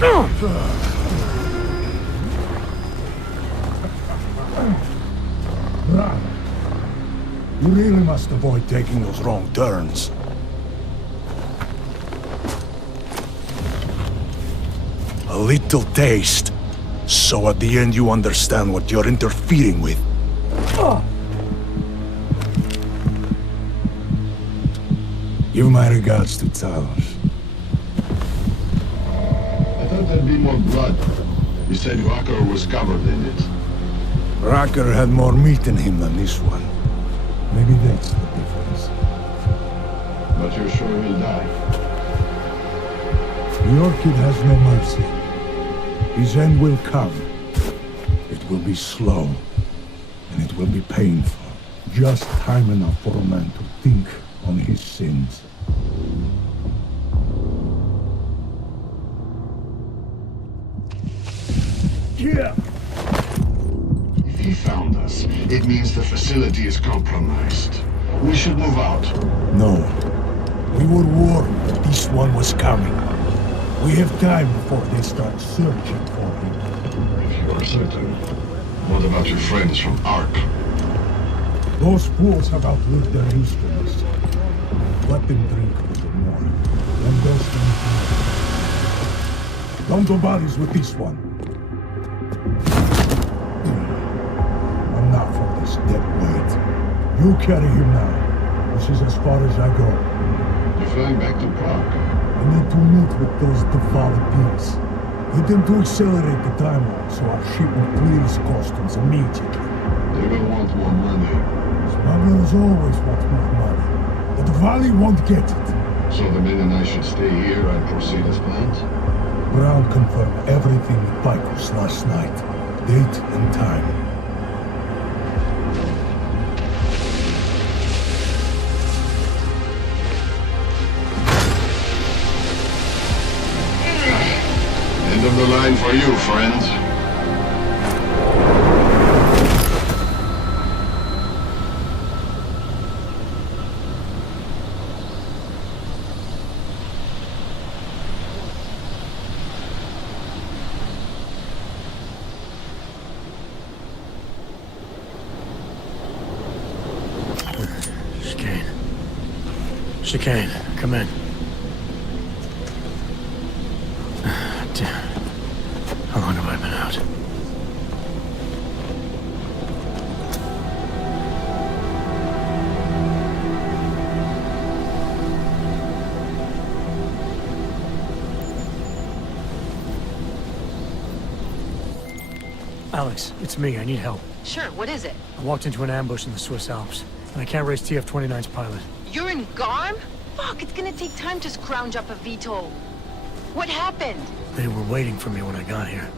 Run. You really must avoid taking those wrong turns. A little taste, so at the end you understand what you're interfering with. Give my regards to Talos. I thought there'd be more blood. You said Walker was covered in it. Racker had more meat in him than this one. Maybe that's the difference. But you're sure he'll die? The Orchid has no mercy. His end will come. It will be slow, and it will be painful. Just time enough for a man to think on his sins. Yeah! If he found us, it means the facility is compromised. We should move out. No. We were warned that this one was coming. We have time before they start searching for him. If you are certain, what about your friends from Ark? Those fools have outlived their usefulness. Let them drink a little more. Then those things. Don't go bodies with this one. I'm not for this dead weight. You carry him now. This is as far as I go. You're flying back to Prague. I need to meet with those defiled pigs. Get them to accelerate the timeline so our ship will clear its customs immediately. They will want more money. Smugglers always want more money, but the Valley won't get it. So the men and I should stay here and proceed as planned? Brown confirmed everything with Picos last night. Date and time. End of the line for you, friends. Chicane, come in. Damn. How long have I been out? Alex, it's me. I need help. Sure, what is it? I walked into an ambush in the Swiss Alps, and I can't raise TF-29's pilot. You're in Garm? Fuck, it's gonna take time to scrounge up a VTOL. What happened? They were waiting for me when I got here.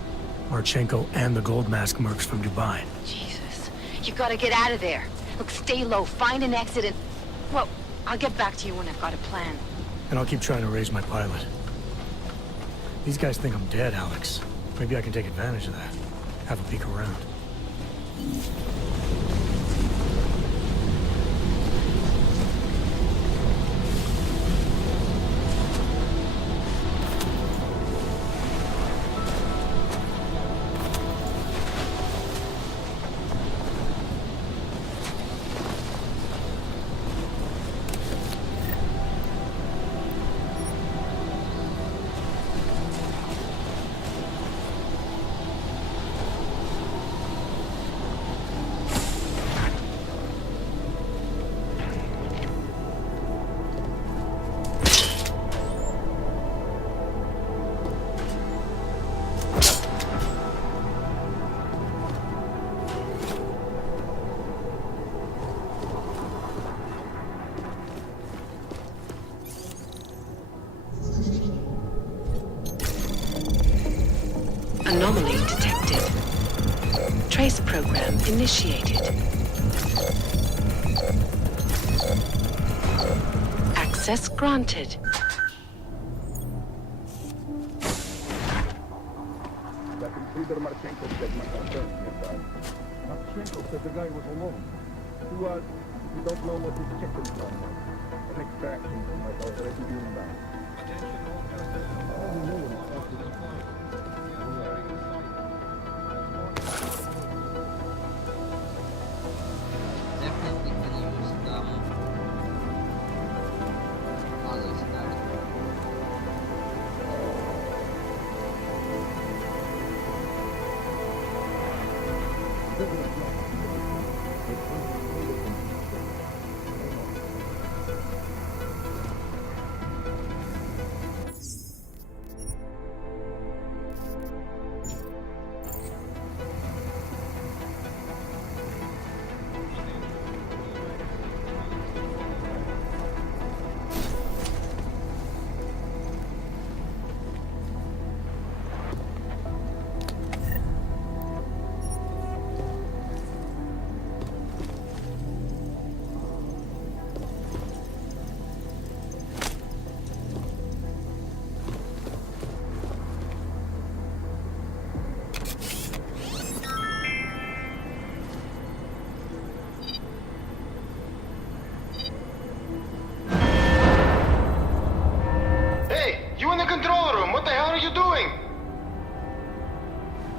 Marchenko and the Gold Mask mercs from Dubai. Jesus, you gotta get out of there. Look, stay low, find an exit and... Well, I'll get back to you when I've got a plan. And I'll keep trying to raise my pilot. These guys think I'm dead, Alex. Maybe I can take advantage of that. Have a peek around. Anomaly detected. Trace program initiated. Access granted. Marchenko said the guy was alone. To us, we don't know what his chickens are. An extraction might already be inbound. Attention all customers. I don't know what exactly.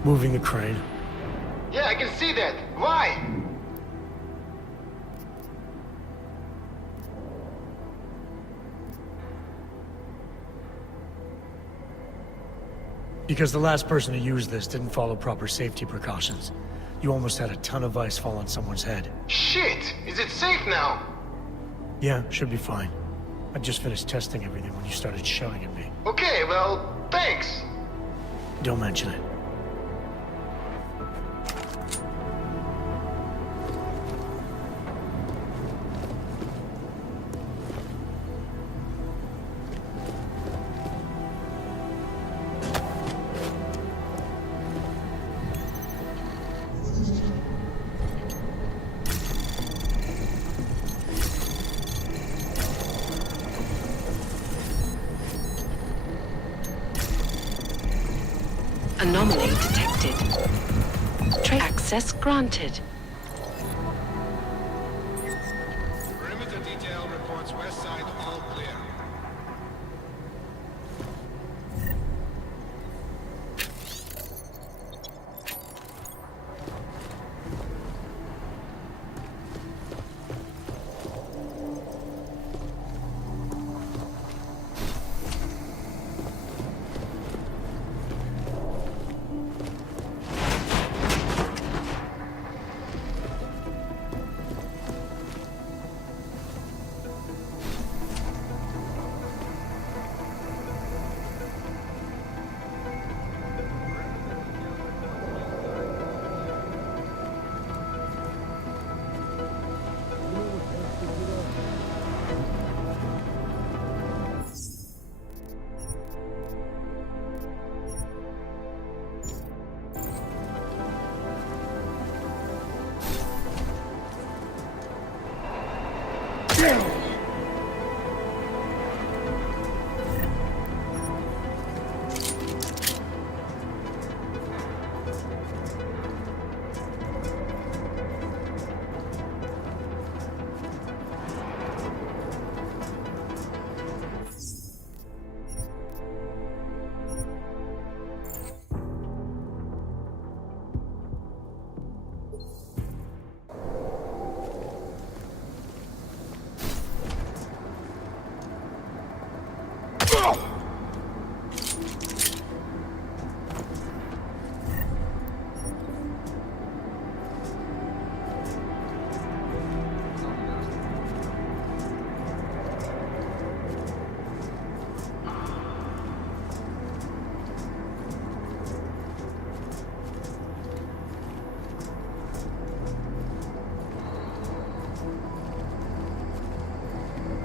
Moving the crane. Yeah, I can see that. Why? Because the last person to use this didn't follow proper safety precautions. You almost had a ton of ice fall on someone's head. Shit! Is it safe now? Yeah, should be fine. I just finished testing everything when you started shouting at me. Okay, well, thanks. Don't mention it. Anomaly detected. Access granted. Perimeter detail reports west side all clear.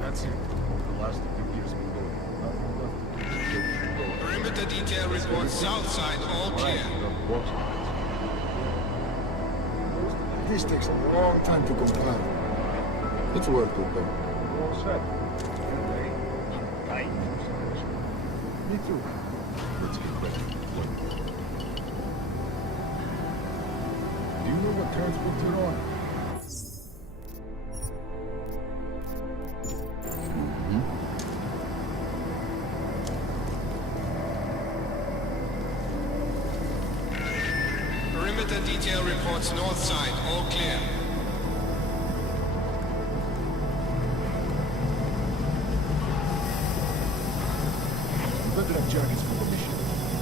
That's it. The last few years been going. Perimeter detail reports south side all clear. This takes a long time to compile. Let's work with them. All set. Me too. Let's get ready. Do you know what transport you're on? Perimeter detail reports north side all clear. You better have jackets for the mission.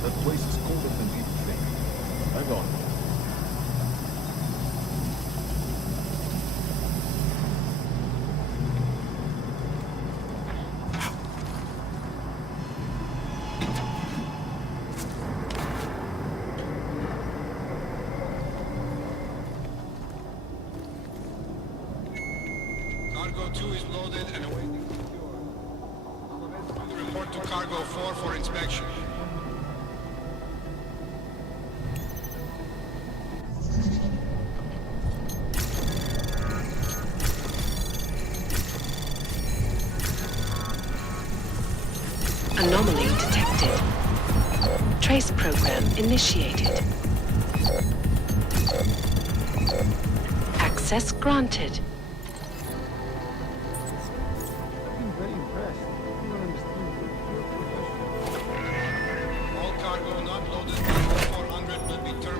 That place is colder than people think. Hang on. Cargo 2 is loaded and awaiting secure. Report to Cargo 4 for inspection. Anomaly detected. Trace program initiated. Access granted. I've been very impressed. You don't understand. You're a professional. All cargo not loaded before 400 will be turned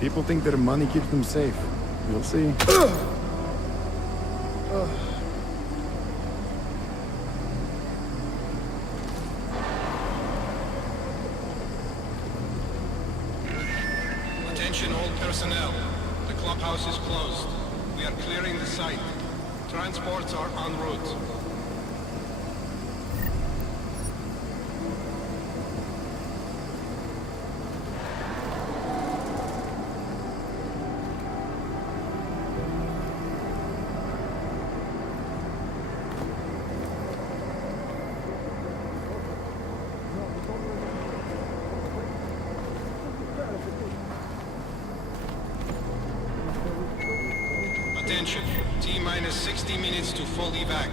People think their money keeps them safe. You'll see. Attention all personnel. The clubhouse is closed. We are clearing the site. Transports are en route. Attention. T-minus 60 minutes to full evac.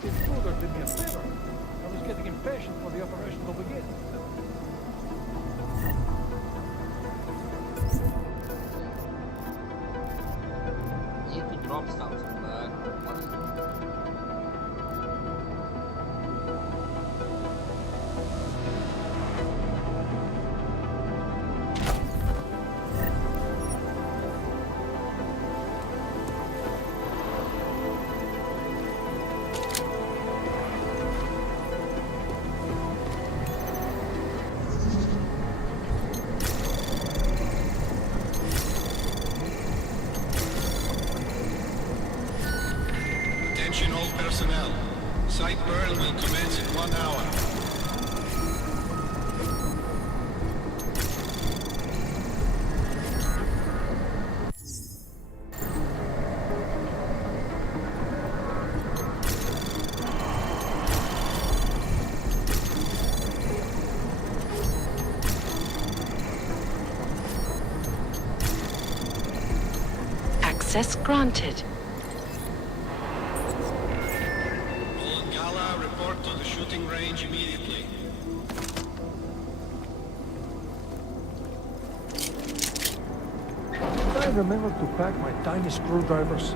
The intruder did me a favor. I was getting impatient for the operation to begin. Need to drop something, but Attention all personnel. Site burn will commence in 1 hour. Access granted. Gala, report to the shooting range immediately. Did I remember to pack my tiny screwdrivers?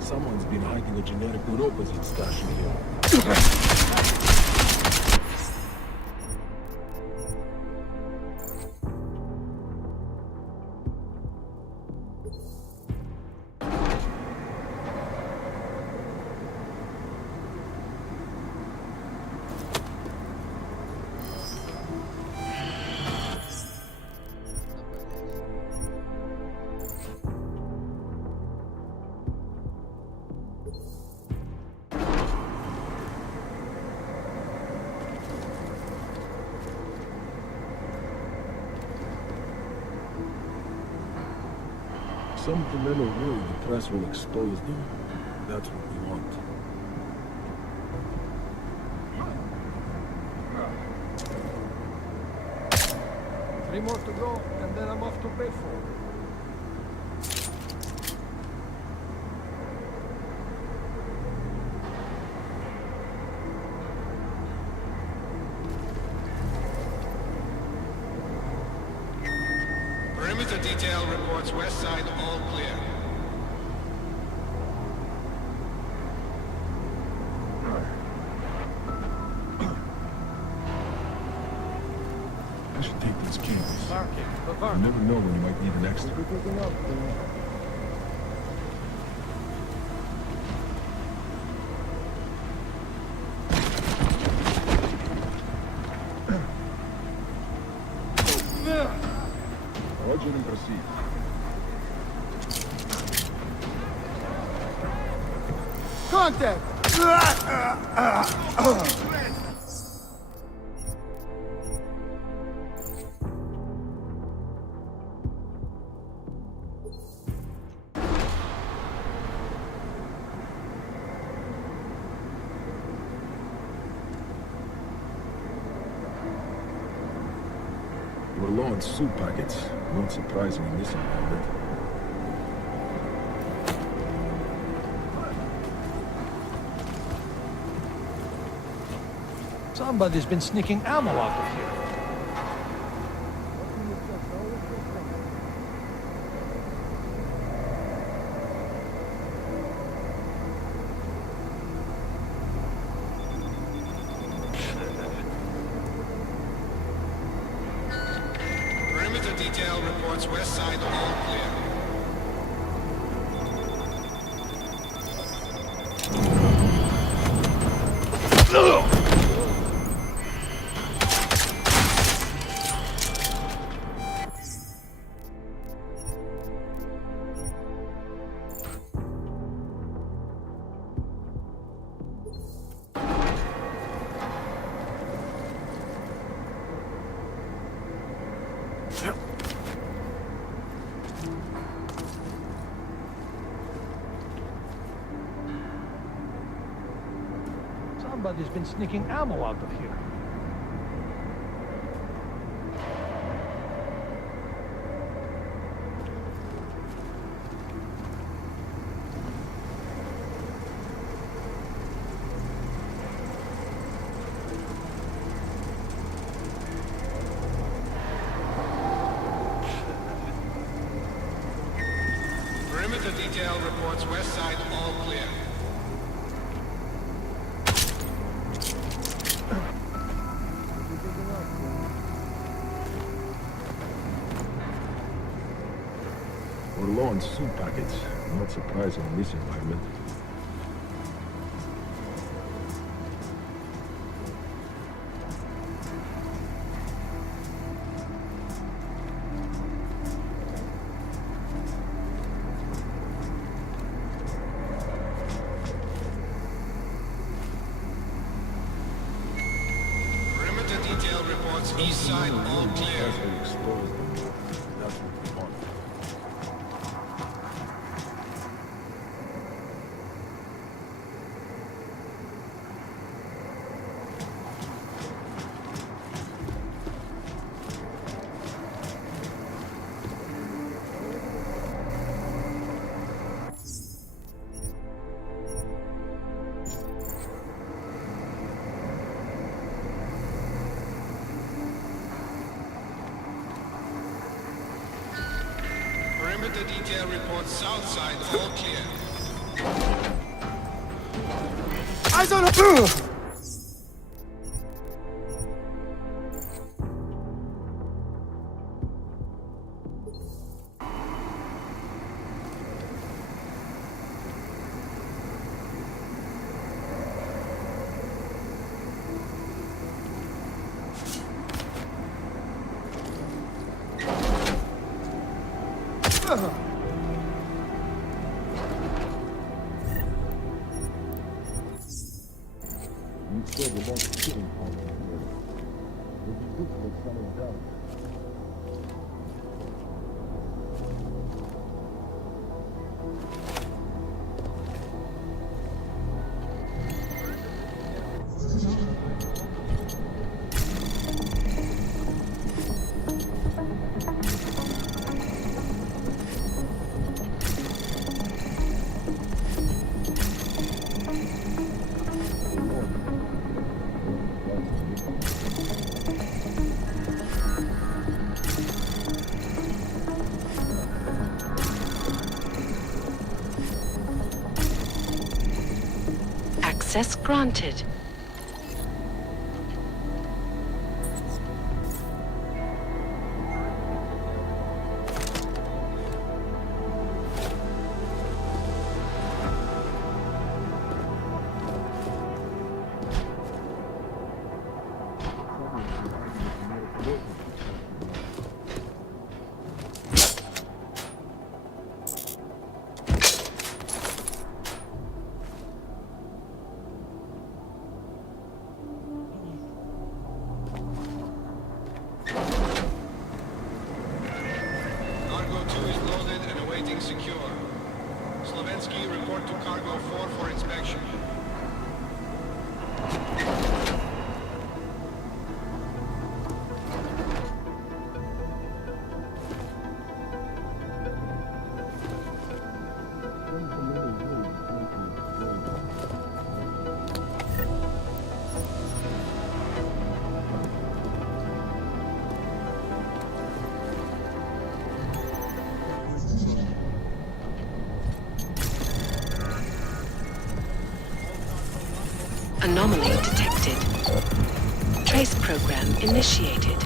Someone's been hiding a generic neuroposit stash in here. Some Pomelo worry the press will expose them. That's what we want. Three more to go, and then I'm off to Bedford. reports west side all clear. I should take these cables. Barking. You Bavard. never know when you might need an extra. Roger and proceed. Contact! We're low on soup packets. Not surprising in this environment. Somebody's been sneaking ammo out of here. Perimeter detail reports west side all clear. Somebody's been sneaking ammo out of here. Perimeter detail reports west side all clear. We're low on soup packets. Not surprising in this environment. Perimeter detail reports east side all clear. As they expose them, that's what we want. Perimeter detail reports south side all clear. Eyes on the... You said we won't be sitting on it here. We'll be difficult selling down. Access granted. Cargo 2 is loaded and awaiting secure. Slovensky, report to Cargo 4 for inspection. Anomaly detected. Trace program initiated.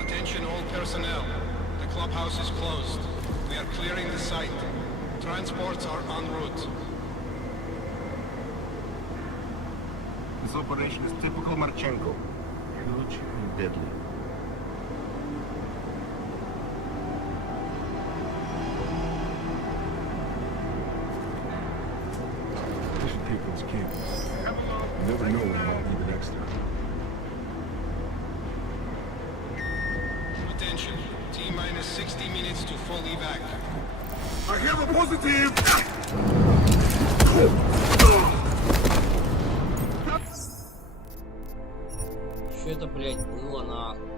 Attention all personnel. The clubhouse is closed. We are clearing the site. Transports are en route. This operation is typical Marchenko. Huge and deadly. We should take those cables. You never know when I'll need an extra. Attention. T-minus 60 minutes to full evac. I have a positive! Что это, блядь, было нахуй?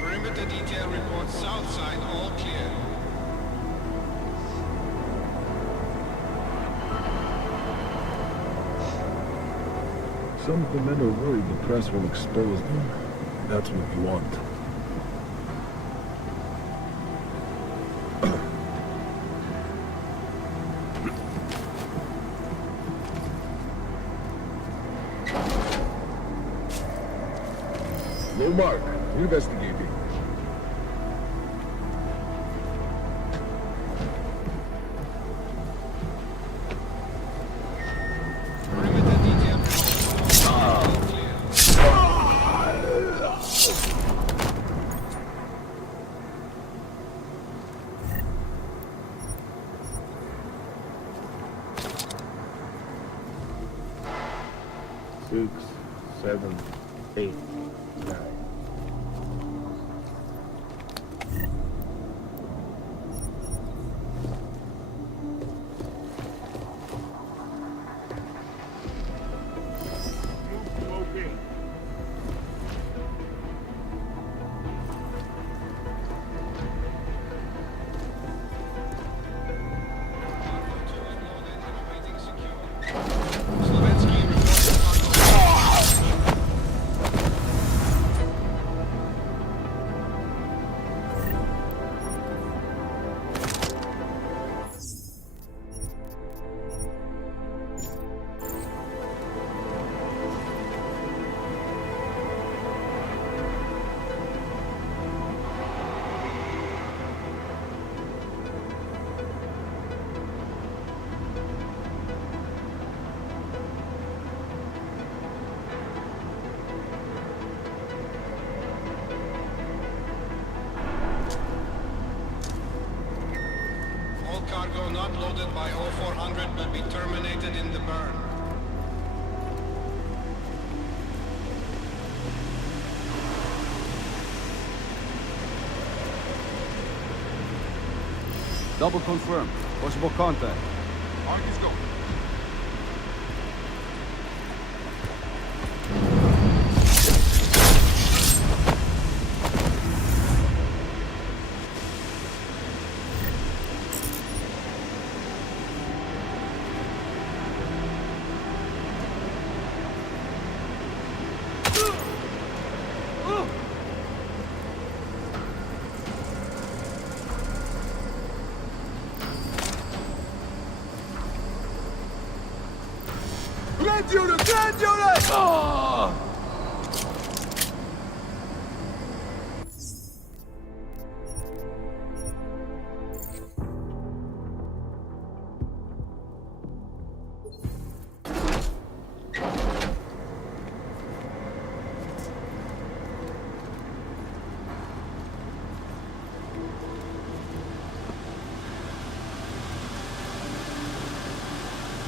Perimeter detail reports south side all clear. Some of the men are worried the press will expose them. That's what you want. Low mark, investigating. Perimeter detail reports all clear. Six, 7, 8, 9. again. All cargo not loaded by 0400 will be terminated in the burn. Double confirm. Possible contact. Argus go. Grand unit! Grand unit! Oh!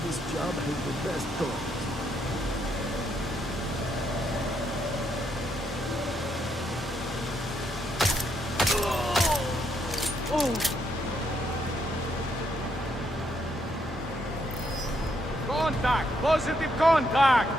This job has the best dogs. Contact! Positive contact!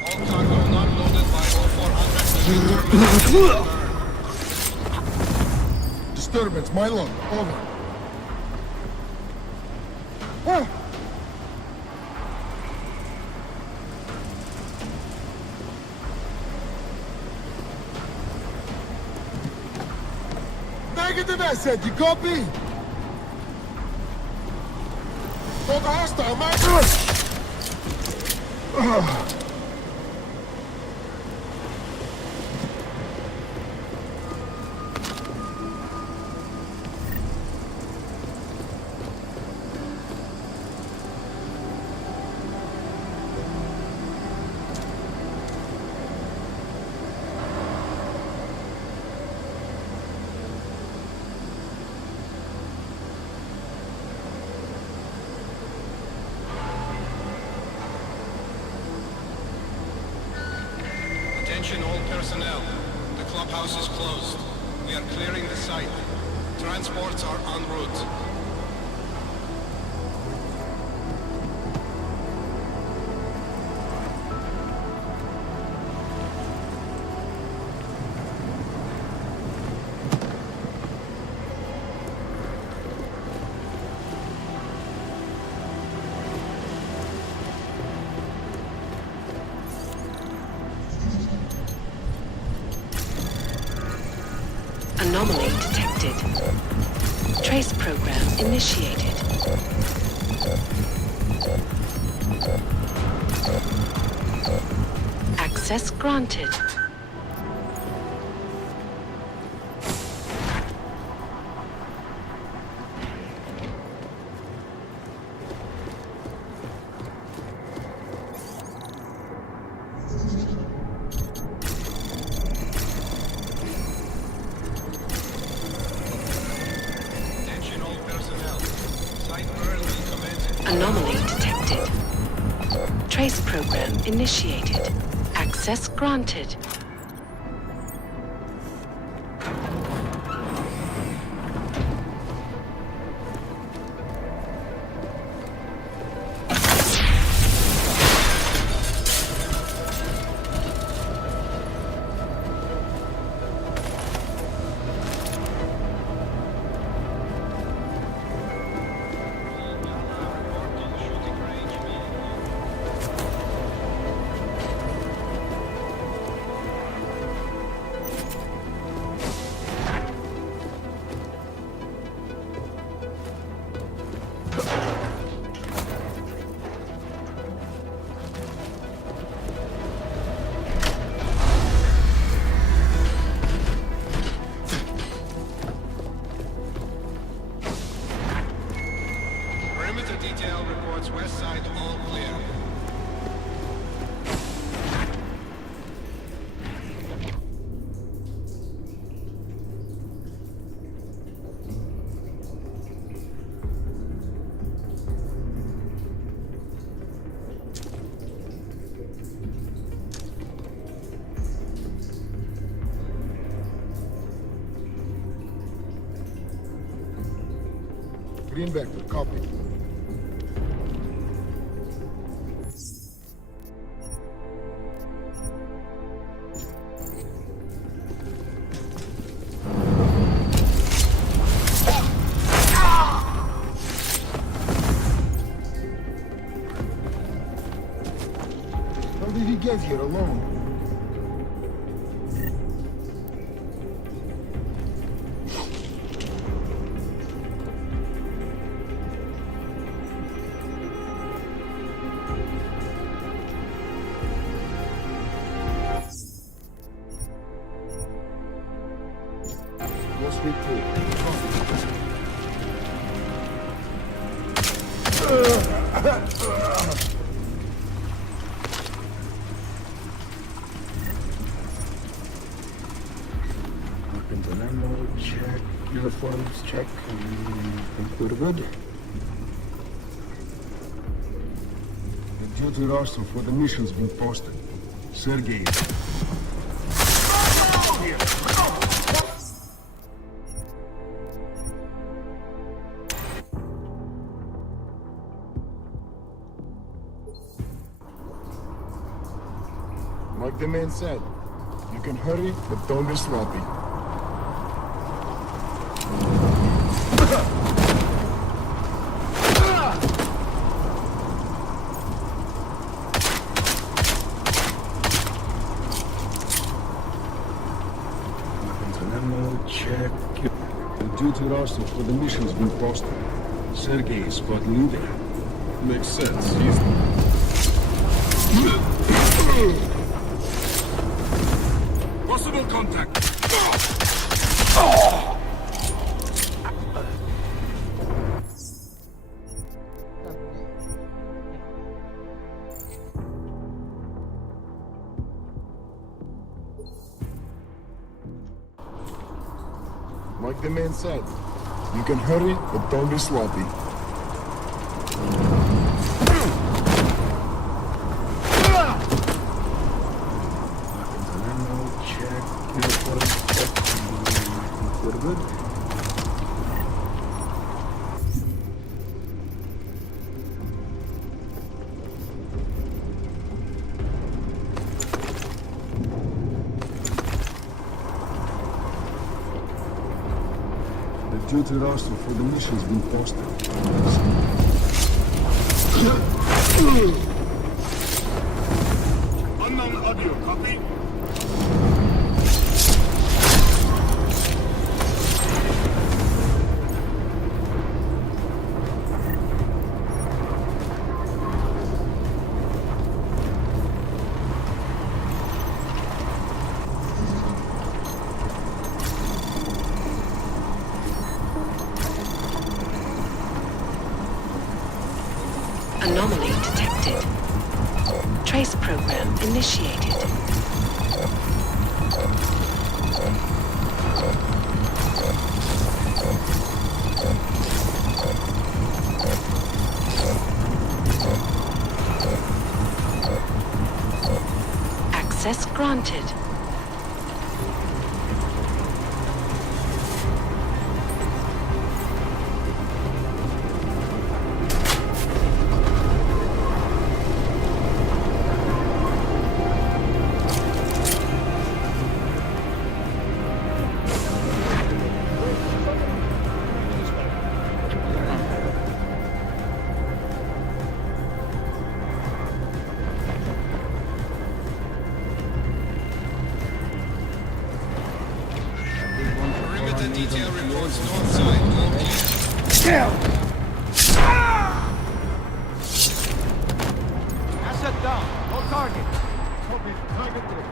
All cargo not loaded by 0400 will be terminated in the burn. Disturbance, Milo. Over. Ah! Negative asset, you copy? Hold the hostile, man! Attention all personnel. The clubhouse is closed. We are clearing the site. Transports are en route. Anomaly detected. Trace program initiated. Access granted. Attention all personnel. Site burn will commence. Anomaly detected. Trace program initiated. Access granted. Report on shooting range immediately. Perimeter detail reports west side all clear. Green vector, copy. How did he get here alone? What's with Weapons and ammo, check. Uniforms, check. Think we're good. The duty roster for the mission's been posted. Sergei. Like the man said, you can hurry, but don't be sloppy. Weapons and ammo, check. The duty roster for the mission's been posted. Sergei is spotting you there. Makes sense. He's... Possible contact. Like the man said, you can hurry, but don't be sloppy. Weapons and ammo, check. Uniforms, check. Think we're good. The duty roster for the mission's been posted. Unknown audio, copy? Anomaly detected. Trace program initiated. Access granted. Perimeter detail reports north side. All clear. Asset down. No target. Copy. Target there.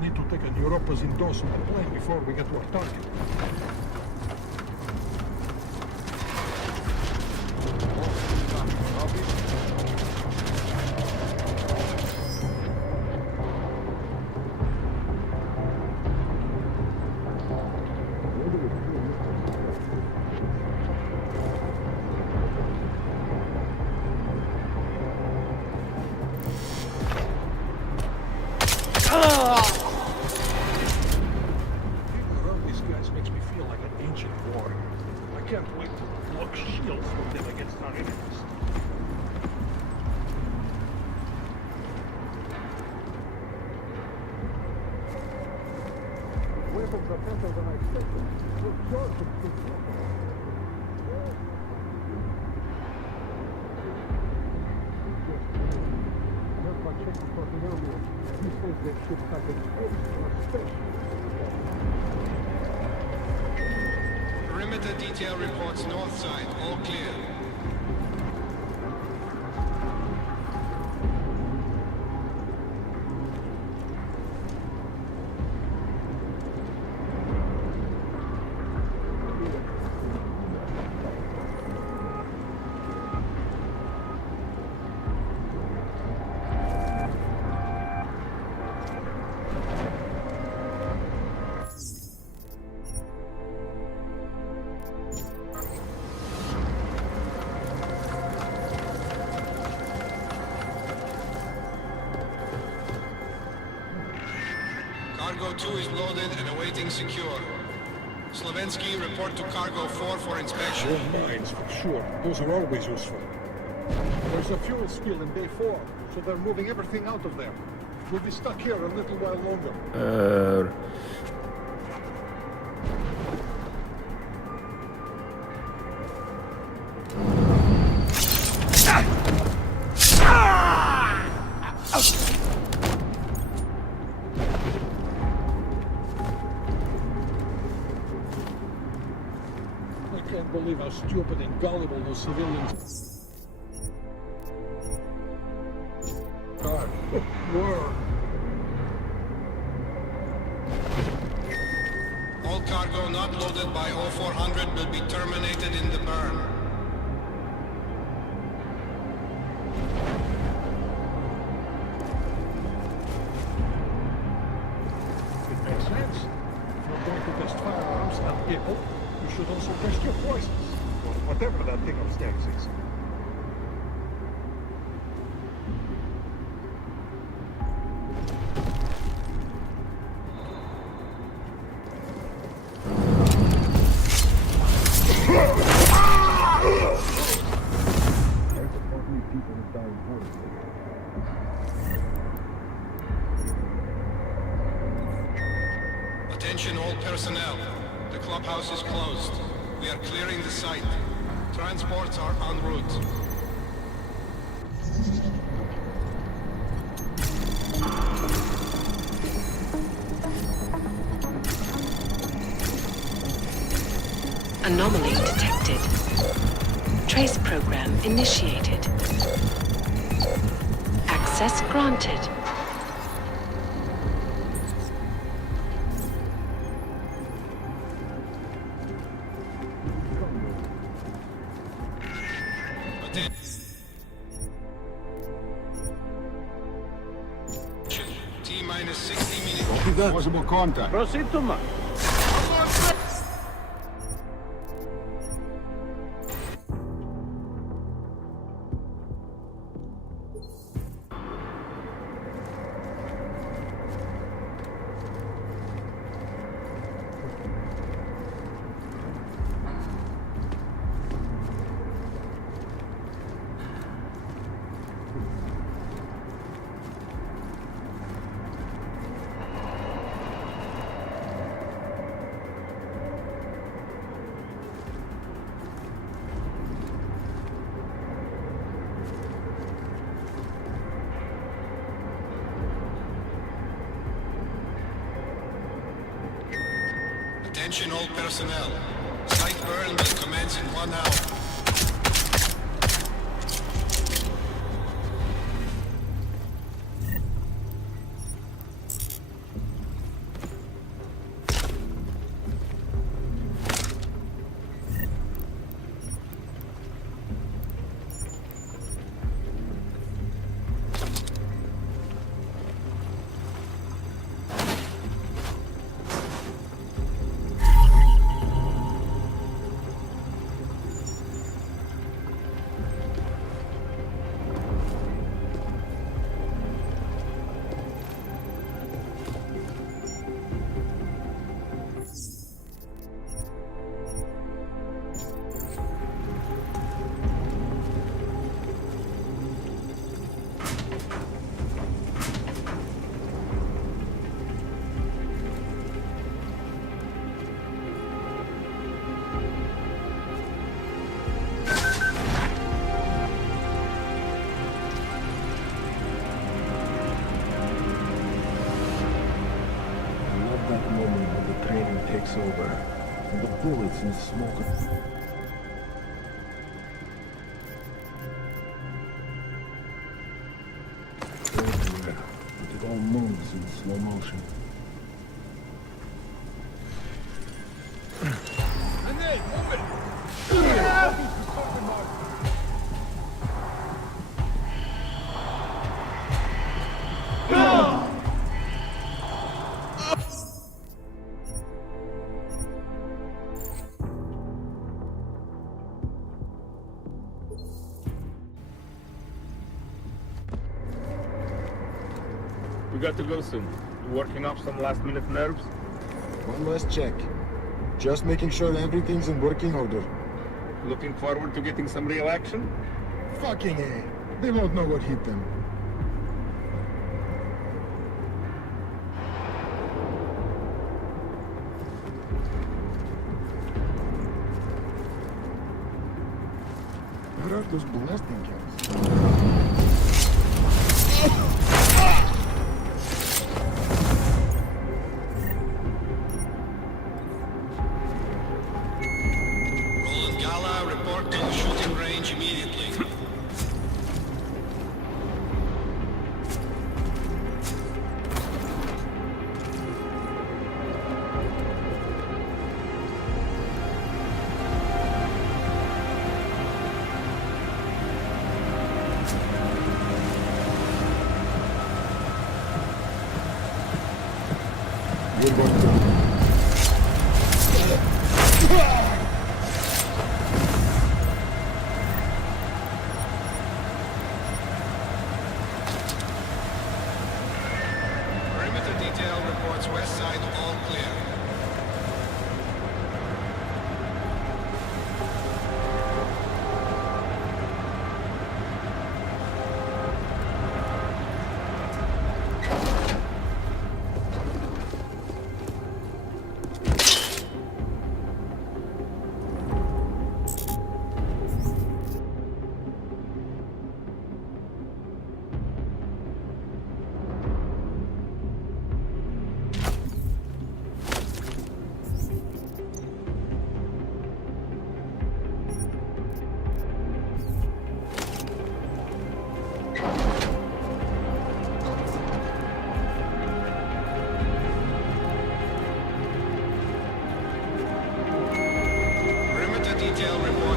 Need to take a Europa's endorsement plane before we get to our target. Around these guys makes me feel like an ancient war. I can't wait to block shields from them against our enemies. Weapons are better than I expected. Look, George, checking for the earlier. He says they should have an extra special. Perimeter detail reports north side. All clear. Cargo 2 is loaded and awaiting secure. Slovensky, report to Cargo 4 for inspection. More mines, for sure. Those are always useful. There's a fuel spill in Bay 4, so they're moving everything out of there. We'll be stuck here a little while longer. I can't believe how stupid and gullible those civilians are. Were. All cargo not loaded by 0400 will be terminated in the burn. It makes sense. If you're going to test firearms on people, you should also test your poisons, or whatever that thing upstairs is. Attention all personnel. The clubhouse is closed. We are clearing the site. Transports are en route. Anomaly detected. Trace program initiated. Access granted. T-minus 60 minutes. Copy that. Possible contact. Proceed to mark. Attention all personnel. Site burn will commence in 1 hour. That moment when the training takes over, and the bullets and smoke. Everywhere, but it all moves in slow motion. We got to go soon. You working off some last-minute nerves? One last check. Just making sure everything's in working order. Looking forward to getting some real action? Fucking A. They won't know what hit them. Where are those blasting cans? Roland Gala, report to the shooting range immediately. Good one. Perimeter detail reports west side all clear.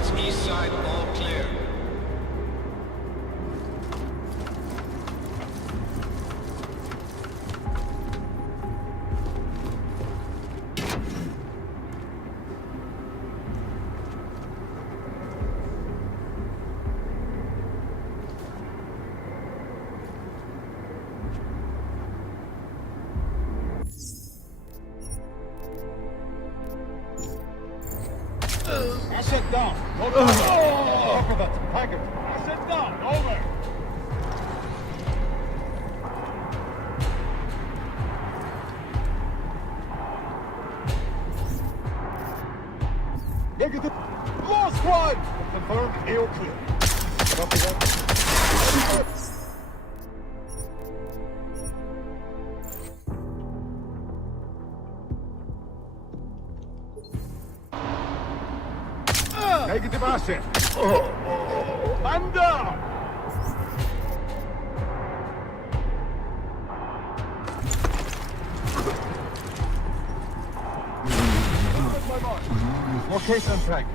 Targets east side, all clear. Asset down. No target. Copy that. Target. Asset down. Over. Negative. Lost one. Confirmed. AO clear. Copy that. Negative asset. Man down. Location track.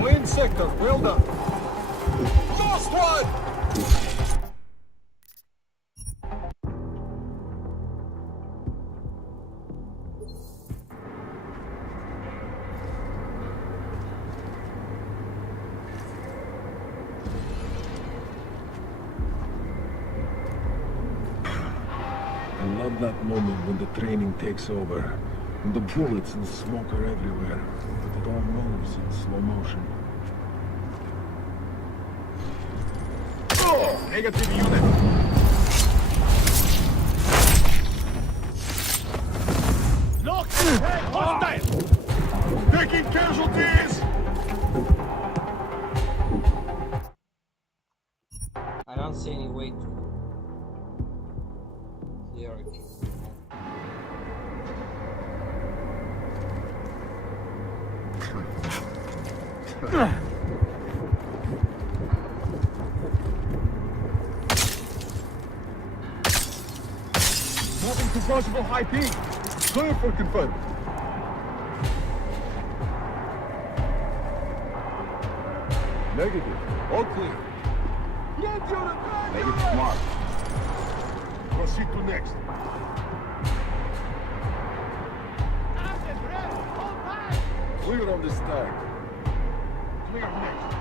Win sector. Well done. Lost one. I love that moment when the training takes over. And the bullets and smoke are everywhere. But it all moves in slow motion. Oh, negative unit. Knock! Hey, hostile! Taking casualties! I don't see any way to clear it. Moving to possible high peak. Clear for confirmed. Negative. All clear. Negative mark. Proceed to next. Clear on this tag. Clear next.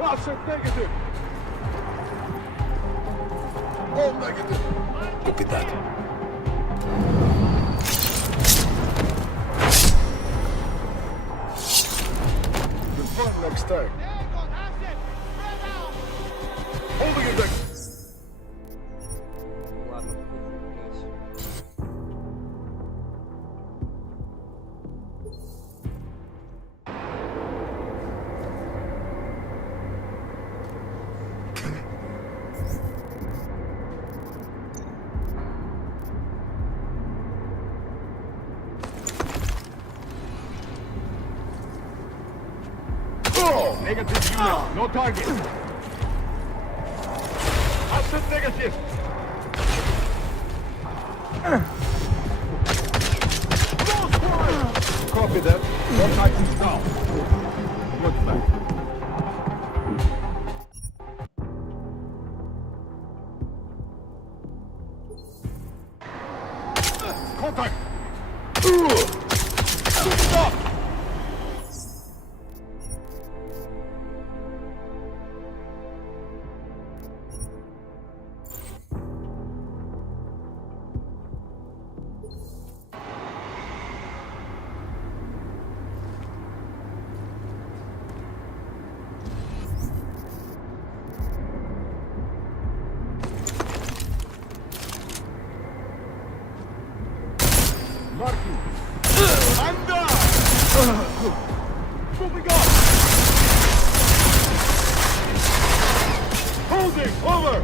Asset negative. All negative. Look at that. Confirm next tag. Holding it next. Ладно, здесь. Oh, negative unit. No target. Asset negative. Copy that. One items down. Good back. Contact. Stop. Marking. Under! Moving on! Holding! Over!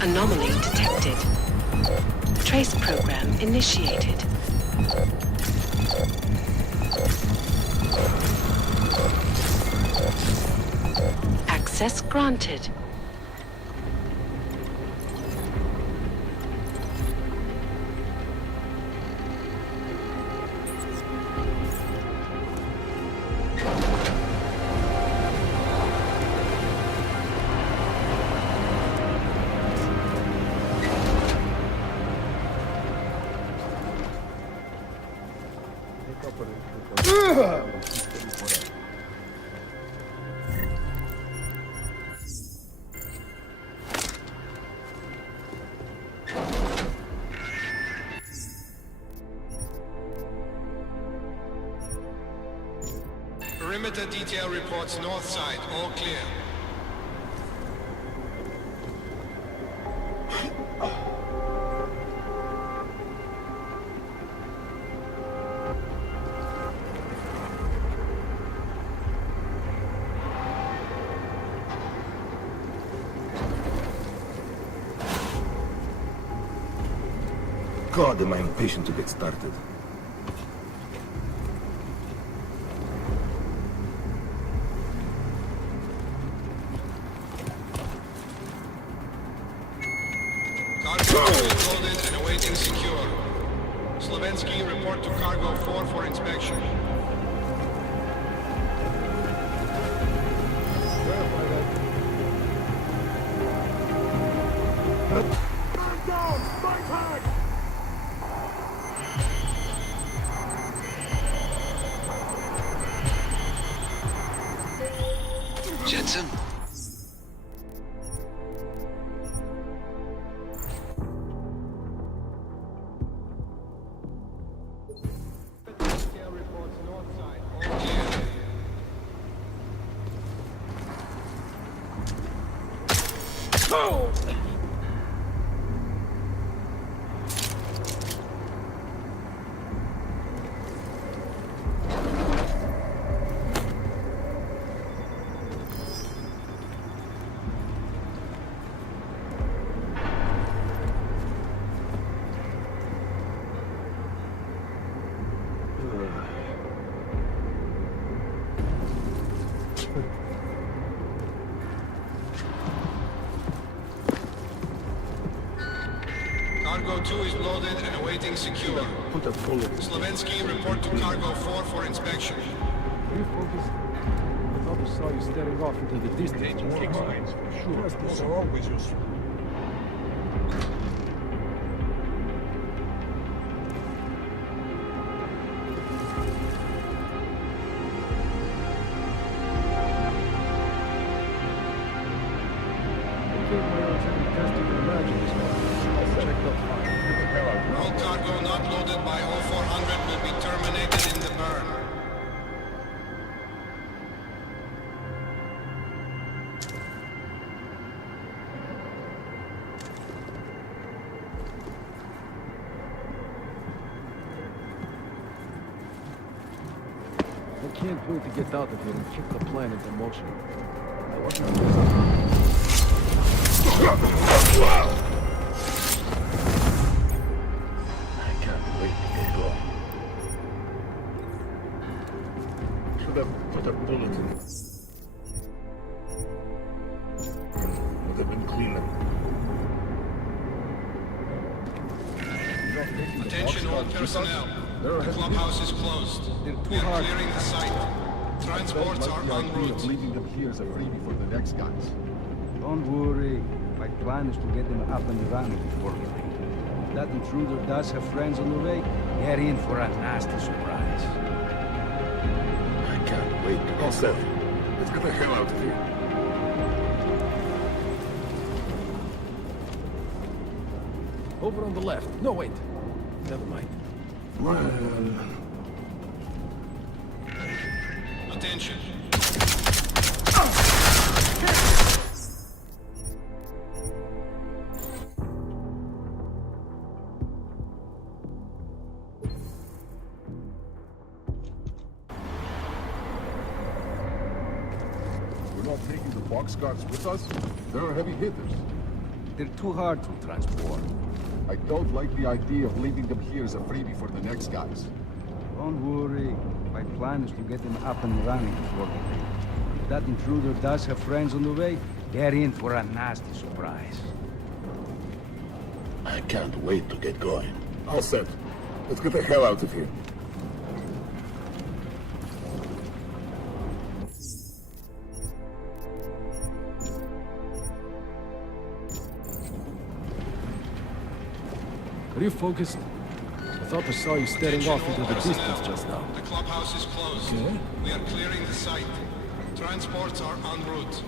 Anomaly detected. Trace program initiated. Access granted. Perimeter detail reports north side, all clear. God, am I impatient to get started. Cargo is loaded and awaiting secure. Slovensky, report to Cargo 4 for inspection. Jensen? Detail reports north side, all clear. Cargo 2 is loaded and awaiting secure. Put a bullet. Slovensky, report to Cargo 4 for inspection. Refocus. I thought I saw you staring off into the distance. Sure, those are always useful. All cargo not loaded by 0400 will be terminated in the burn. I can't wait to get out of here and kick the plan into motion. I can't wait to get going. Should have put a bullet in it. Would have been cleaner. Attention all personnel. The clubhouse is closed. We are clearing the site. Transports are en route. Leaving them here as a freebie for the next guys. Don't worry. My plan is to get them up and running before we leave. If that intruder does have friends on the way, they're in for a nasty surprise. I can't wait to get set. Let's get the hell out of here. Over on the left. No, wait. Never mind. Well, Attention. we're not taking the boxcars with us. They're heavy hitters. They're too hard to transport. I don't like the idea of leaving them here as a freebie for the next guys. Don't worry. My plan is to get them up and running before they leave. If that intruder does have friends on the way, they're in for a nasty surprise. I can't wait to get going. All set. Let's get the hell out of here. Are you focused? I thought I saw you staring off into the distance just now. The clubhouse is closed. Okay. We are clearing the site. Transports are en route.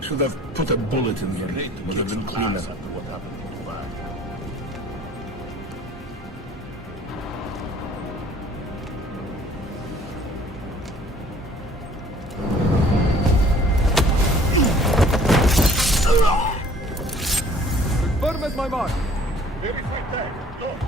Should have put a bullet in him. Would have been cleaner. What happened in Dubai? Confirm at my mark. Verify that. Look.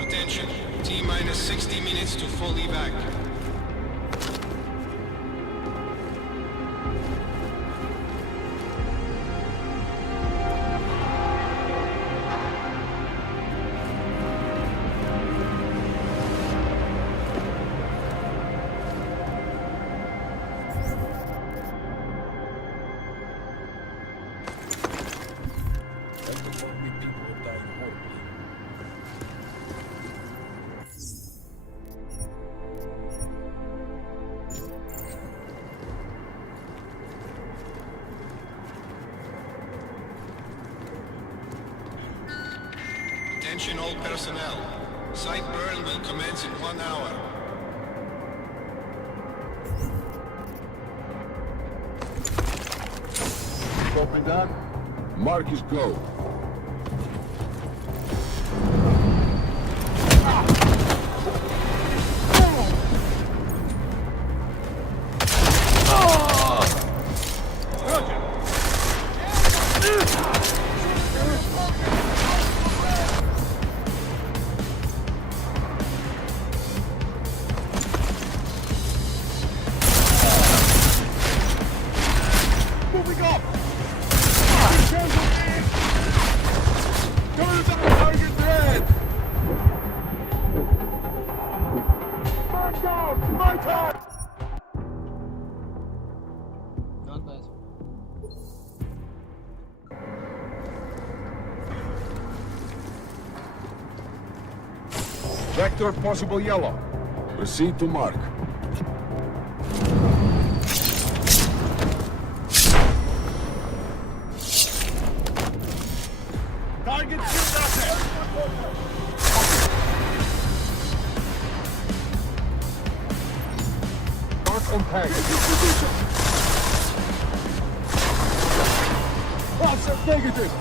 Attention. T-minus 60 minutes to full evac. Attention all personnel. Site burn will commence in 1 hour. Copy that. Marcus, go. Not nice. Vector possible yellow. Proceed to mark. Target shield out there. Mark on target. Offset negative.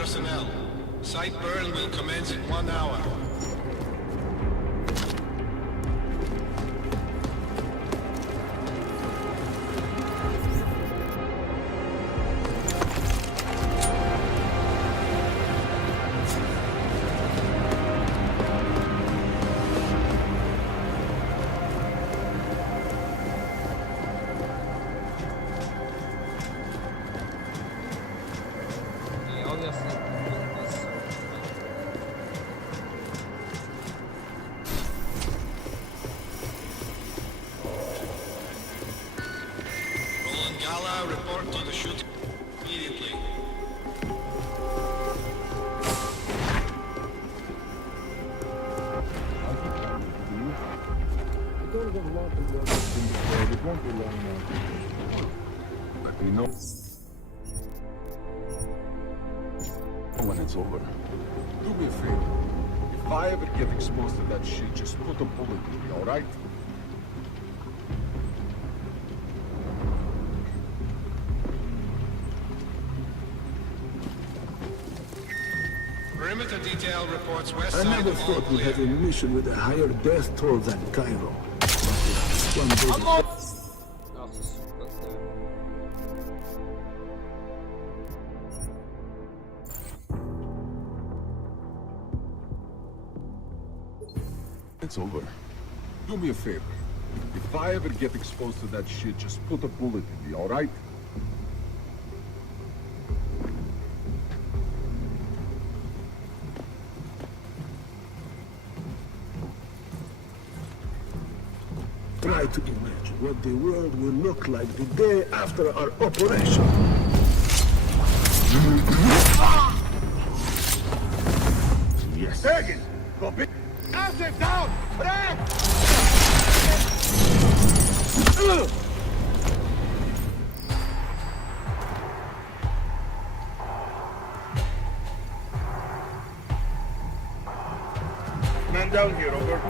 personnel. Site burn will commence in 1 hour. Gala, report to the shooting immediately. It won't be long now. But we know when it's over. Do me a favor. If I ever get exposed to that shit, just put a bullet in me, alright? Perimeter detail reports west I side never all thought we'd clear. have a mission with a higher death toll than Cairo. One day. Nossa, super. It's over. Do me a favor. If I ever get exposed to that shit, just put a bullet in me, alright? Try to imagine what the world will look like the day after our operation. Yes. Hagen! Go big! Acid down! Back! Man down here, over.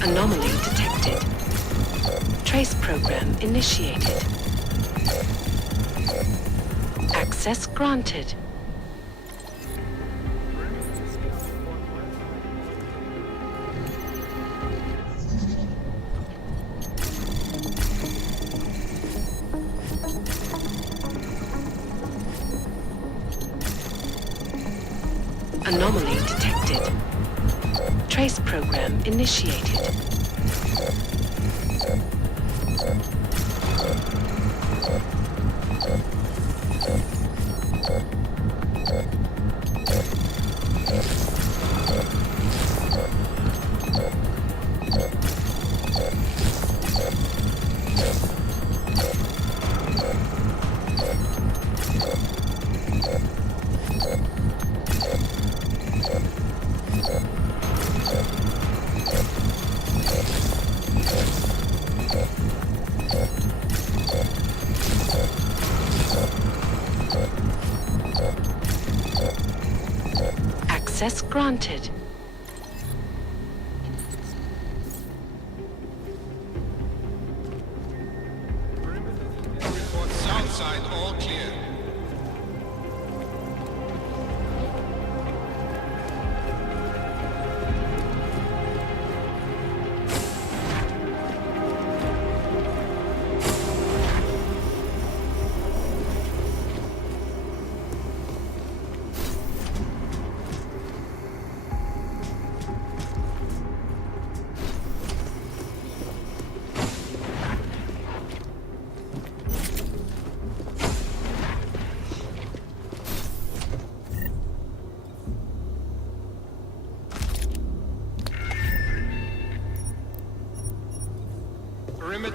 Anomaly detected. Trace program initiated. Access granted. Anomaly detected. Trace program initiated. Access granted. Report south side all clear.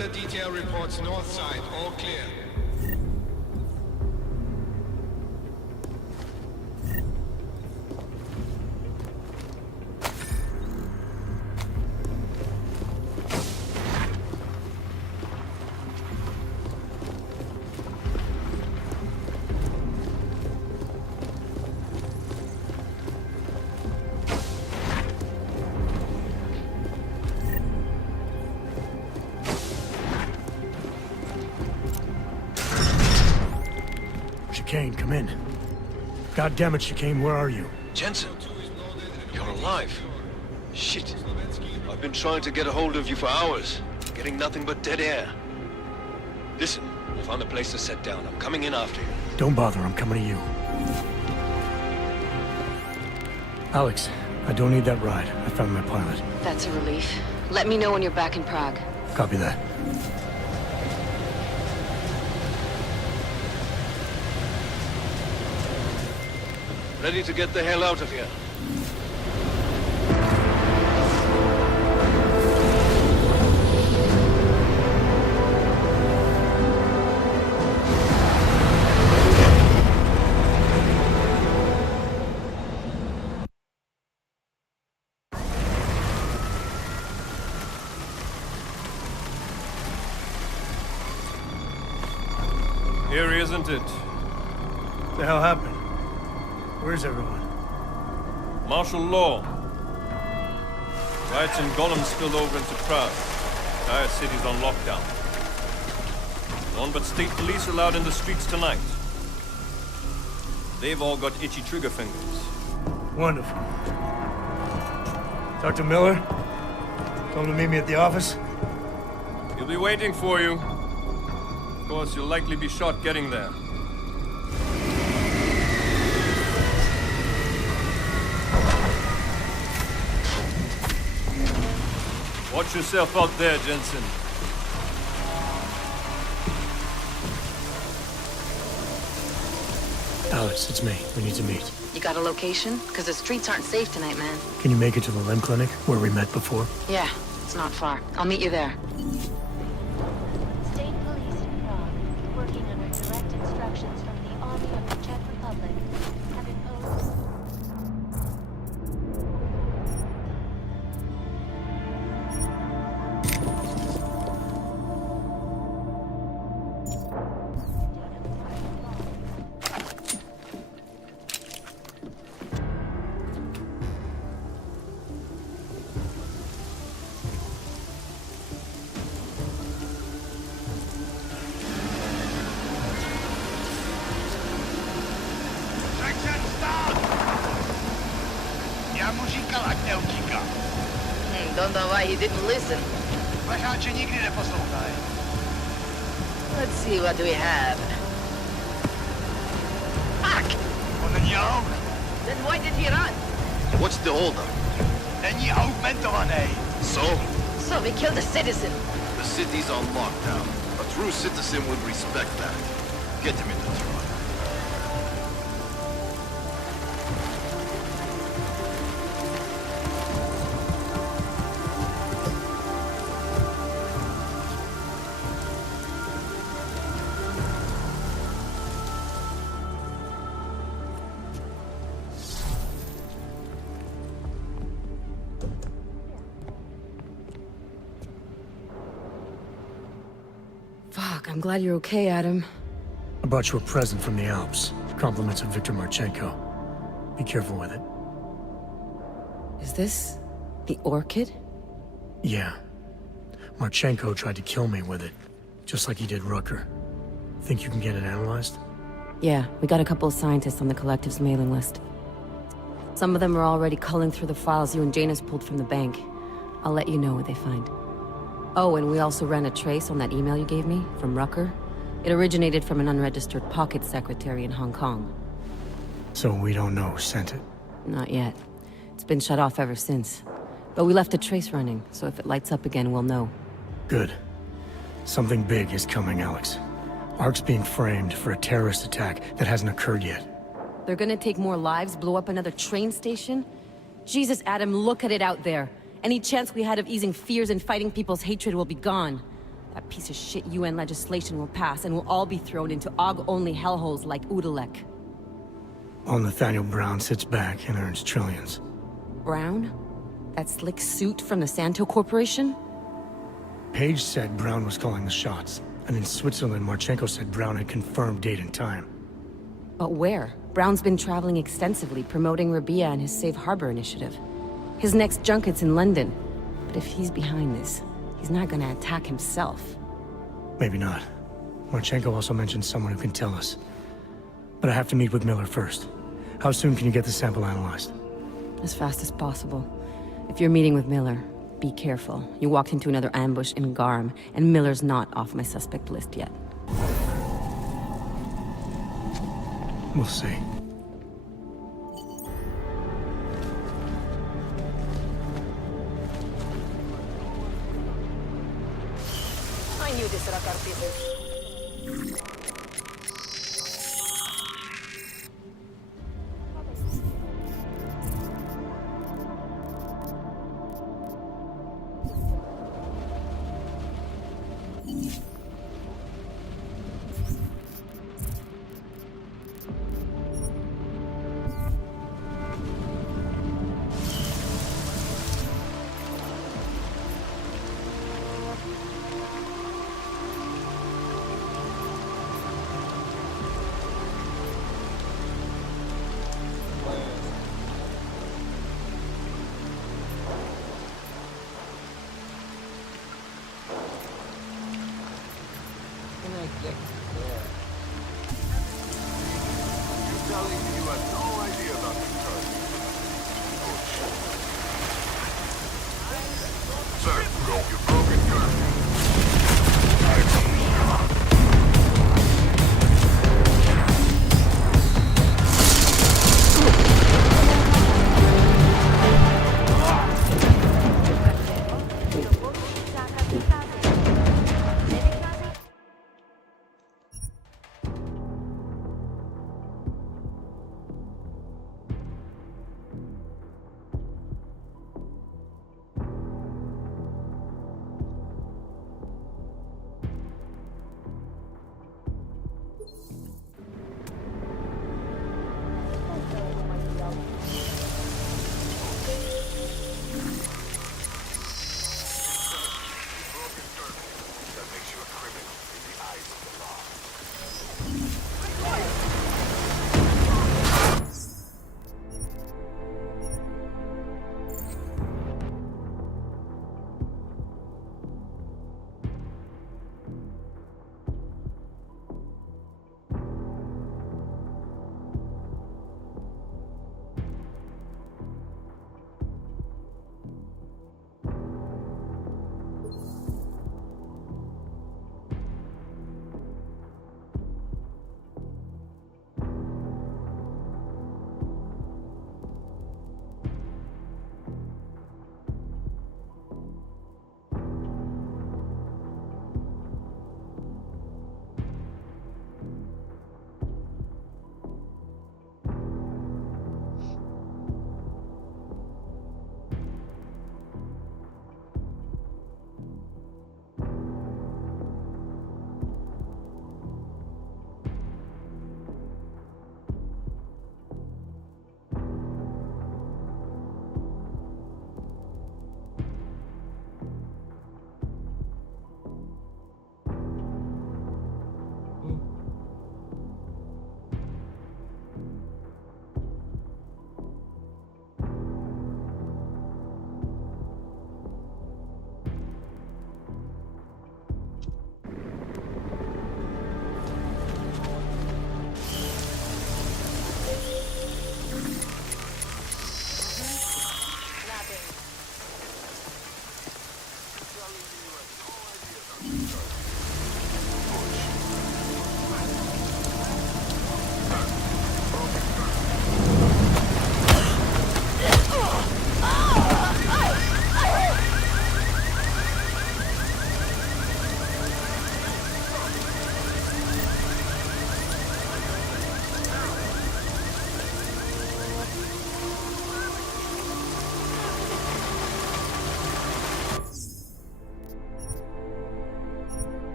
Perimeter detail reports north side, all clear. Chicane, come in. God damn it, Chicane, where are you? Jensen, you're alive. Shit. I've been trying to get a hold of you for hours, getting nothing but dead air. Listen, I found a place to set down. I'm coming in after you. Don't bother, I'm coming to you. Alex, I don't need that ride. I found my pilot. That's a relief. Let me know when you're back in Prague. Copy that. Ready to get the hell out of here. Here, isn't it? What the hell happened? Where's everyone? Martial law. Riots in Golem spilled over into Prague. Entire city's on lockdown. None but state police allowed in the streets tonight. They've all got itchy trigger fingers. Wonderful. Dr. Miller? Told him to meet me at the office? He'll be waiting for you. Of course, you'll likely be shot getting there. Watch yourself out there, Jensen. Alex, it's me. We need to meet. You got a location? Because the streets aren't safe tonight, man. Can you make it to the limb clinic, where we met before? Yeah, it's not far. I'll meet you there. State police in Prague, working under direct instructions from the Army of the Czech Republic, have imposed... Já mu říkal, ať neutíká. Don't know why he didn't listen. Vašáče nikdy neposlouchají. Let's see what we have. Fuck! On není aut. Then why did he run? What's the holdup? Není augmentovaný. So we killed a citizen. The city's on lockdown. A true citizen would respect that. Get him in the truck. Fuck, I'm glad you're okay, Adam. I brought you a present from the Alps. Compliments of Victor Marchenko. Be careful with it. Is this the orchid? Yeah. Marchenko tried to kill me with it, just like he did Rucker. Think you can get it analyzed? Yeah, we got a couple of scientists on the collective's mailing list. Some of them are already culling through the files you and Janus pulled from the bank. I'll let you know what they find. Oh, and we also ran a trace on that email you gave me, from Rucker. It originated from an unregistered pocket secretary in Hong Kong. So we don't know who sent it? Not yet. It's been shut off ever since. But we left a trace running, so if it lights up again, we'll know. Good. Something big is coming, Alex. Ark's being framed for a terrorist attack that hasn't occurred yet. They're gonna take more lives, blow up another train station? Jesus, Adam, look at it out there. Any chance we had of easing fears and fighting people's hatred will be gone. that piece of shit UN legislation will pass and we'll all be thrown into AUG-only hellholes like Udalek. While Nathaniel Brown sits back and earns trillions. Brown? That slick suit from the Santo Corporation? Page said Brown was calling the shots, and in Switzerland, Marchenko said Brown had confirmed date and time. But where? Brown's been traveling extensively, promoting Rabia and his Safe Harbor initiative. His next junket's in London. But if he's behind this, he's not gonna attack himself. Maybe not. Marchenko also mentioned someone who can tell us. But I have to meet with Miller first. How soon can you get the sample analyzed? As fast as possible. If you're meeting with Miller, be careful. You walked into another ambush in Garm, and Miller's not off my suspect list yet. We'll see. I knew this Rakar business.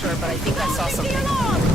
Sure, but I think I saw something.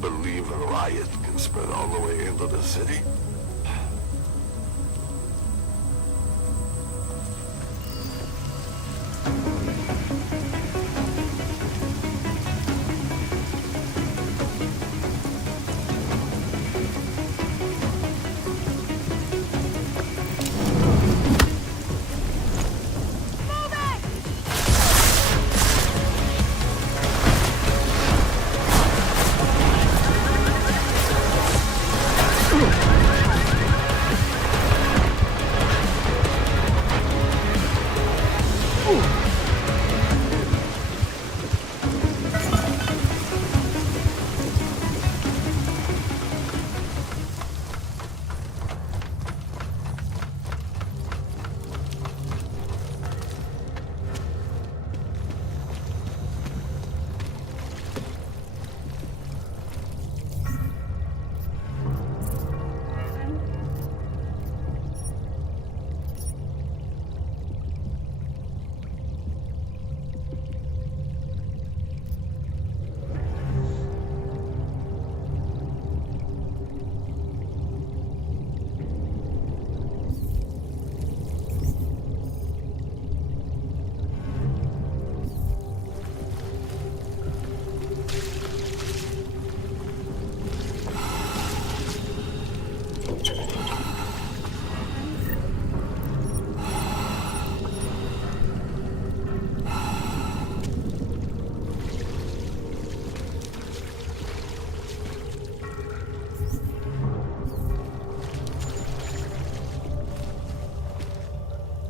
believe a riot can spread all the way into the city?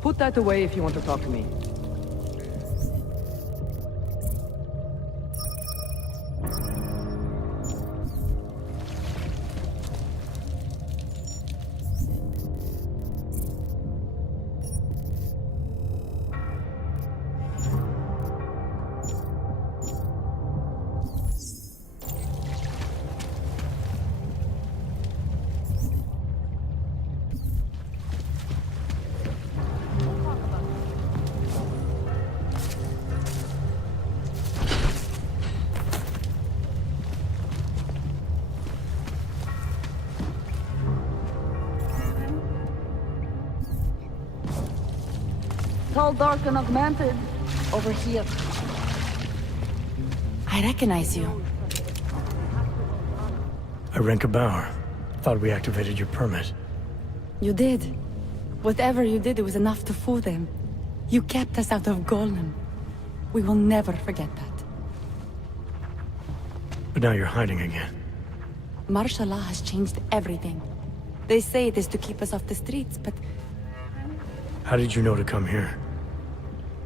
Put that away if you want to talk to me. Tall, dark, and augmented. Over here. I recognize you. Irenka Bauer. Thought we activated your permit. You did. Whatever you did, it was enough to fool them. You kept us out of Golem. We will never forget that. But now you're hiding again. Martial law has changed everything. They say it is to keep us off the streets, but How did you know to come here?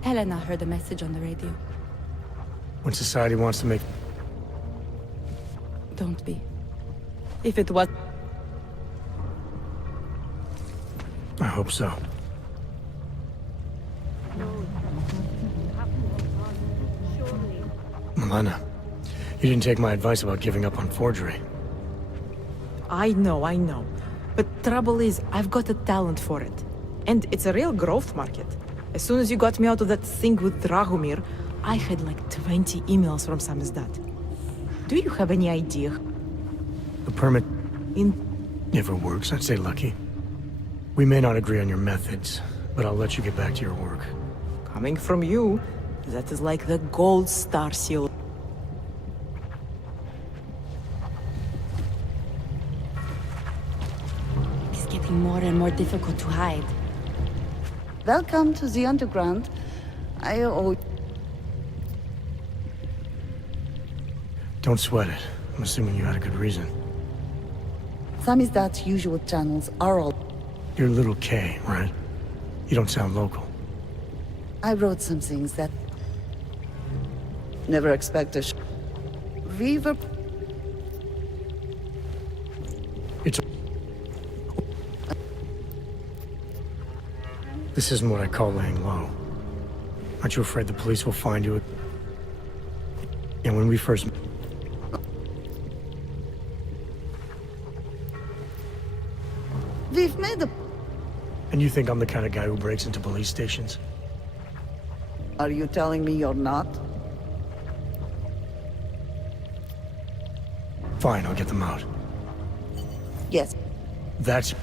Helena heard a message on the radio. When society wants to make... Don't be. If it was... I hope so. Milena, you didn't take my advice about giving up on forgery. I know. But trouble is, I've got a talent for it. And it's a real growth market. As soon as you got me out of that thing with Dragomir, I had like 20 emails from Samizdat. Do you have any idea? The permit... never works, I'd say lucky. We may not agree on your methods, but I'll let you get back to your work. Coming from you, that is like the gold star seal. It's getting more and more difficult to hide. Welcome to the underground. I owe... Don't sweat it. I'm assuming you had a good reason. Samizdat's usual channels are all... You're Little K, right? You don't sound local. I wrote some things that... Never expect a We were... It's... This isn't what I call laying low. Aren't you afraid the police will find you? And when we first... We've made a... And you think I'm the kind of guy who breaks into police stations? Are you telling me you're not? Fine, I'll get them out. Yes, That's...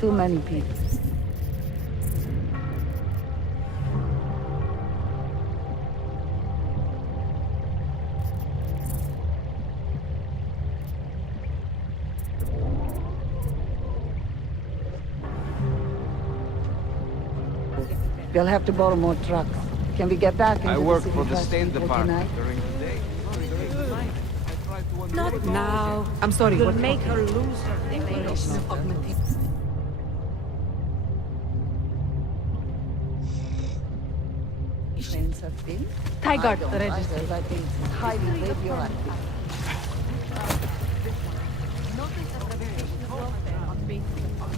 too many people. We'll have to borrow more trucks. Can we get back into I the work city for the first State before Department tonight? during the day. Not now. I'm sorry. Will what- make her lose her declaration of augmentation. Trains have been? Tigard, I don't the register. I think it's highly radioactive. Notice of the various welfare on basis of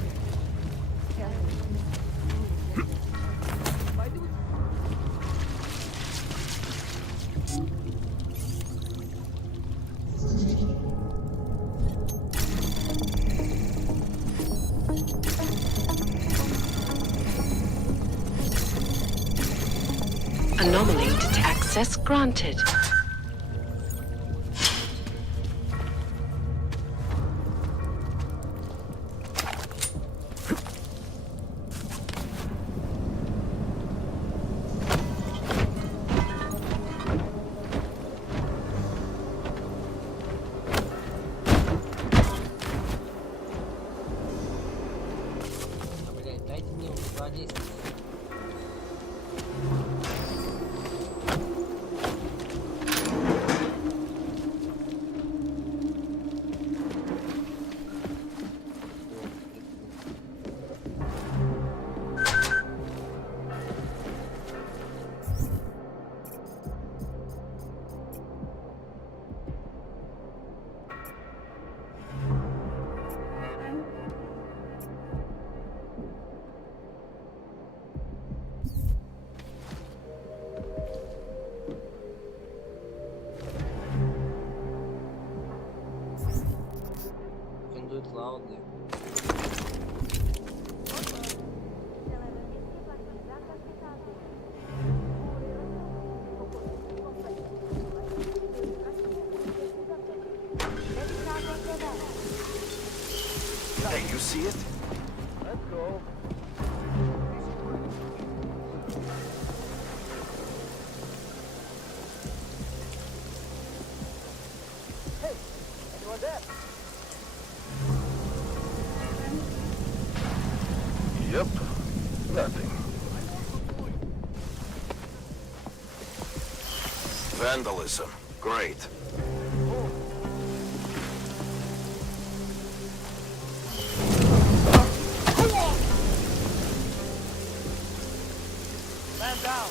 Anomaly to access granted. Блять, дайте мне уже 2 действия. Can do it loudly. Hey, you see it? Let's go. Hey, anyone there? Yep. Nothing. Vandalism. Great. Man down.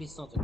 без соток.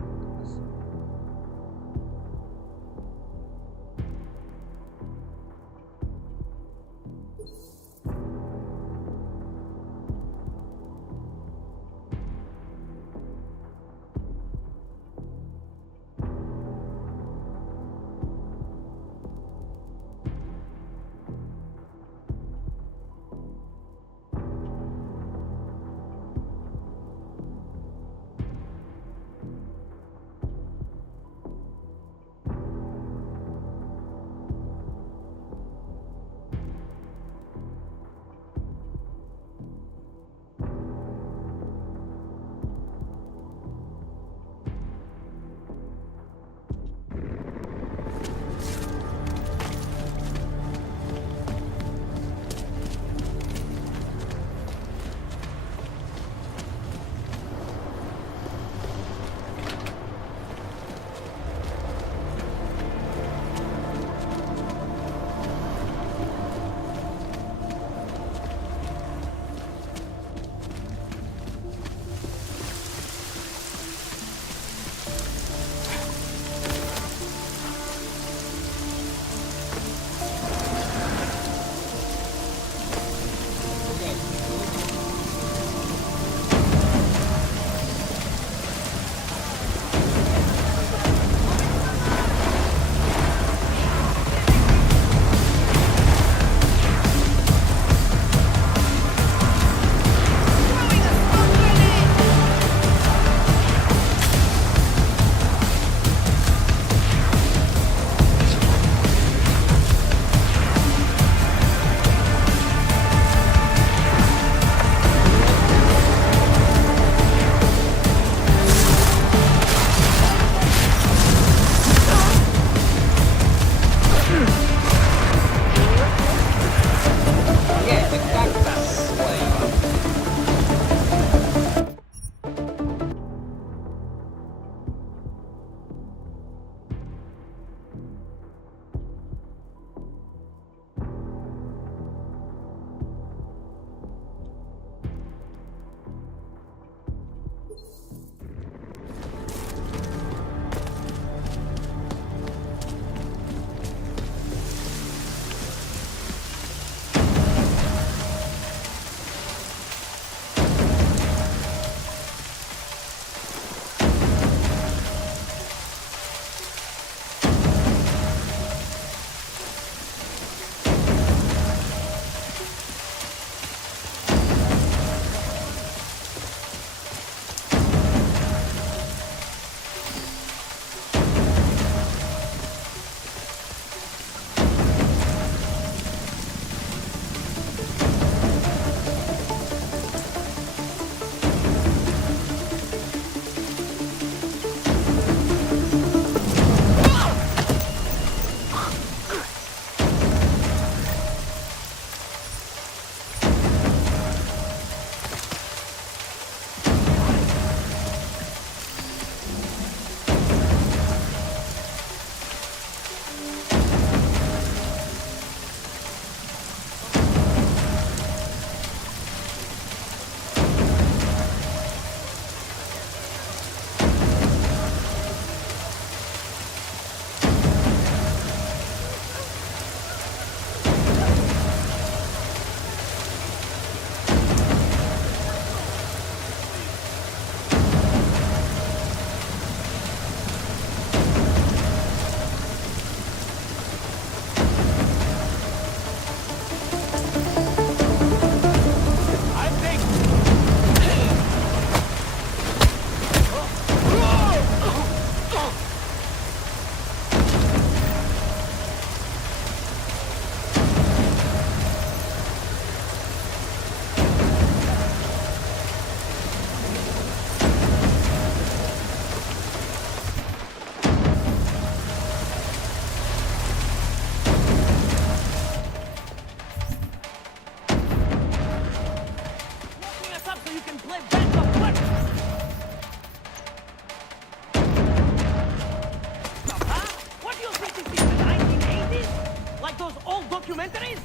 documentaries?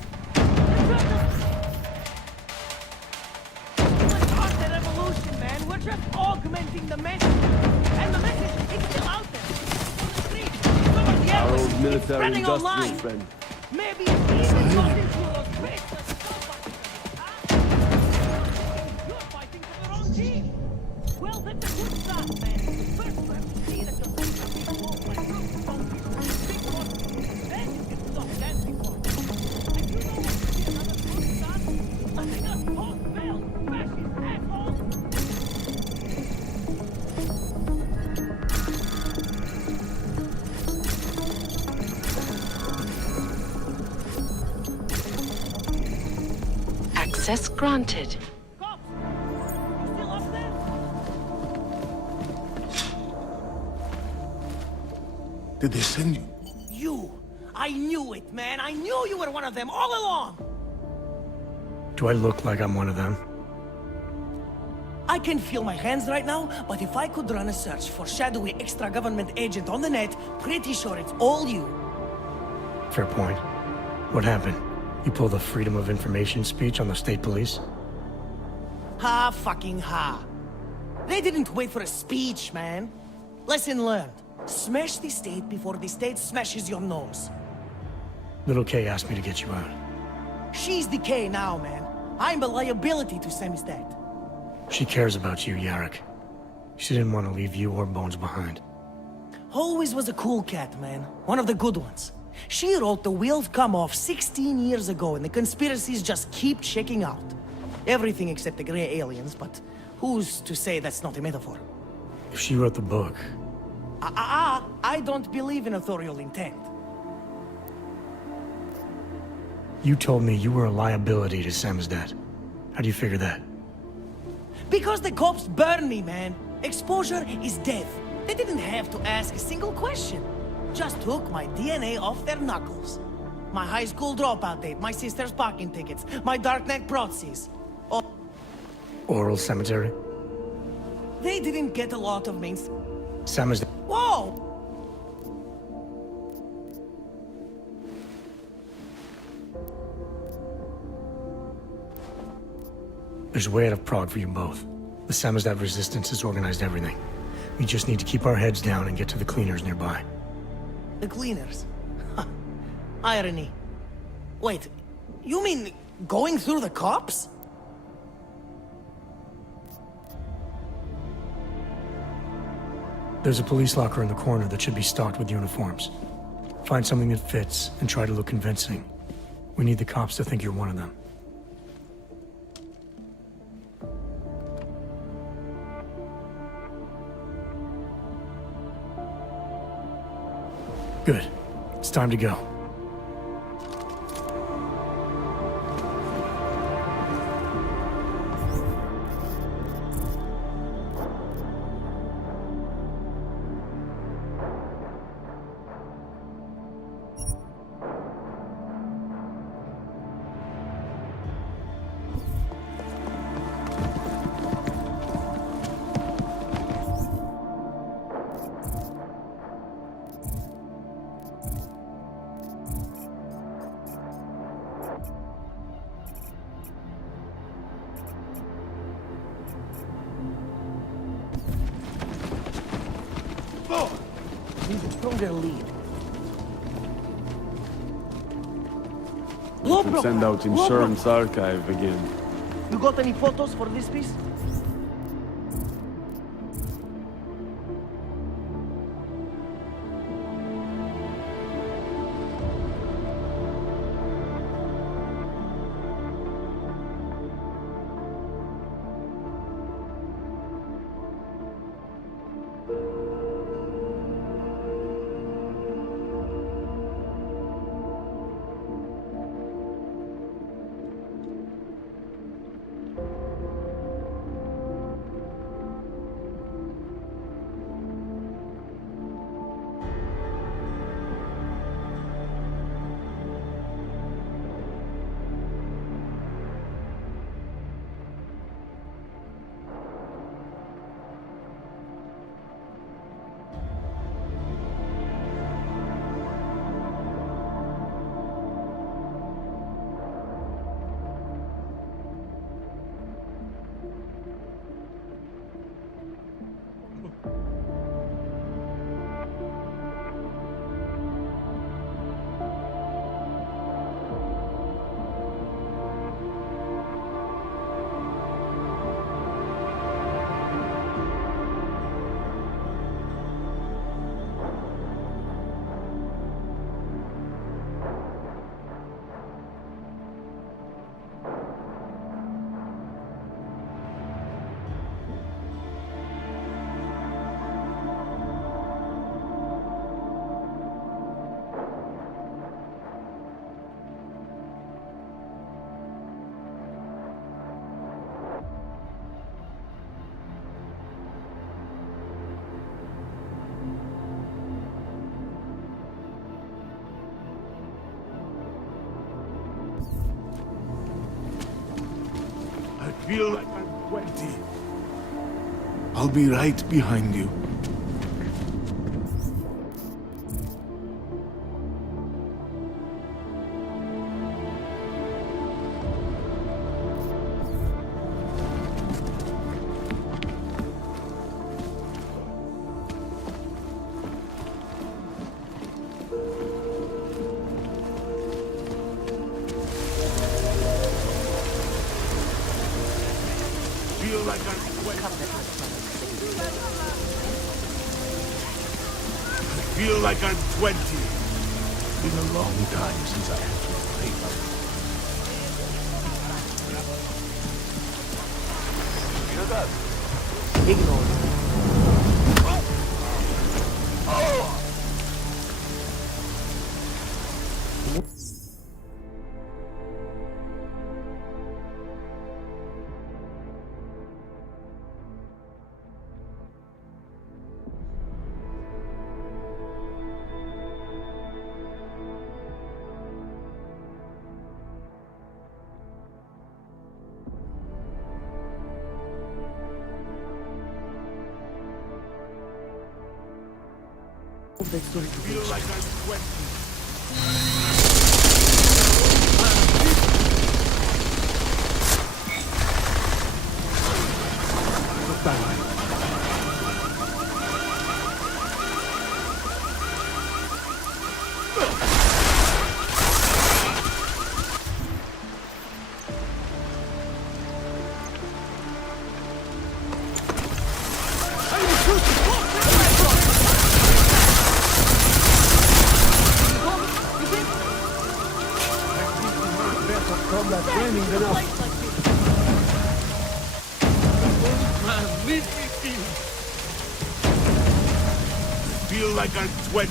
Let's start the revolution, man. We're just augmenting the message. And the message is still out there. On the street. It's over the Our airwaves. old It's military spreading industrial online. friend. Maybe it's even got into those bits that you're fighting for the wrong team. Well, that's a good start, man. First, you have to see that your things are being moved by groups of big forces. Then you can stop dancing for it. And you know what would be another good start? Letting us post-fail, fascist assholes! Access granted. Did they send you? You! I knew it, man! I knew you were one of them all along! Do I look like I'm one of them? I can feel my hands right now, but if I could run a search for shadowy extra-government agent on the net, pretty sure it's all you. Fair point. What happened? You pulled a Freedom of Information speech on the state police? Ha fucking ha. They didn't wait for a speech, man. Lesson learned. Smash the state before the state smashes your nose. Little K asked me to get you out. She's the K now, man. I'm a liability to Sammy's dad. She cares about you, Yarrick. She didn't want to leave you or Bones behind. Always was a cool cat, man. One of the good ones. She wrote The Wheels Come Off 16 years ago, and the conspiracies just keep checking out. Everything except the gray aliens, but who's to say that's not a metaphor? If she wrote the book... I don't believe in authorial intent. You told me you were a liability to Sam's dad. How do you figure that? Because the cops burn me, man. Exposure is death. They didn't have to ask a single question. Just took my DNA off their knuckles. My high school dropout date, my sister's parking tickets, my darknet proxies. Oh, Oral cemetery? they didn't get a lot of main... Sam is... Whoa! There's a way out of Prague for you both. The Samizdat resistance has organized everything. We just need to keep our heads down and get to the cleaners nearby. The cleaners? Irony. Wait, you mean going through the cops? There's a police locker in the corner that should be stocked with uniforms. Find something that fits and try to look convincing. We need the cops to think you're one of them. Good. It's time to go. Need a stronger lead. Could send out insurance archive again. You got any photos for this piece? feel like I'm 20. I'll be right behind you. Feel like I'm 20. I feel like I'm 20. Been a long time since I had to fight. Hear that? Ignore. Feel like I'm 20. Combat training enough. Feel like I'm 20.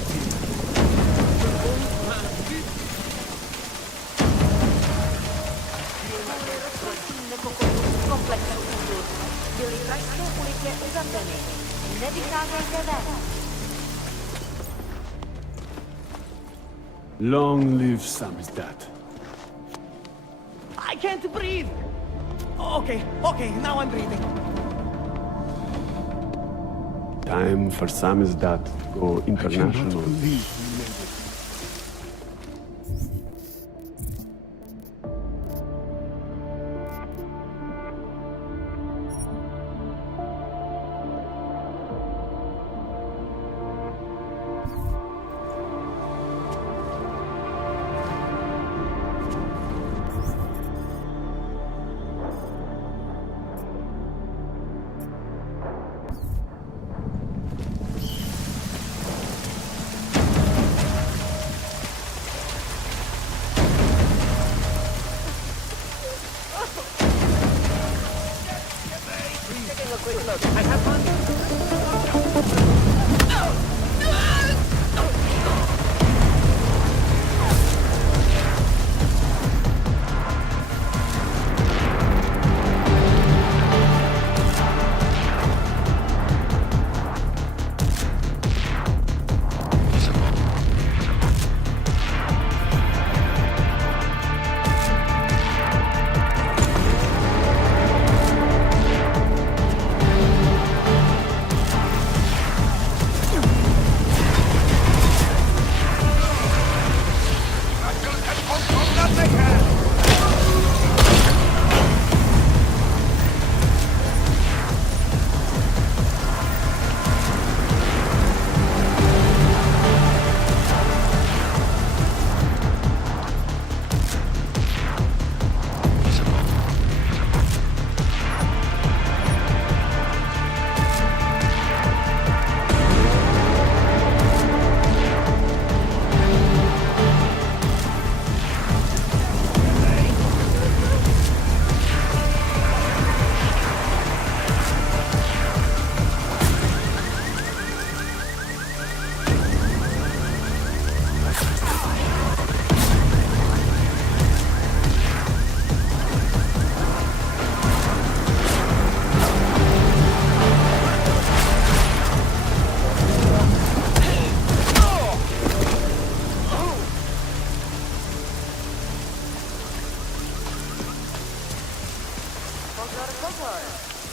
Long live Samizdat. I can't breathe! Okay, now I'm breathing. Time for Samizdat to go international.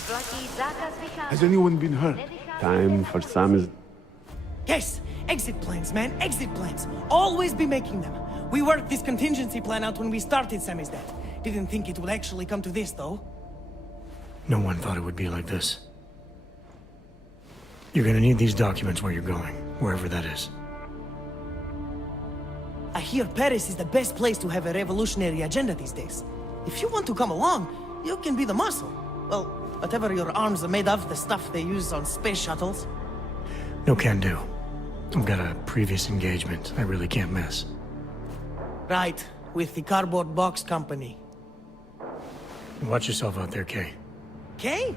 Has anyone been hurt? Time for some is... Yes! Exit plans, man! Exit plans! Always be making them! We worked this contingency plan out when we started Samizdat. Didn't think it would actually come to this, though. No one thought it would be like this. You're gonna need these documents where you're going, wherever that is. I hear Paris is the best place to have a revolutionary agenda these days. If you want to come along, you can be the muscle. Well, whatever your arms are made of, the stuff they use on space shuttles. No can do. I've got a previous engagement I really can't miss. Right, with the cardboard box company. Watch yourself out there, Kay. Kay?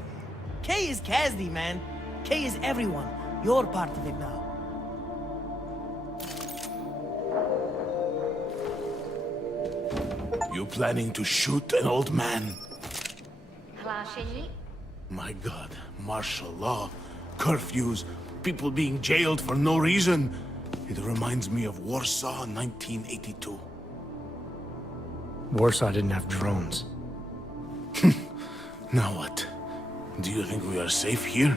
Kay is Kazdi, man. Kay is everyone. You're part of it now. You planning to shoot an old man? My God, martial law, curfews, people being jailed for no reason. It reminds me of Warsaw 1982. Warsaw didn't have drones. Now what? Do you think we are safe here?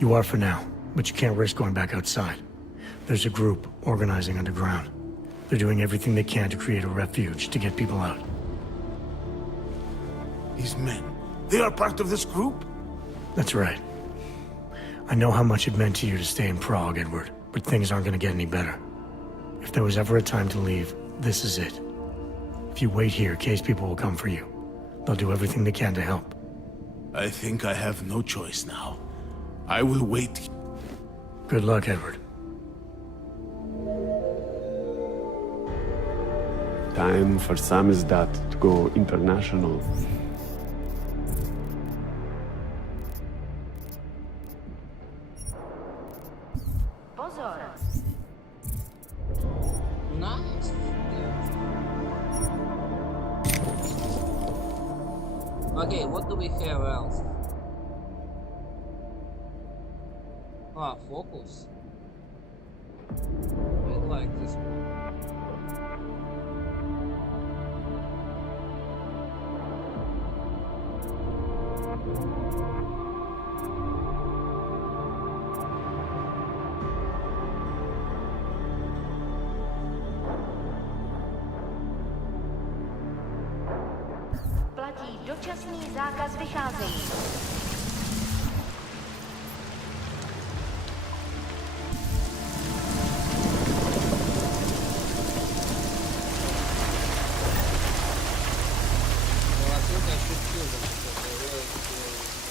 You are for now, but you can't risk going back outside. There's a group organizing underground. They're doing everything they can to create a refuge to get people out. These men, they are part of this group? That's right. I know how much it meant to you to stay in Prague, Edward, but things aren't gonna get any better. If there was ever a time to leave, this is it. If you wait here, Kay's people will come for you. They'll do everything they can to help. I think I have no choice now. I will wait. Good luck, Edward. Time for Samizdat to go international. Nice. Okay, what do we have else? Ah, focus. I like this one. Platí dočasný zákaz vycházení.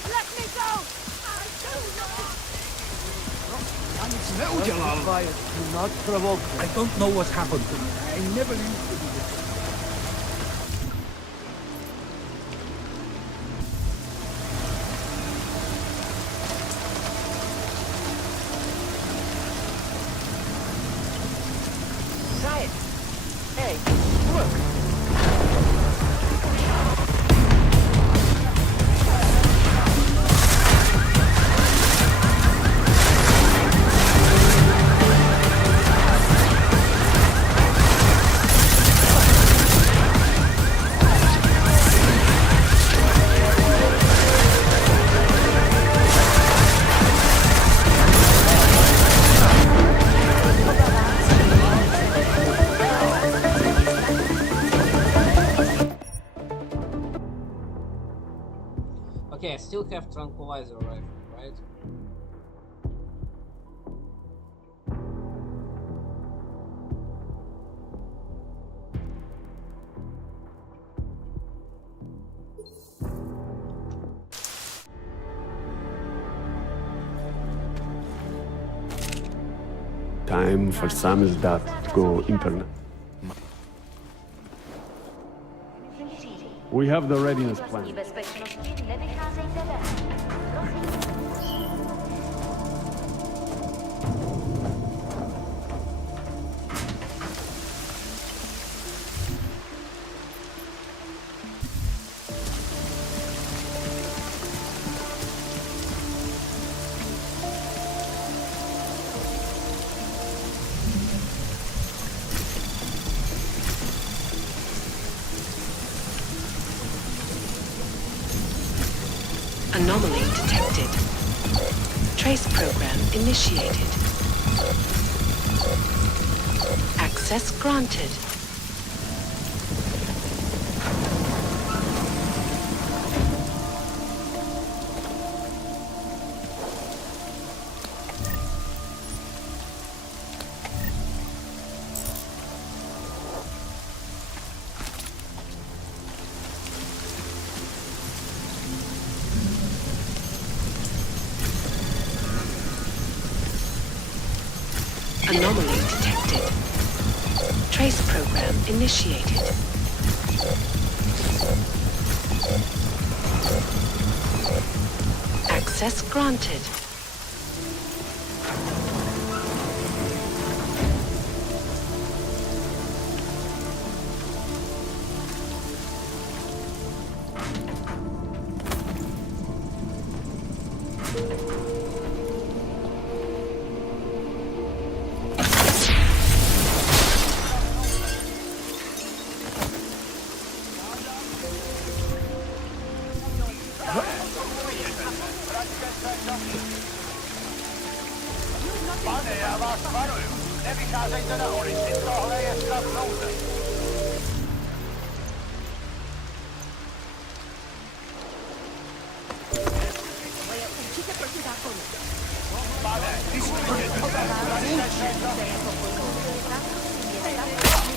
Let me go! Neudělal. Do not provoke. I don't know what's happened to me. I never used to be this way. Try it. Hey, look. Okay, I still have tranquilizer rifle, right? Time for Samizdat to go internet. We have the readiness plan. Bezpečnosti nevycházejte ven. Anomaly detected. Trace program initiated. Access granted. Anomaly detected. Trace program initiated. Access granted. Pane, já vás varuju. Nevycházejte na ulici, tohle je stav nouze. Určitě proti zákonu. Pane, diskutujete.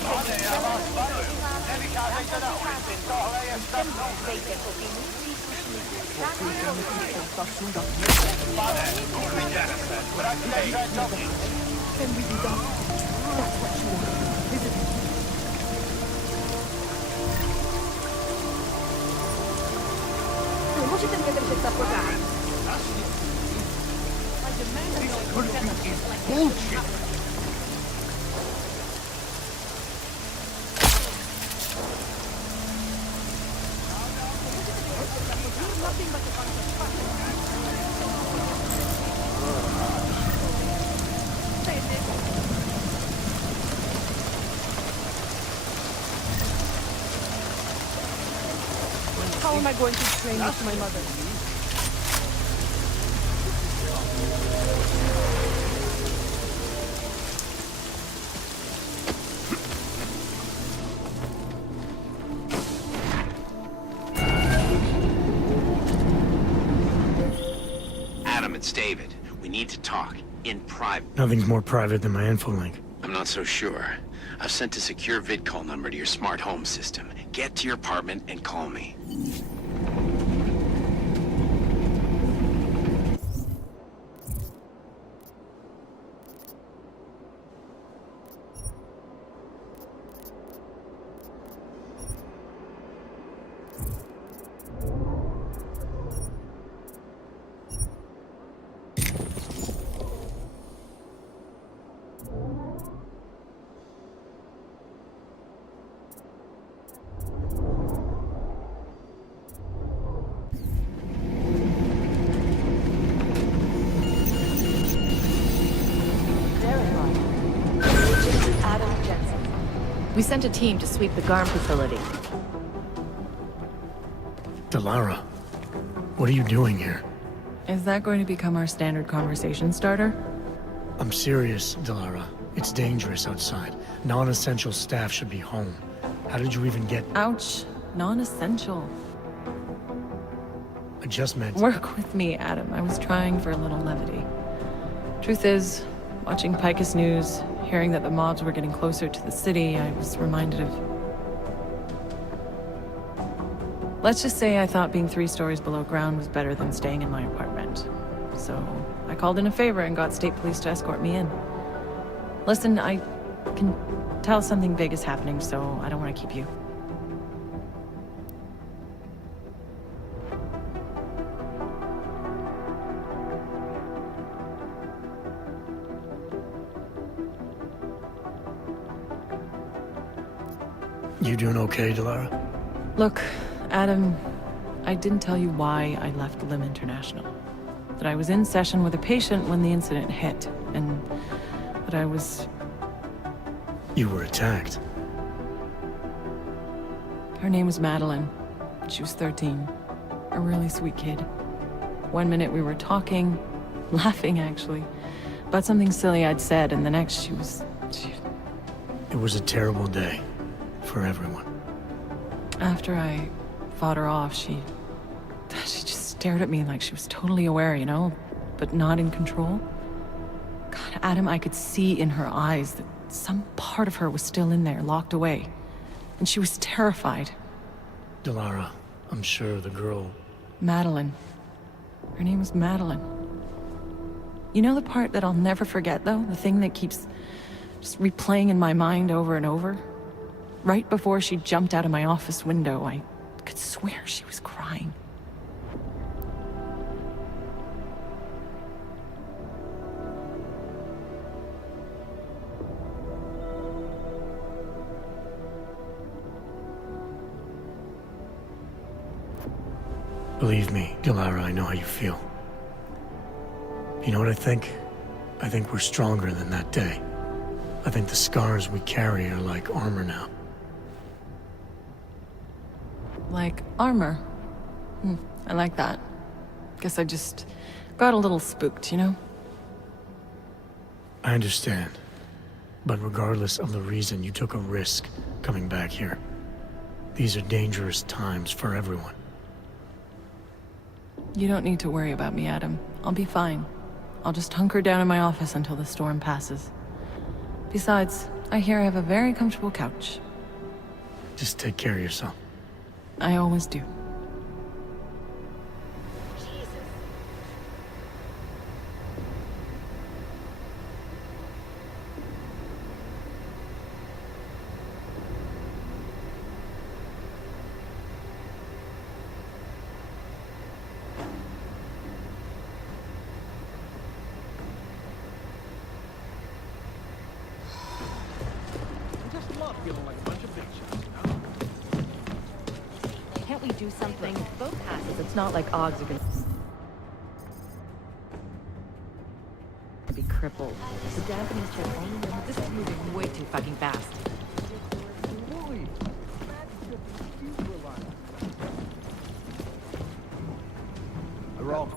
Pane, já vás varuju. Nevycházejte na ulici, tohle je stav nouze. Pane, uklidněte se. Vraťte se dovnitř. Then we be done. That's what you want, isn't it? Můžete mě držet za pořád. Bullshit. Nothing but a bunch of fuck. How am I going to explain this to my mother? Adam, it's David. We need to talk. In private. Nothing's more private than my info-link. I'm not so sure. I've sent a secure vid-call number to your smart home system. Get to your apartment and call me. We sent a team to sweep the GARM facility. Delara, what are you doing here? Is that going to become our standard conversation starter? I'm serious, Delara. It's dangerous outside. Non-essential staff should be home. How did you even get... Ouch. Non-essential. I just meant... Work with me, Adam. I was trying for a little levity. Truth is, watching Picus News, hearing that the mobs were getting closer to the city, I was reminded of... Let's just say I thought being 3 stories below ground was better than staying in my apartment. So I called in a favor and got state police to escort me in. Listen, I can tell something big is happening, so I don't want to keep you. You doing okay, Delara? Look, Adam, I didn't tell you why I left Lim International. That I was in session with a patient when the incident hit, and that I was... You were attacked. Her name was Madeline. She was 13. A really sweet kid. One minute we were talking, laughing actually, about something silly I'd said, and the next she... It was a terrible day for everyone. After I fought her off, she just stared at me like she was totally aware, you know, but not in control. God, Adam, I could see in her eyes that some part of her was still in there, locked away. And she was terrified. Delara, I'm sure the girl... Madeline. Her name was Madeline. You know the part that I'll never forget, though? The thing that keeps just replaying in my mind over and over? Right before she jumped out of my office window, I could swear she was crying. Believe me, Delara, I know how you feel. You know what I think? I think we're stronger than that day. I think the scars we carry are like armor now. Like armor? I like that. Guess I just got a little spooked, you know? I understand. But regardless of the reason, you took a risk coming back here. These are dangerous times for everyone. You don't need to worry about me, Adam. I'll be fine. I'll just hunker down in my office until the storm passes. Besides, I hear I have a very comfortable couch. Just take care of yourself. I always do. Can't we do something? Boat passes. It's not like odds are gonna be crippled. The dampening's just only... This is moving way too fucking fast. Roll.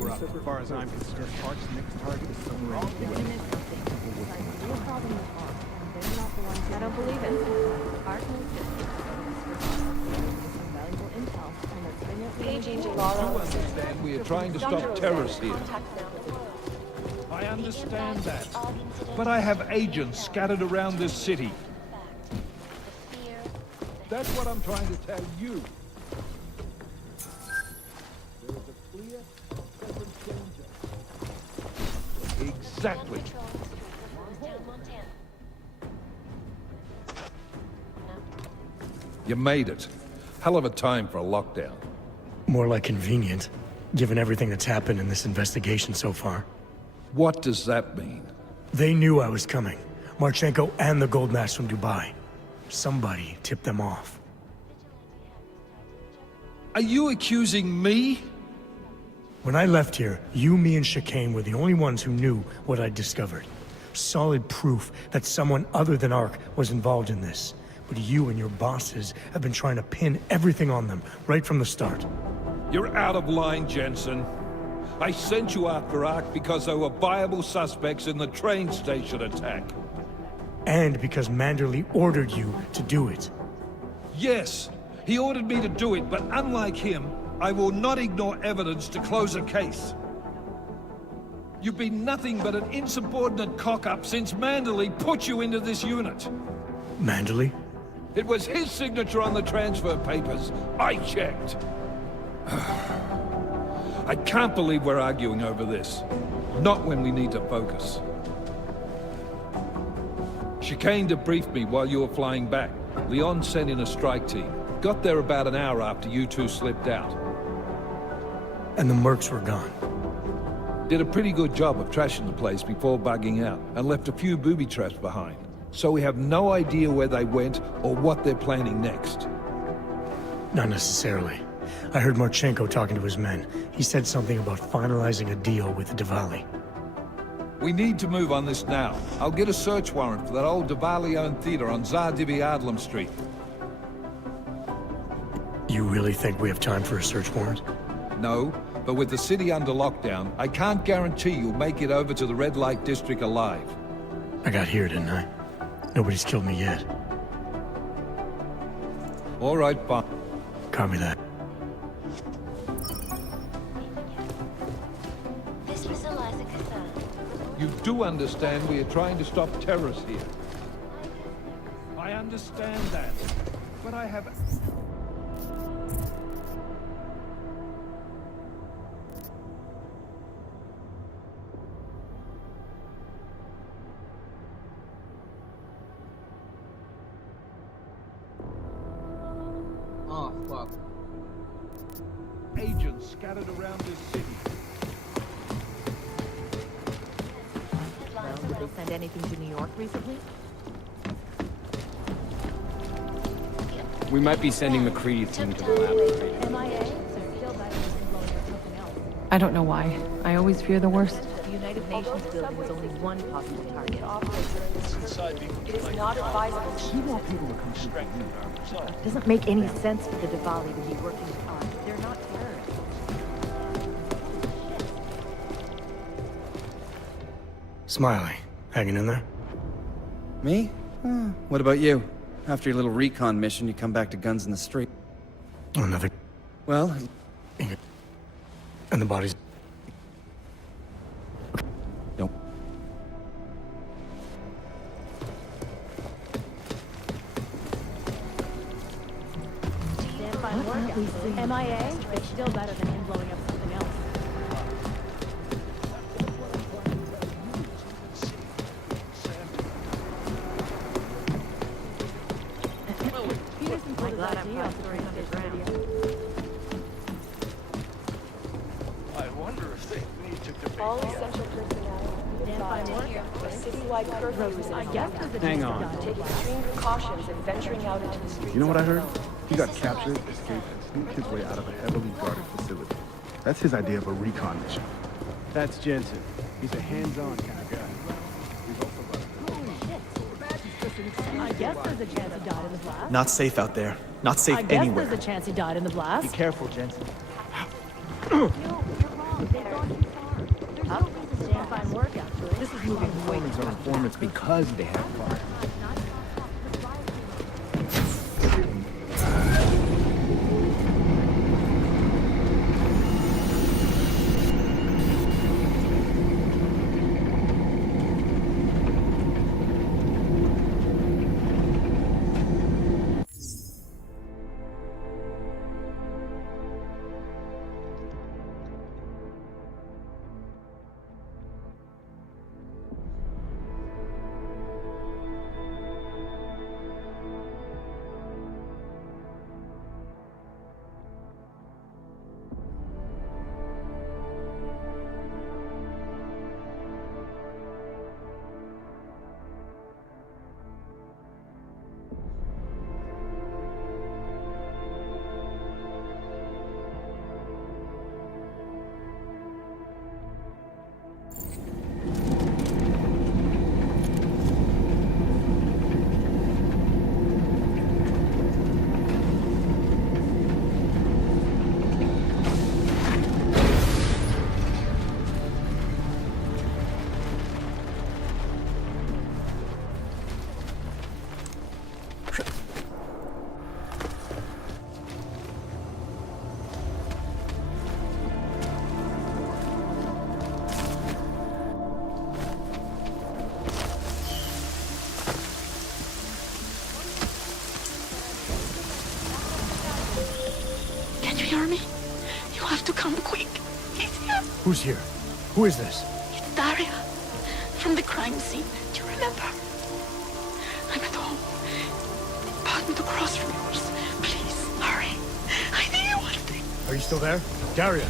corrupt. As far as I'm concerned, Park's next target is somewhere in the US. I don't believe it. Art knows valuable intel, and it's been Paging You understand we are trying to stop terrorists here. I understand that. But I have agents scattered around this city. That's what I'm trying to tell you. There is a clear, present danger. Exactly. You made it. Hell of a time for a lockdown. More like convenient, given everything that's happened in this investigation so far. What does that mean? They knew I was coming. Marchenko and the gold mask from Dubai. Somebody tipped them off. Are you accusing me? When I left here, you, me, and Chicane were the only ones who knew what I'd discovered. Solid proof that someone other than Ark was involved in this. But you and your bosses have been trying to pin everything on them, right from the start. You're out of line, Jensen. I sent you after Ark because there were viable suspects in the train station attack. And because Manderley ordered you to do it. Yes, he ordered me to do it, but unlike him, I will not ignore evidence to close a case. You've been nothing but an insubordinate cock-up since Manderley put you into this unit. Manderley? It was his signature on the transfer papers. I checked. I can't believe we're arguing over this. Not when we need to focus. Chicane debriefed me while you were flying back. Leon sent in a strike team. Got there about an hour after you two slipped out. And the mercs were gone. Did a pretty good job of trashing the place before bugging out, and left a few booby traps behind. So we have no idea where they went or what they're planning next. Not necessarily. I heard Marchenko talking to his men. He said something about finalizing a deal with the Diwali. We need to move on this now. I'll get a search warrant for that old Diwali-owned theater on Tsar Divi Adlam Street. You really think we have time for a search warrant? No, but with the city under lockdown, I can't guarantee you'll make it over to the red light district alive. I got here, didn't I? Nobody's killed me yet. All right, fine. Copy that. This was Eliza Kazan. You do understand we are trying to stop terrorists here. I understand that, but I have... Oh, fuck. Agents scattered around this city. Did they send anything to New York recently? We might be sending McCready's team to the lab. I don't know why. I always fear the worst. The United Nations building is only one possible target. It is not advisable to You want people to come to It doesn't make any sense for the Diwali to be working with Ark. They're not terrorists. Smiley, hanging in there? Me? What about you? After your little recon mission, you come back to guns in the street. Another. Well... And the bodies. Nope. Stand by workout. MIA, it's still better than him blowing up something else. I'm glad I'm throwing up his video. I wonder if they need to debate all essential personnel a citywide curfew. Hang on. Take extreme precautions in venturing out into the streets. You know what I heard? He got captured, escaped, and sneaked his way out of a heavily guarded facility. That's his idea of a recon mission. That's Jensen. He's a hands-on kind of guy. I guess there's a chance he died in the blast. Not safe out there. Not safe I guess anywhere. there's a chance he died in the blast. Be careful, Jensen. You're wrong. They've gone civilians are informants because they have fire. Can you hear me? You have to come quick. He's here. Who's here? Who is this? It's Daria. From the crime scene. Do you remember? I'm at home. The apartment across from yours. Please, hurry. I need you one thing. Are you still there? Daria!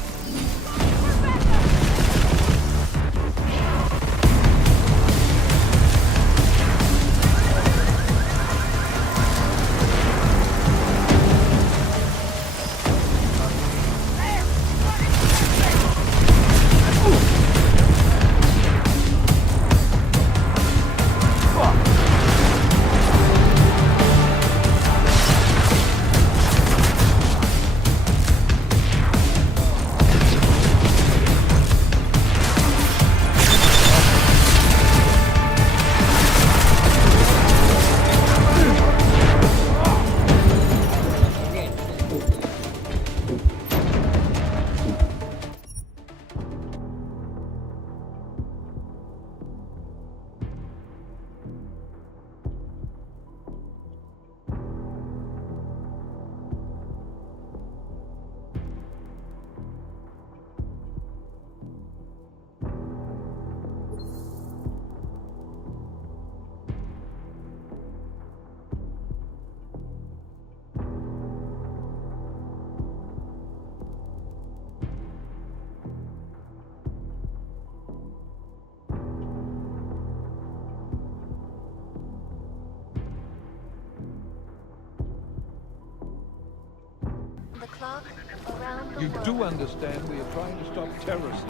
The clock around the You world. do understand we are trying to stop terrorists.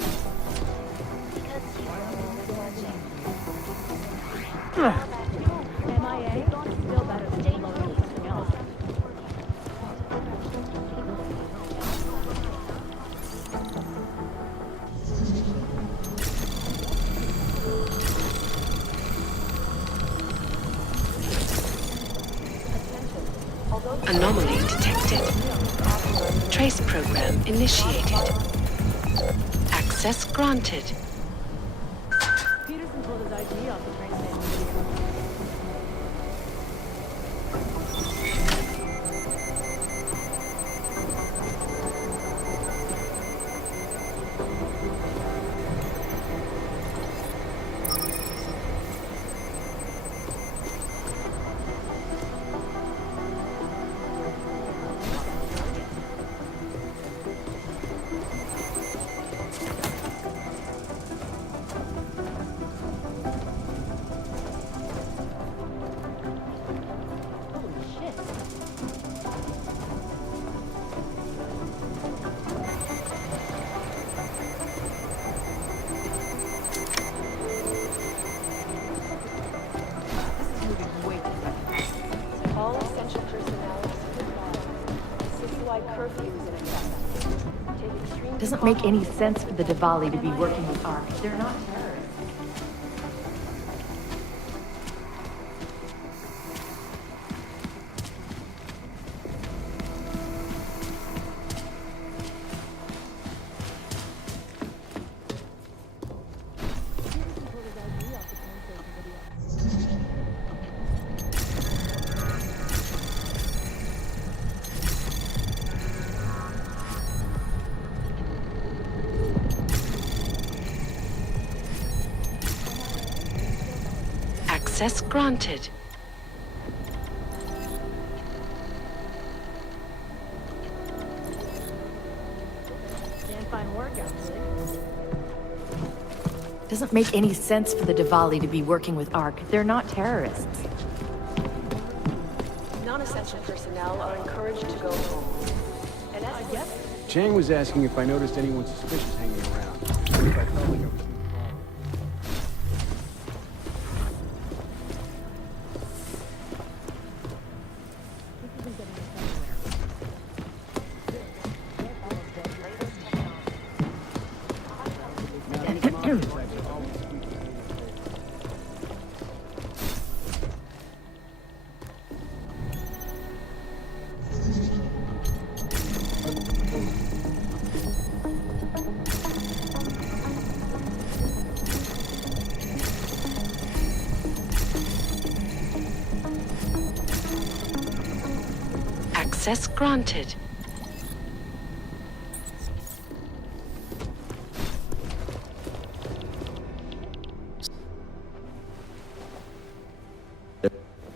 Because he's watching. MIA? Still better than Stay blowing close. something else. Anomaly detected. Trace program initiated. Access granted. Peterson pulled his ID off the train station. All essential personnel citywide curfew is in effect. Take extreme Doesn't make any sense for the Diwali to be working with ARC. They're not terrorists. Access granted. Can't find work out, really. Doesn't make any sense for the Diwali to be working with ARC. They're not terrorists. Non-essential personnel are encouraged to go home. And as I guess, Chang was asking if I noticed anyone suspicious hanging around. Or if I felt like I was being followed. Access granted.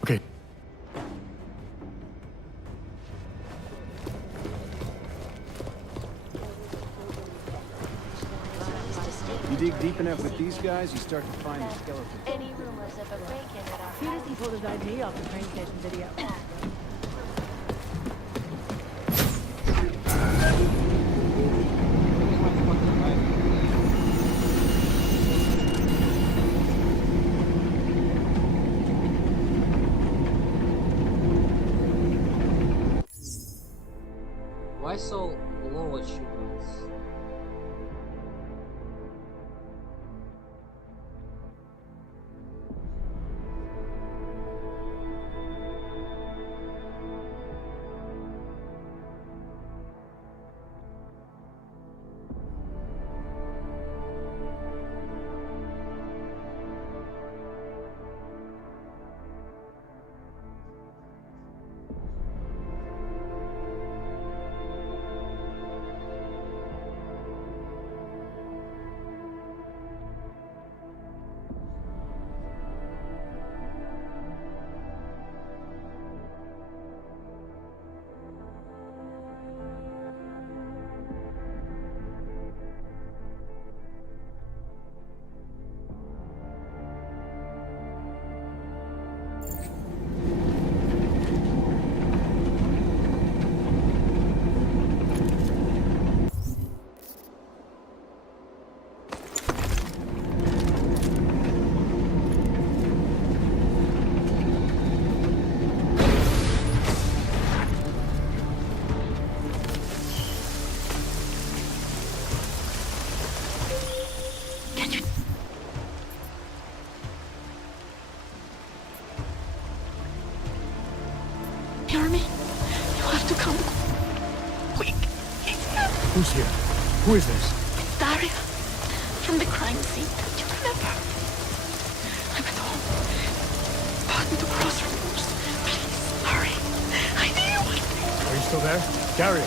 Okay. You dig deep enough with these guys, you start to find the skeleton. Any rumors of a break-in at our Peterson pulled his ID off the train station video. Why so low achievements? Hear me? You have to come quick. Who's here? Who is this? It's Daria from the crime scene. Do you remember? I'm at home. Pardon the crossroads. Please, hurry. I need you. Are you still there? Daria.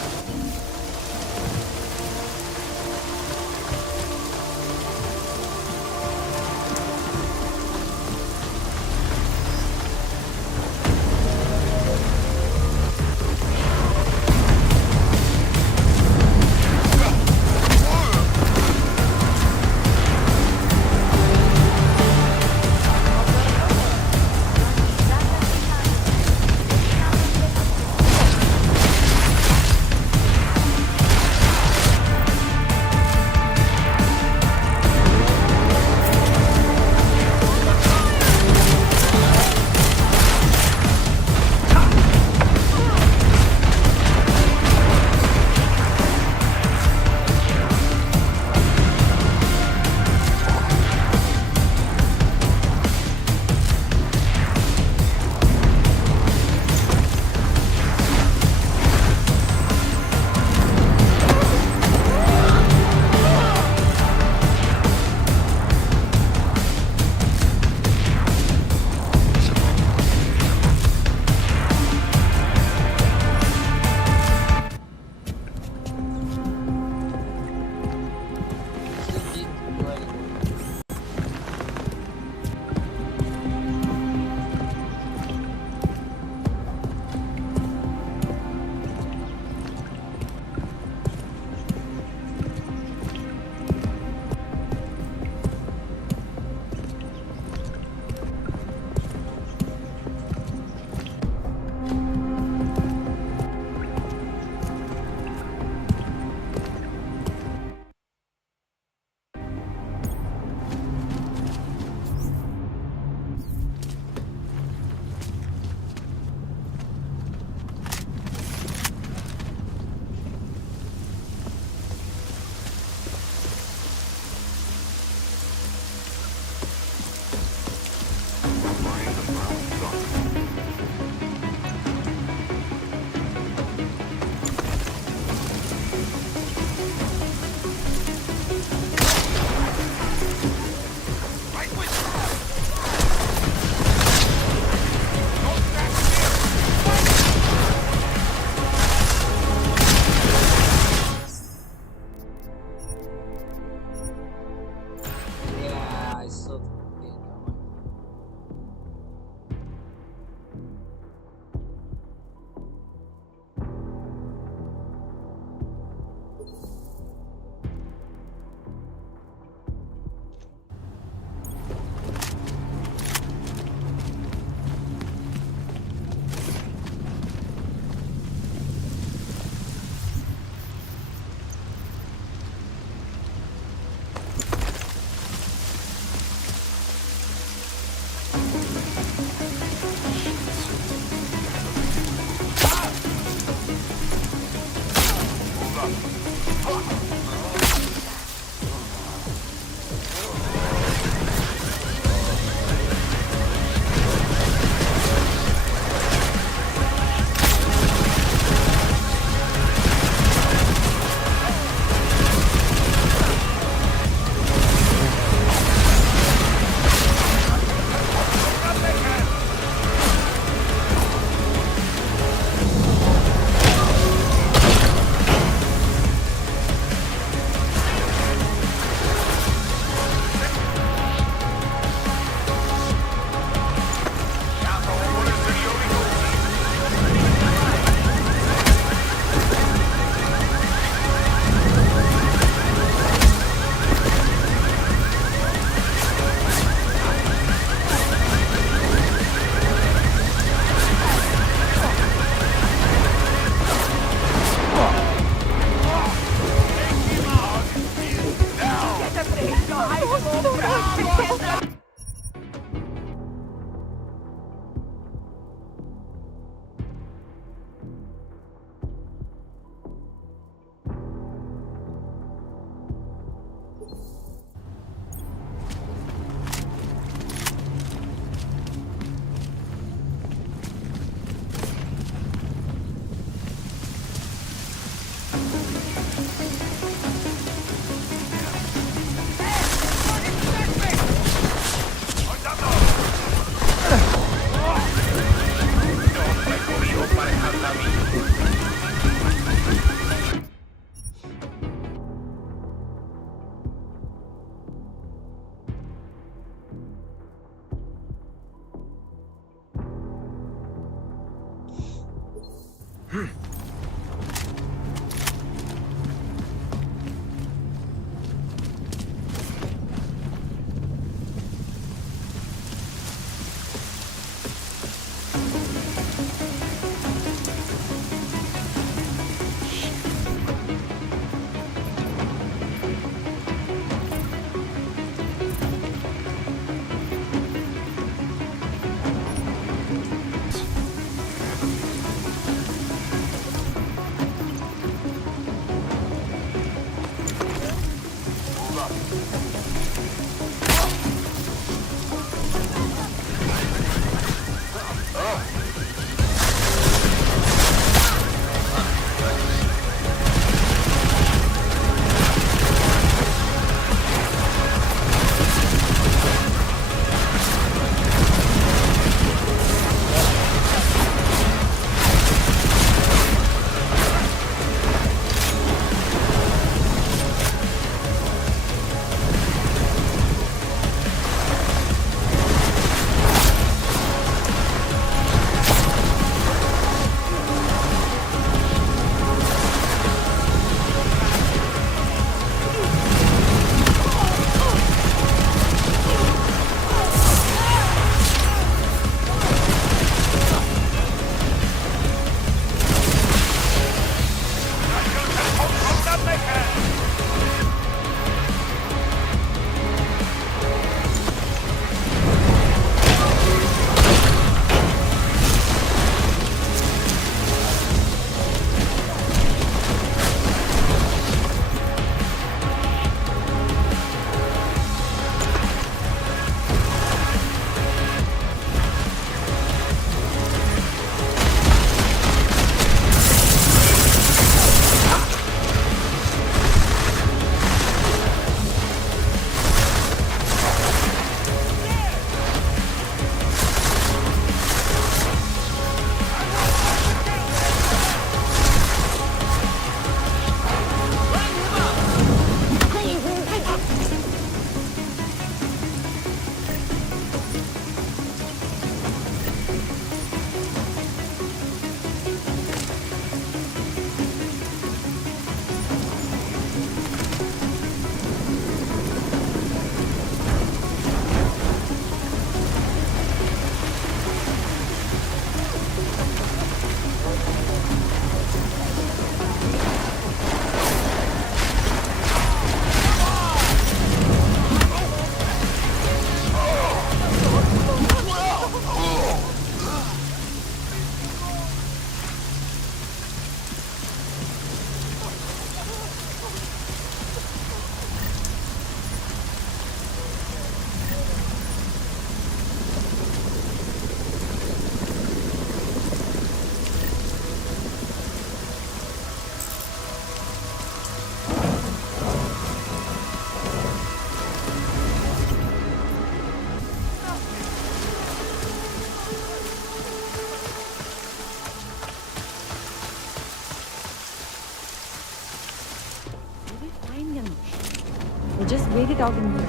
We'll just wait it out in here.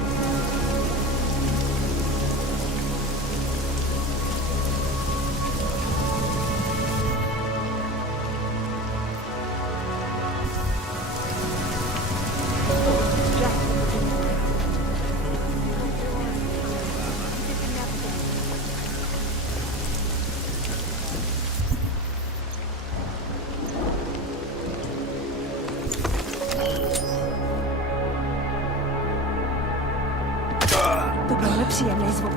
Przyjemny zwuk.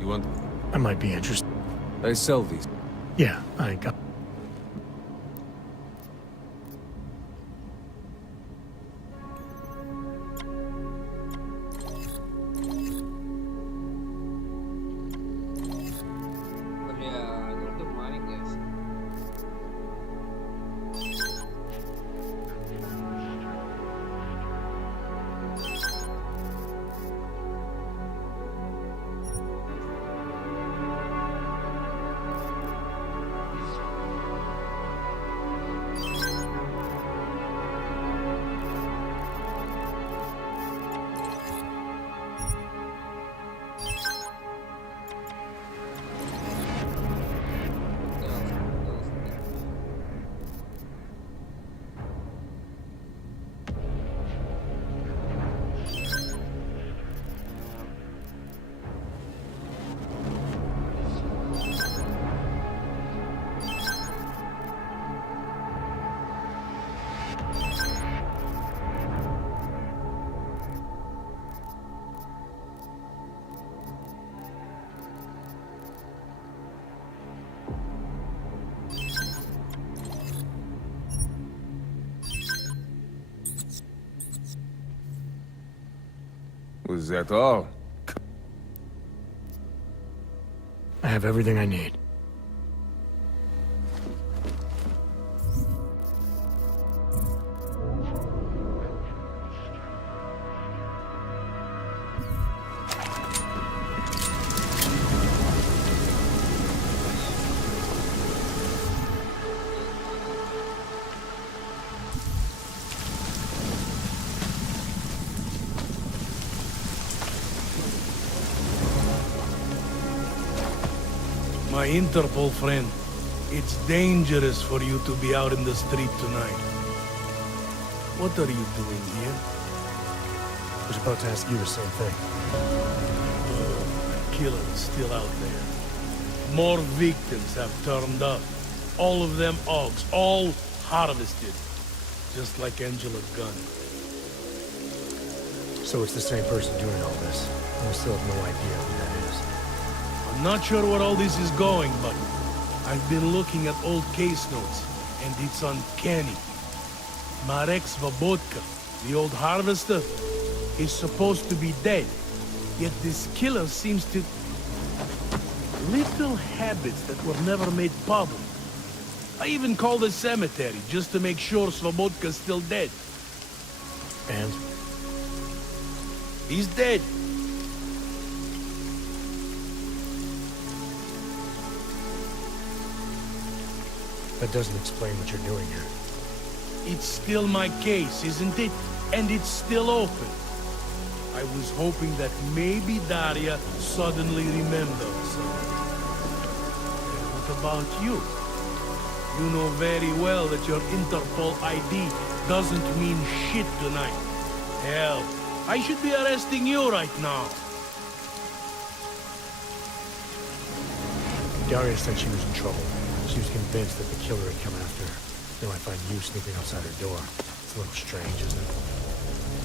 You want? I might be interested. I sell these. Yeah, I got. Is that all? I have everything I need. My Interpol friend, it's dangerous for you to be out in the street tonight. What are you doing here? I was about to ask you the same thing. The killer is still out there. More victims have turned up. All of them Augs, all harvested. Just like Angela Gunn. So it's the same person doing all this. And we still have no idea who that is. I'm not sure where all this is going, but I've been looking at old case notes, and it's uncanny. Marek Svobotka, the old harvester, is supposed to be dead. Yet this killer seems to... little habits that were never made public. I even called the cemetery just to make sure Svobodka's still dead. And? He's dead. That doesn't explain what you're doing here. It's still my case, isn't it? And it's still open. I was hoping that maybe Daria suddenly remembers. And what about you? You know very well that your Interpol ID doesn't mean shit tonight. Hell, I should be arresting you right now. Daria said she was in trouble. She was convinced that the killer had come after her. Now I find you sneaking outside her door. It's a little strange, isn't it?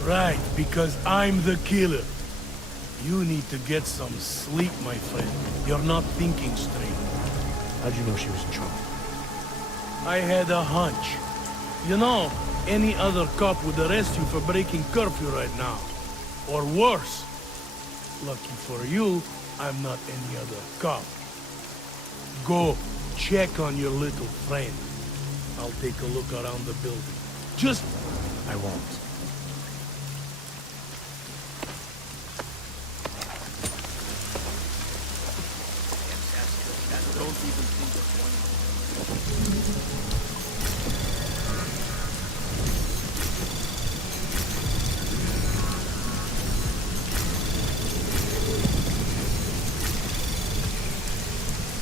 Right, because I'm the killer. You need to get some sleep, my friend. You're not thinking straight. How'd you know she was in trouble? I had a hunch. You know, any other cop would arrest you for breaking curfew right now. Or worse. Lucky for you, I'm not any other cop. Go, check on your little friend. I'll take a look around the building. Just... I won't. Don't even think of one.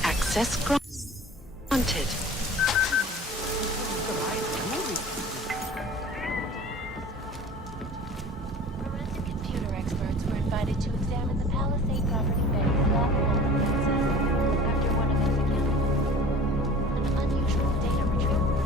Access granted. Forensic computer experts were invited to examine the Palisade Property Bank's log access after one of its accounts. An unusual data retrieval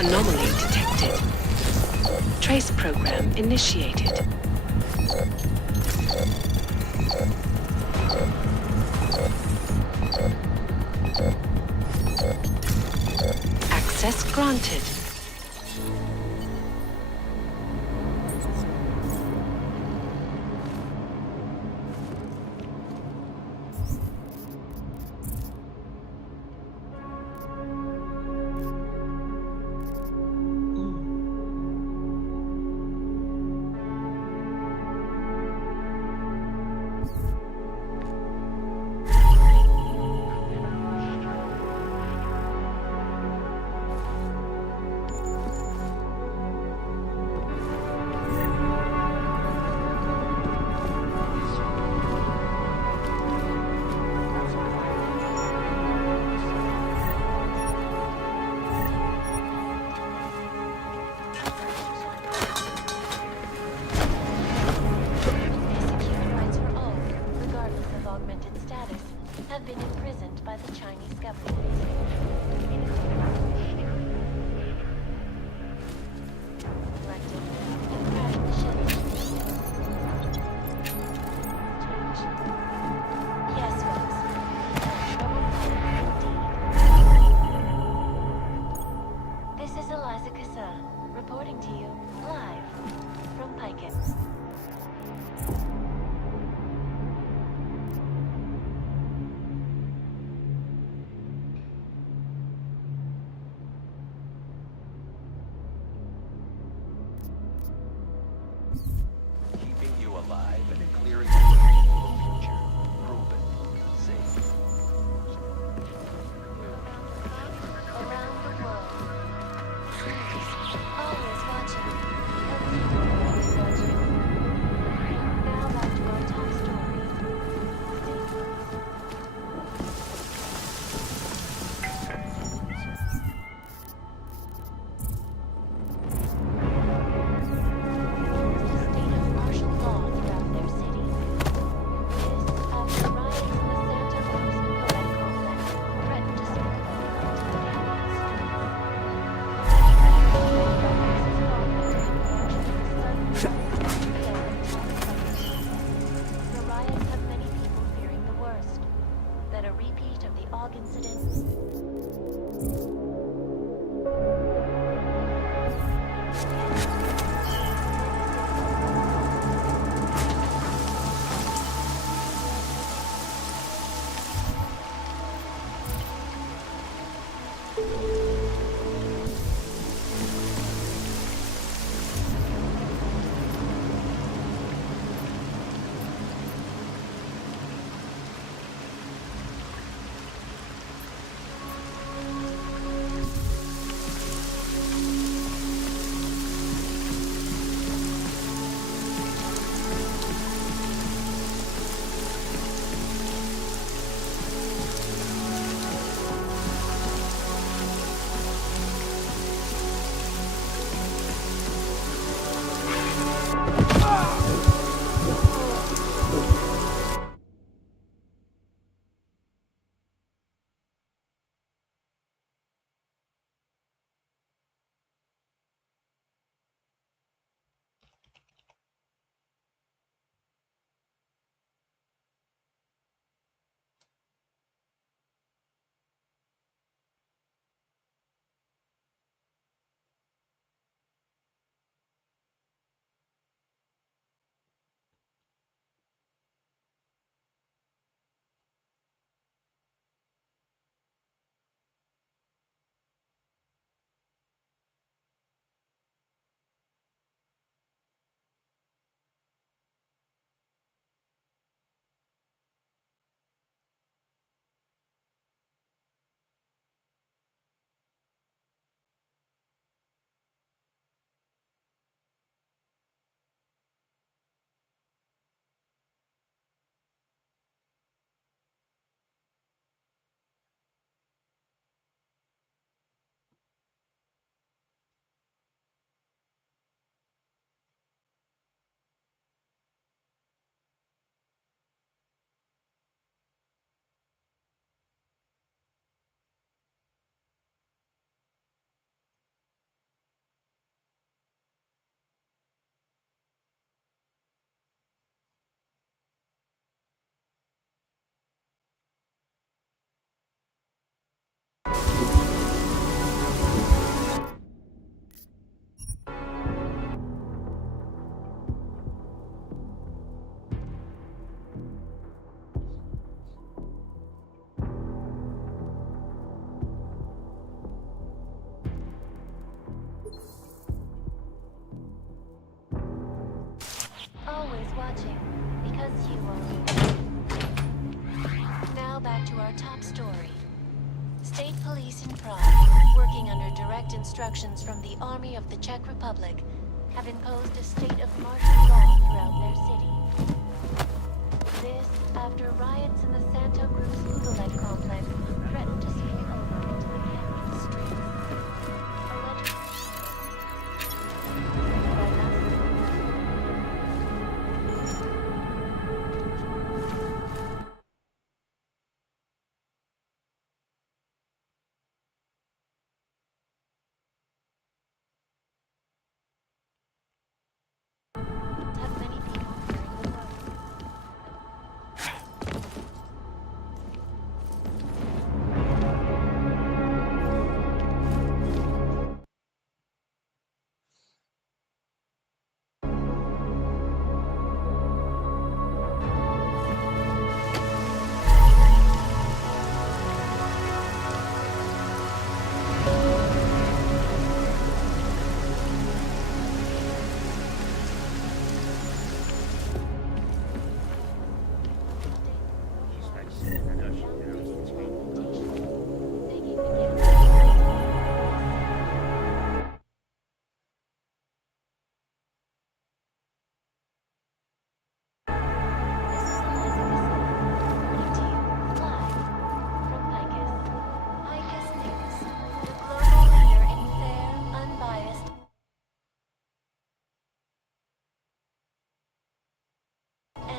Anomaly detected. Trace program initiated. Access granted. you live from Piket. Keeping you alive and clearing the way for your future. Proven. Safe. Around the world. Always watching. Because you are always watching. Now back to our top story. State of martial law throughout their city. This after riots in the Santa Cruz Nicolette complex threatened to spill over into the campus streets. The riots have many people fearing the worst. That a repeat of the Og incident. Always watching, because you always. Now back to our top story. State police in Prague, working under direct instructions from the Army of the Czech Republic, have imposed a state of martial law throughout their city. This after riots in the Santa Cruz Nicolette complex threatened to spill over into the campus streets.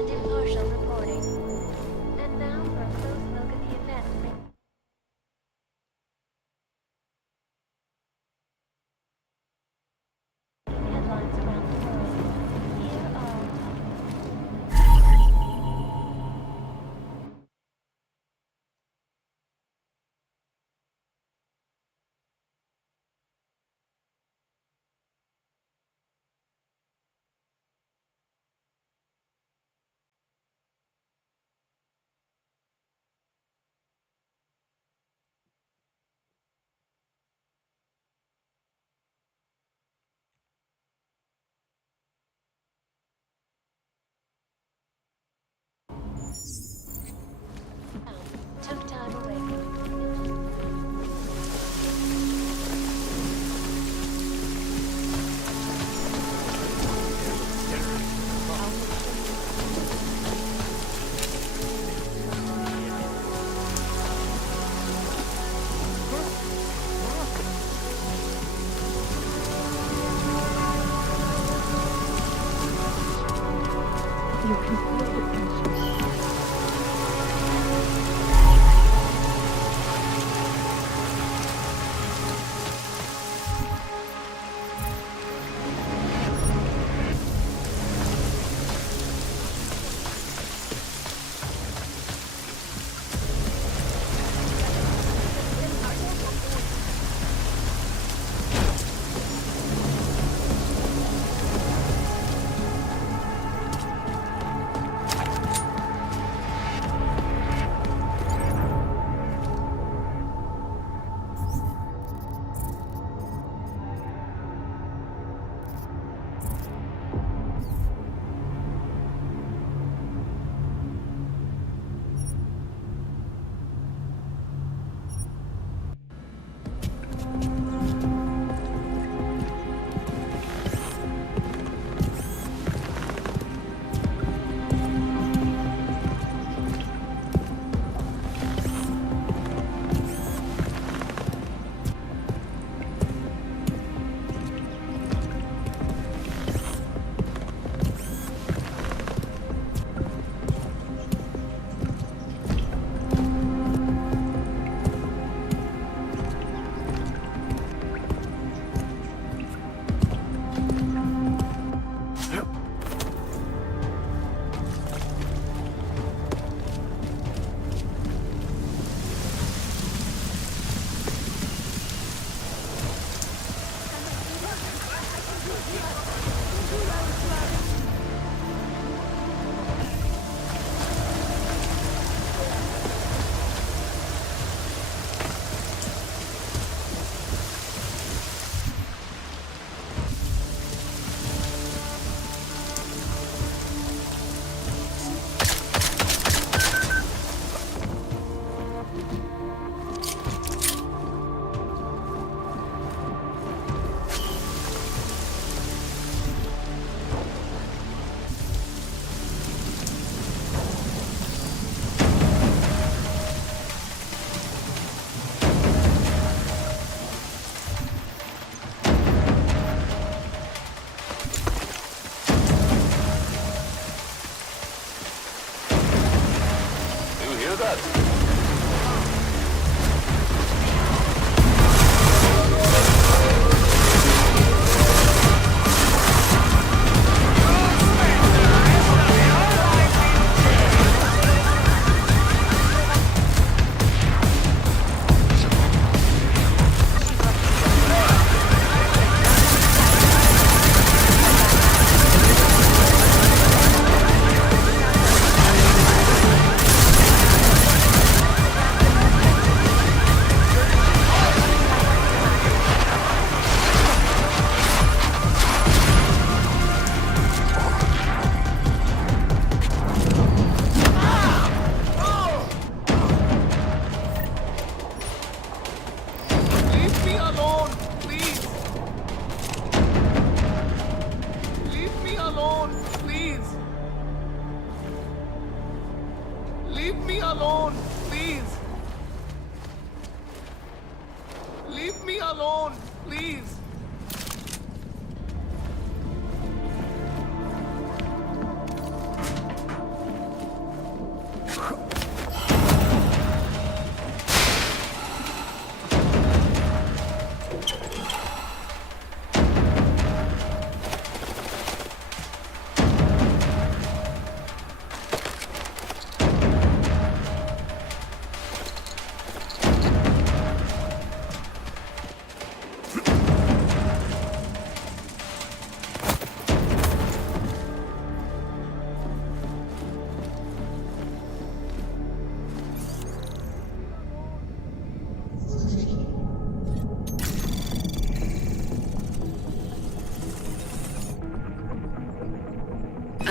and impartial reporting. And now for a close look at the event. Headlines around the world. Here are took time away. You can feel the tension.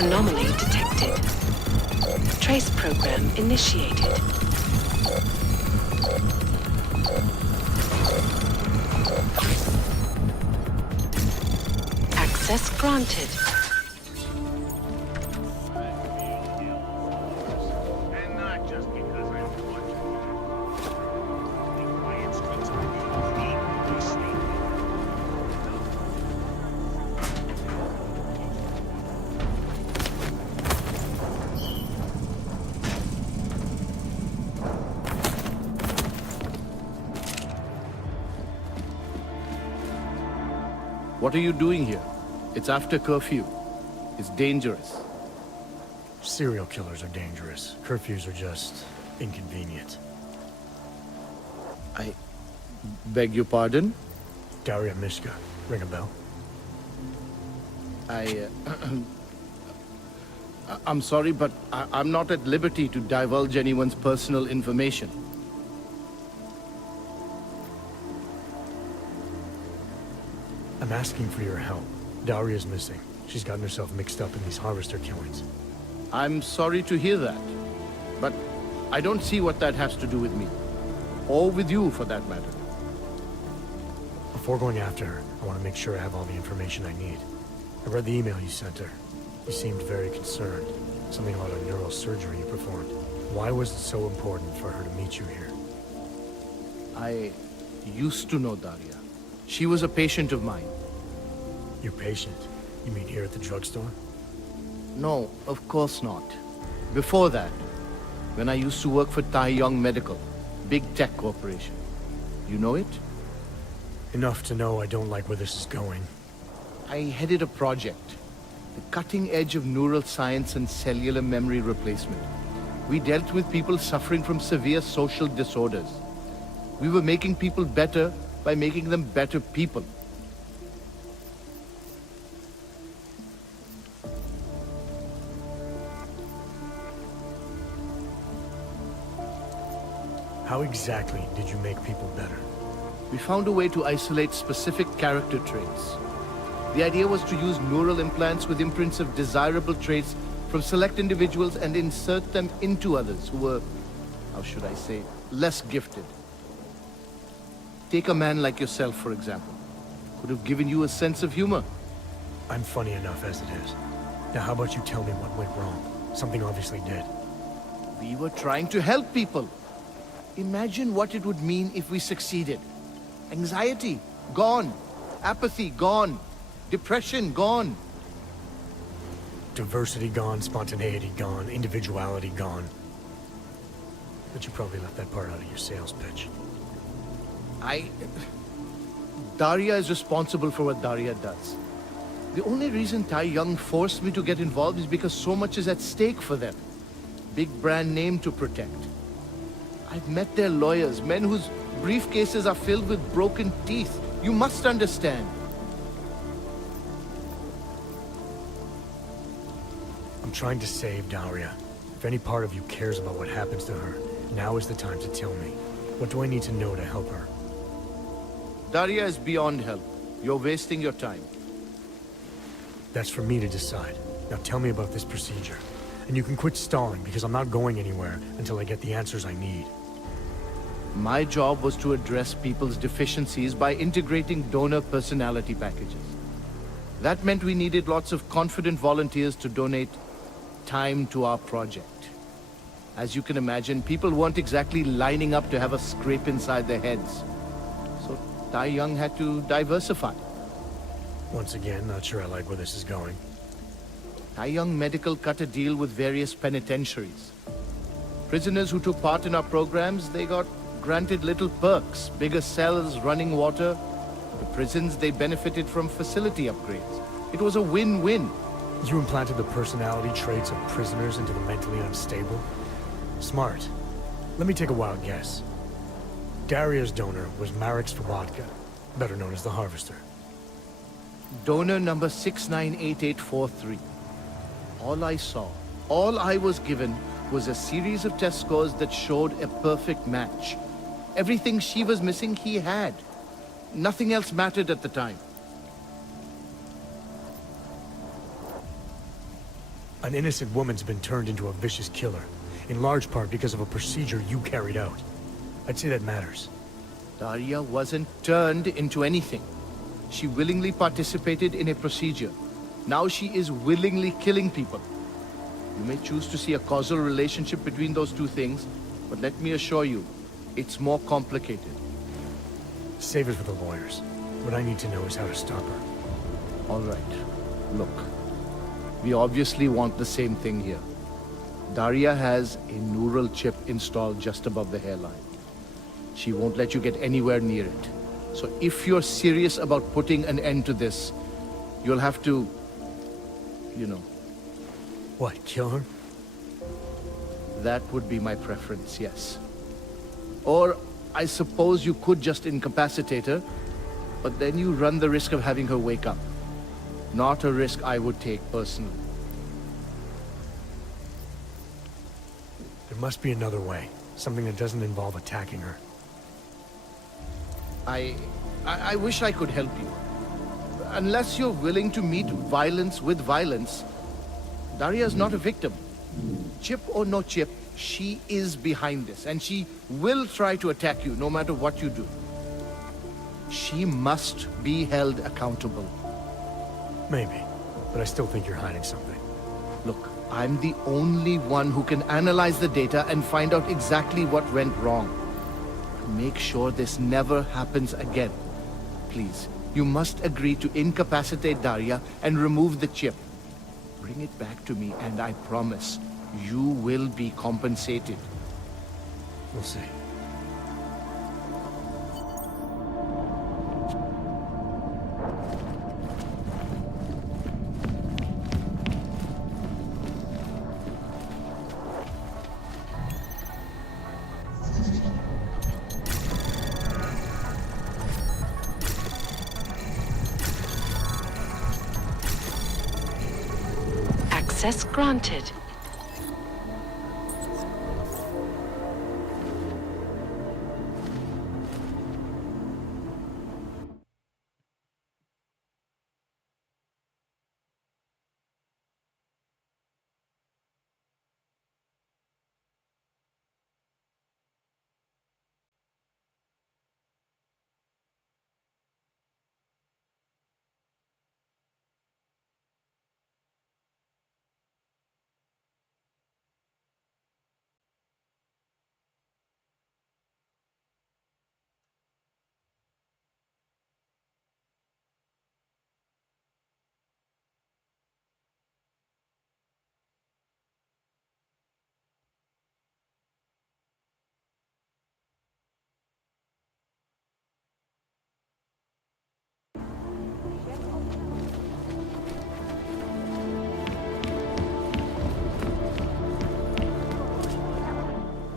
Anomaly detected. Trace program initiated. Access granted. What are you doing here? It's after curfew. It's dangerous. Serial killers are dangerous. Curfews are just inconvenient. I beg your pardon? Daria Mishka. Ring a bell? I'm sorry, but I'm not at liberty to divulge anyone's personal information. I'm asking for your help. Daria's missing. She's gotten herself mixed up in these harvester killings. I'm sorry to hear that, but I don't see what that has to do with me. Or with you, for that matter. Before going after her, I want to make sure I have all the information I need. I read the email you sent her. You seemed very concerned. Something about a neurosurgery you performed. Why was it so important for her to meet you here? I used to know Daria. She was a patient of mine. Your patient? You mean here at the drugstore? No, of course not. Before that, when I used to work for Tai Yong Medical, big tech corporation. You know it? Enough to know I don't like where this is going. I headed a project. The cutting edge of neural science and cellular memory replacement. We dealt with people suffering from severe social disorders. We were making people better by making them better people. How exactly did you make people better? We found a way to isolate specific character traits. The idea was to use neural implants with imprints of desirable traits from select individuals and insert them into others who were, how should I say, less gifted. Take a man like yourself, for example. Could have given you a sense of humor. I'm funny enough as it is. Now how about you tell me what went wrong? Something obviously did. We were trying to help people. Imagine what it would mean if we succeeded. Anxiety, gone. Apathy, gone. Depression, gone. Diversity gone, spontaneity gone, individuality gone. But you probably left that part out of your sales pitch. Daria is responsible for what Daria does. The only reason Tai Yong forced me to get involved is because so much is at stake for them. Big brand name to protect. I've met their lawyers, men whose briefcases are filled with broken teeth. You must understand. I'm trying to save Daria. If any part of you cares about what happens to her, now is the time to tell me. What do I need to know to help her? Daria is beyond help. You're wasting your time. That's for me to decide. Now tell me about this procedure. And you can quit stalling, because I'm not going anywhere until I get the answers I need. My job was to address people's deficiencies by integrating donor personality packages. That meant we needed lots of confident volunteers to donate time to our project. As you can imagine, people weren't exactly lining up to have a scrape inside their heads. So Tai Yong had to diversify. Once again, not sure I like where this is going. Tai Yong Medical cut a deal with various penitentiaries. Prisoners who took part in our programs, they got granted little perks, bigger cells, running water. The prisons, they benefited from facility upgrades. It was a win-win. You implanted the personality traits of prisoners into the mentally unstable? Smart. Let me take a wild guess. Daria's donor was Marek Swabotka, better known as the Harvester. Donor number 698843. All I saw, all I was given, was a series of test scores that showed a perfect match. Everything she was missing, he had. Nothing else mattered at the time. An innocent woman's been turned into a vicious killer, in large part because of a procedure you carried out. I'd say that matters. Daria wasn't turned into anything. She willingly participated in a procedure. Now she is willingly killing people. You may choose to see a causal relationship between those two things, but let me assure you, it's more complicated. Save it for the lawyers. What I need to know is how to stop her. All right. Look. We obviously want the same thing here. Daria has a neural chip installed just above the hairline. She won't let you get anywhere near it. So if you're serious about putting an end to this, you'll have to, you know. What, kill her? That would be my preference, yes. Or I suppose you could just incapacitate her, but then you run the risk of having her wake up. Not a risk I would take personally. There must be another way. Something that doesn't involve attacking her. I wish I could help you. Unless you're willing to meet violence with violence, Daria's not a victim. Chip or no chip, she is behind this, and she will try to attack you no matter what you do. She must be held accountable. Maybe, but I still think you're hiding something. Look, I'm the only one who can analyze the data and find out exactly what went wrong. Make sure this never happens again. Please, you must agree to incapacitate Daria and remove the chip. Bring it back to me, and I promise, you will be compensated. We'll see. Access granted.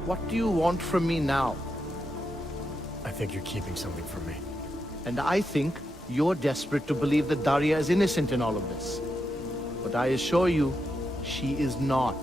What do you want from me now? I think you're keeping something from me. And I think you're desperate to believe that Daria is innocent in all of this. But I assure you, she is not.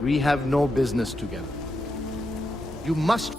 We have no business together. You must...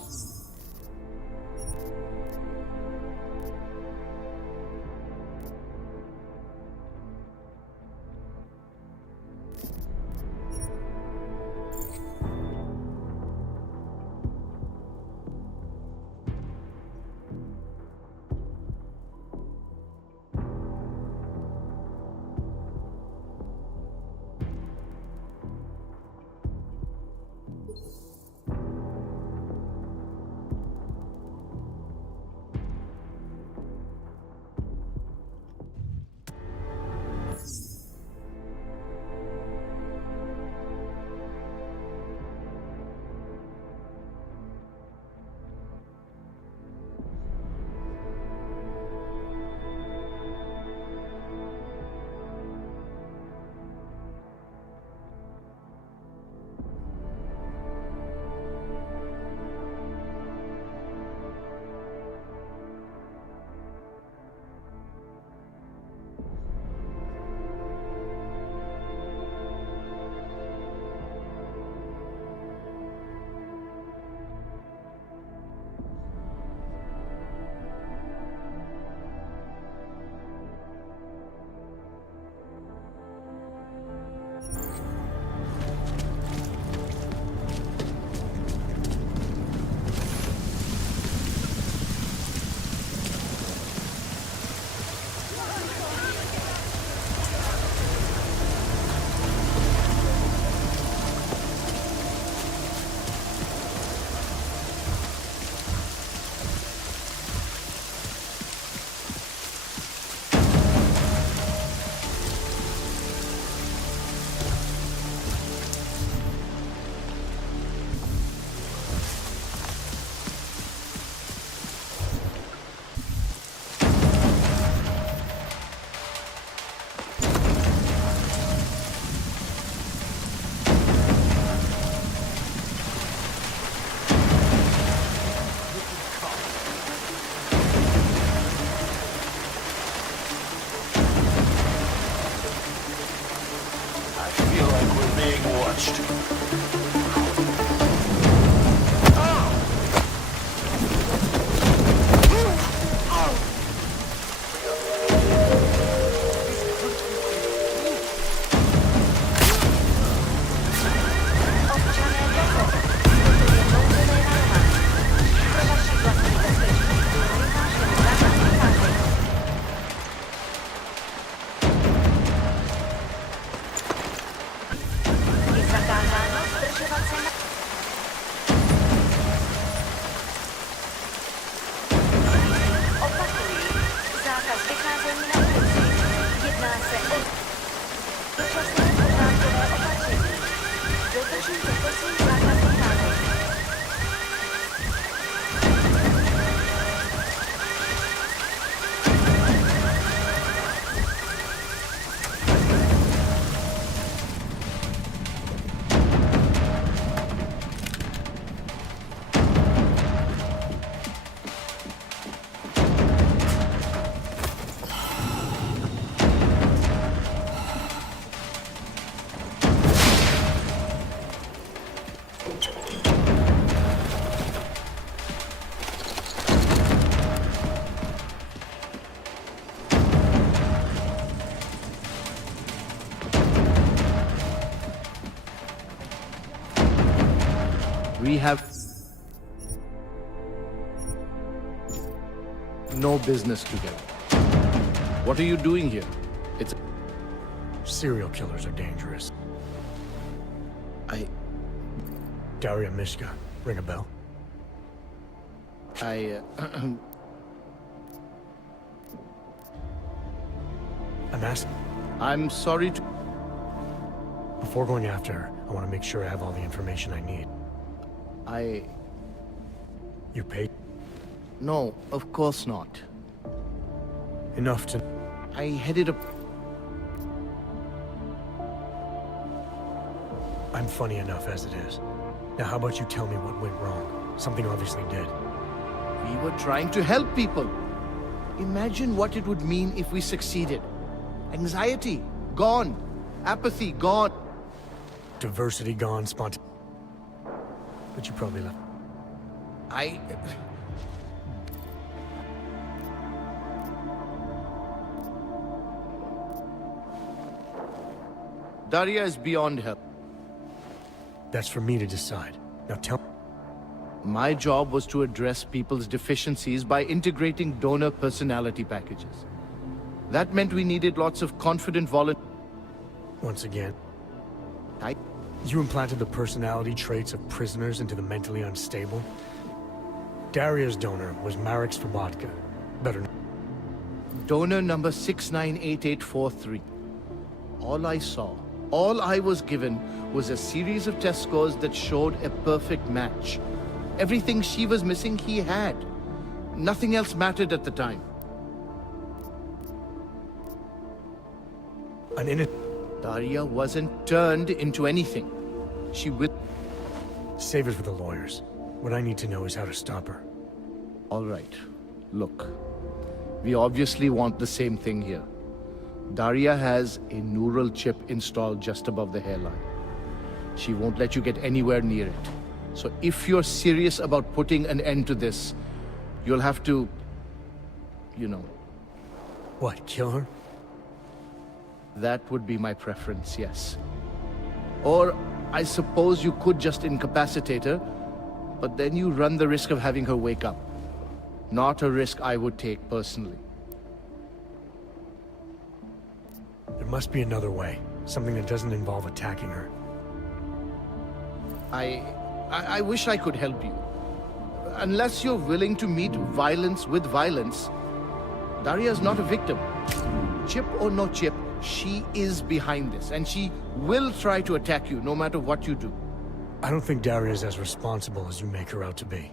We have no business together. What are you doing here? It's... Serial killers are dangerous. Daria Mishka. Ring a bell? I'm asking. I'm sorry to... Before going after her, I want to make sure I have all the information I need. You paid? No, of course not. Enough to... I headed up... I'm funny enough as it is. Now how about you tell me what went wrong? Something obviously did. We were trying to help people. Imagine what it would mean if we succeeded. Anxiety, gone. Apathy, gone. Diversity gone, but you probably left. Daria is beyond help. That's for me to decide. Now tell... My job was to address people's deficiencies by integrating donor personality packages. That meant we needed lots of confident volunteers. Once again, you implanted the personality traits of prisoners into the mentally unstable? Daria's donor was Marek Svobotka. Better known. Donor number 698843. All I saw, all I was given, was a series of test scores that showed a perfect match. Everything she was missing, he had. Nothing else mattered at the time. Daria wasn't turned into anything. She will... Save it for the lawyers. What I need to know is how to stop her. All right. Look. We obviously want the same thing here. Daria has a neural chip installed just above the hairline. She won't let you get anywhere near it. So if you're serious about putting an end to this, you'll have to... you know... What, kill her? That would be my preference, yes. Or, I suppose you could just incapacitate her, but then you run the risk of having her wake up. Not a risk I would take personally. There must be another way. Something that doesn't involve attacking her. I wish I could help you. Unless you're willing to meet violence with violence, Daria's not a victim. Chip or no chip, she is behind this, and she will try to attack you no matter what you do. I don't think Daria's as responsible as you make her out to be.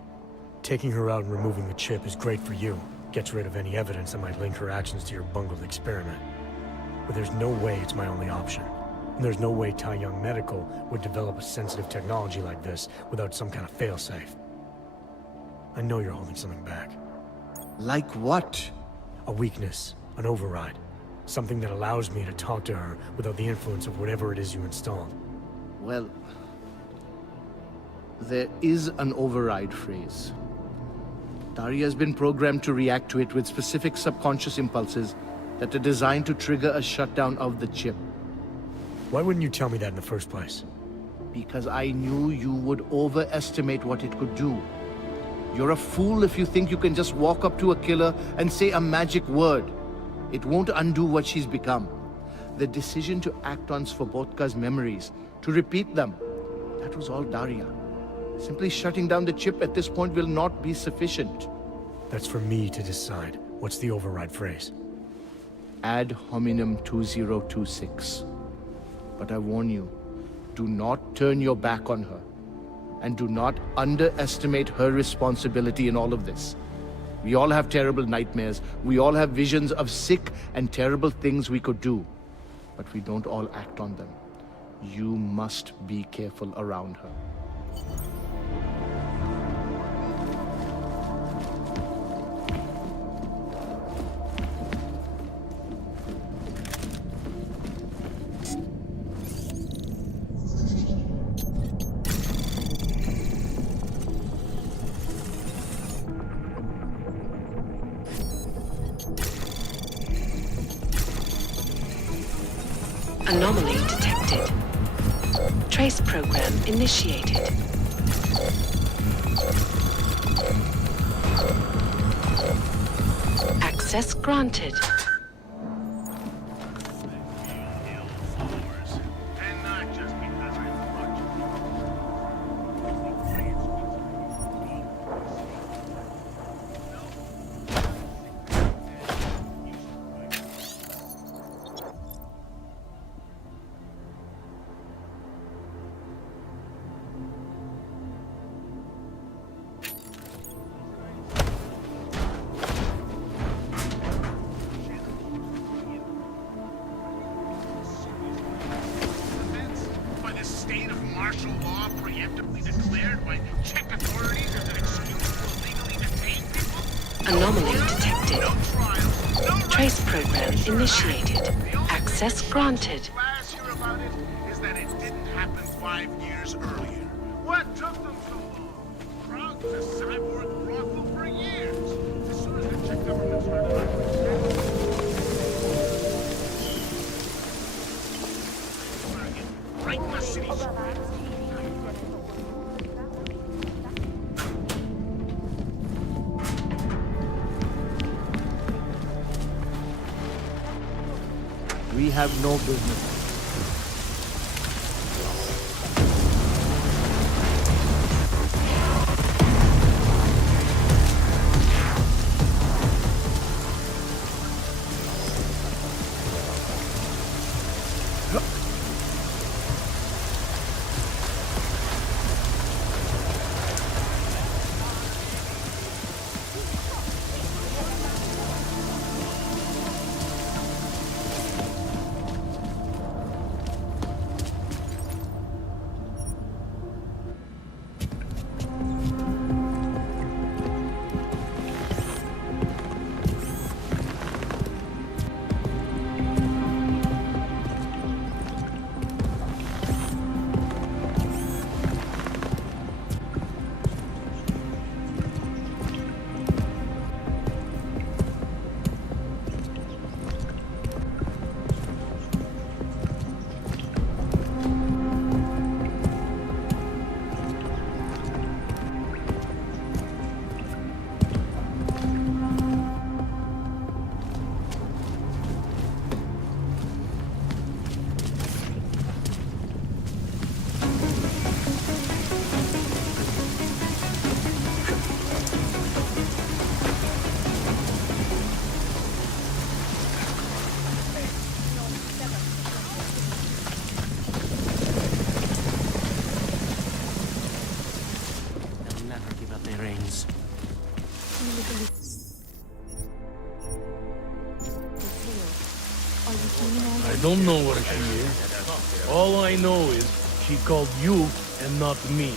Taking her out and removing the chip is great for you. Gets rid of any evidence that might link her actions to your bungled experiment. But there's no way it's my only option. And there's no way Tai Young Medical would develop a sensitive technology like this without some kind of failsafe. I know you're holding something back. Like what? A weakness, an override. Something that allows me to talk to her without the influence of whatever it is you installed. Well, there is an override phrase. Daria's been programmed to react to it with specific subconscious impulses that are designed to trigger a shutdown of the chip. Why wouldn't you tell me that in the first place? Because I knew you would overestimate what it could do. You're a fool if you think you can just walk up to a killer and say a magic word. It won't undo what she's become. The decision to act on Svobodka's memories, to repeat them, that was all Daria. Simply shutting down the chip at this point will not be sufficient. That's for me to decide. What's the override phrase? Ad hominem 2026. But I warn you, do not turn your back on her. And do not underestimate her responsibility in all of this. We all have terrible nightmares. We all have visions of sick and terrible things we could do. But we don't all act on them. You must be careful around her. Anomaly detected. Trace program initiated. Access granted. Anomaly detected. Trace program initiated. Access granted. Is that it didn't happen 5 years earlier. What took them so long? Prague was a cyborg brothel for years. As soon as the Czech government started offering right in the city square. We have no business. I don't know where she is. All I know is she called you and not me.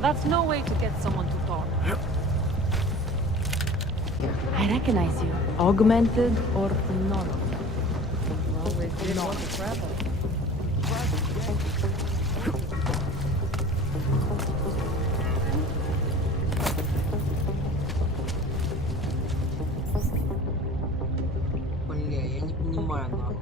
That's no way to get someone to talk. I recognize you. Augmented or not augmented? You always did want to travel. Бля, я не понимаю, нахуй.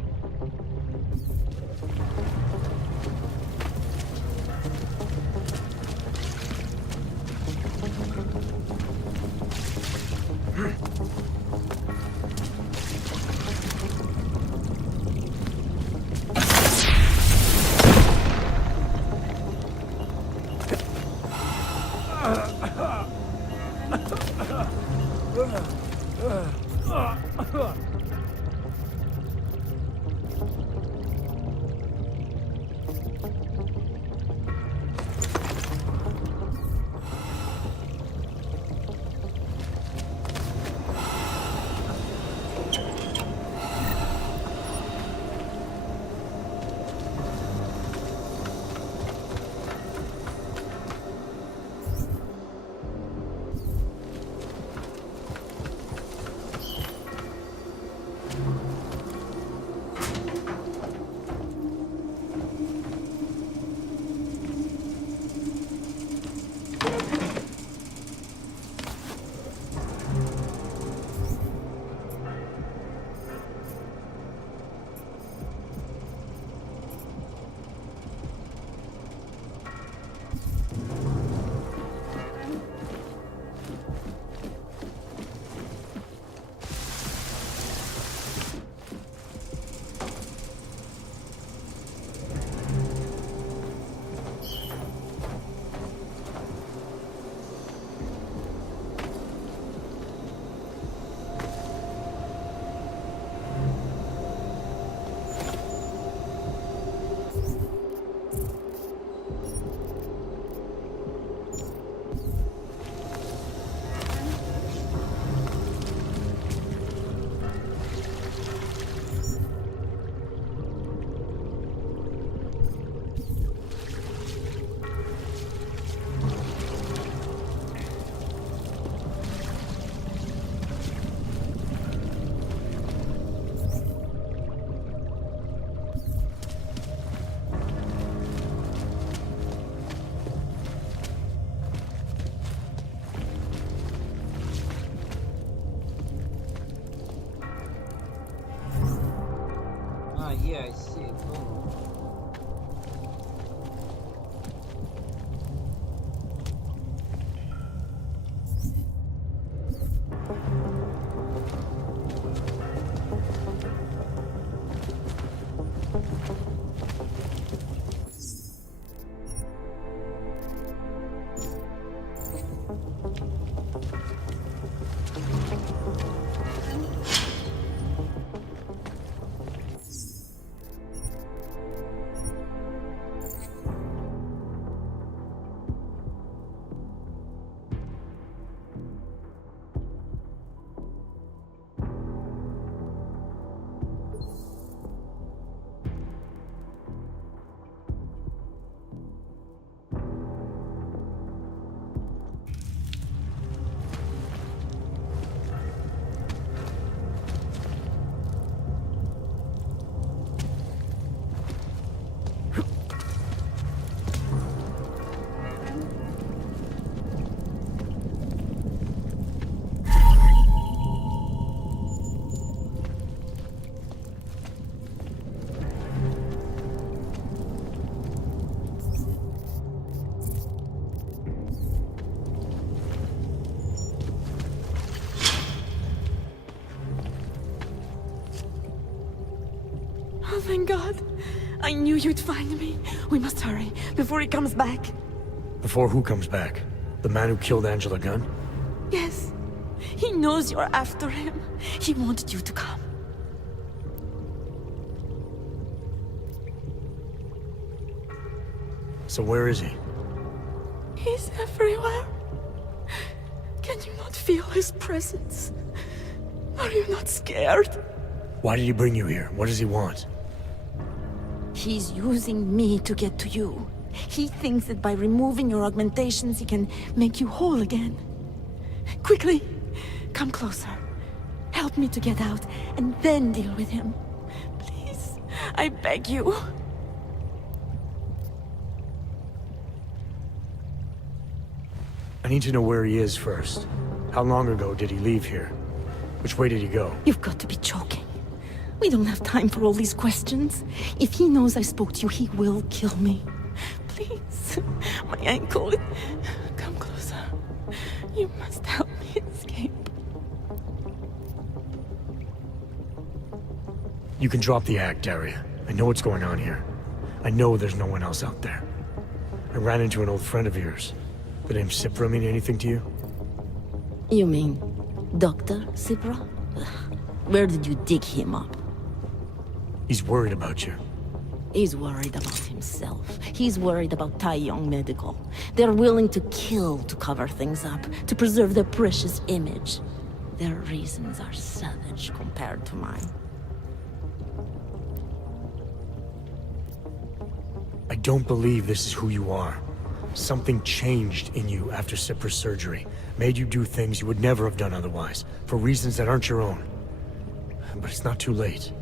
Yeah, I see it. Oh, thank God. I knew you'd find me. We must hurry, before he comes back. Before who comes back? The man who killed Angela Gunn? Yes. He knows you're after him. He wanted you to come. So where is he? He's everywhere. Can you not feel his presence? Are you not scared? Why did he bring you here? What does he want? He's using me to get to you. He thinks that by removing your augmentations, he can make you whole again. Quickly, come closer. Help me to get out, and then deal with him. Please, I beg you. I need to know where he is first. How long ago did he leave here? Which way did he go? You've got to be joking. We don't have time for all these questions. If he knows I spoke to you, he will kill me. Please, my ankle. Come closer. You must help me escape. You can drop the act, Daria. I know what's going on here. I know there's no one else out there. I ran into an old friend of yours. The name Cipra mean anything to you? You mean Dr. Cipra? Where did you dig him up? He's worried about you. He's worried about himself. He's worried about Tai Yong Medical. They're willing to kill to cover things up, to preserve their precious image. Their reasons are savage compared to mine. I don't believe this is who you are. Something changed in you after Cipra's surgery. Made you do things you would never have done otherwise, for reasons that aren't your own. But it's not too late.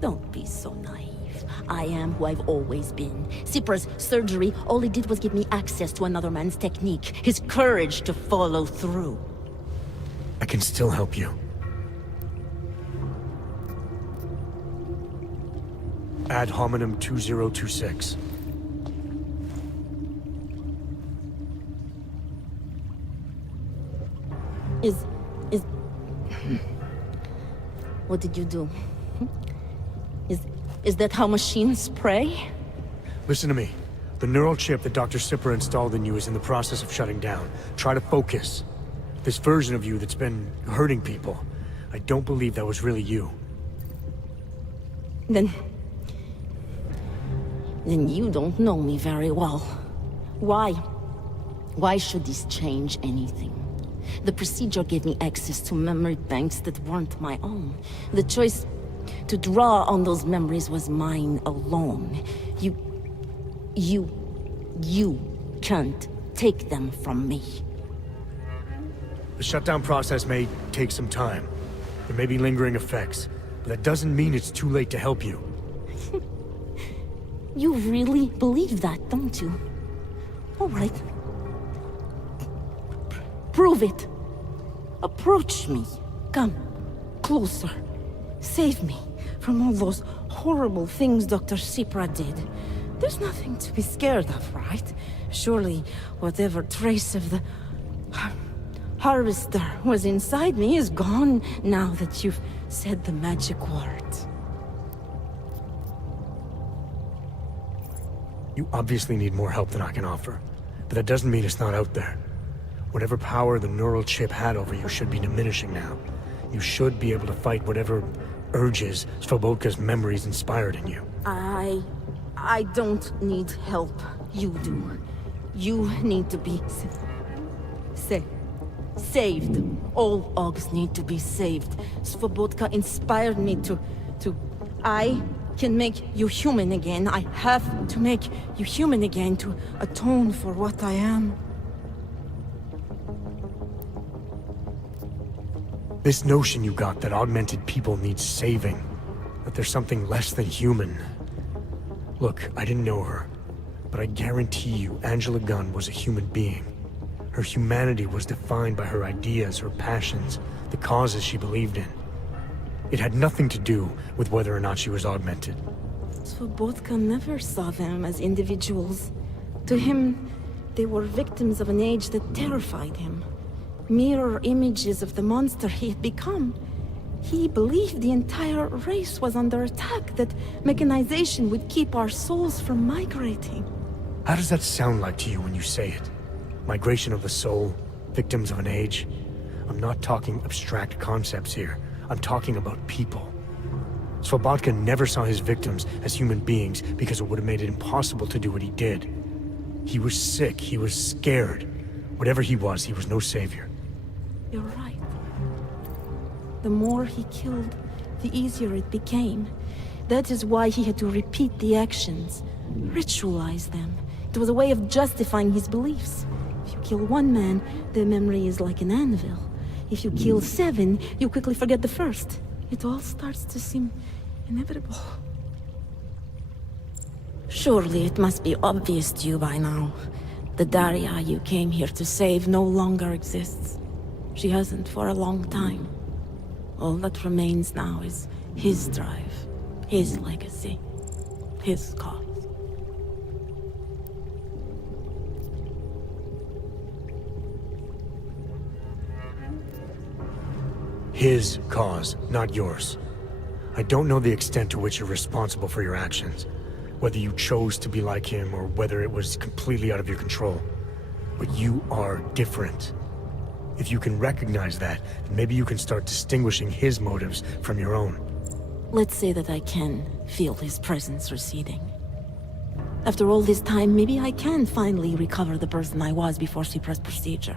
Don't be so naive. I am who I've always been. Cipra's surgery, all it did was give me access to another man's technique, his courage to follow through. I can still help you. Ad hominem 2026. What did you do? Is that how machines pray? Listen to me. The neural chip that Dr. Cipra installed in you is in the process of shutting down. Try to focus. This version of you that's been hurting people, I don't believe that was really you. Then you don't know me very well. Why? Why should this change anything? The procedure gave me access to memory banks that weren't my own. The choice to draw on those memories was mine alone. You can't take them from me. The shutdown process may take some time. There may be lingering effects, but that doesn't mean it's too late to help you. You really believe that, don't you? All right. Prove it. Approach me. Come. Closer. Save me from all those horrible things Dr. Cipra did. There's nothing to be scared of, right? Surely whatever trace of the harvester was inside me is gone now that you've said the magic words. You obviously need more help than I can offer, but that doesn't mean it's not out there. Whatever power the neural chip had over you should be diminishing now. You should be able to fight whatever urges Svobodka's memories inspired in you. I don't need help. You do. You need to be saved. All Augs need to be saved. Svobodka inspired me to... I can make you human again. I have to make you human again to atone for what I am. This notion you got that augmented people need saving, that there's something less than human. Look, I didn't know her, but I guarantee you Angela Gunn was a human being. Her humanity was defined by her ideas, her passions, the causes she believed in. It had nothing to do with whether or not she was augmented. Svobodka never saw them as individuals. To him, they were victims of an age that terrified him. Mirror images of the monster he had become. He believed the entire race was under attack, that mechanization would keep our souls from migrating. How does that sound like to you when you say it? Migration of the soul, victims of an age? I'm not talking abstract concepts here. I'm talking about people. Svobodka never saw his victims as human beings because it would have made it impossible to do what he did. He was sick, he was scared. Whatever he was no savior. You're right. The more he killed, the easier it became. That is why he had to repeat the actions, ritualize them, It was a way of justifying his beliefs. If you kill one man, the memory is like an anvil. If you kill 7, you quickly forget the first. It all starts to seem inevitable. Surely it must be obvious to you by now. The Daria you came here to save no longer exists. She hasn't for a long time. All that remains now is his drive, his legacy, his cause. His cause, not yours. I don't know the extent to which you're responsible for your actions. Whether you chose to be like him or whether it was completely out of your control. But you are different. If you can recognize that, then maybe you can start distinguishing his motives from your own. Let's say that I can feel his presence receding. After all this time, maybe I can finally recover the person I was before Cypra's procedure.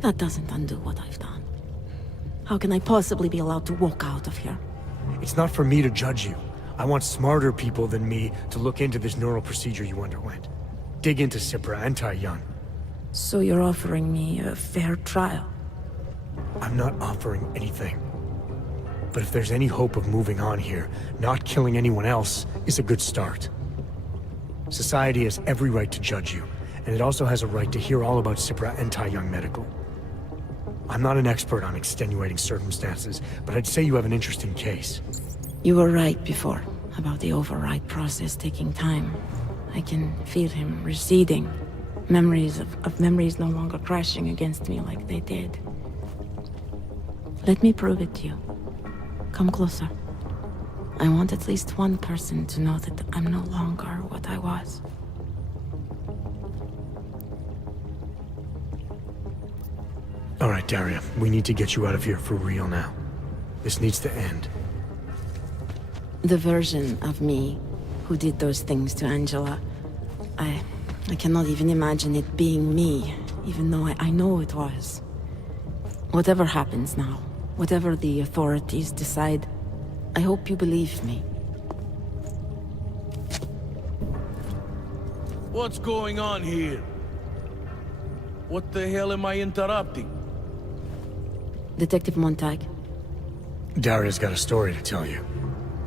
That doesn't undo what I've done. How can I possibly be allowed to walk out of here? It's not for me to judge you. I want smarter people than me to look into this neural procedure you underwent. Dig into Cypra and Tai Yun. So you're offering me a fair trial? I'm not offering anything. But if there's any hope of moving on here, not killing anyone else is a good start. Society has every right to judge you, and it also has a right to hear all about Cypra and Tai Yun Medical. I'm not an expert on extenuating circumstances, but I'd say you have an interesting case. You were right before, about the override process taking time. I can feel him receding. Memories of memories no longer crashing against me like they did. Let me prove it to you. Come closer. I want at least one person to know that I'm no longer what I was. All right, Daria, we need to get you out of here for real now. This needs to end. The version of me who did those things to Angela, I cannot even imagine it being me, even though I know it was. Whatever happens now, whatever the authorities decide, I hope you believe me. What's going on here? What the hell am I interrupting? Detective Montag. Daria's got a story to tell you.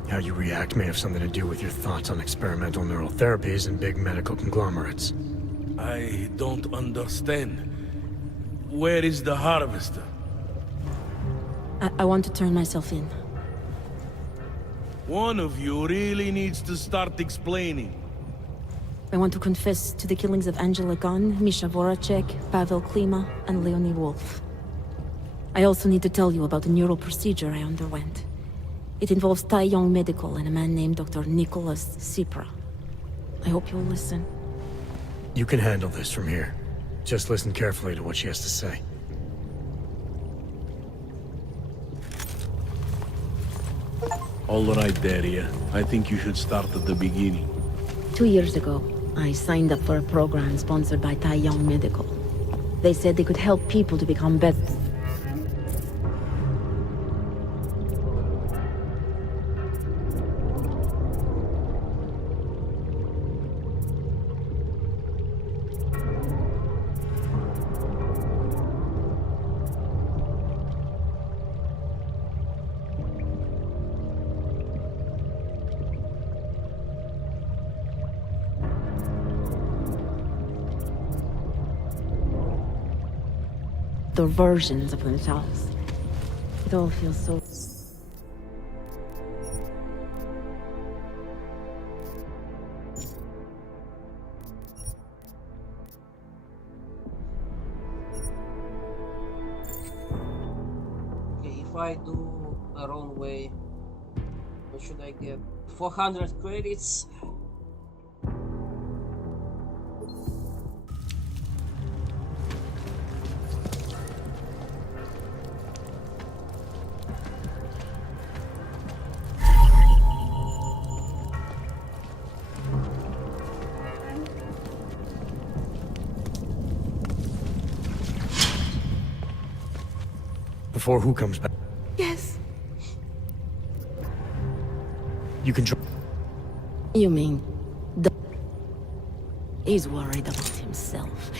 How you react may have something to do with your thoughts on experimental neural therapies and big medical conglomerates. I don't understand. Where is the harvester? I want to turn myself in. One of you really needs to start explaining. I want to confess to the killings of Angela Gunn, Misha Voracek, Pavel Klima, and Leonie Wolf. I also need to tell you about the neural procedure I underwent. It involves Tai Yong Medical and a man named Dr. Nicholas Cypra. I hope you'll listen. You can handle this from here. Just listen carefully to what she has to say. All right, Daria. I think you should start at the beginning. 2 years ago, I signed up for a program sponsored by Tai Yong Medical. They said they could help people to become better. Versions of themselves. It all feels so... Okay, if I do the wrong way, what should I get? 400 credits? Before who comes back? Yes. You can try. You mean... He's worried about himself.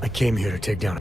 I came here to take down...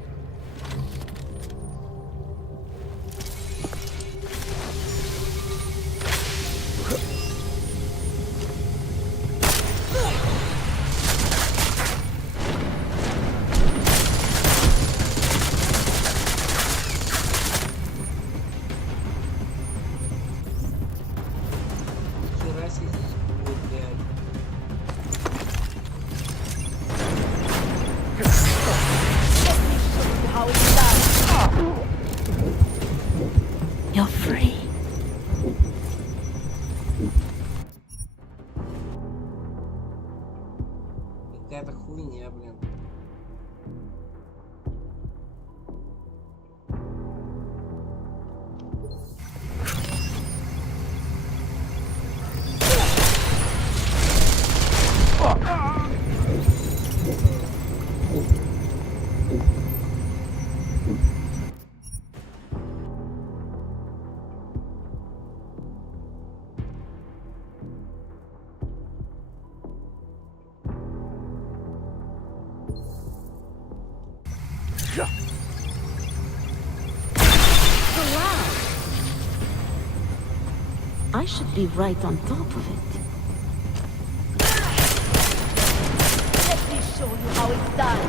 You're free. Какая-то хуйня, блин. I should be right on top of it. Let me show you how it's done.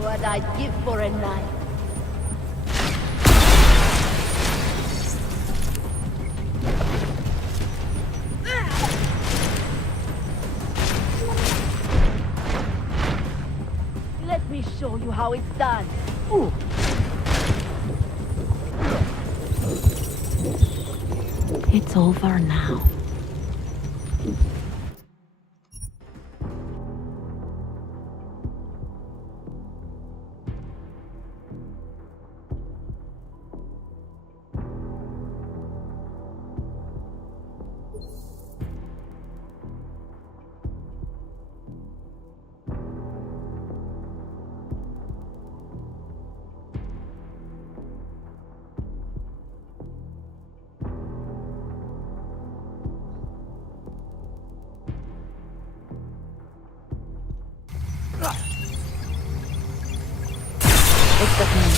What I'd give for a knife. Let me show you how it's done. Ooh. It's over now. What's that mean?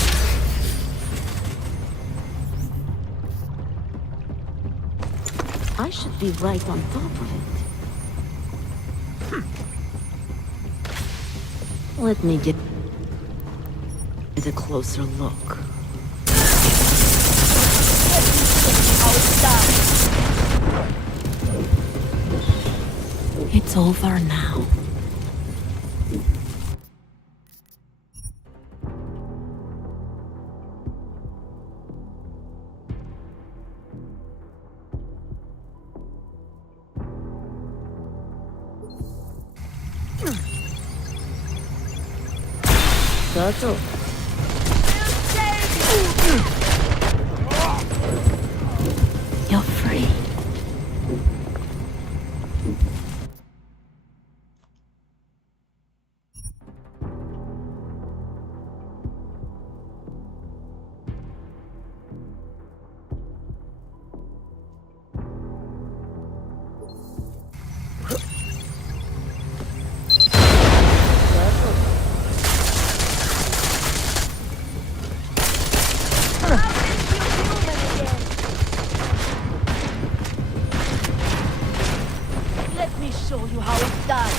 I should be right on top of it. Let me get a closer look. Let me show you how it's done. It's over now. Turtle. You're free. Let me show you how it's done.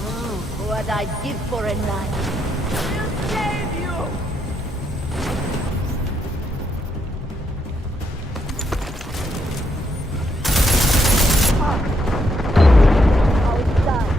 Oh, what I'd give for a knife. We'll save you! How it's done.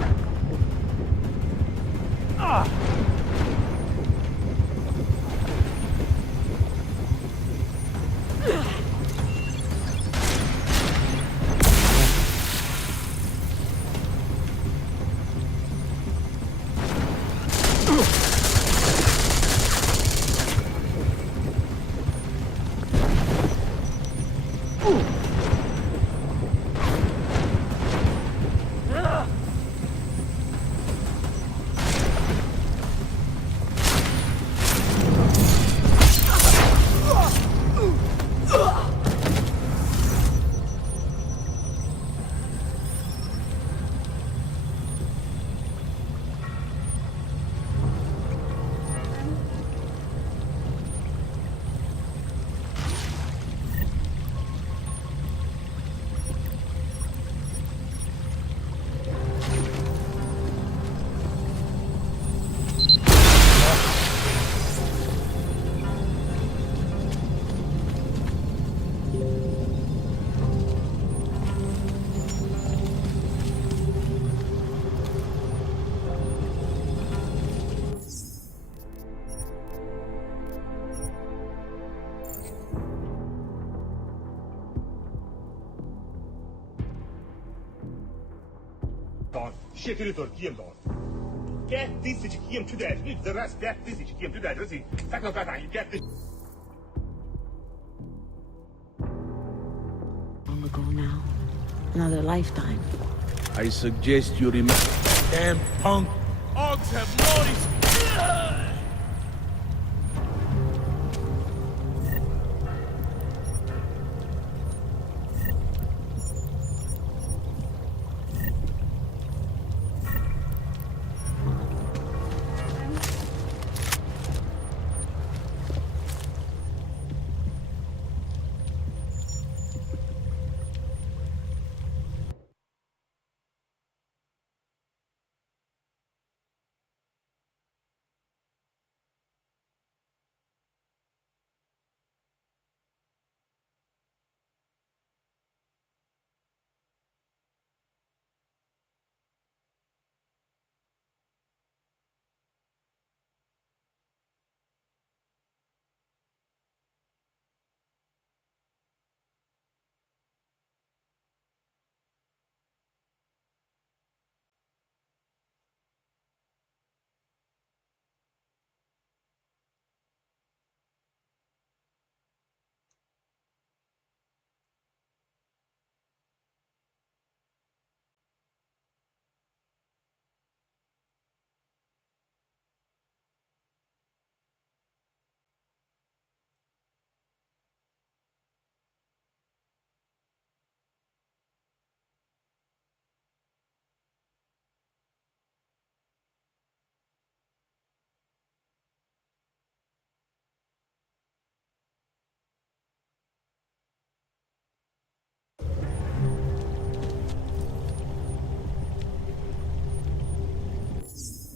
Şekeri Türkiye'm doğru. 5000 kiyim tüder, bir de rast 5000 kiyim tüder, rızı. Takla katan, 5000. Long ago now. Another lifetime. I suggest you remember. Damn punk! Ogs have noticed!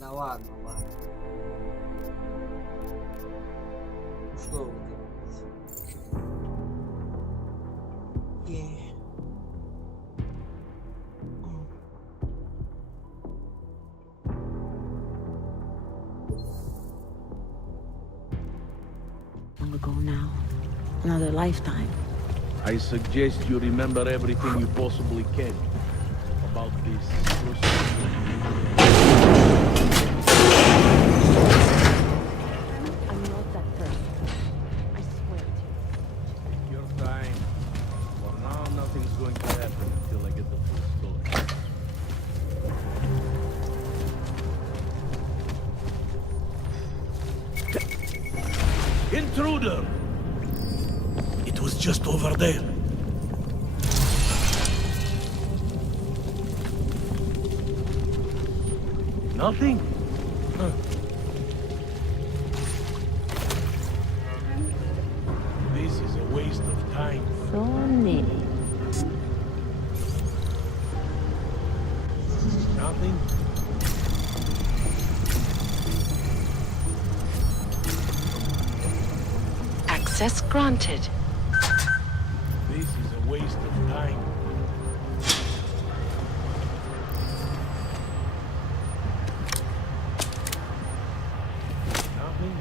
Да ладно, ладно. Что вы делаете? Long ago now. Another lifetime. I suggest you remember everything you possibly can about this procedure. I'm not that person. I swear to you. Take your time. For now, nothing's going to happen until I get the full story. Intruder! It was just over there. Nothing? Huh. This is a waste of time. So neat. Nothing? Access granted. This is a waste of time. Nothing?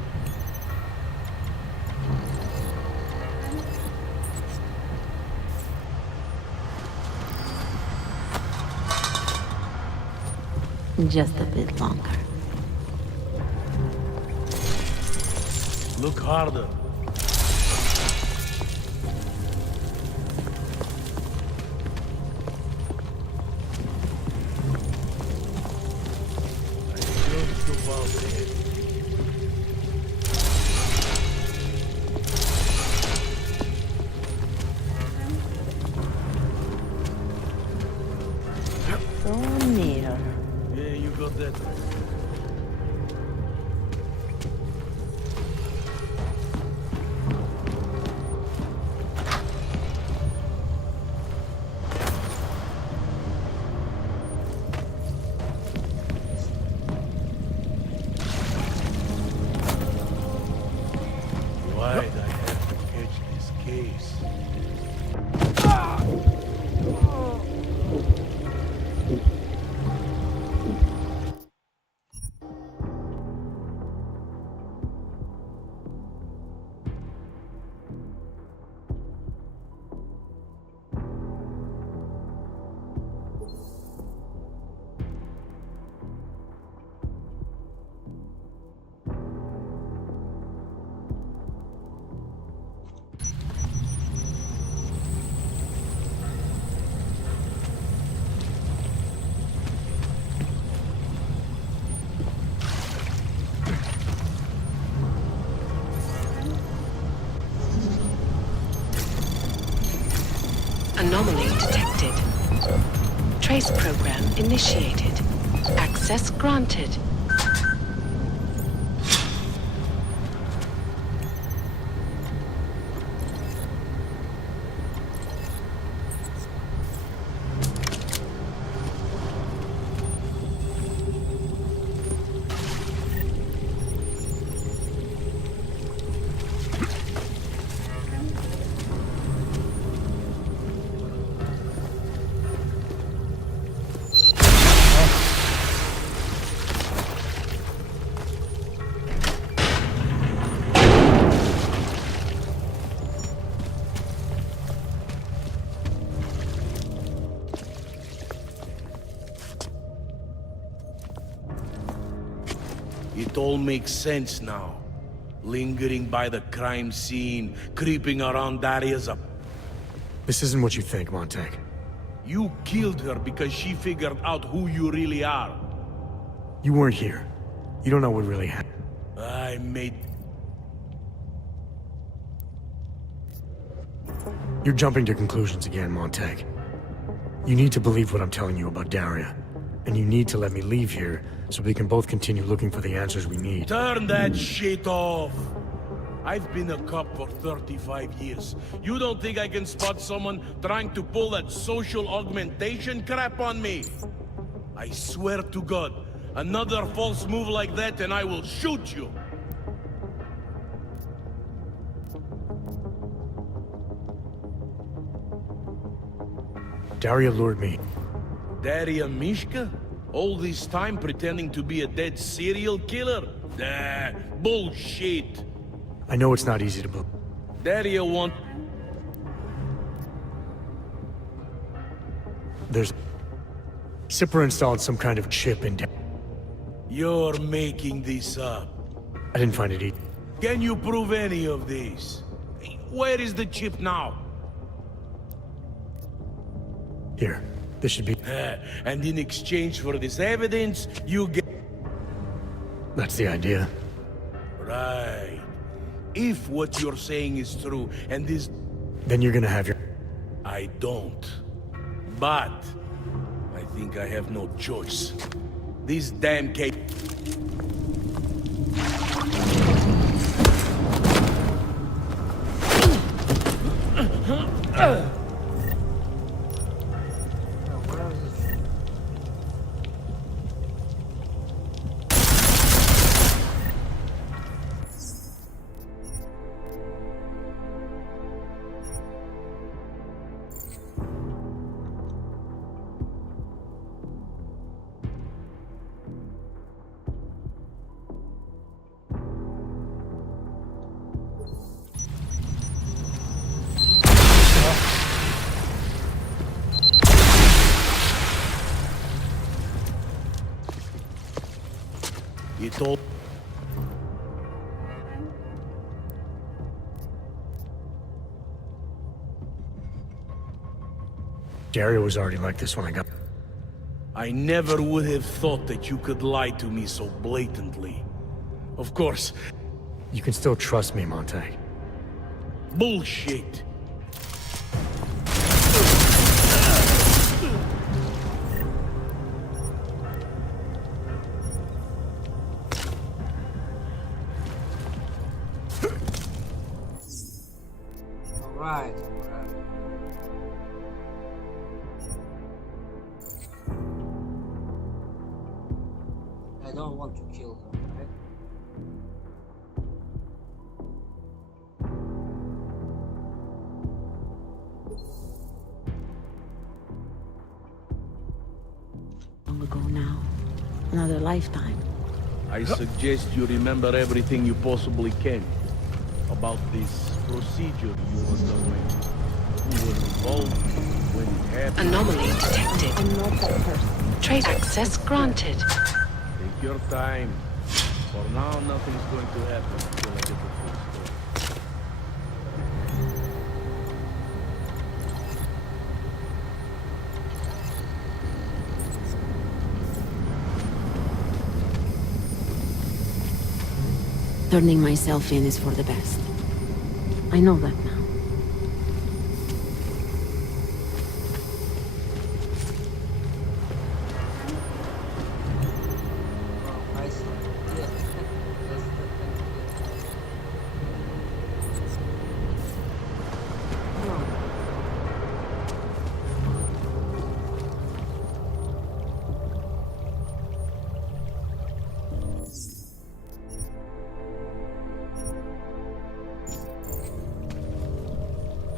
Just a bit longer. Look harder. Just above the head. So near. Yeah, you got that. Why'd I have to catch this case? Trace program initiated. Access granted. It all makes sense now. Lingering by the crime scene, creeping around Daria's up. This isn't what you think, Montag. You killed her because she figured out who you really are. You weren't here. You don't know what really happened. I made... You're jumping to conclusions again, Montag. You need to believe what I'm telling you about Daria. And you need to let me leave here so we can both continue looking for the answers we need. Turn that shit off! I've been a cop for 35 years. You don't think I can spot someone trying to pull that social augmentation crap on me? I swear to God, another false move like that and I will shoot you! Daria lured me. Daria Mishka? All this time pretending to be a dead serial killer? Bullshit! I know it's not easy to believe. Daria want... There's... Sipper installed some kind of chip in... You're making this up. I didn't find it either. Can you prove any of this? Where is the chip now? Here. This should be... And in exchange for this evidence, you get... That's the idea. Right. If what you're saying is true, and this... Then you're gonna have your... I don't. But... I think I have no choice. This damn case... It all... Daria was already like this when I got... I never would have thought that you could lie to me so blatantly. Of course... You can still trust me, Montag. Bullshit! Alright. I don't want to kill her, right? Long ago now. Another lifetime. I suggest you remember everything you possibly can about this procedure you underwent. Who was involved, when it happened. Anomaly detected. I'm not that person. Trace access granted. Take your time. For now, nothing's going to happen until I get the full story. Turning myself in is for the best. I know that now.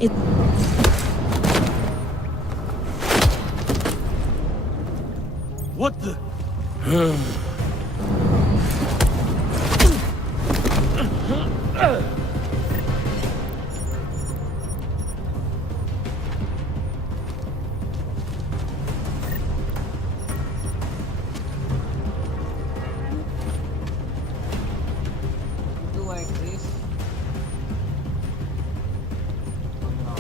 It... What the? Do like this. No.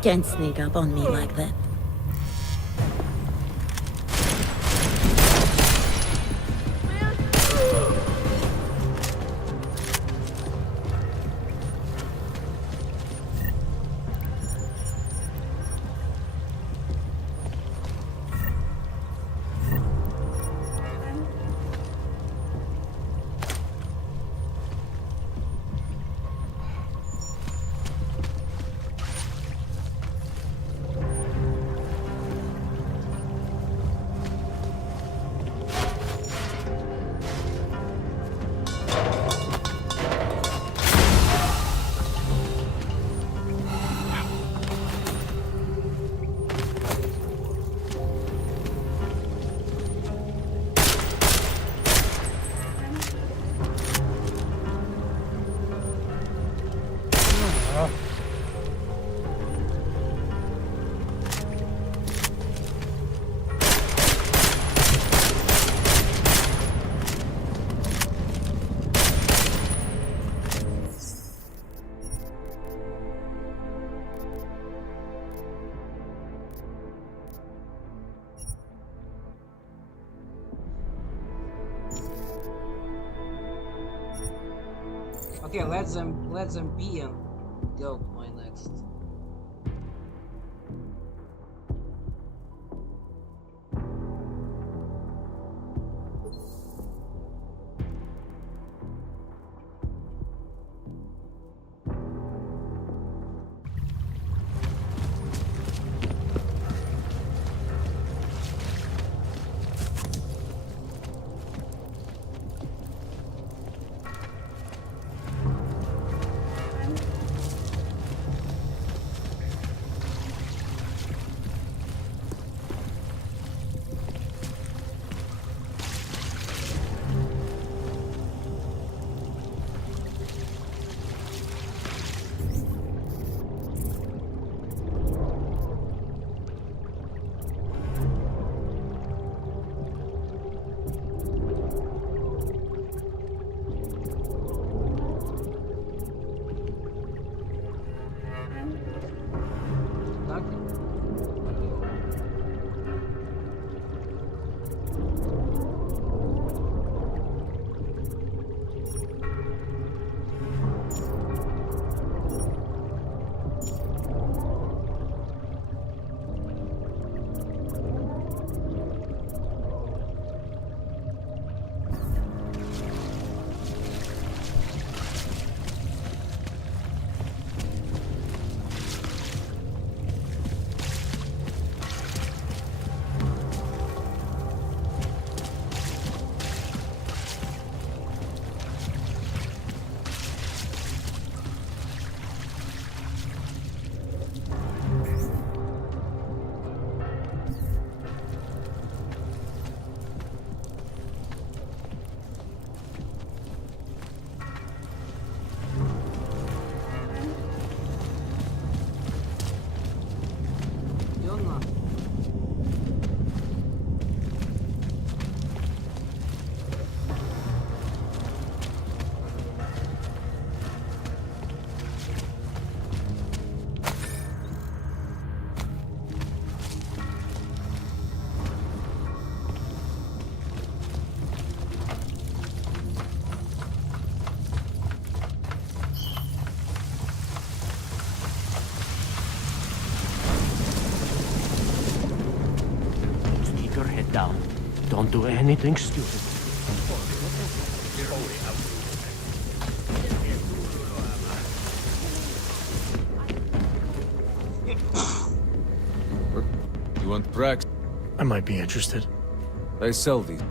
Can't sneak up on me like that. Okay, let them be and go to my next. Don't do anything stupid. You want Prax? I might be interested. I sell these.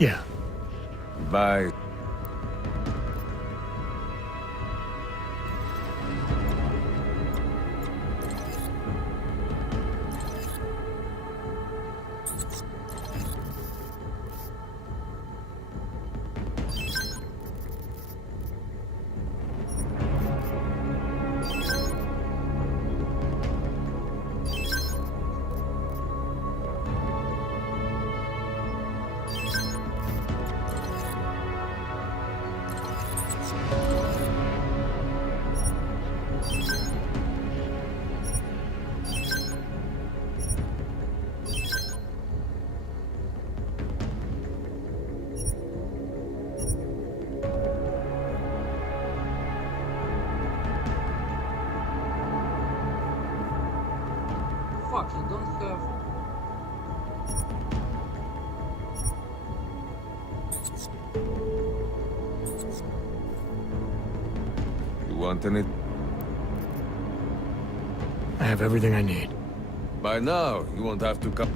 Yeah. Buy. Fuck, you don't have... You want any? I have everything I need. By now, you won't have to come.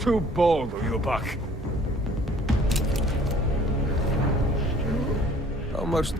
Too bold, are you, Buck? How much?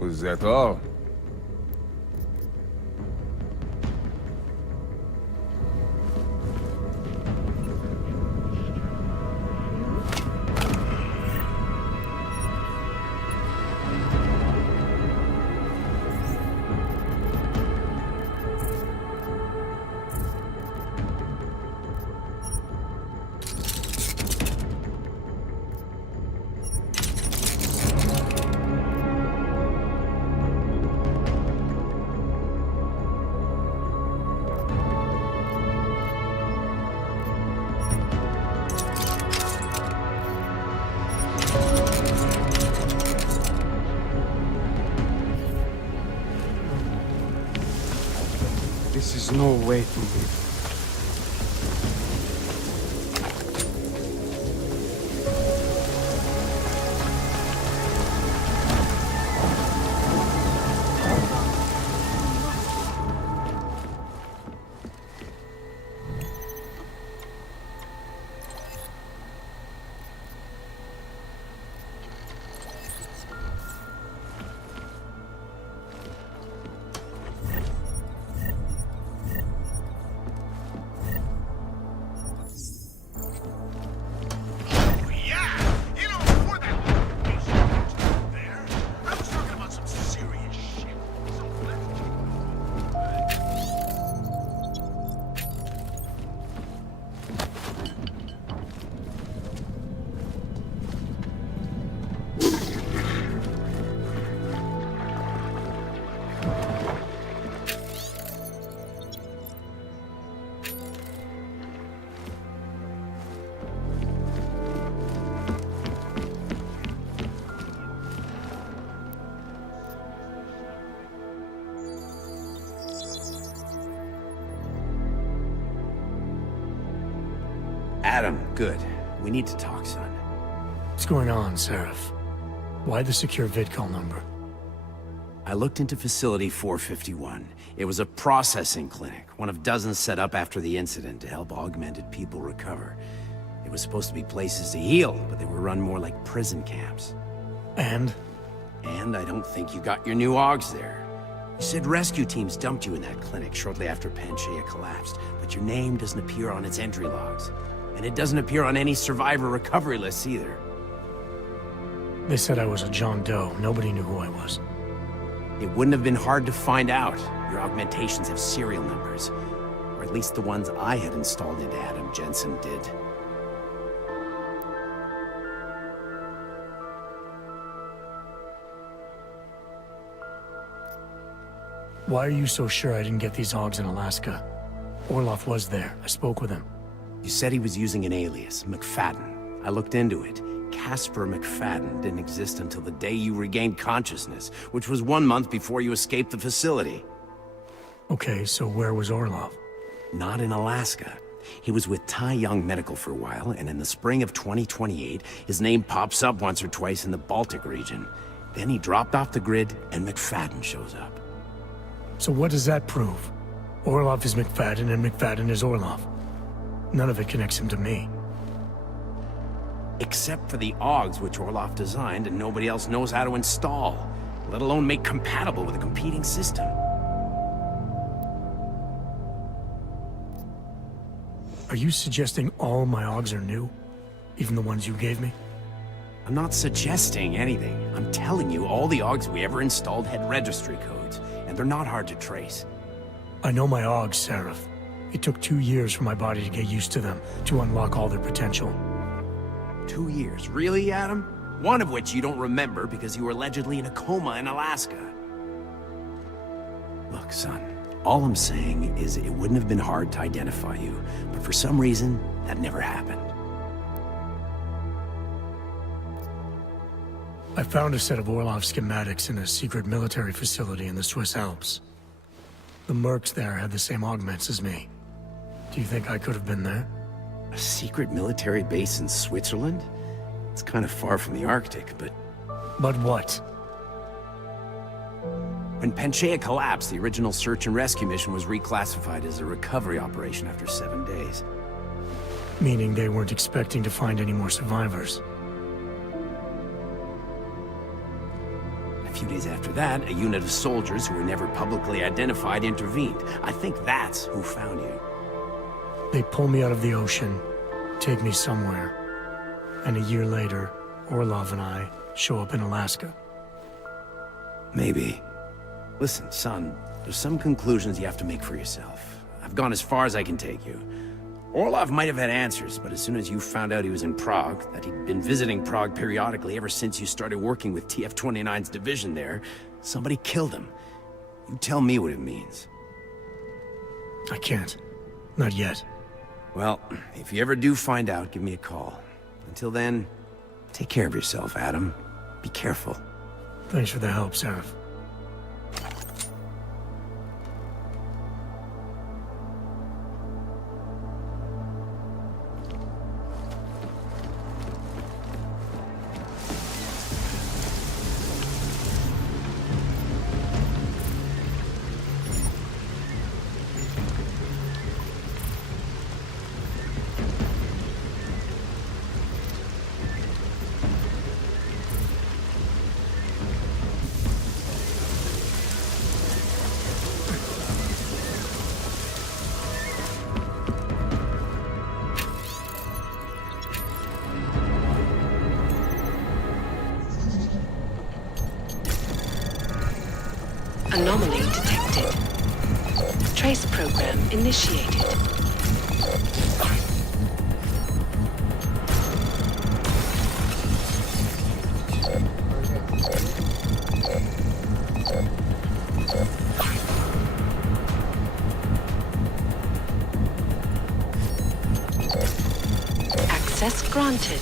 Was that all? This is no way to live. Adam, good. We need to talk, son. What's going on, Seraph? Why the secure vidcall number? I looked into Facility 451. It was a processing clinic, one of dozens set up after the incident to help augmented people recover. It was supposed to be places to heal, but they were run more like prison camps. And? And I don't think you got your new AUGs there. You said rescue teams dumped you in that clinic shortly after Panchaea collapsed, but your name doesn't appear on its entry logs. And it doesn't appear on any survivor recovery lists either. They said I was a John Doe. Nobody knew who I was. It wouldn't have been hard to find out. Your augmentations have serial numbers. Or at least the ones I had installed into Adam Jensen did. Why are you so sure I didn't get these AUGs in Alaska? Orloff was there. I spoke with him. You said he was using an alias, McFadden. I looked into it. Casper McFadden didn't exist until the day you regained consciousness, which was 1 month before you escaped the facility. Okay, so where was Orloff? Not in Alaska. He was with Tai Young Medical for a while, and in the spring of 2028, his name pops up once or twice in the Baltic region. Then he dropped off the grid, and McFadden shows up. So what does that prove? Orloff is McFadden, and McFadden is Orloff. None of it connects him to me. Except for the AUGs which Orloff designed and nobody else knows how to install, let alone make compatible with a competing system. Are you suggesting all my AUGs are new? Even the ones you gave me? I'm not suggesting anything. I'm telling you, all the AUGs we ever installed had registry codes, and they're not hard to trace. I know my AUGs, Seraph. It took 2 years for my body to get used to them, to unlock all their potential. 2 years? Really, Adam? One of which you don't remember because you were allegedly in a coma in Alaska. Look, son, all I'm saying is it wouldn't have been hard to identify you, but for some reason, that never happened. I found a set of Orloff schematics in a secret military facility in the Swiss Alps. The mercs there had the same augments as me. Do you think I could have been there? A secret military base in Switzerland? It's kind of far from the Arctic, but... But what? When Panchaea collapsed, the original search and rescue mission was reclassified as a recovery operation after 7 days. Meaning they weren't expecting to find any more survivors. A few days after that, a unit of soldiers who were never publicly identified intervened. I think that's who found you. They pull me out of the ocean, take me somewhere, and a year later, Orlov and I show up in Alaska. Maybe. Listen, son, there's some conclusions you have to make for yourself. I've gone as far as I can take you. Orlov might have had answers, but as soon as you found out he was in Prague, that he'd been visiting Prague periodically ever since you started working with TF-29's division there, somebody killed him. You tell me what it means. I can't. Not yet. Well, if you ever do find out, give me a call. Until then, take care of yourself, Adam. Be careful. Thanks for the help, Seraph. Anomaly detected. Trace program initiated. Access granted.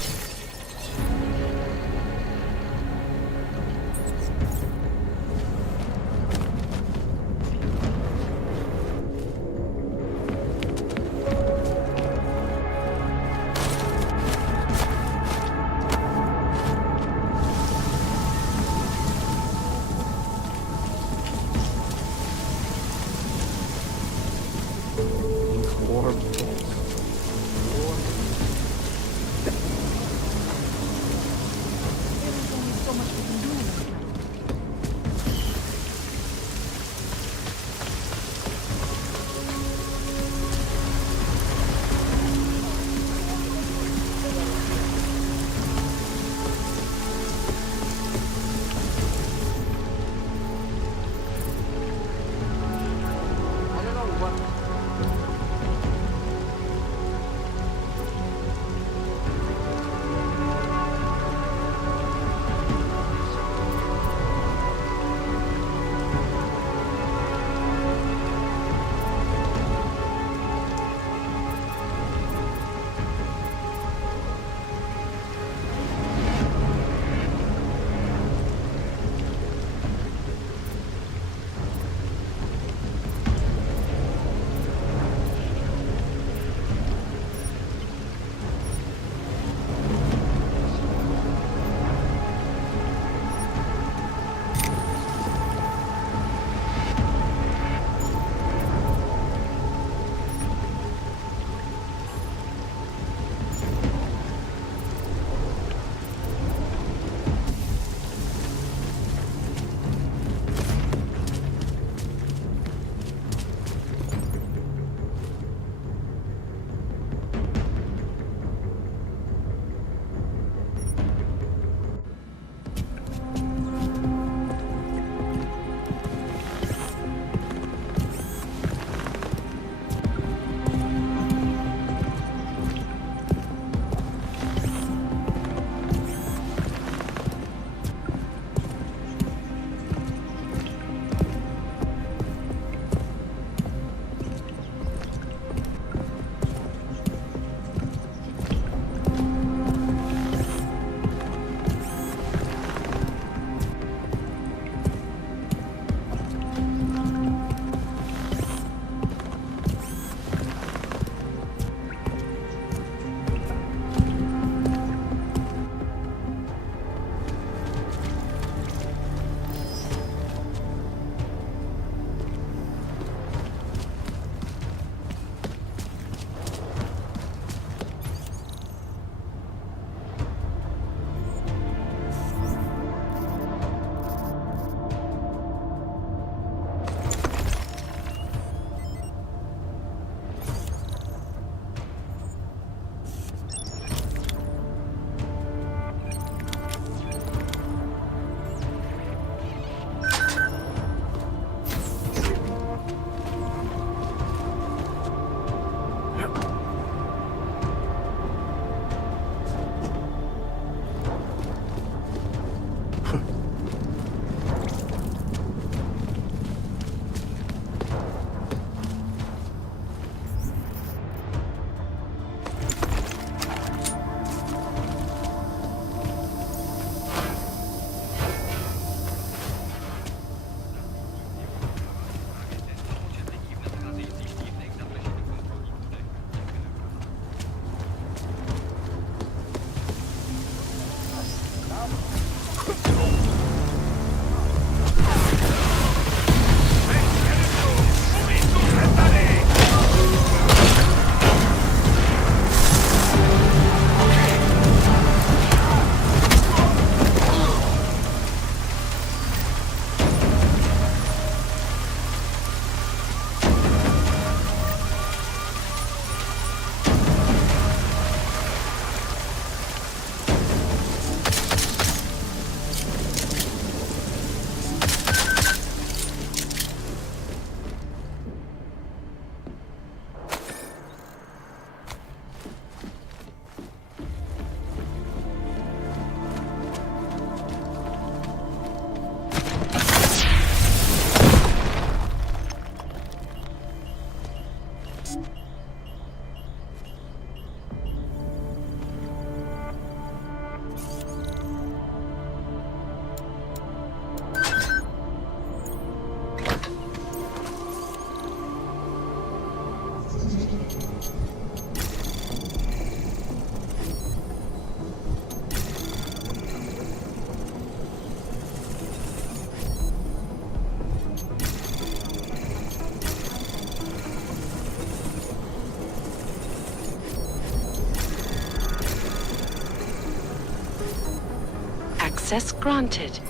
Access granted.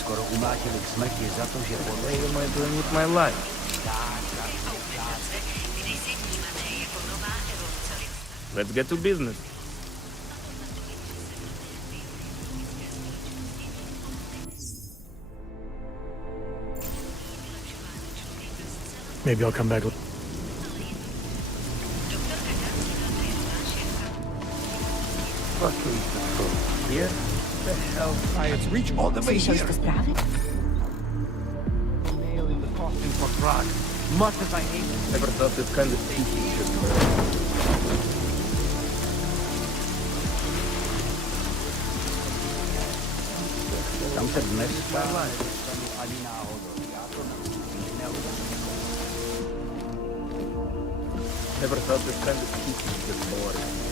Skoro umlátil k smrti za to, že What am I doing with my life? Let's get to business. Maybe I'll come back. Fucking patrol. Here? The hell? Riots reach all the way here. Nail in the coffin for Prague. Much as I hate it. Never thought this kind of teaching should Tam se dneska Never thought this kind of teaching should boring.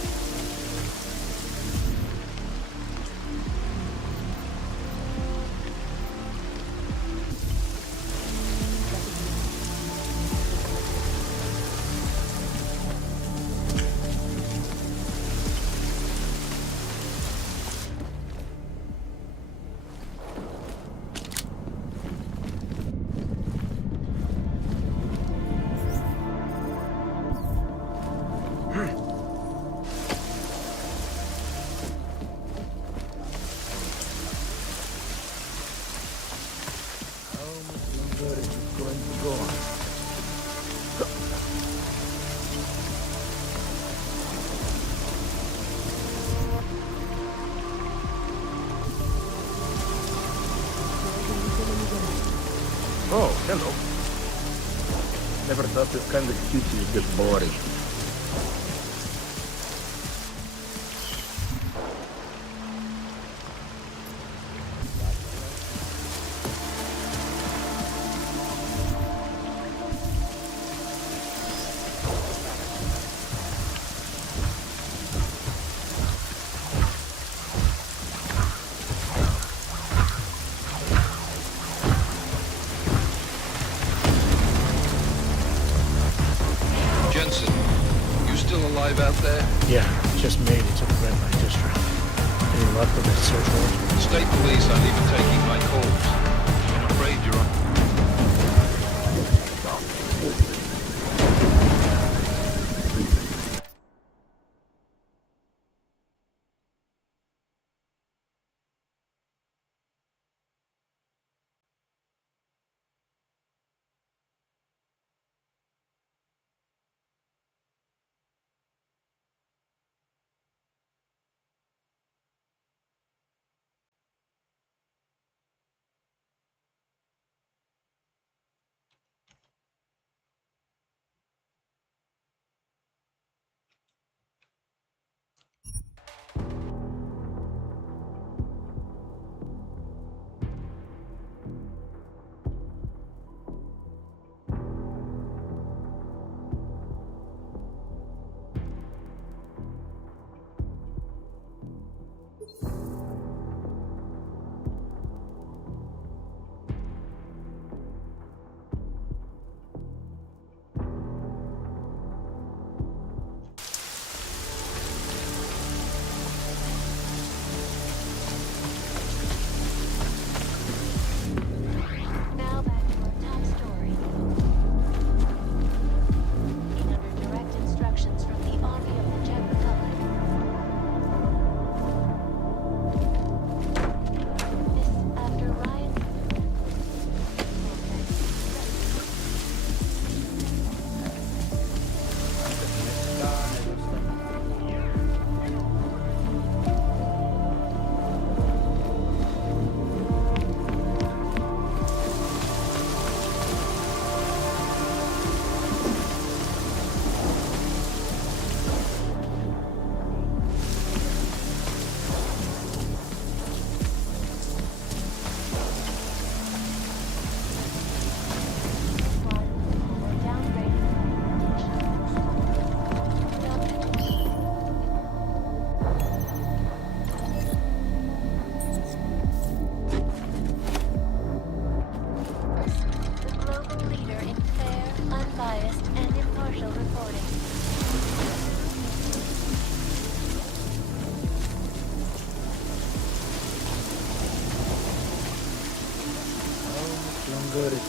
Oh, hello. Never thought this kind of teaching would get boring. Jensen, you still alive out there? Yeah, just made it to the red light district. Any luck with that search warrant? State police aren't even taking my calls. I'm afraid you're on.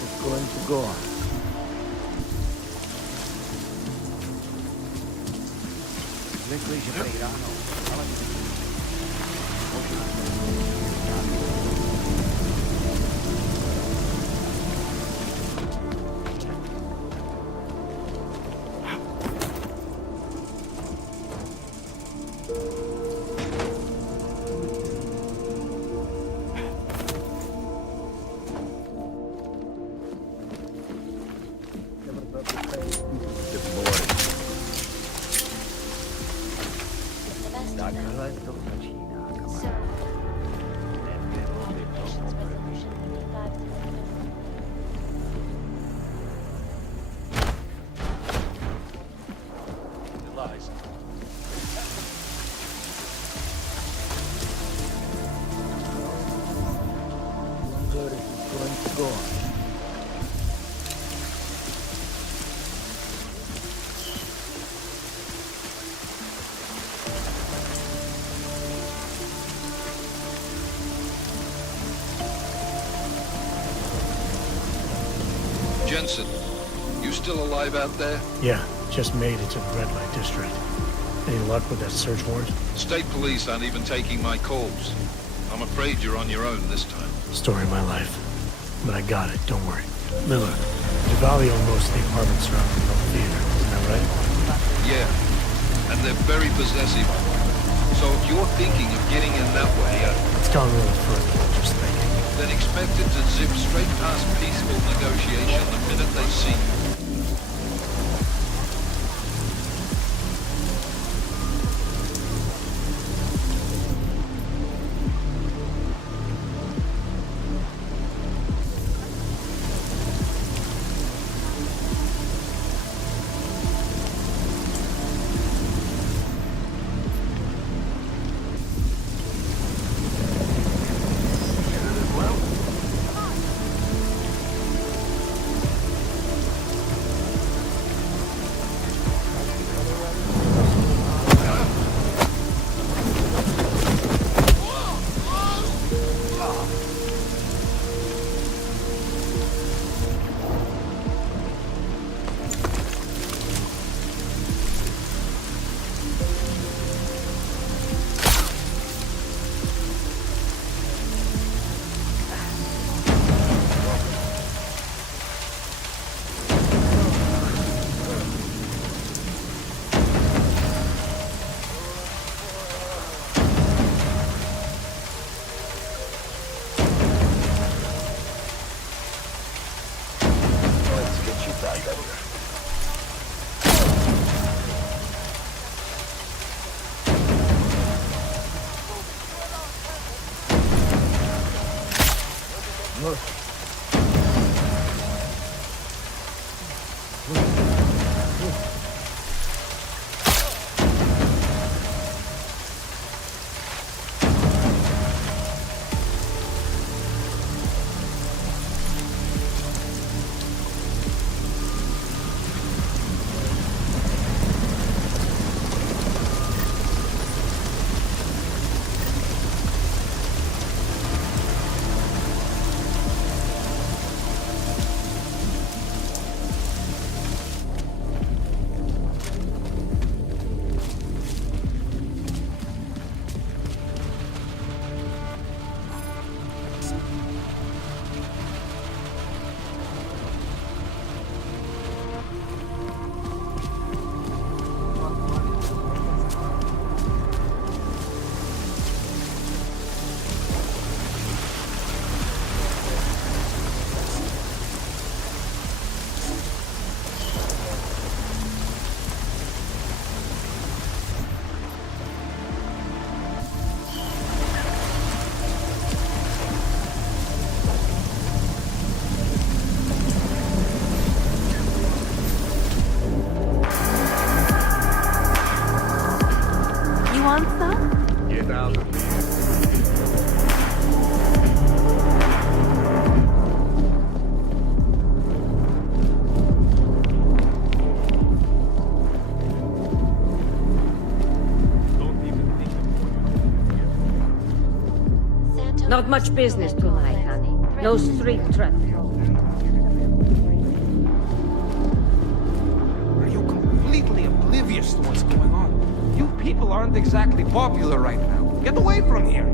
is going to go on. Lies. Longer it is going to go on. Jensen, you still alive out there? Yeah, just made it to the red light district. Any luck with that search warrant? State police aren't even taking my calls. I'm afraid you're on your own this time. Story of my life. But I got it, don't worry. Miller, Duvalli owned most of the apartments surrounding the theater, isn't that right? Yeah, and they're very possessive. So if you're thinking of getting in that way, It's gone a little further than just thinking. then expect it to zip straight past peaceful negotiation the minute they see you. Not much business tonight, honey. No street traffic. aren't exactly popular right now. Get away from here!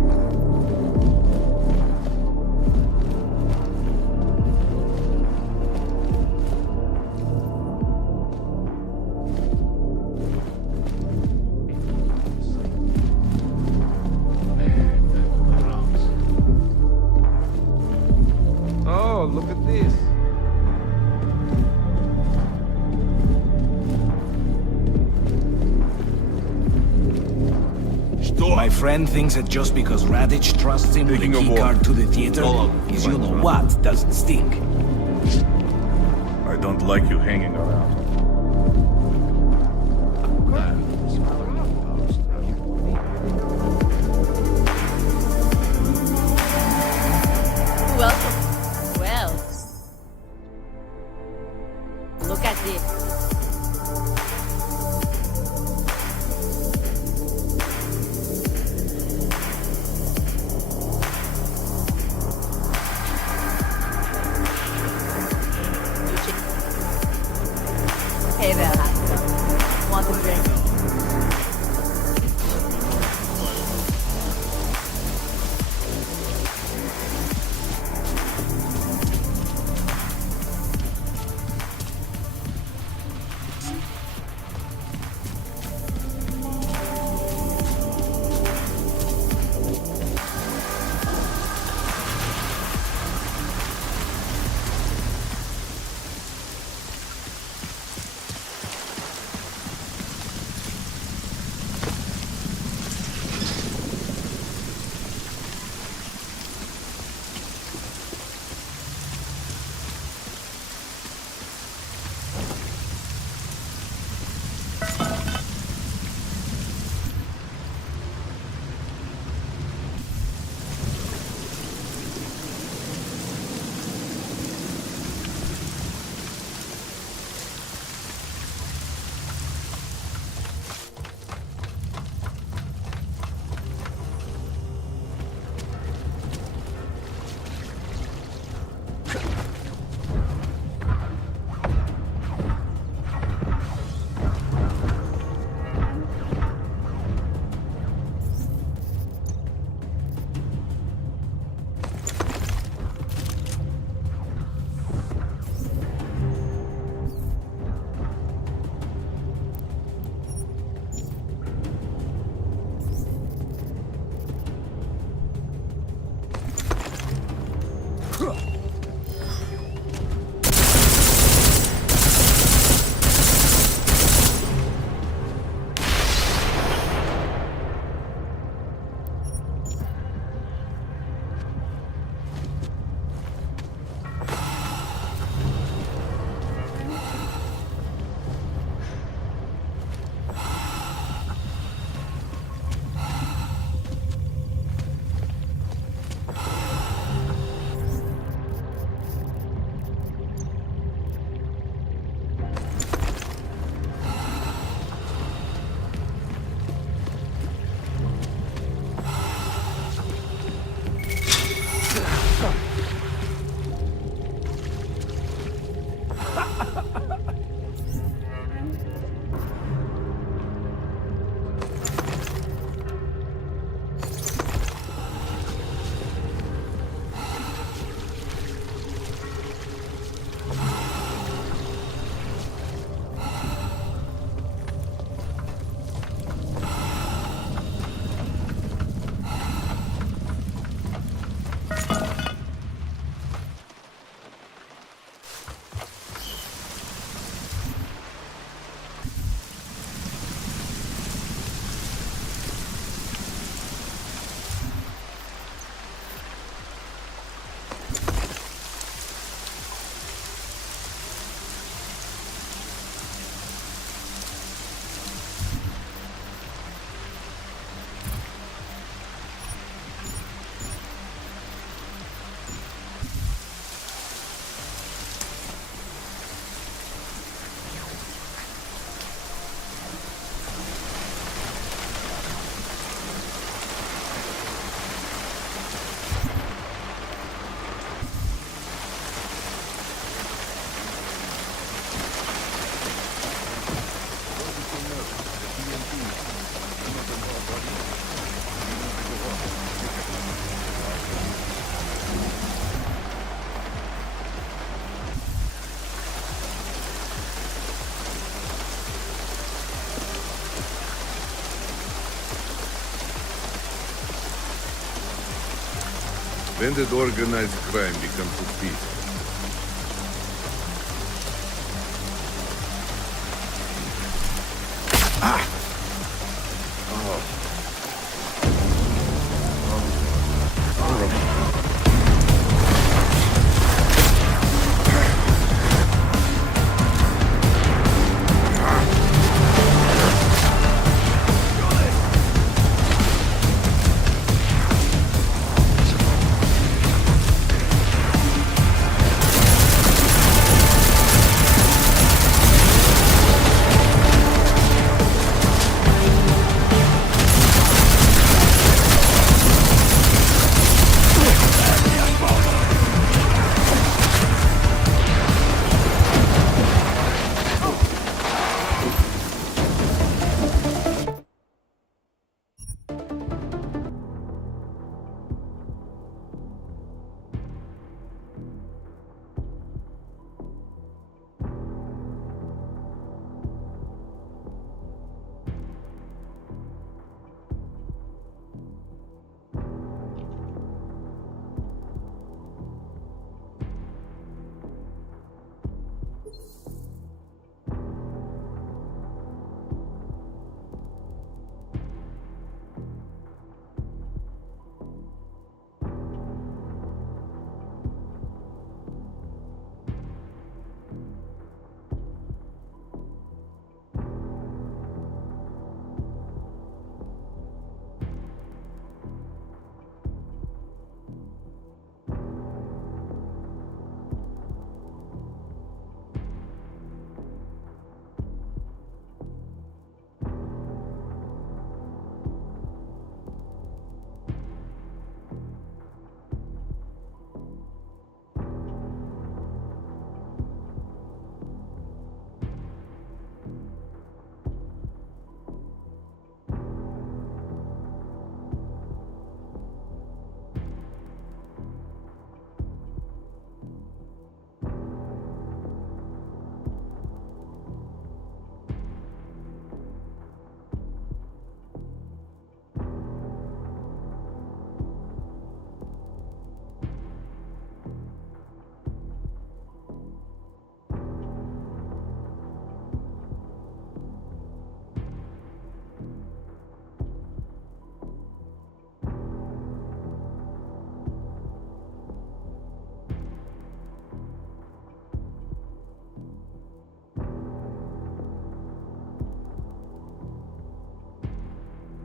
Oh, look at this. My friend thinks that just because Radich trusts him with a key card to the theater, his you-know-what doesn't stink. I don't like you hanging around. Welcome. Well. Look at this. Hey there, Haskell. Want a drink? When did organized crime become too peaceful?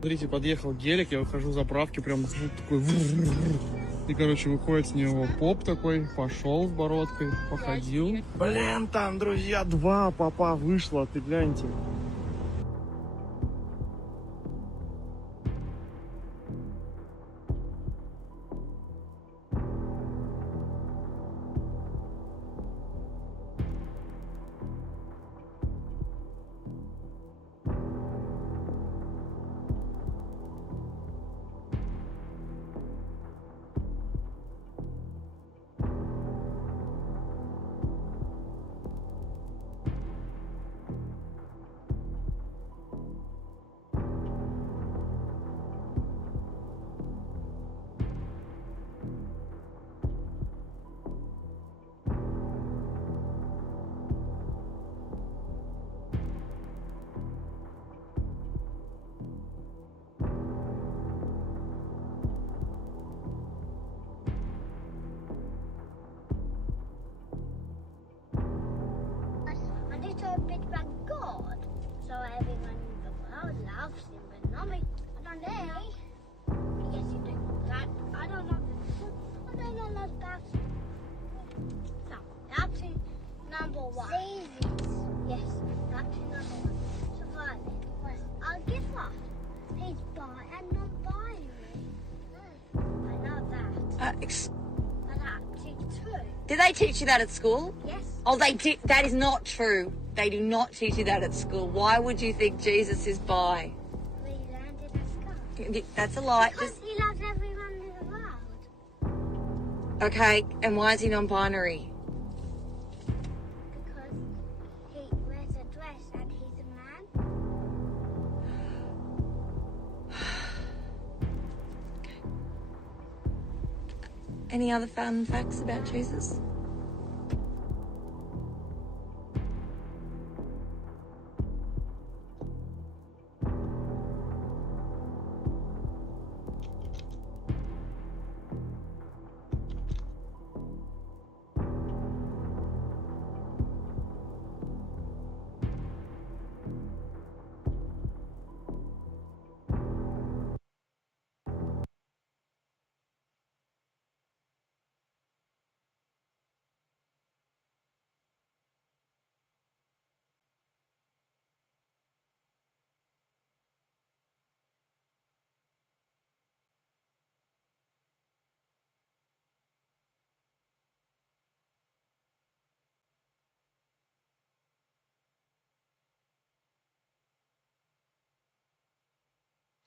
Смотрите, подъехал гелик, я выхожу с заправки, прям звук такой. И, короче, выходит с него поп такой, пошел с бородкой, походил. Блин, там, друзья, 2 попа вышло, ты гляньте. A bit about God, so everyone in the world loves him, but not me. I don't know. Yes, you do. That I don't know. I don't know that. No, that's number 1. Yes, that's number 1. Surviving. Yes. I'll give up. He's bi and non-binary. I know that. And that too. Did they teach you that at school? Yes. Oh, they did. That is not true. They do not teach you that at school. Why would you think Jesus is bi? We learned it at school. That's a lie. Because he loves everyone in the world. Okay, and why is he non-binary? Because he wears a dress and he's a man. Any other fun facts about Jesus?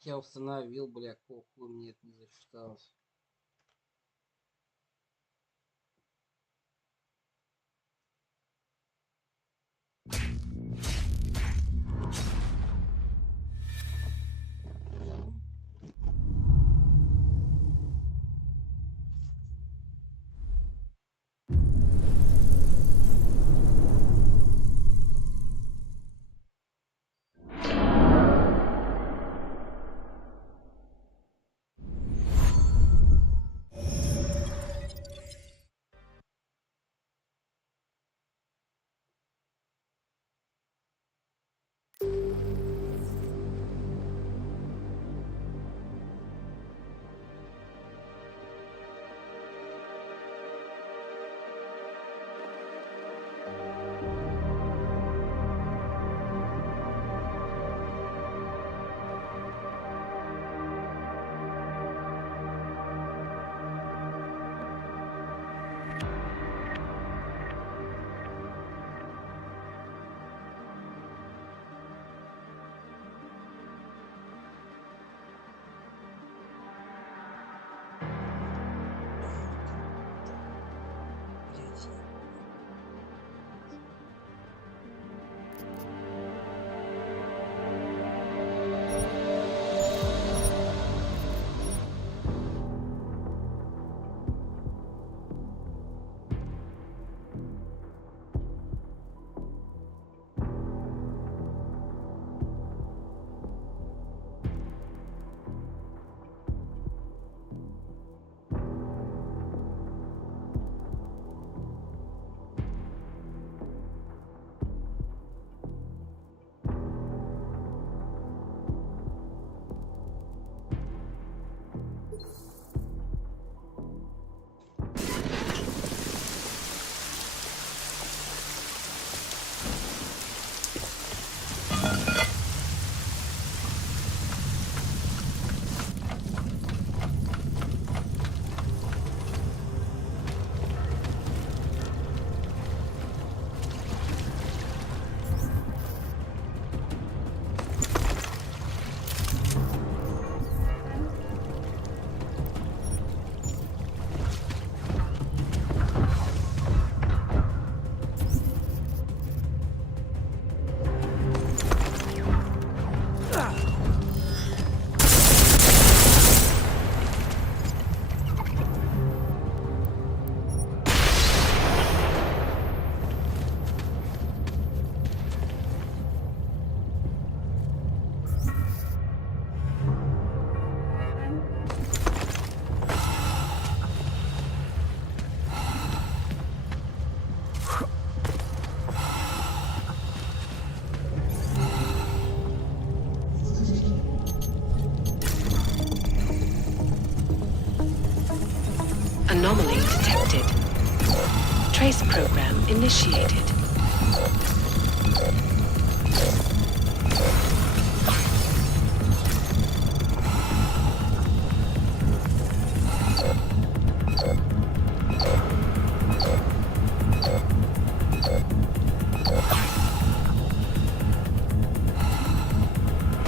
Я установил, бля, какого хуя мне это не засчиталось. Anomaly detected. Trace program initiated.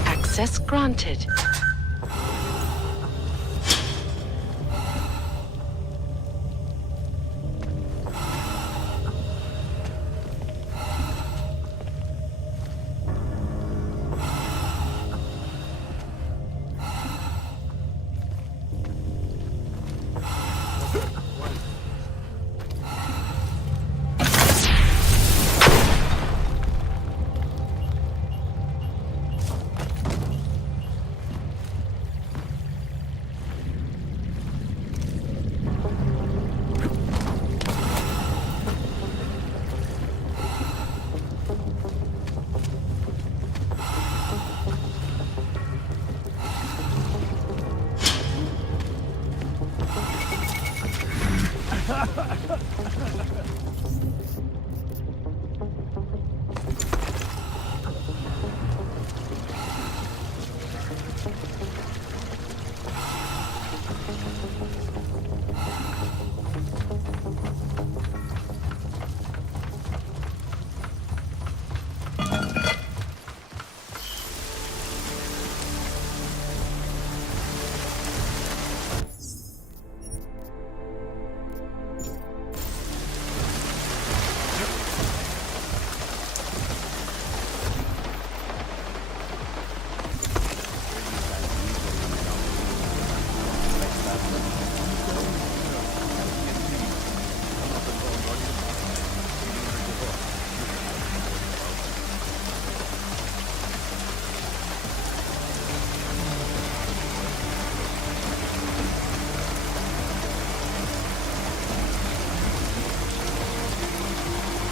Access granted.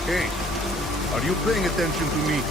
Hey, are you paying attention to me?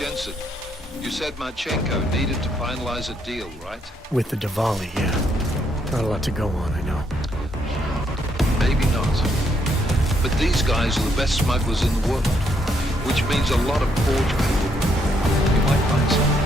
Jensen, you said Marchenko needed to finalize a deal, right? With the Diwali, yeah. Not a lot to go on, I know. Maybe not. But these guys are the best smugglers in the world, which means a lot of forged paperwork. You might find something.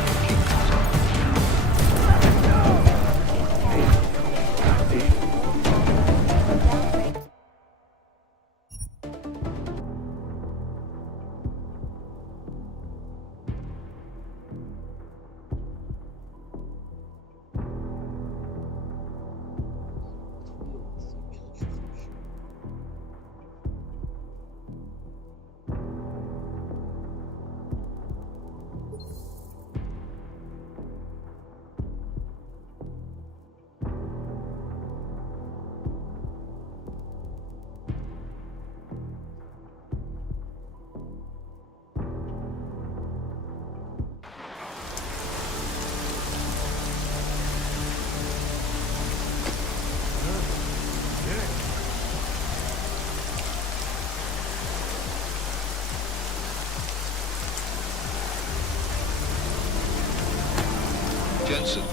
Jensen,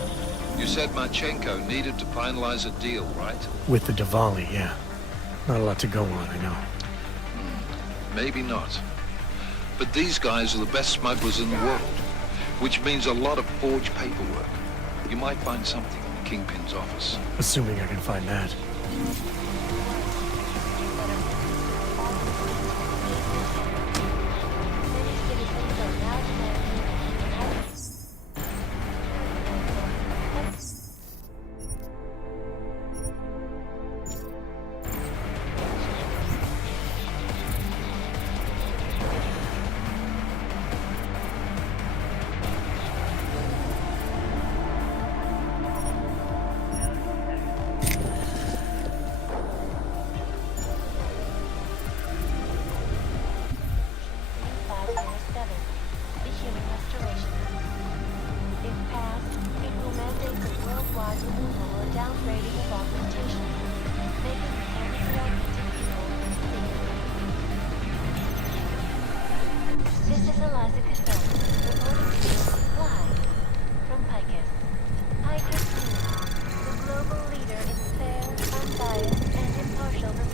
you said Marchenko needed to finalize a deal, right? With the Diwali, yeah. Not a lot to go on, I know. Maybe not. But these guys are the best smugglers in the world, which means a lot of forged paperwork. You might find something in the Kingpin's office. Assuming I can find that.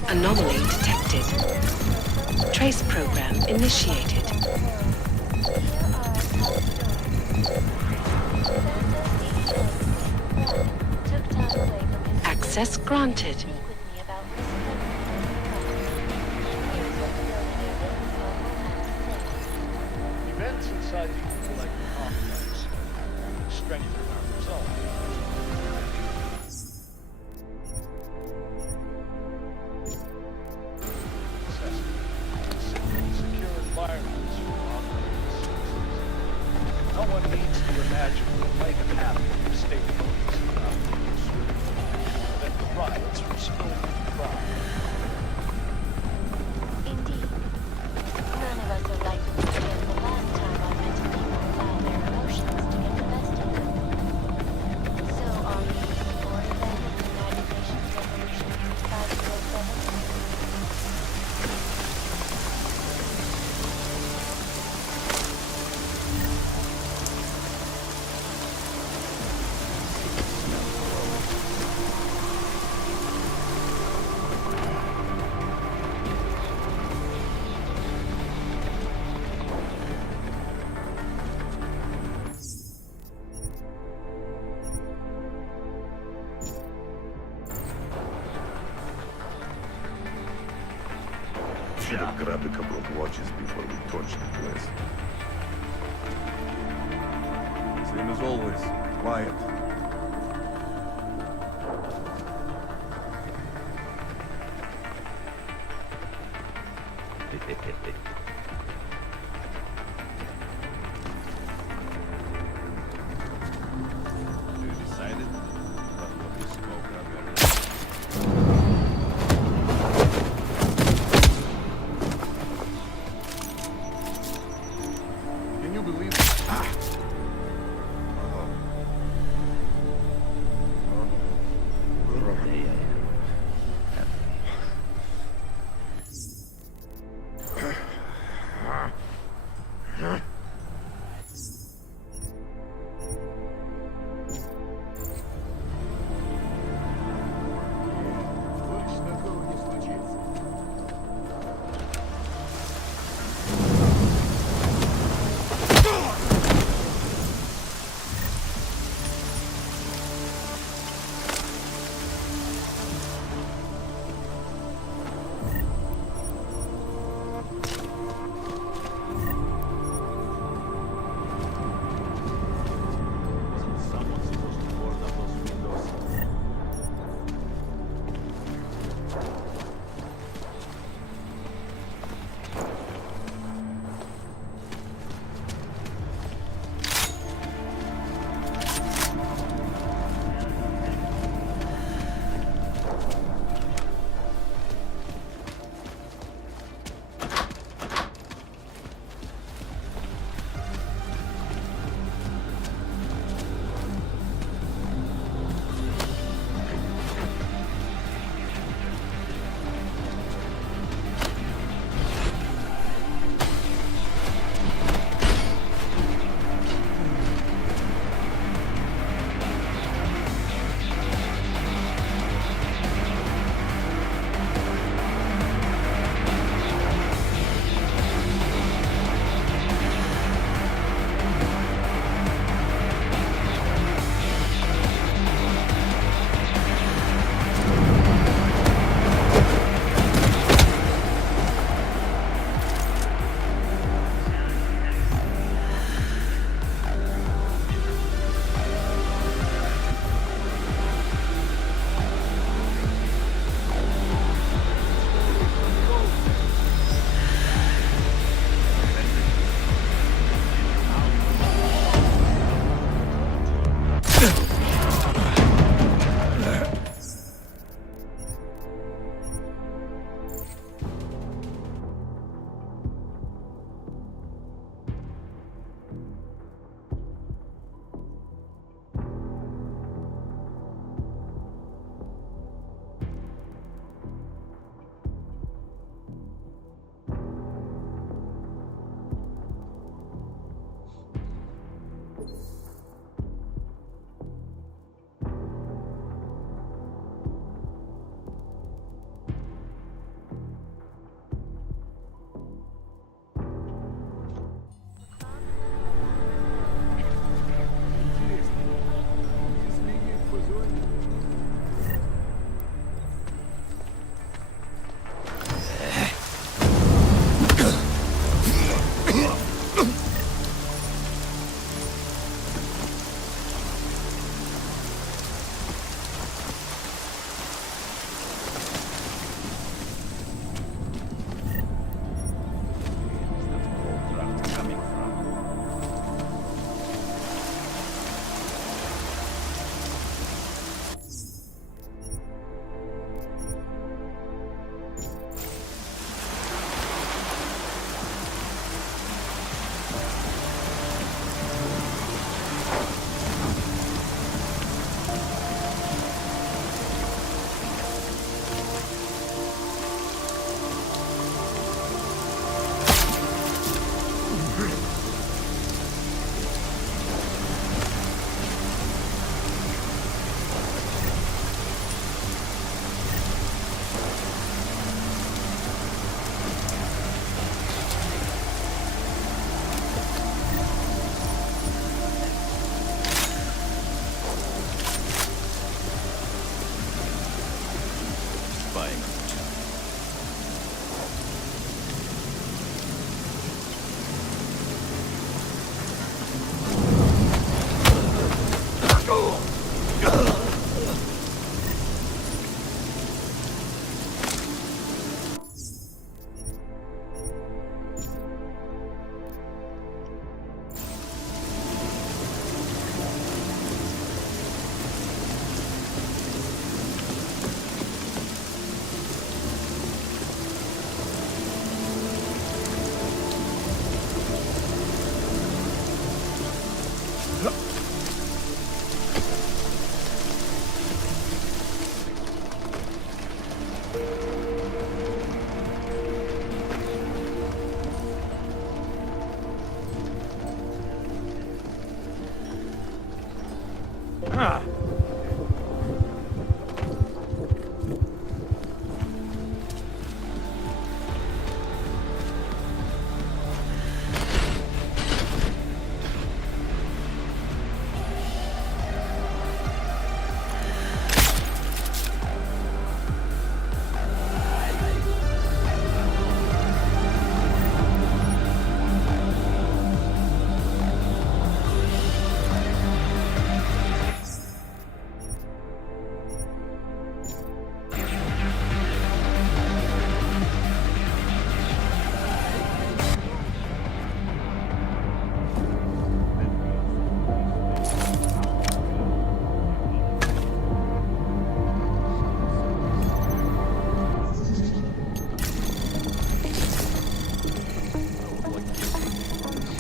Anomaly detected. Trace program initiated. Access granted. Events inside the collective complex strengthen our resolve. Secure environments for operating systems. No one needs to imagine what might have happened if state police had not been swift to prevent the riots from spilling into crime. Indeed. None of us are likely to forget the last time I met people allow their emotions to get the best of them. So are you in support of them in the United Nations Resolution 3507? Should have grabbed a couple of watches before we torched the place. Same as always. Quiet. You decided? But what the smoke out there? Can you believe it?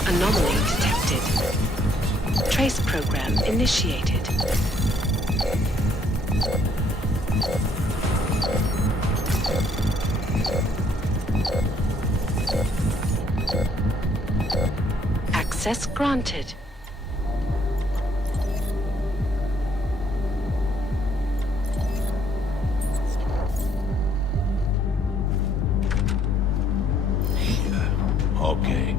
Anomaly detected. Trace program initiated. Access granted. Okay.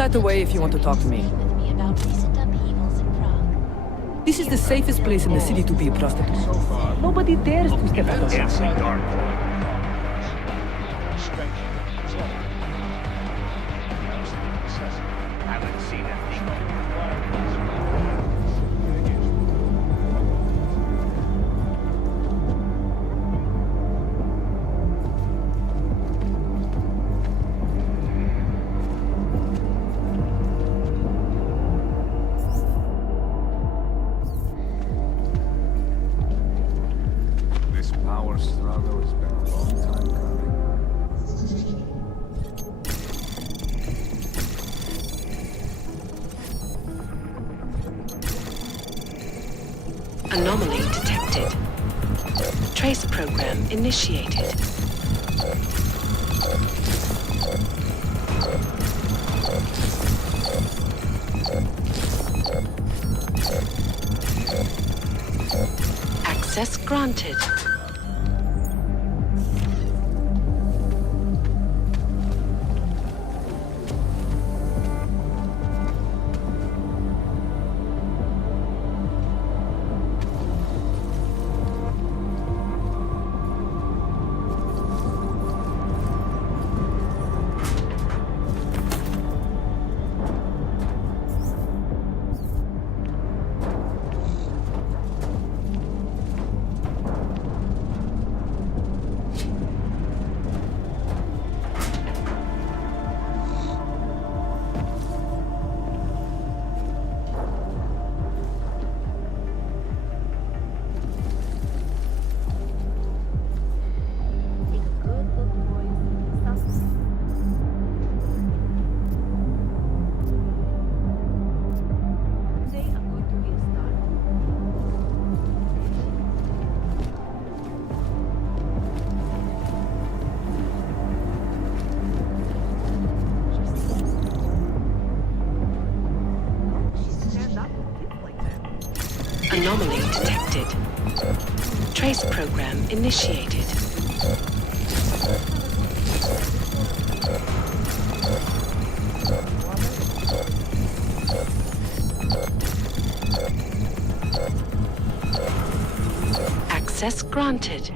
that away if you want to talk to me. With me about recent upheavals in Prague. This is the safest place in the city to be a prostitute. Nobody dares to step out of it. Haven't seen a thing. This power struggle has been a long time coming. Anomaly detected. Trace program initiated. Access granted. Anomaly detected. Trace program initiated. Access granted.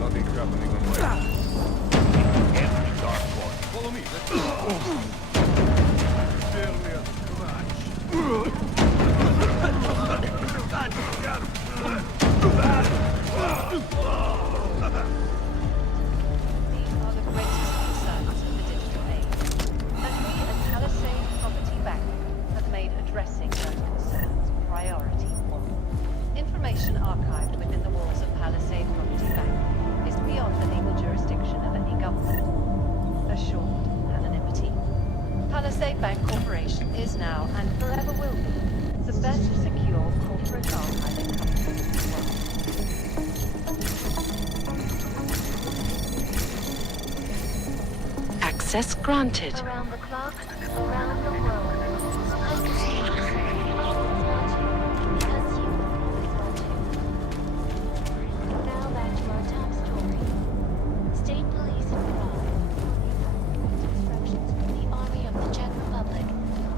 Nothing happening on my Empty dark one. Follow me. Let's go. Barely a scratch. These are the greatest concerns of the digital age, and we at Palisade Property Bank have made addressing those concerns priority one. Information archived within the walls of Palisade Property Bank is beyond the legal jurisdiction of any government. Assured anonymity. Palisade Bank Corporation is now and forever will be the best secure corporate archiving company in the world. Access granted. Around the clock, around the world. I'm just here to say you always want to, because you always want to. Now back to our top story. State police in Prague, instructions from the army of the Czech Republic,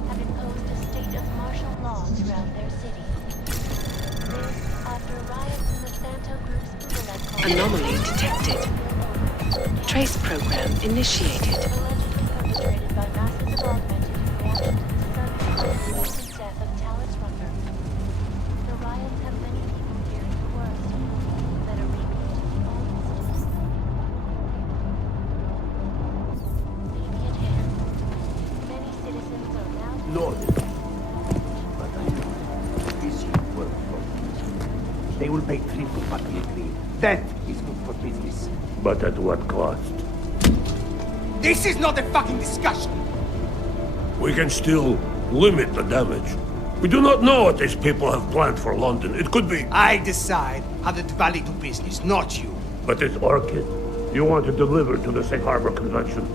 have imposed a state of martial law throughout their city. This after riots in the Santo Group's Bugalek colony. Anomaly detected. Trace program initiated. Allegedly perpetrated by masses of augmented in reaction to the sudden unexpected death of talented Loaded. But I know this will work. They will pay triple what we agreed. That is good for business. But at what cost? This is not a fucking discussion! We can still limit the damage. We do not know what these people have planned for London. It could be... I decide how the Valley do business, not you. But this Orchid, you want to deliver to the Safe Harbor Convention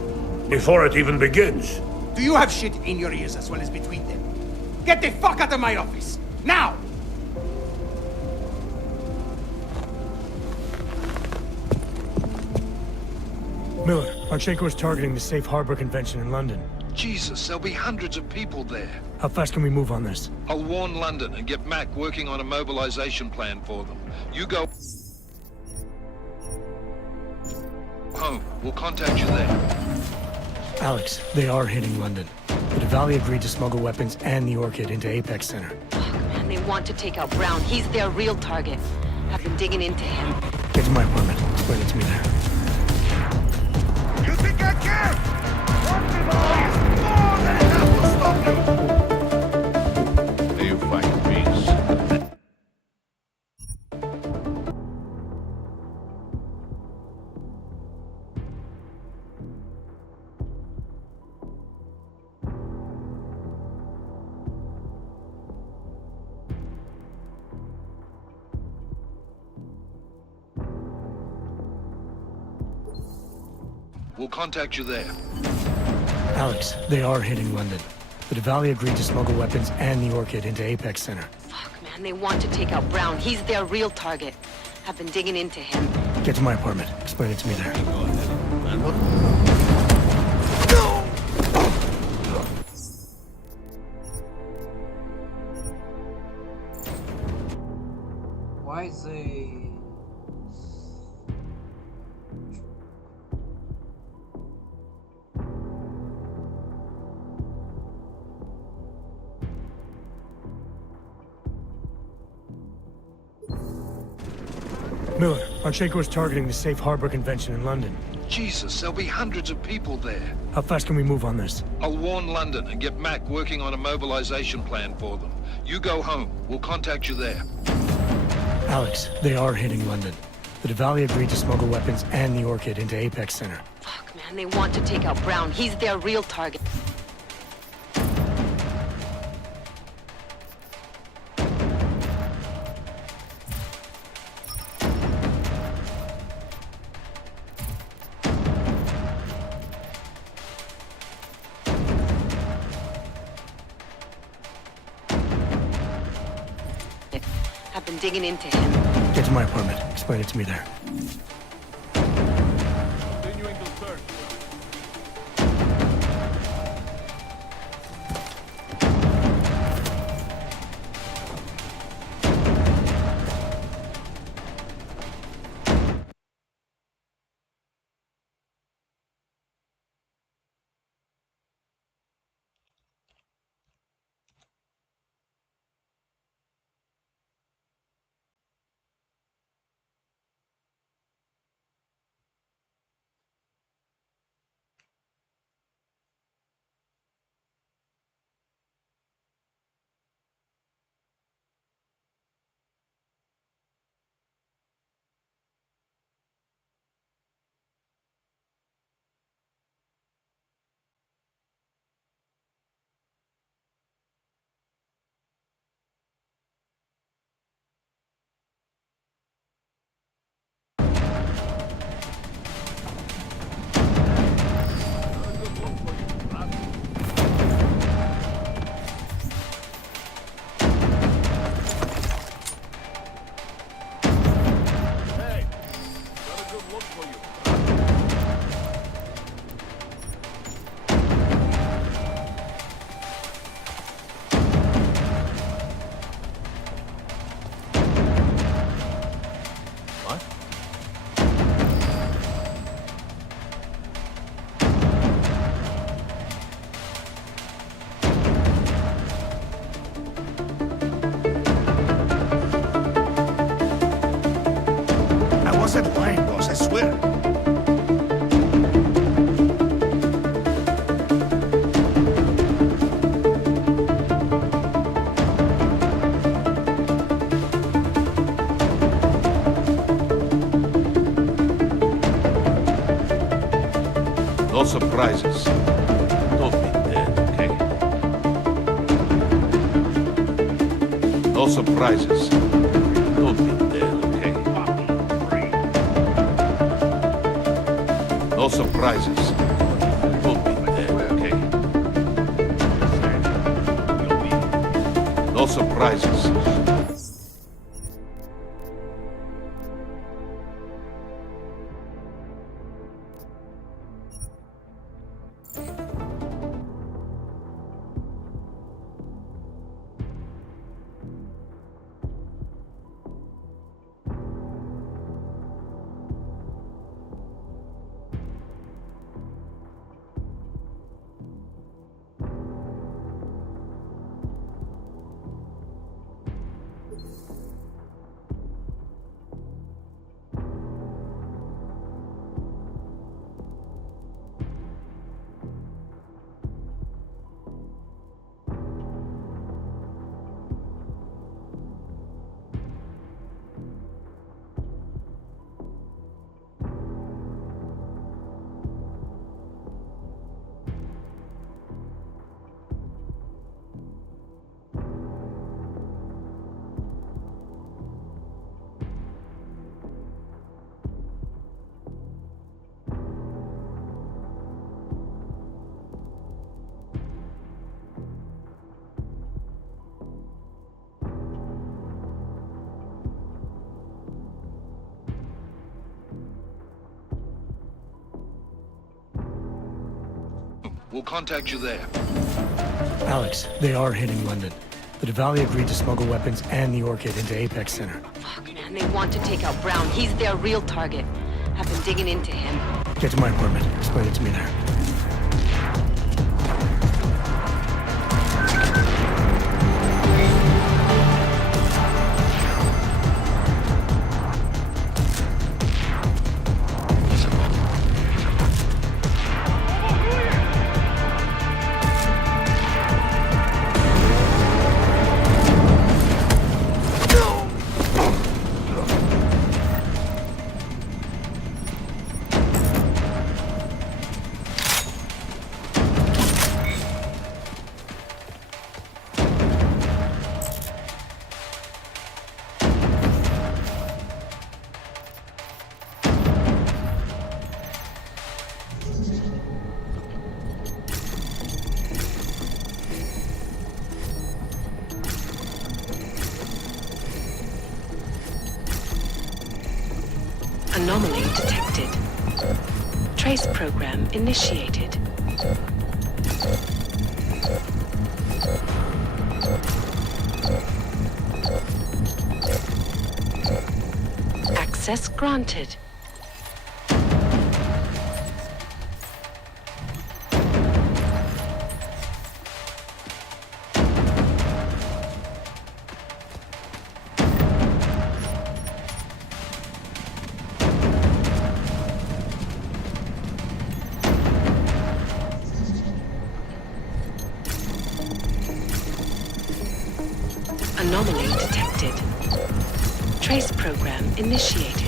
before it even begins. Do you have shit in your ears as well as between them? Get the fuck out of my office! Now! Miller, Pacheco is targeting the Safe Harbor Convention in London. Jesus, there'll be hundreds of people there. How fast can we move on this? I'll warn London and get Mac working on a mobilization plan for them. You go home. We'll contact you there. Alex, they are hitting London. The Valley agreed to smuggle weapons and the Orchid into Apex Center. And they want to take out Brown. He's their real target. I've been digging into him. Get to my apartment. Explain it to me there. You think I care? More than enough will stop you! You find peace. We'll contact you there. Alex, they are hitting London. The Valley agreed to smuggle weapons and the Orchid into Apex Center. Fuck, man, they want to take out Brown. He's their real target. I've been digging into him. Get to my apartment. Explain it to me there. Why is a... Miller, Pacheco is targeting the Safe Harbor Convention in London. Jesus, there'll be hundreds of people there. How fast can we move on this? I'll warn London and get Mac working on a mobilization plan for them. You go home. We'll contact you there. Alex, they are hitting London. The Valley agreed to smuggle weapons and the Orchid into Apex Center. Fuck, man, they want to take out Brown. He's their real target. I've been digging into him. Get to my apartment. Explain it to me there. Continuing to search. surprises. Don't be dead, okay? No surprises. Don't be dead, okay? No surprises. Don't be dead, okay? No surprises. We'll contact you there. Alex, they are hitting London. The Valley agreed to smuggle weapons and the Orchid into Apex Center. Fuck, man, they want to take out Brown. He's their real target. I've been digging into him. Get to my apartment. Explain it to me there. Anomaly detected. Trace program initiated. Access granted. Anomaly detected. Trace program initiated.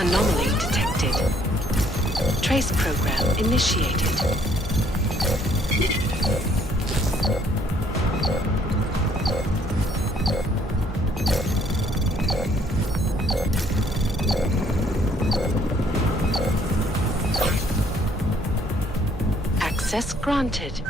Anomaly detected. Trace program initiated. Access granted.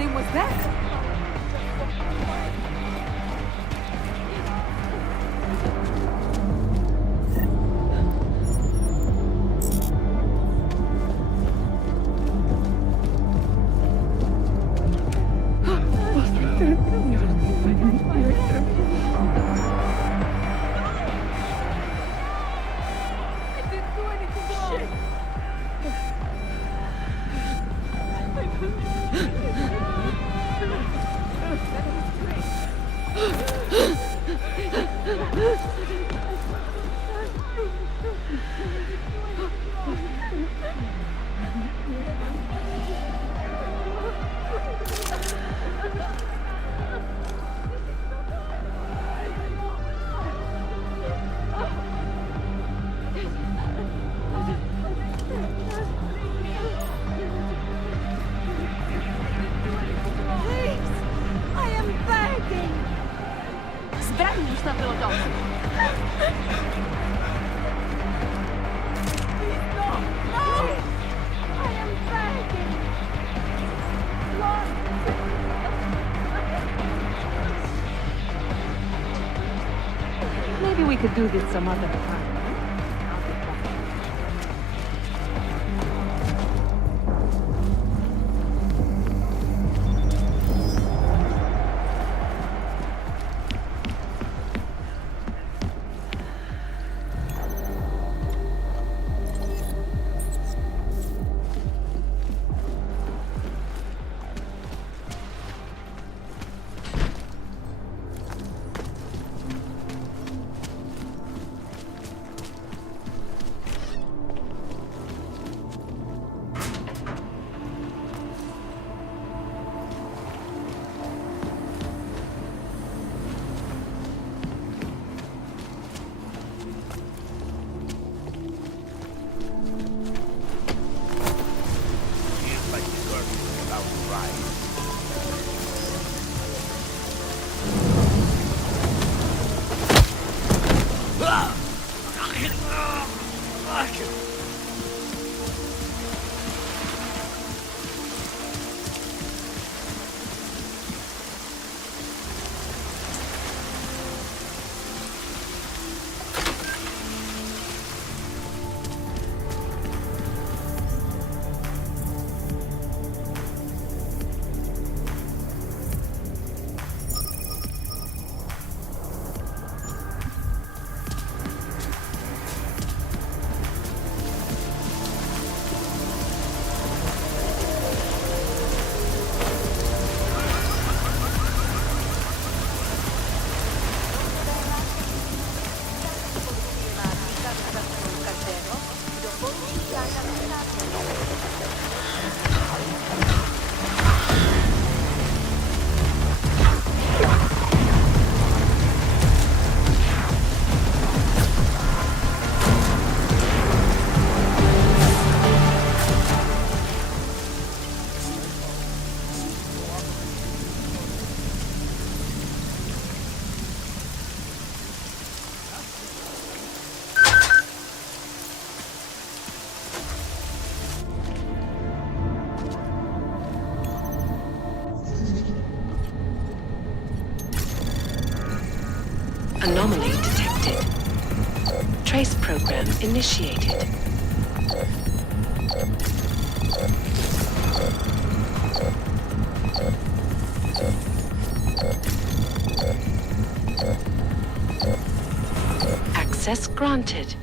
name was that? już na wylodowy. Maybe we could do this some other time. Anomaly detected. Trace program initiated. Access granted.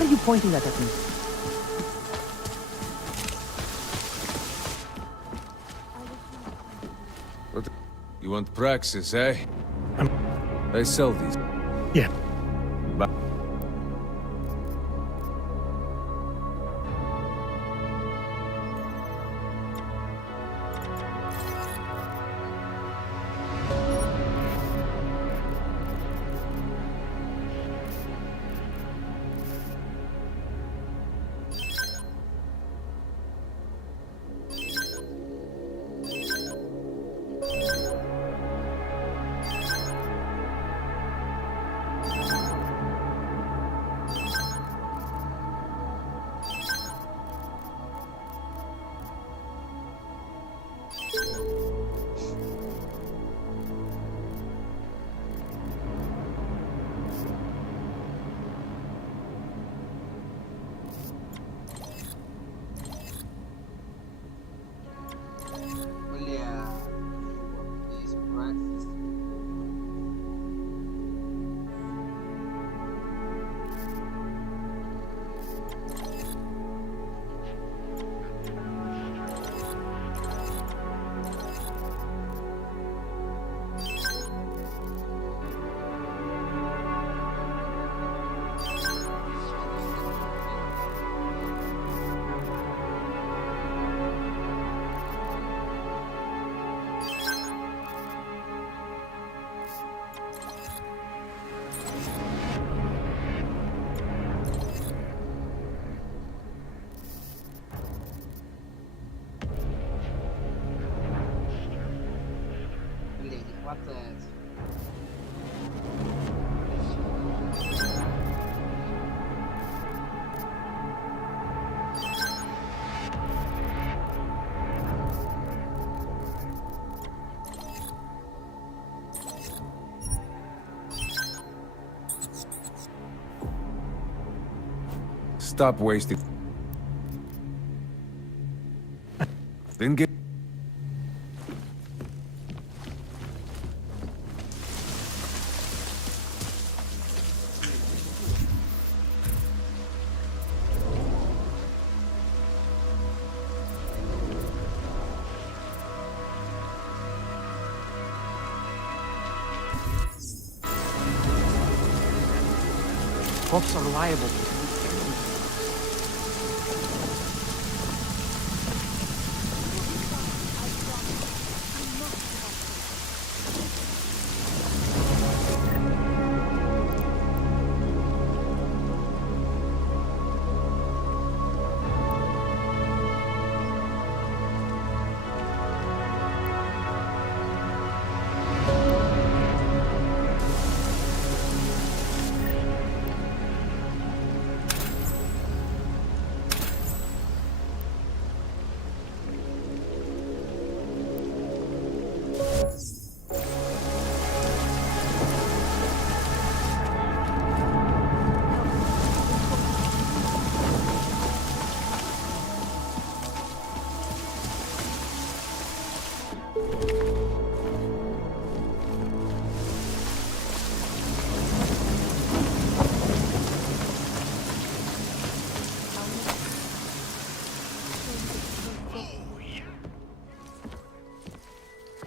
are you pointing that at me? What? You want praxis, eh? I sell these. Yeah. But stop wasting. Then get. Cops are liable.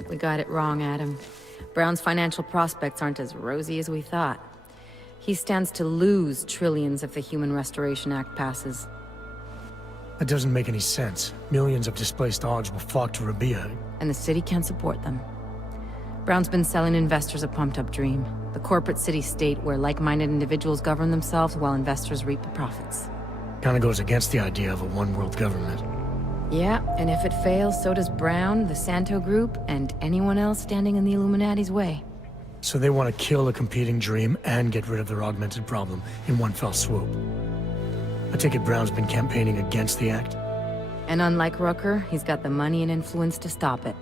We got it wrong, Adam. Brown's financial prospects aren't as rosy as we thought. He stands to lose trillions if the Human Restoration Act passes. That doesn't make any sense. Millions of displaced Augs will flock to Rabia. And the city can't support them. Brown's been selling investors a pumped-up dream. The corporate city-state where like-minded individuals govern themselves while investors reap the profits. Kinda goes against the idea of a one-world government. Yeah, and if it fails, so does Brown, the Santo Group, and anyone else standing in the Illuminati's way. So they want to kill a competing dream and get rid of their augmented problem in one fell swoop. I take it Brown's been campaigning against the act? And unlike Rucker, he's got the money and influence to stop it.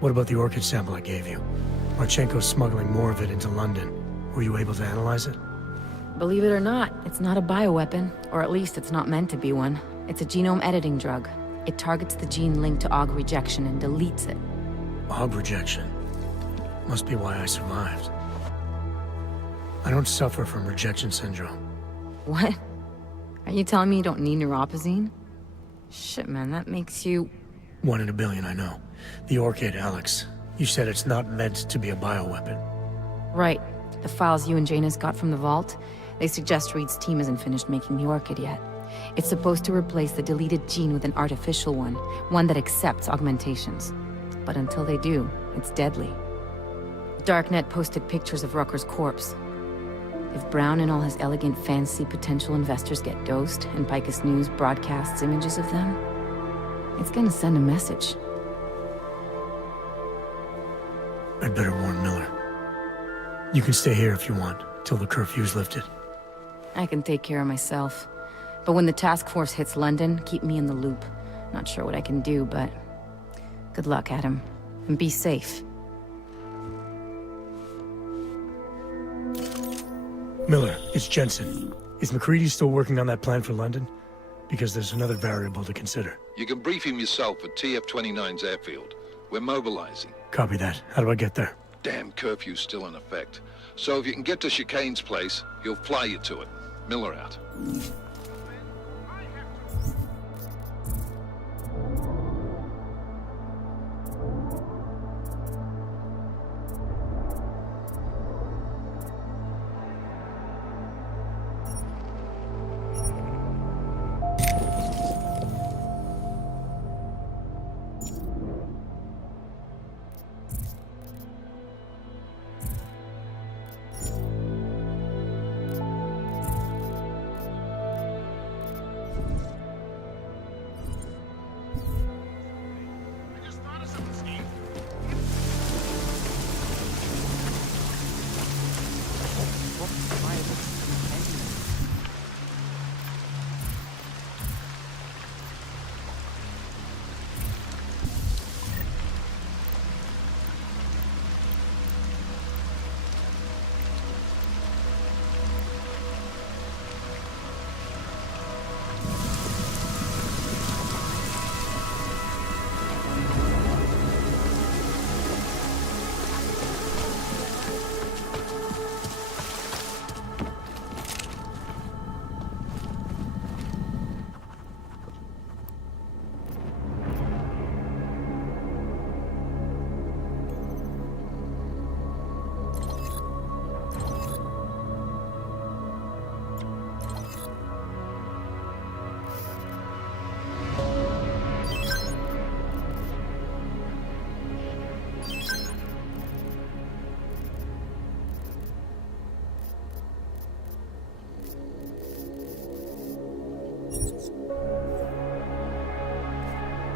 What about the orchid sample I gave you? Marchenko's smuggling more of it into London. Were you able to analyze it? Believe it or not, it's not a bioweapon, or at least it's not meant to be one. It's a genome editing drug. It targets the gene linked to AUG rejection and deletes it. AUG rejection? Must be why I survived. I don't suffer from rejection syndrome. What? Are you telling me you don't need neuropozyne? Shit, man, that makes you... 1 in a billion, I know. The Orchid, Alex. You said it's not meant to be a bioweapon. Right. The files you and Janus got from the vault, they suggest Reed's team isn't finished making the Orchid yet. It's supposed to replace the deleted gene with an artificial one that accepts augmentations. But until they do, it's deadly. Darknet posted pictures of Rucker's corpse. If Brown and all his elegant fancy potential investors get dosed, and Picus News broadcasts images of them, it's gonna send a message. I'd better warn Miller. You can stay here if you want, till the curfew's lifted. I can take care of myself. But when the task force hits London, keep me in the loop. Not sure what I can do, but... good luck, Adam. And be safe. Miller, it's Jensen. Is McCready still working on that plan for London? Because there's another variable to consider. You can brief him yourself at TF-29's airfield. We're mobilizing. Copy that. How do I get there? Damn curfew's still in effect. So if you can get to Chicane's place, he'll fly you to it. Miller out.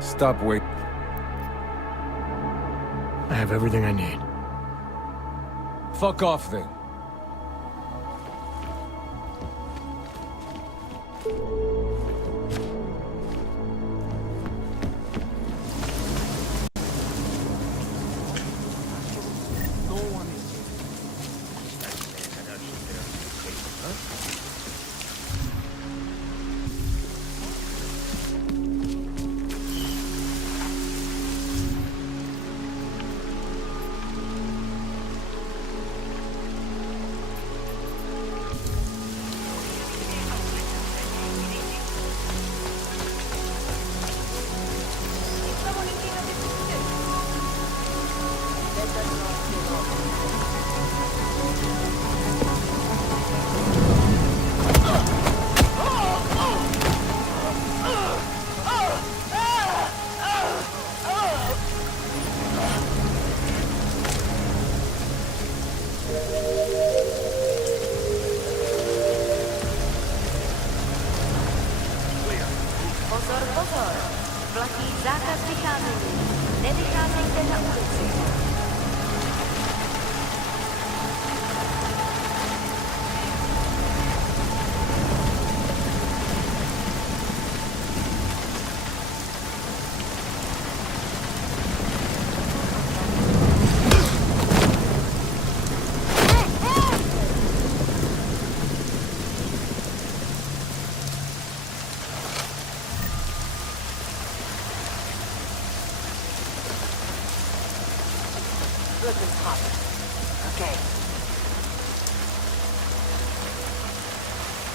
Stop waiting. I have everything I need. Fuck off then.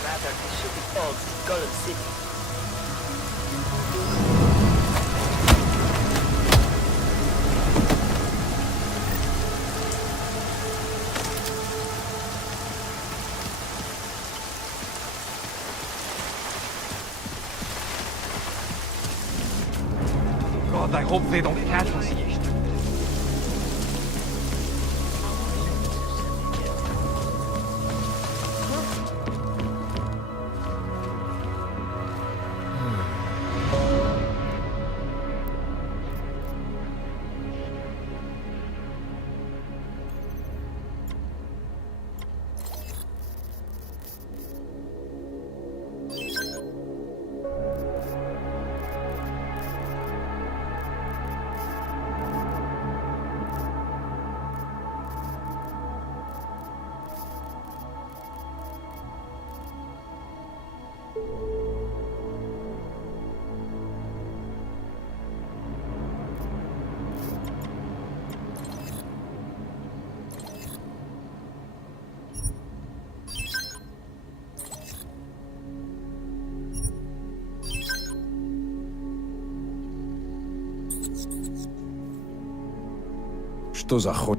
Rather, this should be called Skull City. God, I hope they don't catch us. Что за хуй?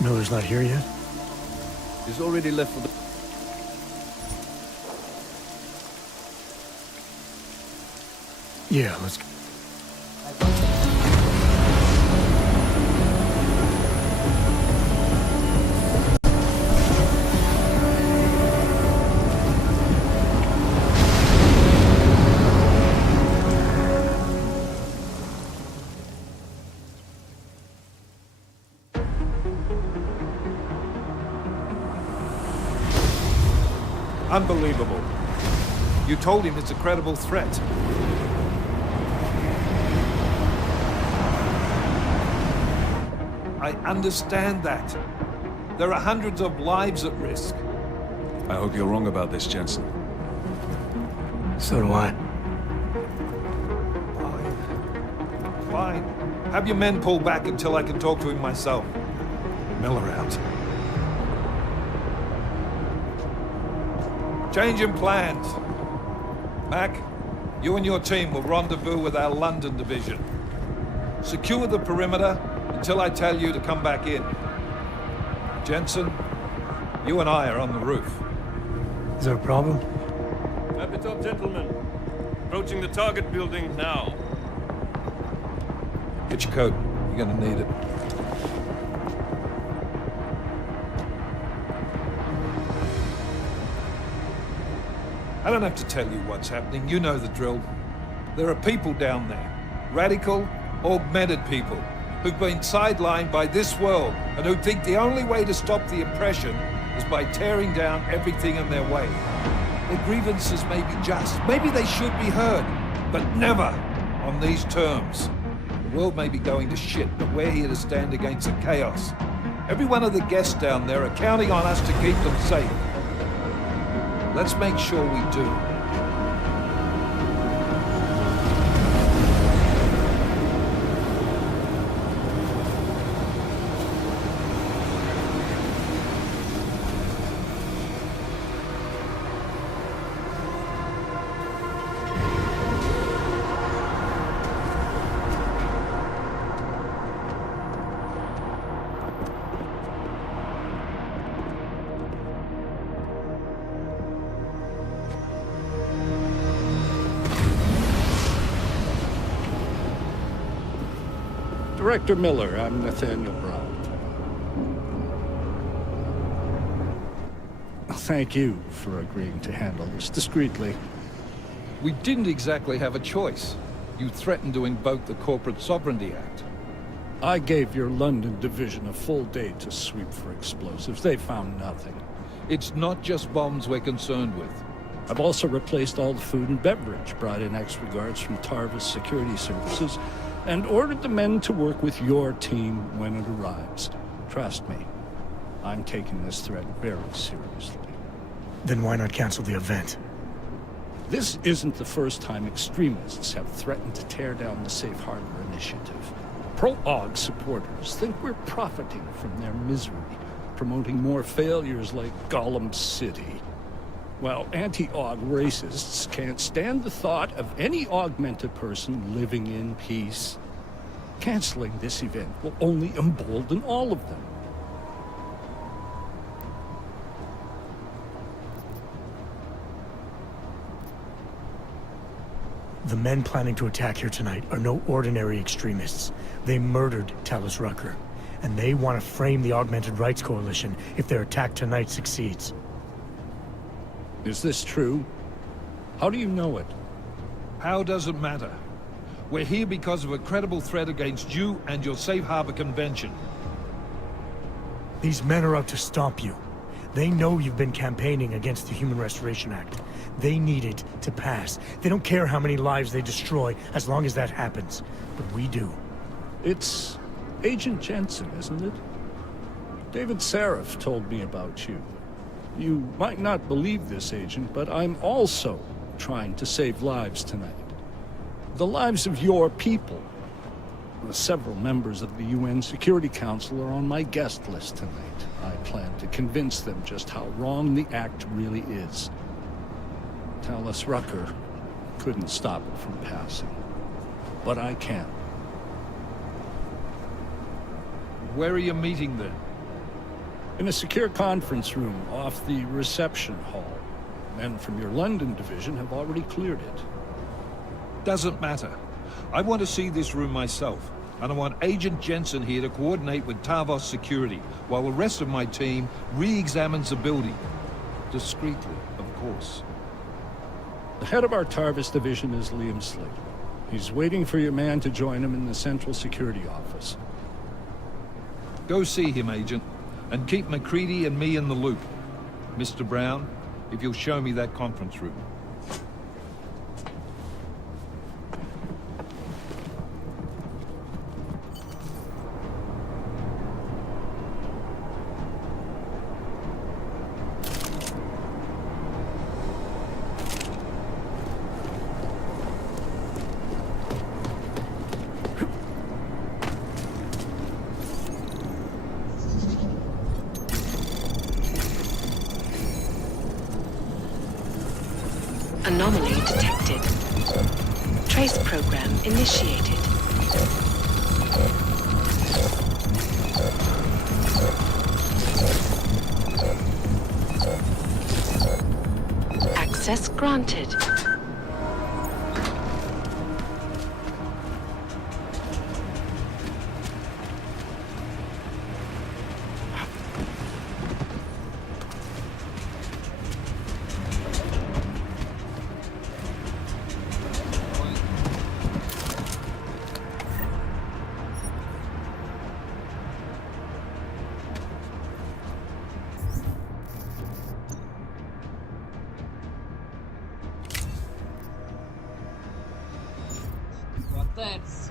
Miller's not here yet? He's already left for the... Yeah, let's go. Unbelievable. You told him it's a credible threat. I understand that. There are hundreds of lives at risk. I hope you're wrong about this, Jensen. So do I. Fine. Have your men pull back until I can talk to him myself. Miller out. Changing plans. Mac, you and your team will rendezvous with our London division. Secure the perimeter until I tell you to come back in. Jensen, you and I are on the roof. Is there a problem? Wrap it up, gentlemen. Approaching the target building now. Get your coat. You're gonna need it. I don't have to tell you what's happening. You know the drill. There are people down there. Radical, augmented people who've been sidelined by this world and who think the only way to stop the oppression is by tearing down everything in their way. Their grievances may be just. Maybe they should be heard, but never on these terms. The world may be going to shit, but we're here to stand against the chaos. Every one of the guests down there are counting on us to keep them safe. Let's make sure we do. Director Miller, I'm Nathaniel Brown. Thank you for agreeing to handle this discreetly. We didn't exactly have a choice. You threatened to invoke the Corporate Sovereignty Act. I gave your London division a full day to sweep for explosives. They found nothing. It's not just bombs we're concerned with. I've also replaced all the food and beverage, brought in extra guards from Tarvis Security Services, and ordered the men to work with your team when it arrives. Trust me, I'm taking this threat very seriously. Then why not cancel the event? This isn't the first time extremists have threatened to tear down the Safe Harbor Initiative. Pro-AUG supporters think we're profiting from their misery, promoting more failures like Gollum City. While anti-AUG racists can't stand the thought of any augmented person living in peace. Canceling this event will only embolden all of them. The men planning to attack here tonight are no ordinary extremists. They murdered Talus Rucker, and they want to frame the Augmented Rights Coalition if their attack tonight succeeds. Is this true? How do you know it? How doesn't matter. We're here because of a credible threat against you and your Safe Harbor Convention. These men are out to stomp you. They know you've been campaigning against the Human Restoration Act. They need it to pass. They don't care how many lives they destroy, as long as that happens. But we do. It's Agent Jensen, isn't it? David Seraph told me about you. You might not believe this, Agent, but I'm also trying to save lives tonight. The lives of your people. Several members of the UN Security Council are on my guest list tonight. I plan to convince them just how wrong the act really is. Talus Rucker couldn't stop it from passing, but I can. Where are you meeting then? In a secure conference room off the reception hall. Men from your London division have already cleared it. Doesn't matter. I want to see this room myself, and I want Agent Jensen here to coordinate with Tarvos Security, while the rest of my team re-examines the building. Discreetly, of course. The head of our Tarvis division is Liam Slater. He's waiting for your man to join him in the Central Security Office. Go see him, Agent, and keep McCready and me in the loop. Mr. Brown, if you'll show me that conference room. Anomaly detected. Trace program initiated. Access granted. That's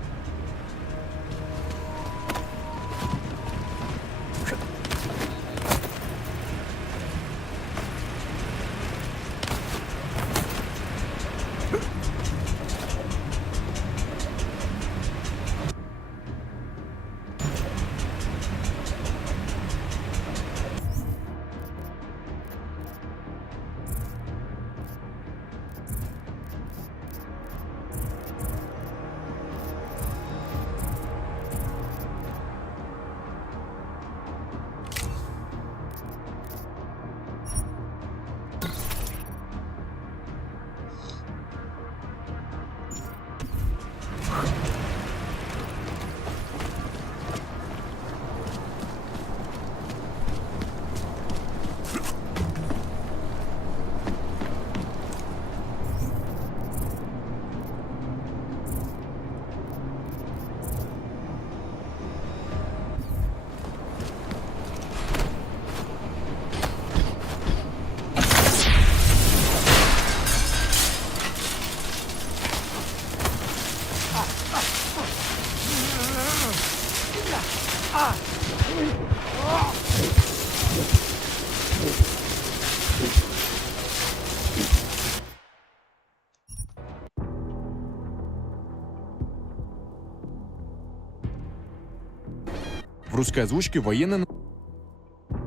В русской озвучке военные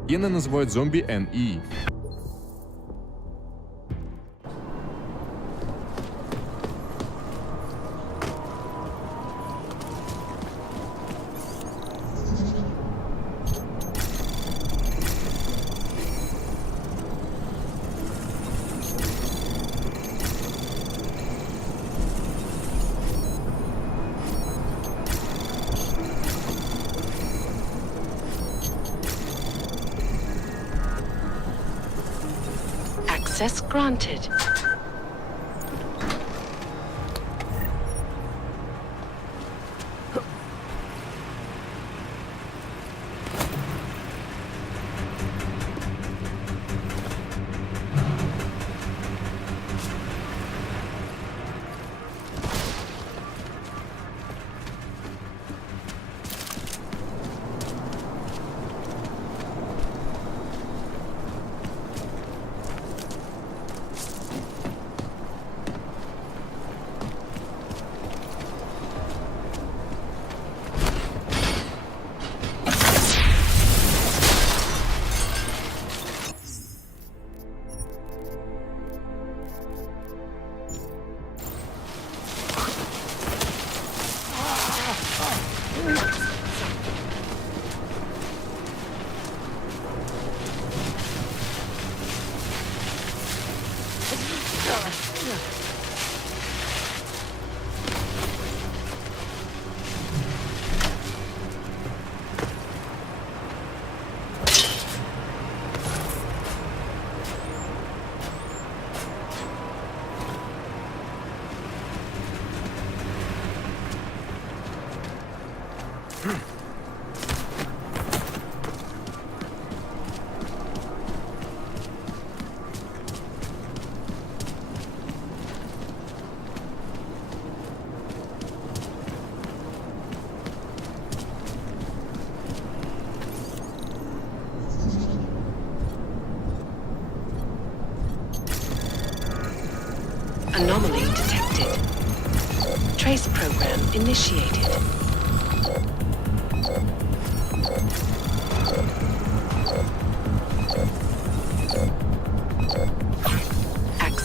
называют зомби НИ. Access granted. Anomaly detected. Trace program initiated.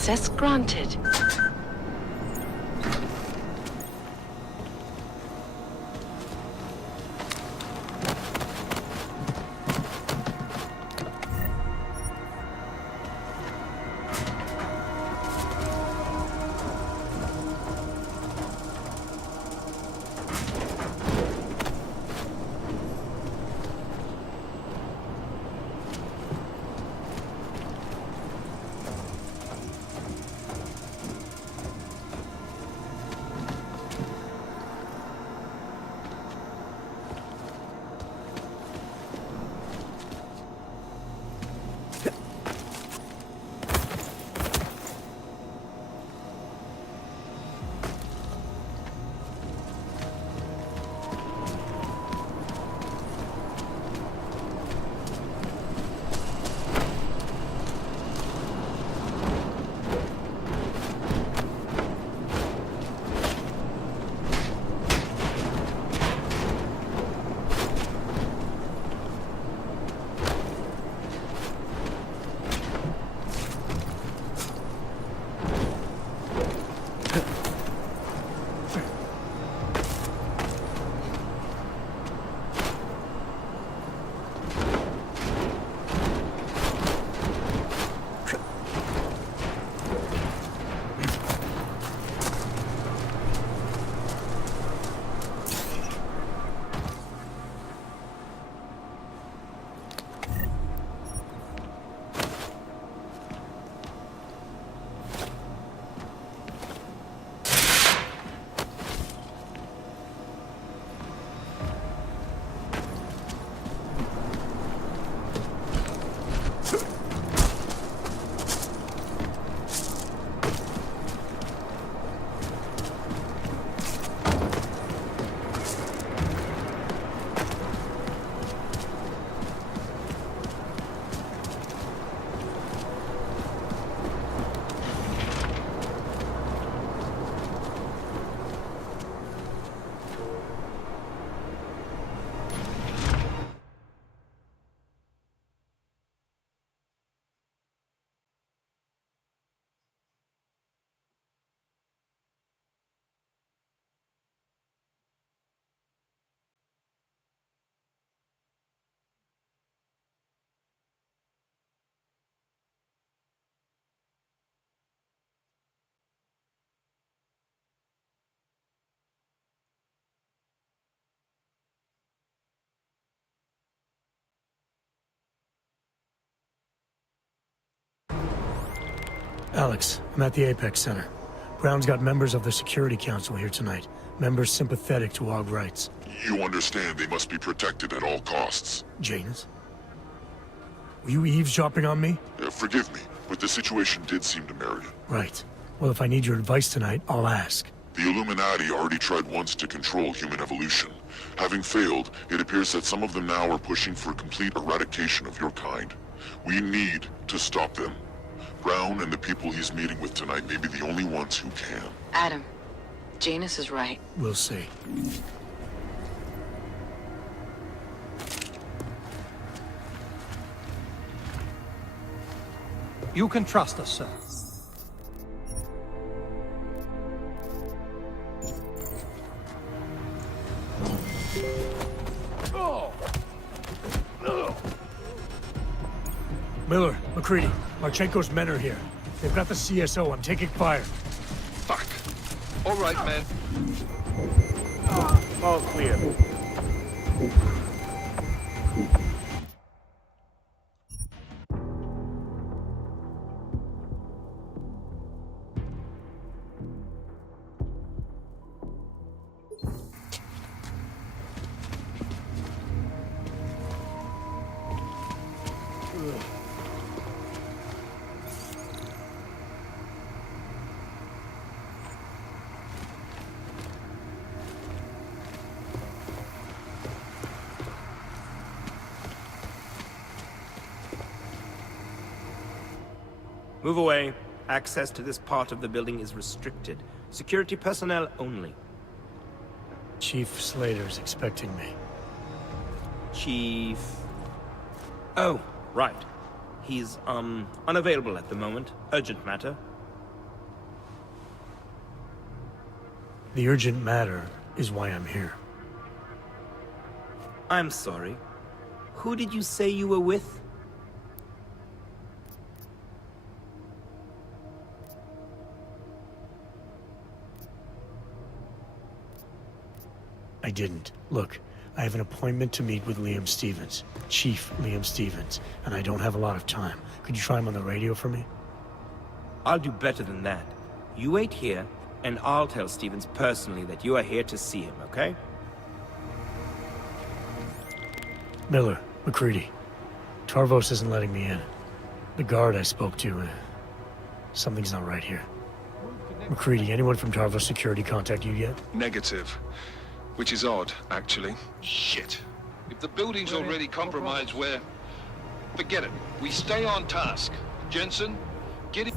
Access granted. Alex, I'm at the Apex Center. Brown's got members of the Security Council here tonight. Members sympathetic to AUG rights. You understand they must be protected at all costs. Janus? Were you eavesdropping on me? Forgive me, but the situation did seem to merit it. Right. Well, if I need your advice tonight, I'll ask. The Illuminati already tried once to control human evolution. Having failed, it appears that some of them now are pushing for complete eradication of your kind. We need to stop them. Brown and the people he's meeting with tonight may be the only ones who can. Adam, Janus is right. We'll see. You can trust us, sir. Miller, McCready, Marchenko's men are here. They've got the CSO. I'm taking fire. Fuck. All right, man. All clear. Move away. Access to this part of the building is restricted. Security personnel only. Chief Slater's expecting me. Chief... Oh, right. He's, unavailable at the moment. Urgent matter. The urgent matter is why I'm here. I'm sorry. Who did you say you were with? I didn't. Look, I have an appointment to meet with Liam Stevens, Chief Liam Stevens, and I don't have a lot of time. Could you try him on the radio for me? I'll do better than that. You wait here, and I'll tell Stevens personally that you are here to see him, okay? Miller, McCready. Tarvos isn't letting me in. The guard I spoke to, something's not right here. McCready, anyone from Tarvos Security contact you yet? Negative. Which is odd, actually. Shit. If the building's already compromised, forget it. We stay on task. Jensen, get it.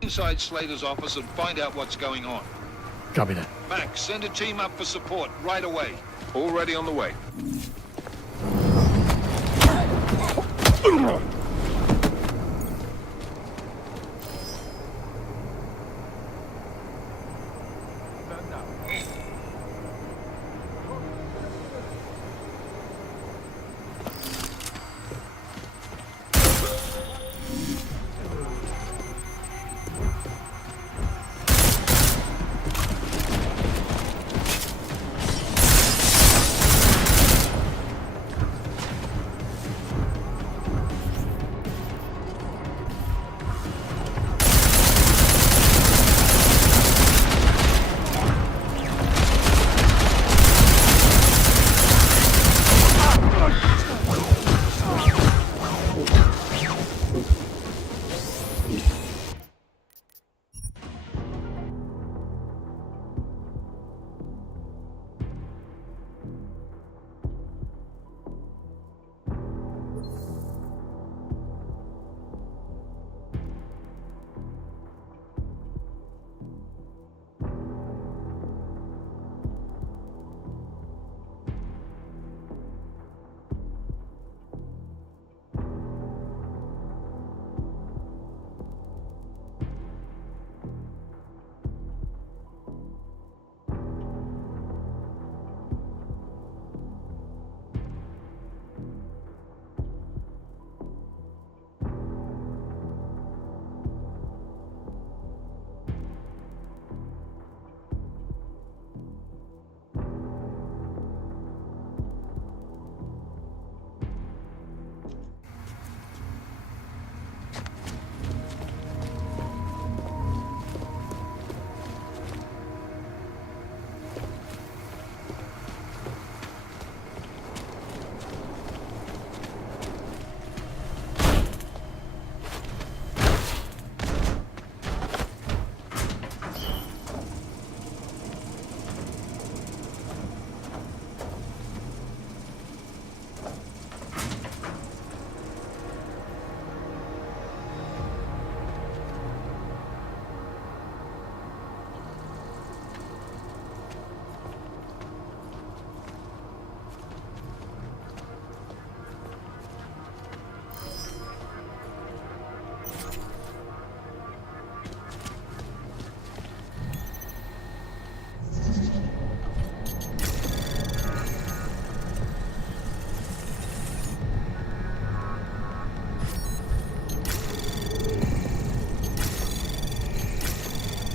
Inside Slater's office and find out what's going on. Copy that. Max, send a team up for support right away. Already on the way.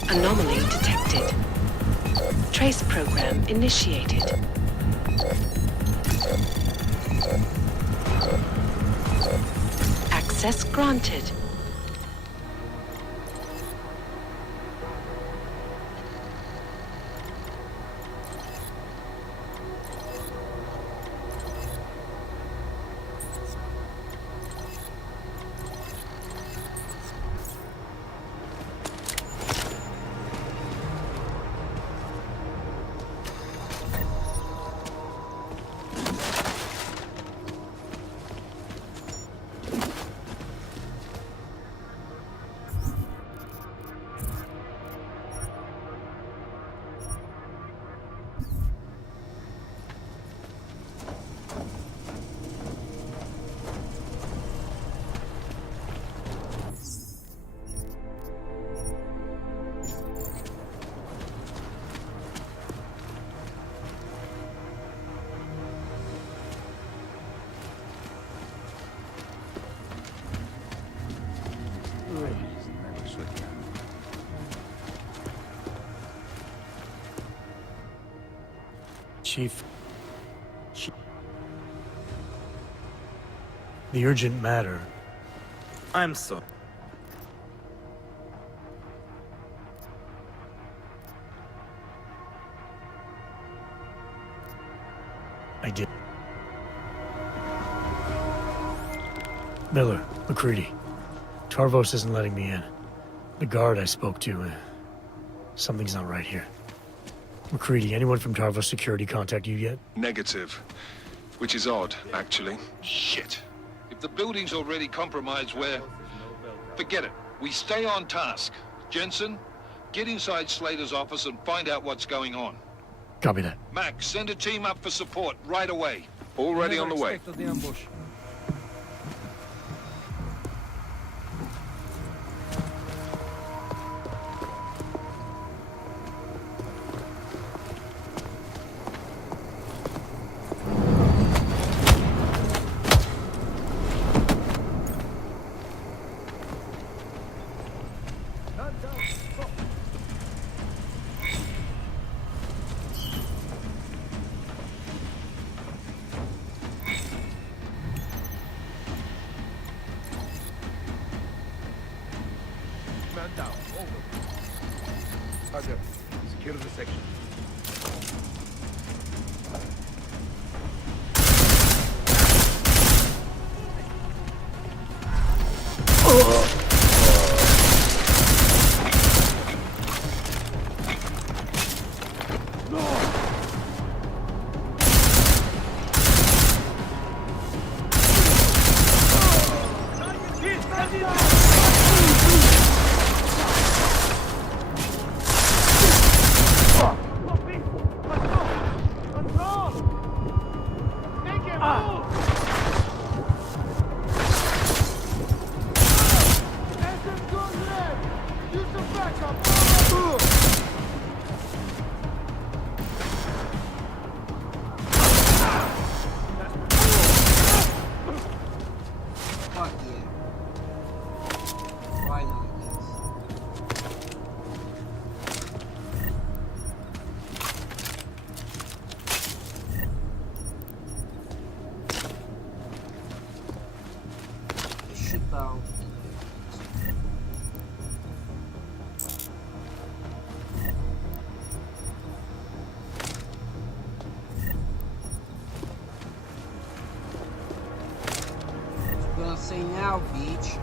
Anomaly detected. Trace program initiated. Access granted. Chief. The urgent matter. I'm sorry. I did. Miller, McCready. Tarvos isn't letting me in. The guard I spoke to, something's not right here. McCready, anyone from Tarvos Security contact you yet? Negative. Which is odd, actually. Shit. If the building's already compromised, forget it. We stay on task. Jensen, get inside Slater's office and find out what's going on. Copy that. Max, send a team up for support right away. Already on the way. The ambush. Man down. Over. Roger. Secure the section. Say now, bitch.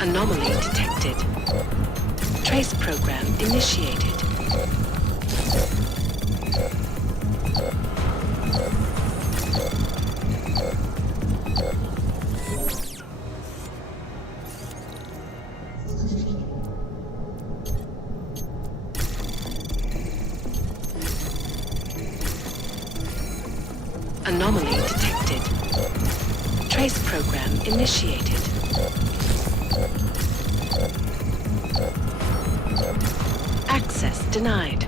Anomaly detected. Trace program initiated. Anomaly detected. Trace program initiated. denied.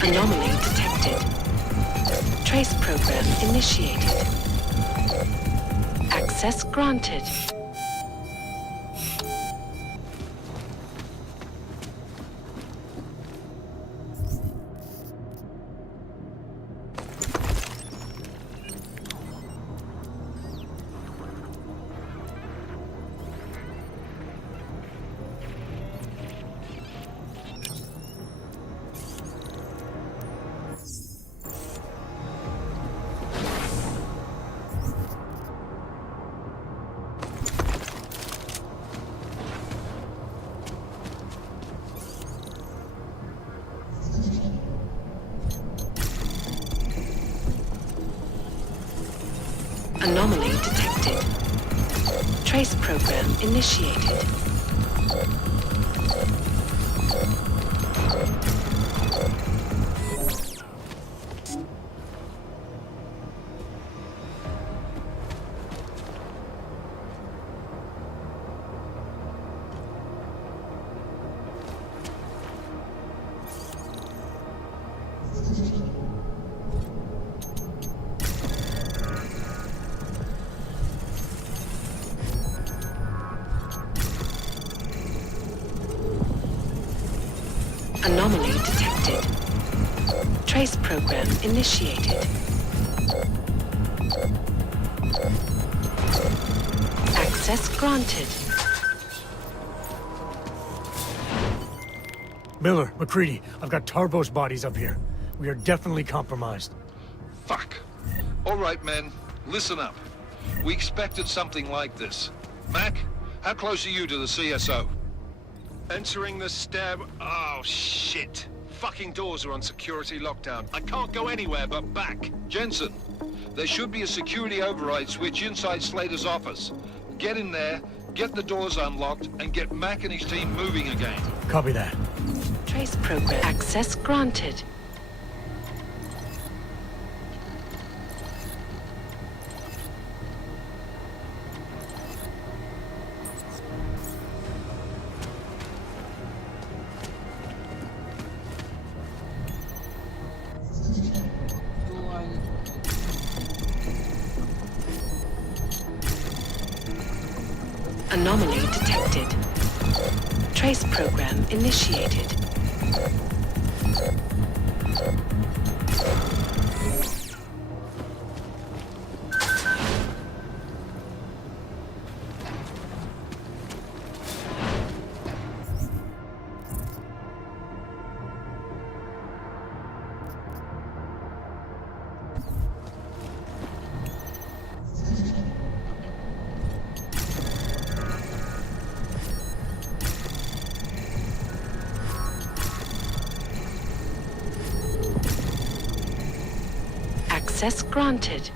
Anomaly detected. Trace program initiated. Access granted. Anomaly detected. Trace program initiated. Anomaly detected. Trace program initiated. Access granted. Miller, McCready, I've got Tarbo's bodies up here. We are definitely compromised. Fuck. All right, men. Listen up. We expected something like this. Mac, how close are you to the CSO? Entering the stair... Oh, shit. Fucking doors are on security lockdown. I can't go anywhere but back. Jensen, there should be a security override switch inside Slater's office. Get in there, get the doors unlocked, and get Mac and his team moving again. Copy that. Trace program access granted. Anomaly detected. Trace program initiated. Access granted.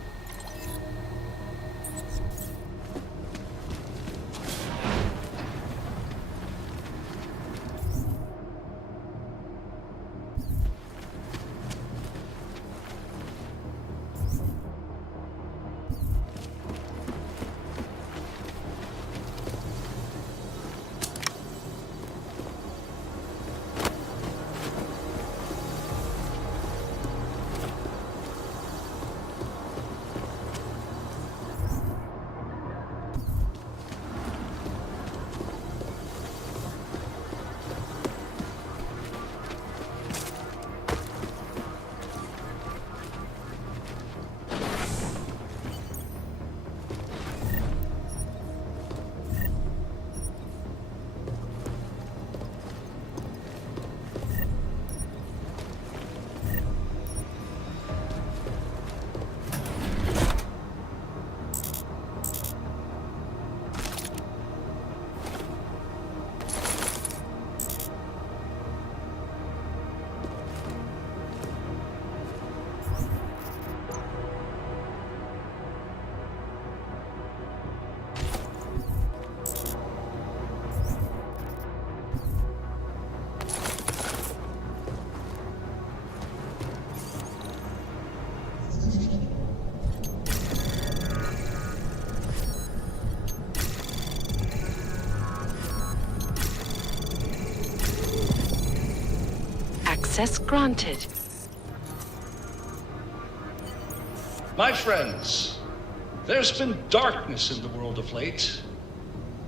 Access granted. My friends, there's been darkness in the world of late.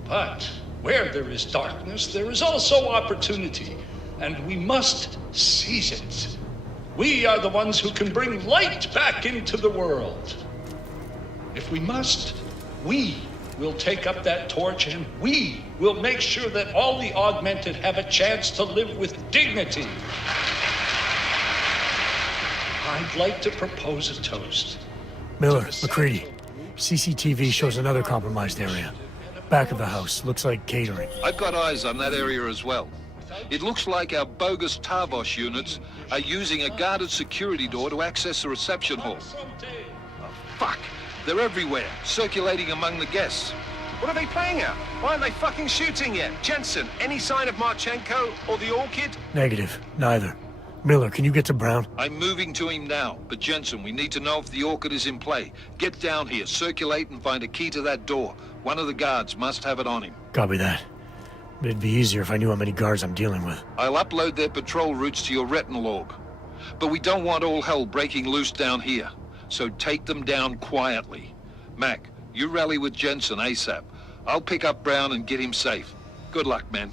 But where there is darkness, there is also opportunity, and we must seize it. We are the ones who can bring light back into the world. If we must, we will take up that torch, and we will make sure that all the augmented have a chance to live with dignity. I'd like to propose a toast. Miller, McCready, CCTV shows another compromised area. Back of the house, looks like catering. I've got eyes on that area as well. It looks like our bogus Tavos units are using a guarded security door to access the reception hall. Oh, fuck! They're everywhere, circulating among the guests. What are they playing at? Why aren't they fucking shooting yet? Jensen, any sign of Marchenko or the Orchid? Negative, neither. Miller, can you get to Brown? I'm moving to him now, but Jensen, we need to know if the Orchid is in play. Get down here, circulate and find a key to that door. One of the guards must have it on him. Copy that. But it'd be easier if I knew how many guards I'm dealing with. I'll upload their patrol routes to your retinal log. But we don't want all hell breaking loose down here. So take them down quietly. Mac, you rally with Jensen ASAP. I'll pick up Brown and get him safe. Good luck, man.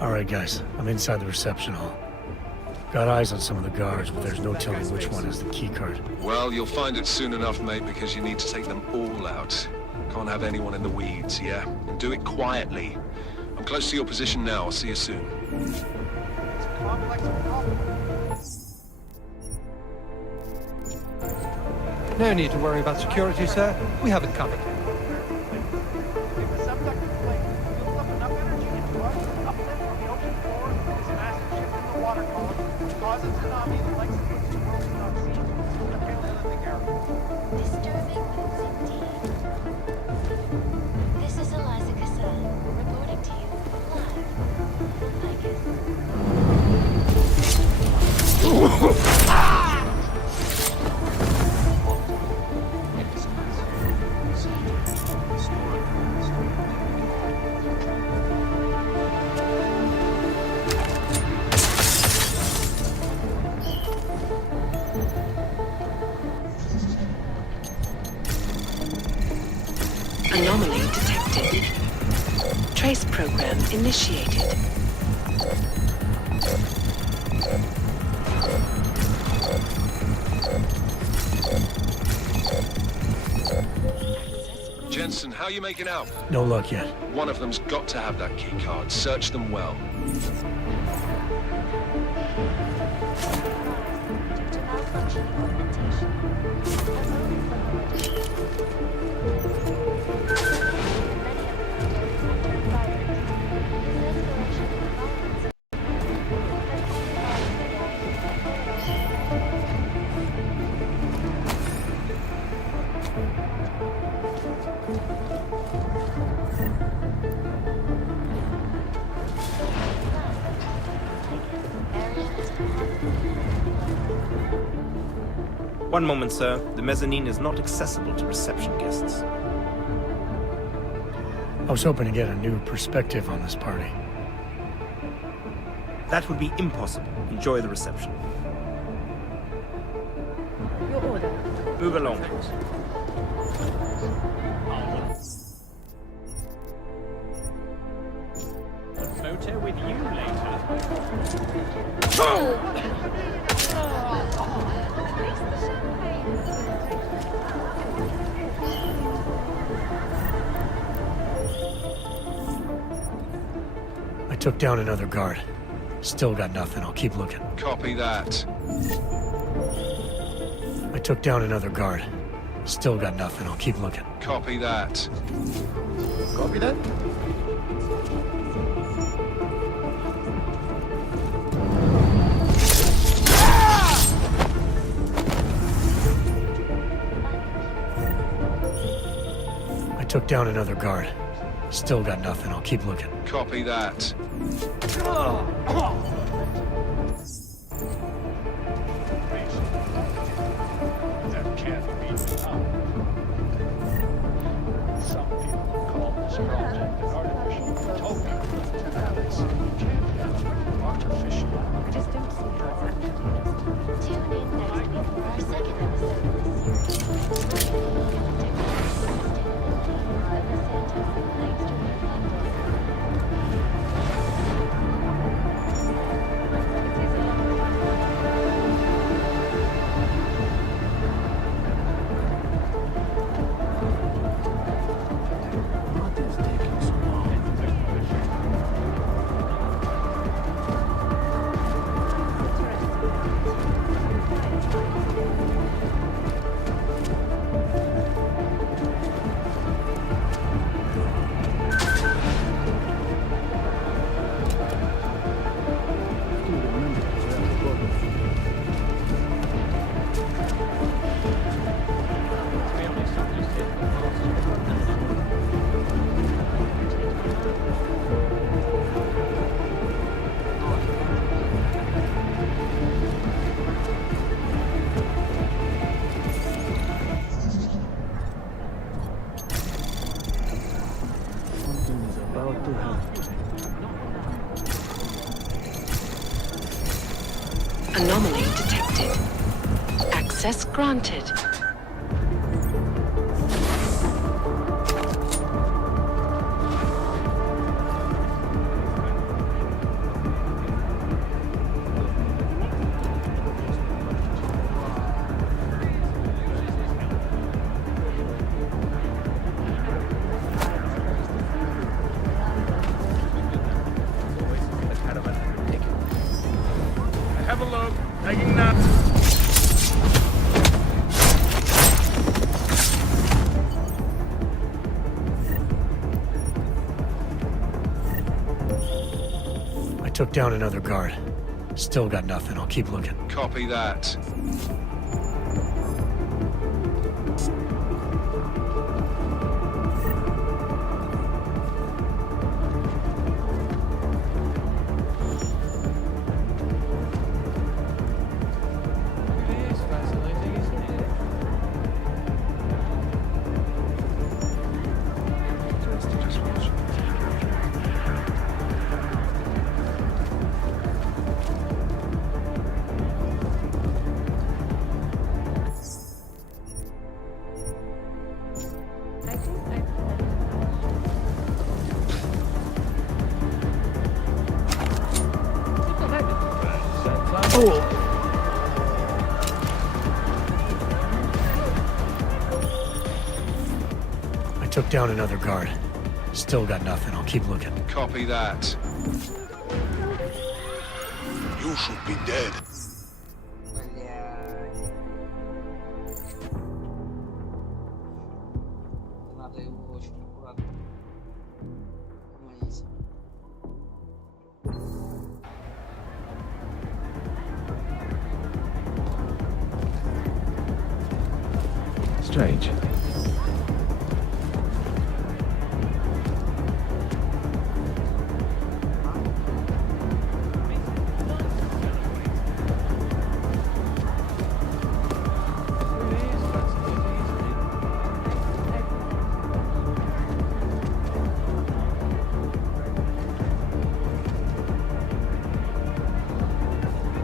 Alright guys, I'm inside the reception hall. Got eyes on some of the guards, but there's no telling which one has the keycard. Well, you'll find it soon enough, mate, because you need to take them all out. Can't have anyone in the weeds, yeah? And do it quietly. I'm close to your position now. I'll see you soon. No need to worry about security, sir. We have it covered. This is Eliza Cassell, reporting to you live. Anomaly detected. Trace program initiated. Jensen, how are you making out? No luck yet. One of them's got to have that key card. Search them well. One moment, sir. The mezzanine is not accessible to reception guests. I was hoping to get a new perspective on this party. That would be impossible. Enjoy the reception. Your order. Move along, please. A photo with you later. I took down another guard. Still got nothing. I'll keep looking. Copy that. I took down another guard. Still got nothing. I'll keep looking. Copy that. Copy that? I took down another guard. Still got nothing. I'll keep looking. Copy that. That can't be done. Some people call this project an artificial utopia. Alice, you can't have artificial. I just don't see how it's actually. Tune in next week for our second episode of the series. Anomaly detected. Access granted. Have a look. Taking that. I took down another guard. Still got nothing. I'll keep looking. Copy that. I think I took down another guard. Still got nothing. I'll keep looking. Copy that. You should be dead. Надо его очень аккуратно. Поманить. Strange.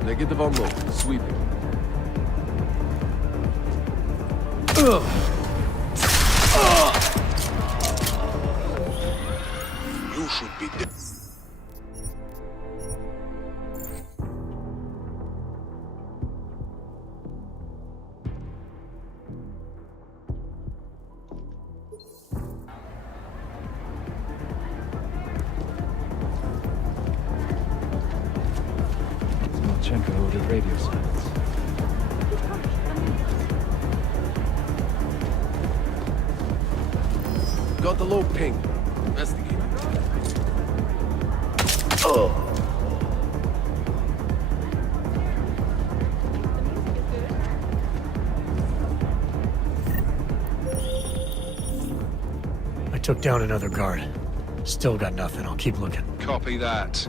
Negative on low. Sweeping. You should be dead. Marchenko ordered radio silence. Got the low ping. Investigate. I took down another guard. Still got nothing. I'll keep looking. Copy that.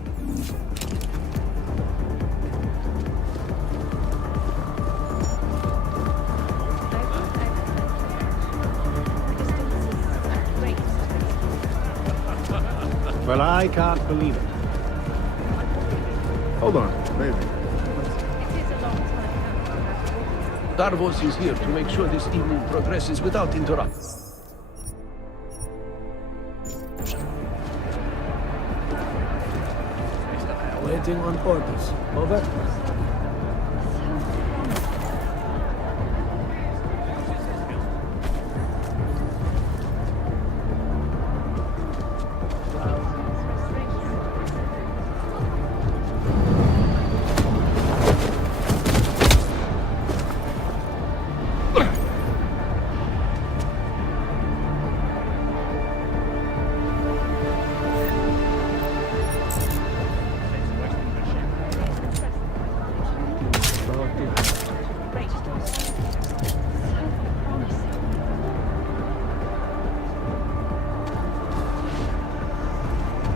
Well, I can't believe it. Hold on, maybe. Darvos is here to make sure this evening progresses without interruption. Waiting on orders. Over.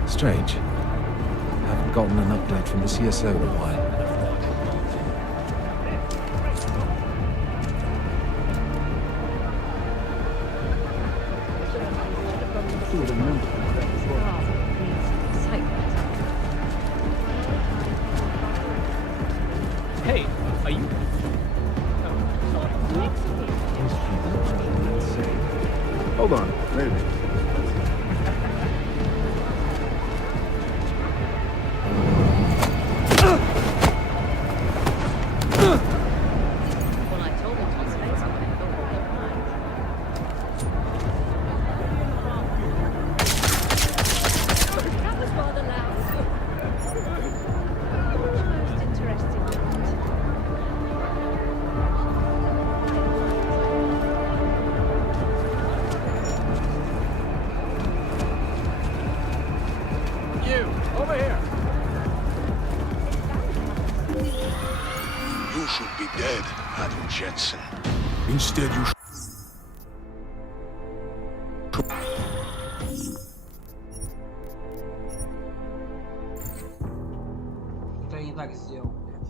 Strange. Haven't gotten an update from the CSO in a while. Hey, are you? Hold on, maybe. Over here. You should be dead, Adam Jensen. Instead, you Что я не так сделал, блядь.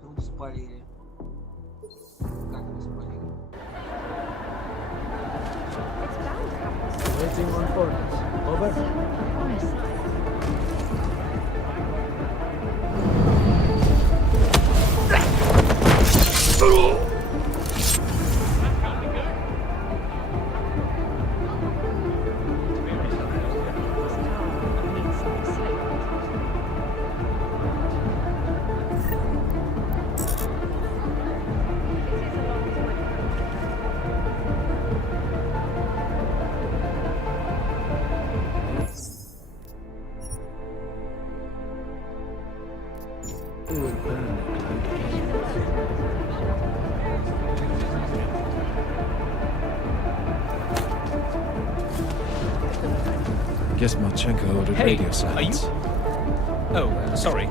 Труп спалили. Как его спалили? Waiting on orders. Over. Guess Marchenko ordered Hey, radio are you... silence. Oh, sorry.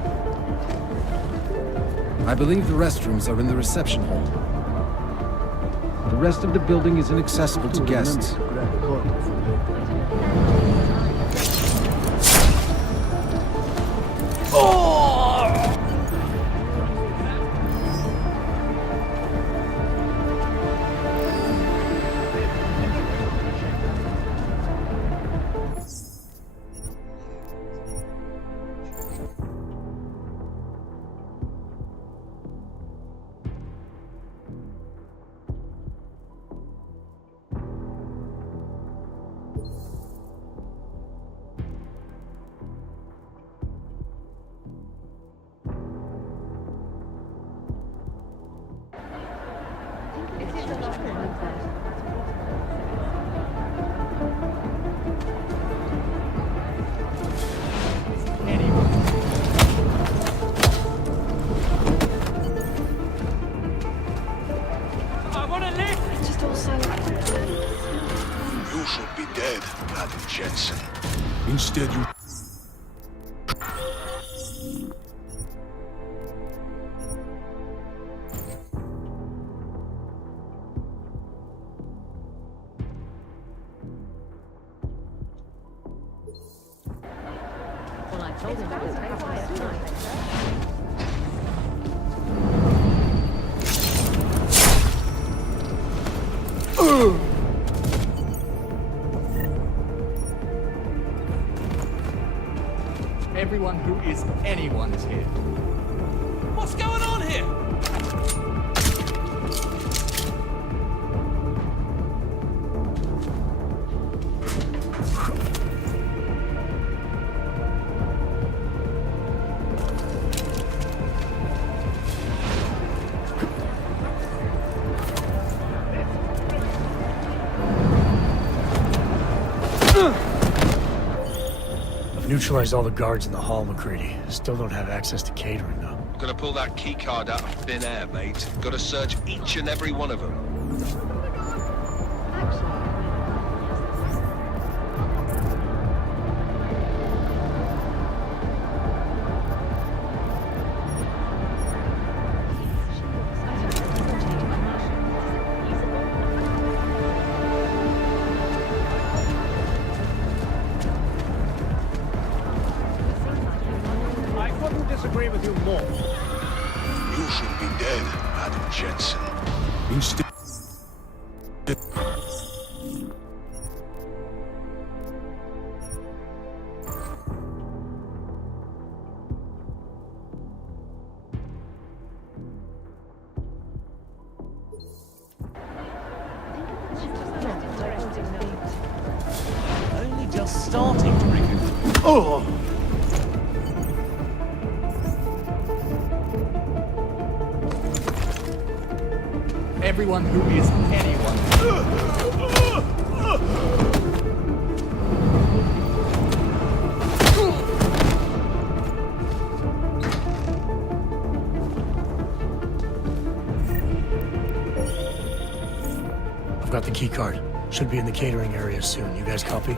I believe the restrooms are in the reception hall. The rest of the building is inaccessible to guests. You should be dead, Madam Jensen. Instead, you... Well, I told him it was Everyone who is anyone is here. What's going on here? Neutralized all the guards in the hall, McCready. Still don't have access to catering, though. Gonna pull that keycard out of thin air, mate. Gotta search each and every one of them. Disagree with you more. You should be dead, Madam Jensen. Instead... Only just starting to recoup. Oh! Everyone who is anyone. I've got the key card. Should be in the catering area soon. You guys copy?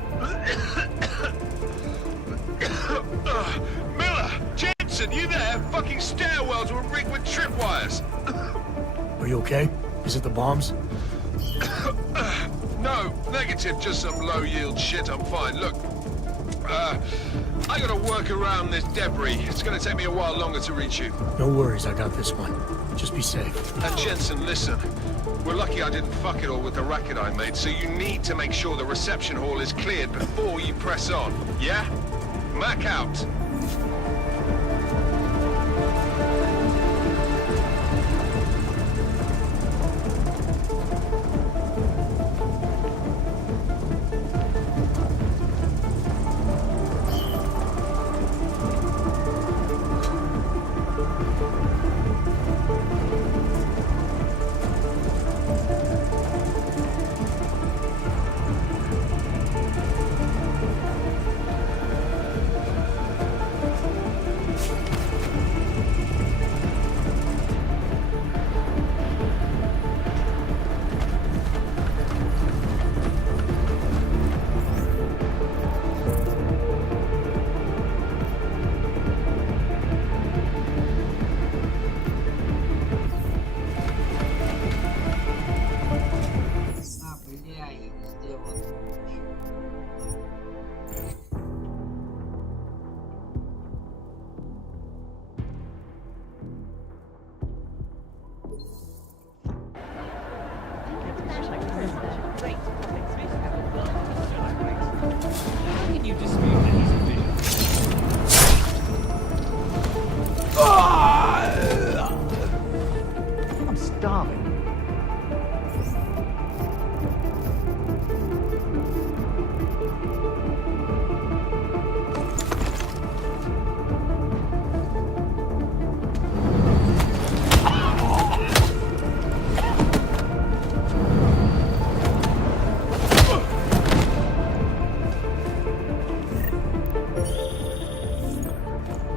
Miller! Jensen, you there? Fucking stairwells were rigged with tripwires. Are you okay? Is it the bombs? No, negative, just some low-yield shit. I'm fine. Look, I gotta work around this debris. It's gonna take me a while longer to reach you. No worries, I got this one. Just be safe. And Jensen, listen. We're lucky I didn't fuck it all with the racket I made, so you need to make sure the reception hall is cleared before you press on, yeah? Mac out. How can you dispute that he's a vision? I'm starving.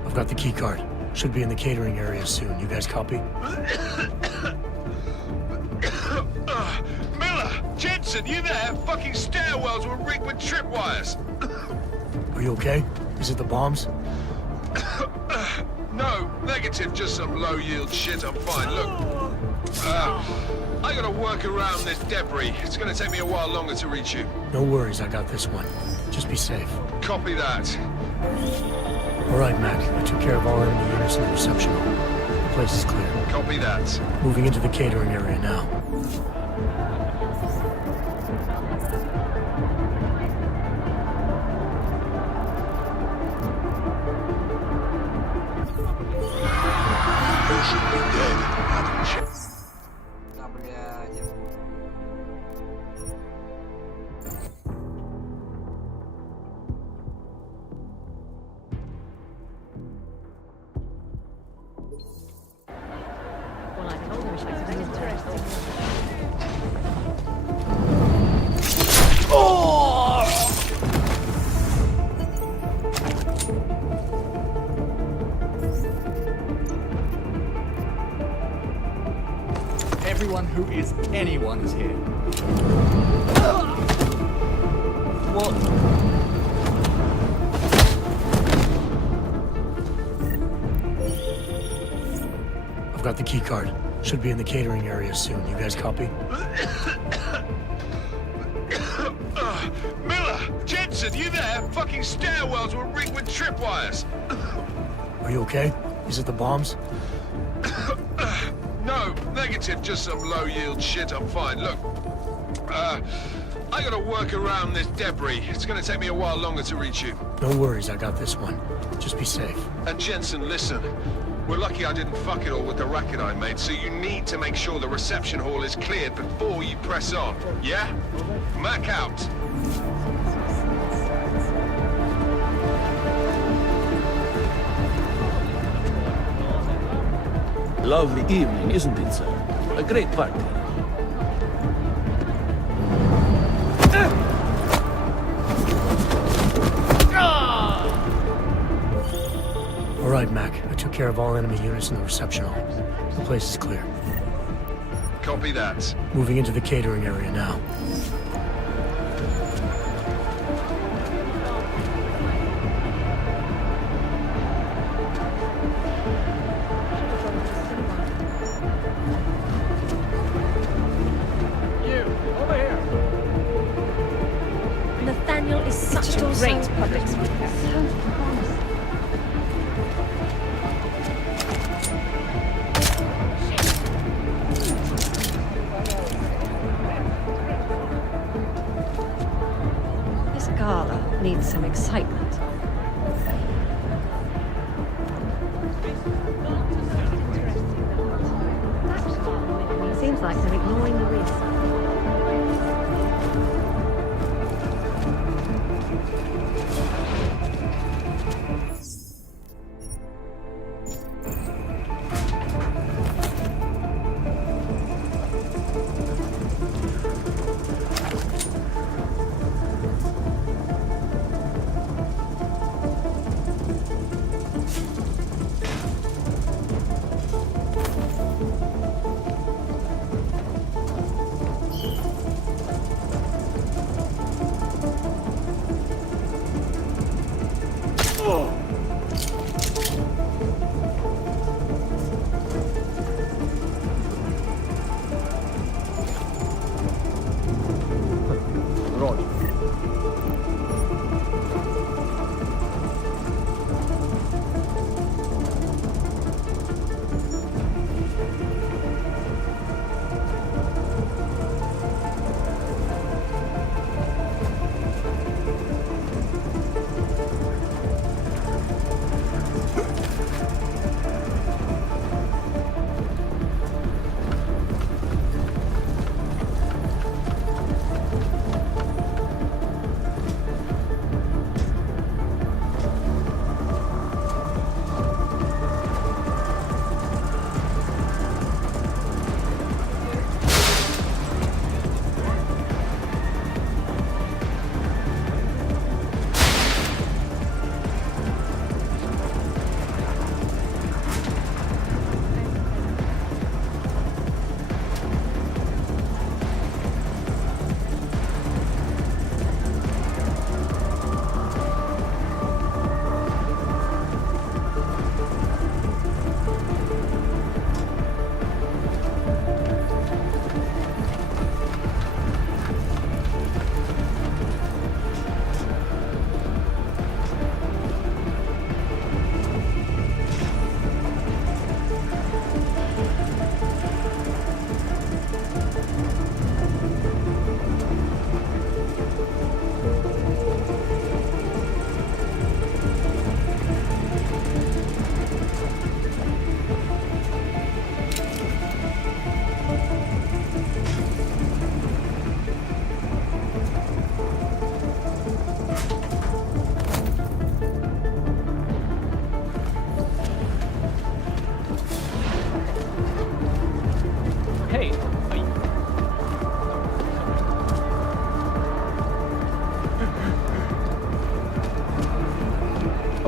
I've got the key card. Should be in the catering area soon. You guys copy? Miller! Jensen, you there? Fucking stairwells were rigged with tripwires. Are you okay? Is it the bombs? No, negative, just some low-yield shit. I'm fine. Look, I gotta work around this debris. It's gonna take me a while longer to reach you. No worries, I got this one. Just be safe. Copy that. All right, Mac. I took care of all enemy units in the reception hall. The place is clear. Copy that. Moving into the catering area now. You should be dead. Да, блядь. Everyone who is anyone is here. What? I've got the key card. Should be in the catering area soon. You guys copy? Miller! Jensen, you there? Fucking stairwells were rigged with tripwires. Are you okay? Is it the bombs? No, negative, just some low-yield shit. I'm fine. Look, I gotta work around this debris. It's gonna take me a while longer to reach you. No worries, I got this one. Just be safe. And Jensen, listen. We're lucky I didn't fuck it all with the racket I made, so you need to make sure the reception hall is cleared before you press on. Yeah? Mac out. Lovely evening, isn't it, sir? A great party. All right, Mac. I took care of all enemy units in the reception hall. The place is clear. Copy that. Moving into the catering area now. Nathaniel is such a great public speaker. This gala needs some excitement. Seems like they're ignoring the risk.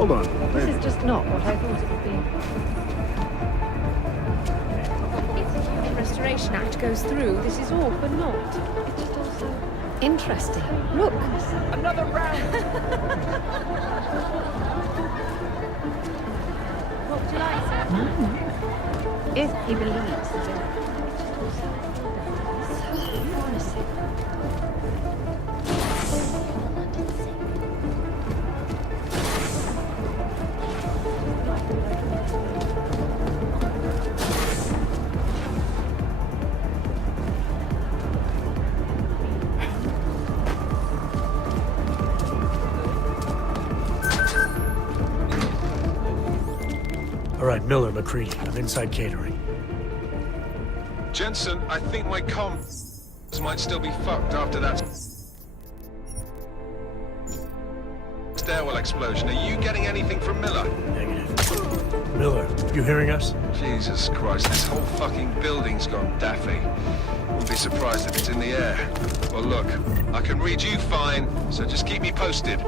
Hold on. This is just not what I thought it would be. If the Human Restoration Act goes through, this is all for naught. It's just also interesting. Look! Another round! What would you like, sir? If he believes that so promising. All right, Miller, McCready, I'm inside catering. Jensen, I think my comms might still be fucked after that stairwell explosion. Are you getting anything from Miller? Negative. Miller, you hearing us? Jesus Christ, this whole fucking building's gone daffy. Wouldn't be surprised if it's in the air. Well, look, I can read you fine, so just keep me posted.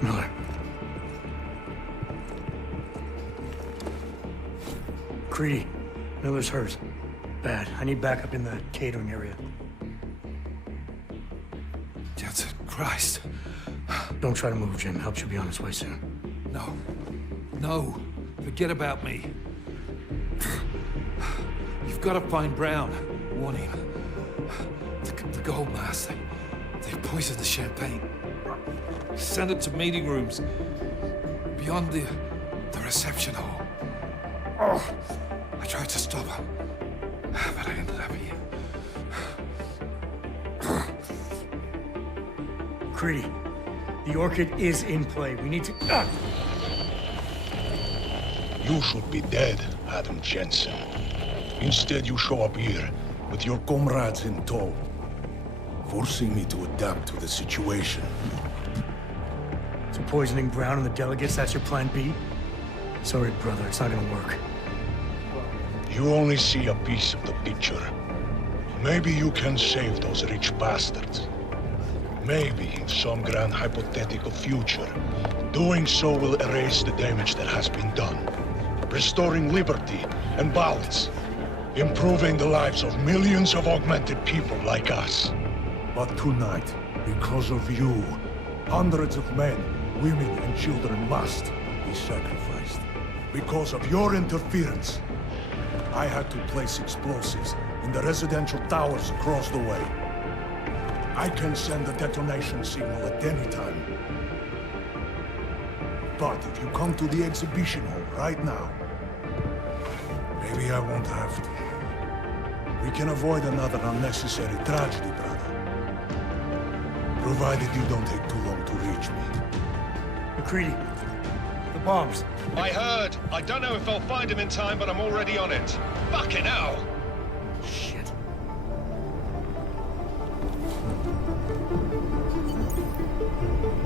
Miller. Creedy, Miller's hurt. Bad. I need backup in the catering area. Jensen, Christ. Don't try to move, Jim. Help should be on its way soon. No. No. Forget about me. You've got to find Brown. Warn him. The gold mask. They poisoned the champagne. Send it to meeting rooms. Beyond the reception hall. Oh, I tried to stop him. But I ended up here. Creedy, the Orchid is in play. We need to... You should be dead, Adam Jensen. Instead, you show up here with your comrades in tow, forcing me to adapt to the situation. So poisoning Brown and the delegates, that's your plan B? Sorry, brother, it's not gonna work. You only see a piece of the picture. Maybe you can save those rich bastards. Maybe in some grand hypothetical future, doing so will erase the damage that has been done, restoring liberty and balance, improving the lives of millions of augmented people like us. But tonight, because of you, hundreds of men, women and children must be sacrificed. Because of your interference, I had to place explosives in the residential towers across the way. I can send a detonation signal at any time. But if you come to the exhibition hall right now, maybe I won't have to. We can avoid another unnecessary tragedy, brother. Provided you don't take too long to reach me. McCready, the bombs. I heard. I don't know if I'll find him in time, but I'm already on it. Fucking hell! Shit.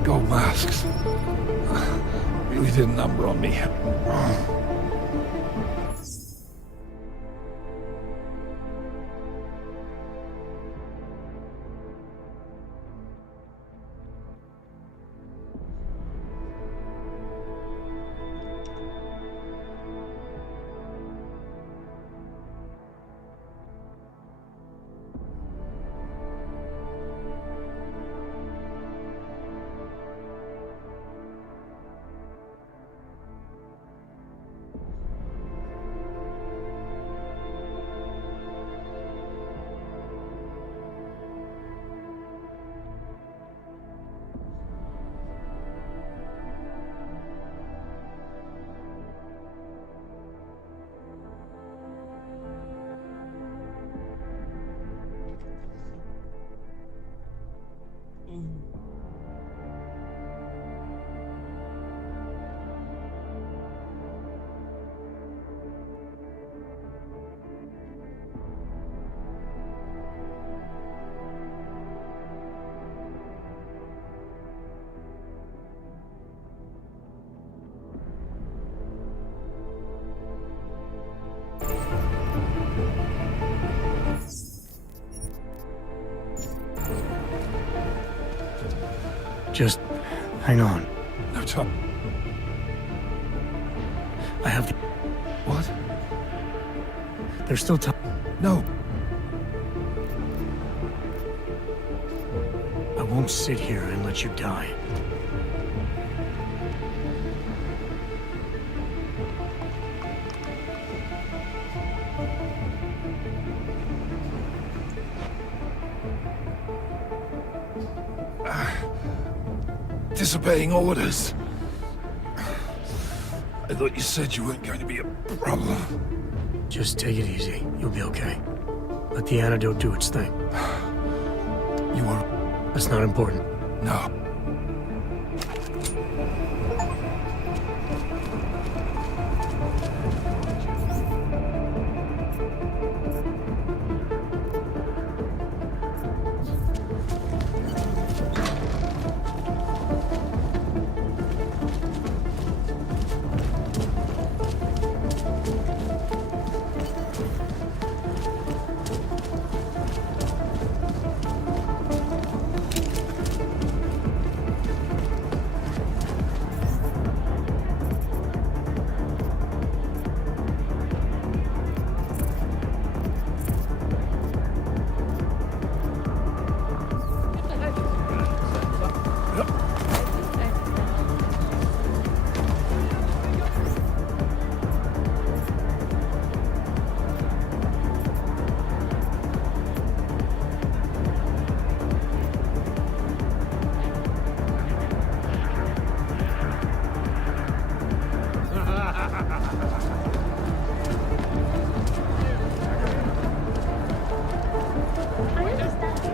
Gold masks. Really did a number on me. Just hang on. No time. I have the... What? There's still time. No. I won't sit here and let you die. Disobeying orders. I thought you said you weren't going to be a problem. Just take it easy. You'll be okay. Let the antidote do its thing. You were... That's not important. No.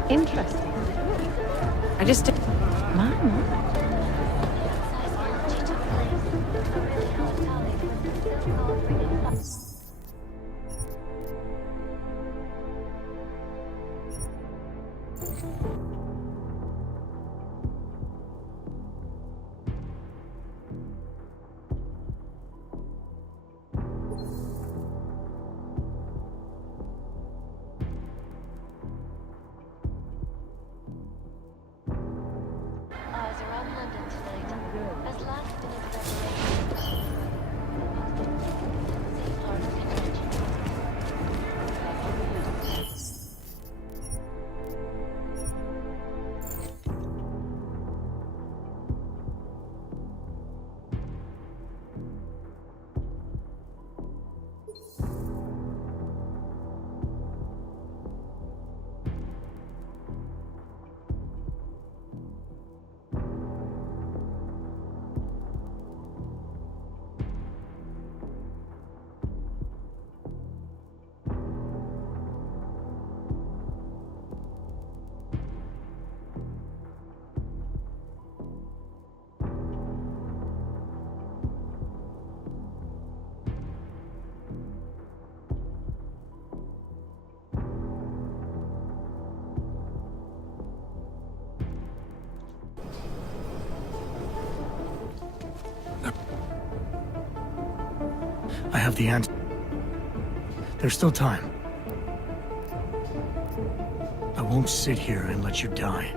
Interesting. I just... Mine? I have the answer. There's still time. I won't sit here and let you die.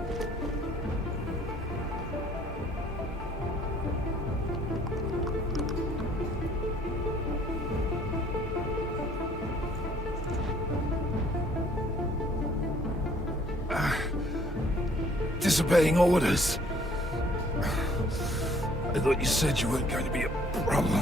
Disobeying orders. I thought you said you weren't going to be a problem.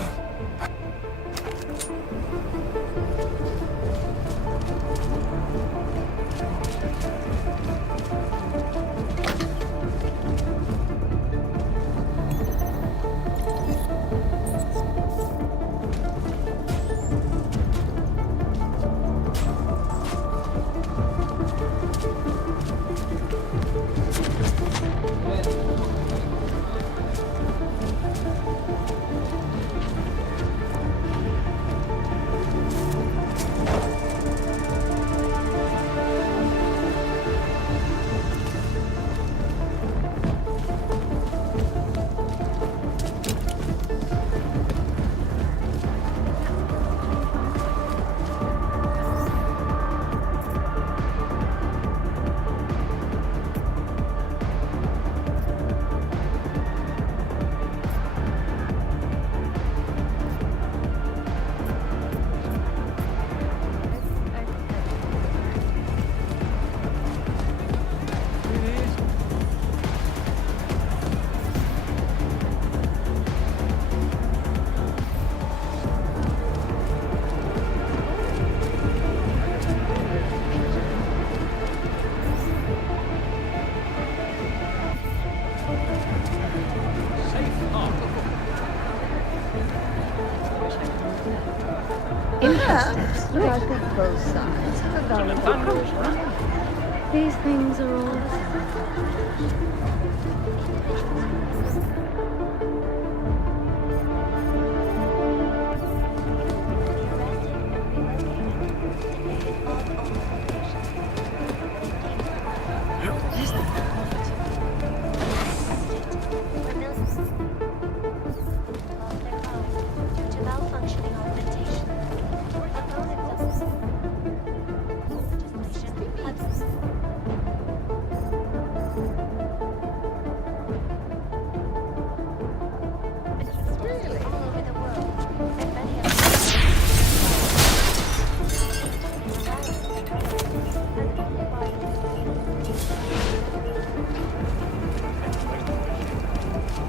Interesting. Look, I think both sides have a valid point. These things are all the same.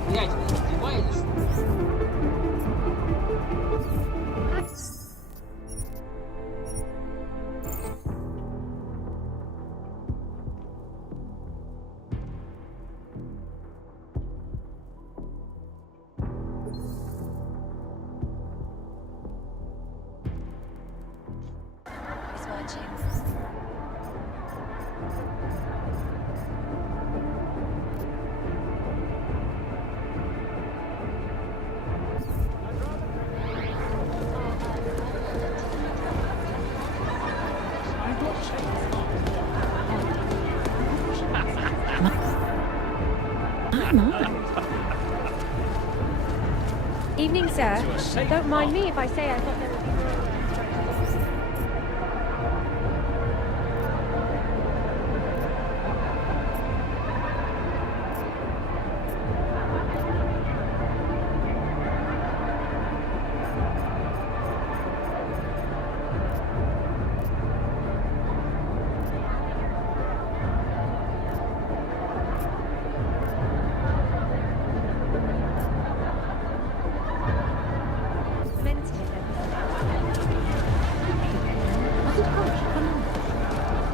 Блять, вы издеваетесь? He's watching. Evening, sir. Don't mind me if I say I thought there would be more.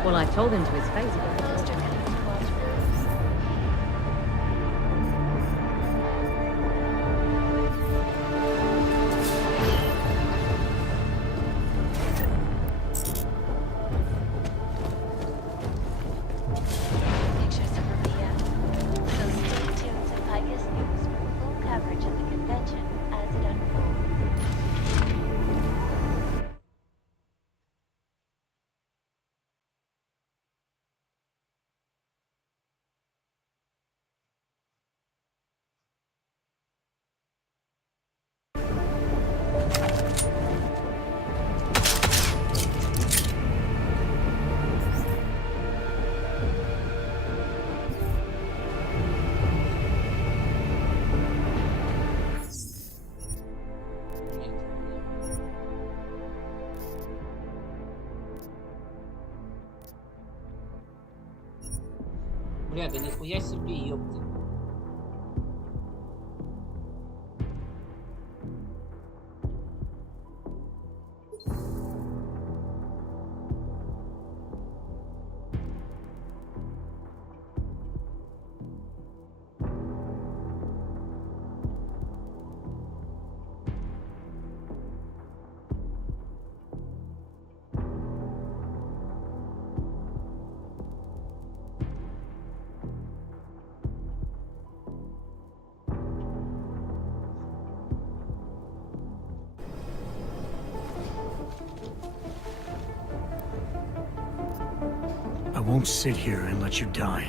Well, I told him to his face. Pictures of Maria. So stay tuned to Picus News for full coverage of the convention as it unfolds. Бля, да нихуя себе, ёпты. I won't sit here and let you die.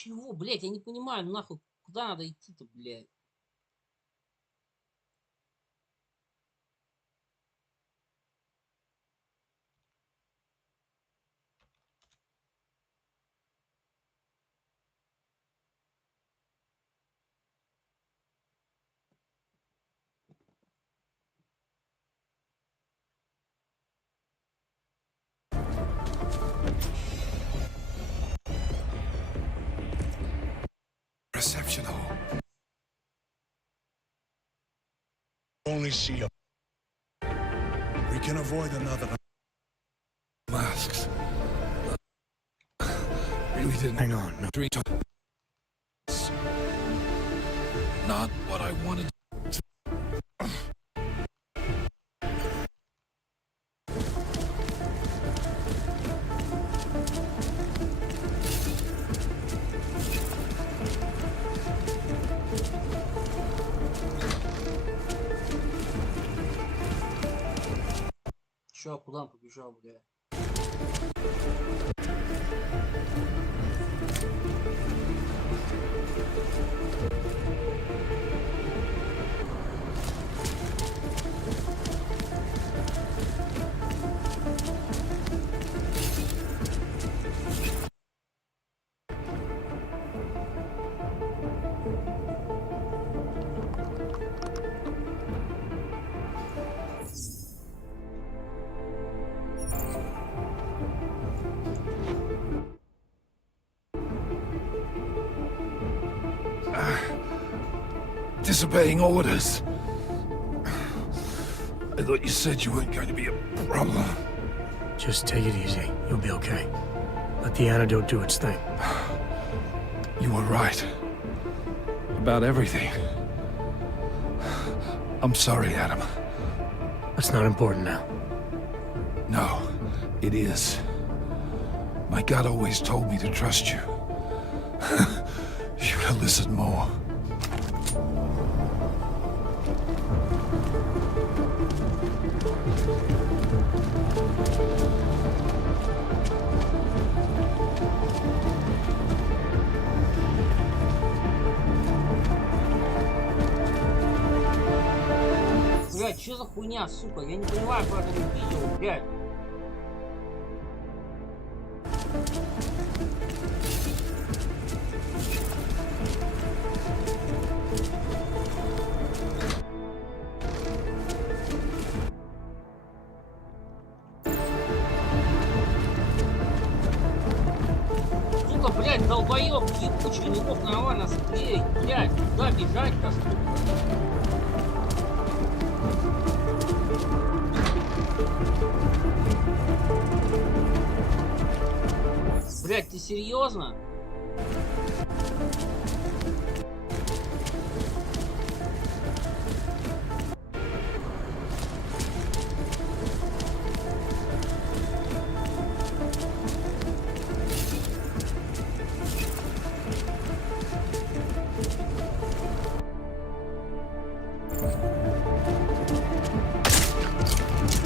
Чего, блядь, я не понимаю, нахуй, куда надо идти-то, блядь? Reception hall. Only see a... We can avoid another... Masks. Really didn't... Hang on, no. Dream... Not what I wanted. Чё, куда он побежал, блядь? Disobeying orders. I thought you said you weren't going to be a problem. Just take it easy. You'll be okay. Let the antidote do its thing. You were right. About everything. I'm sorry, Adam. That's not important now. No, it is. My gut always told me to trust you. Should have listened more. Блядь, что за хуйня, сука? Я не понимаю, про это видео, блядь. Сука, блядь, долбоёб, ебучий, не мог нормально склеить, блядь, куда бежать-то, сука? Блядь, ты серьезно?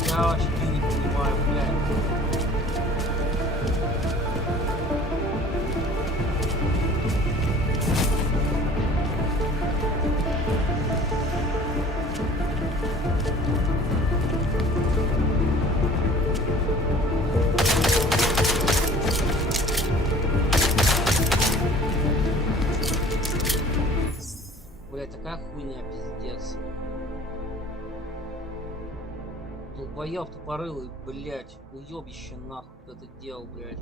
Я вообще не понимаю, блядь. Блядь, такая хуйня, пиздец. Долбоёб тупорылый, блядь, уёбище нахуй это делал, блядь.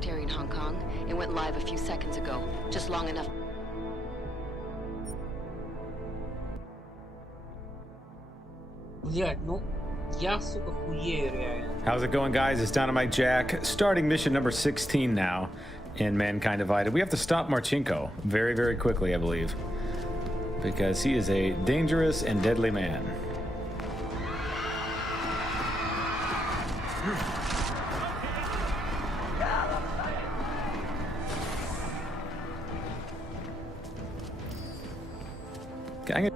In Hong Kong, it went live a few seconds ago, just long enough. Блядь, ну, я, сука, хуею реально. How's it going, guys? It's Dynamite Jack, starting mission number 16 now in Mankind Divided. We have to stop Marchenko very, very quickly, I believe, because he is a dangerous and deadly man. Okay, I'm gonna...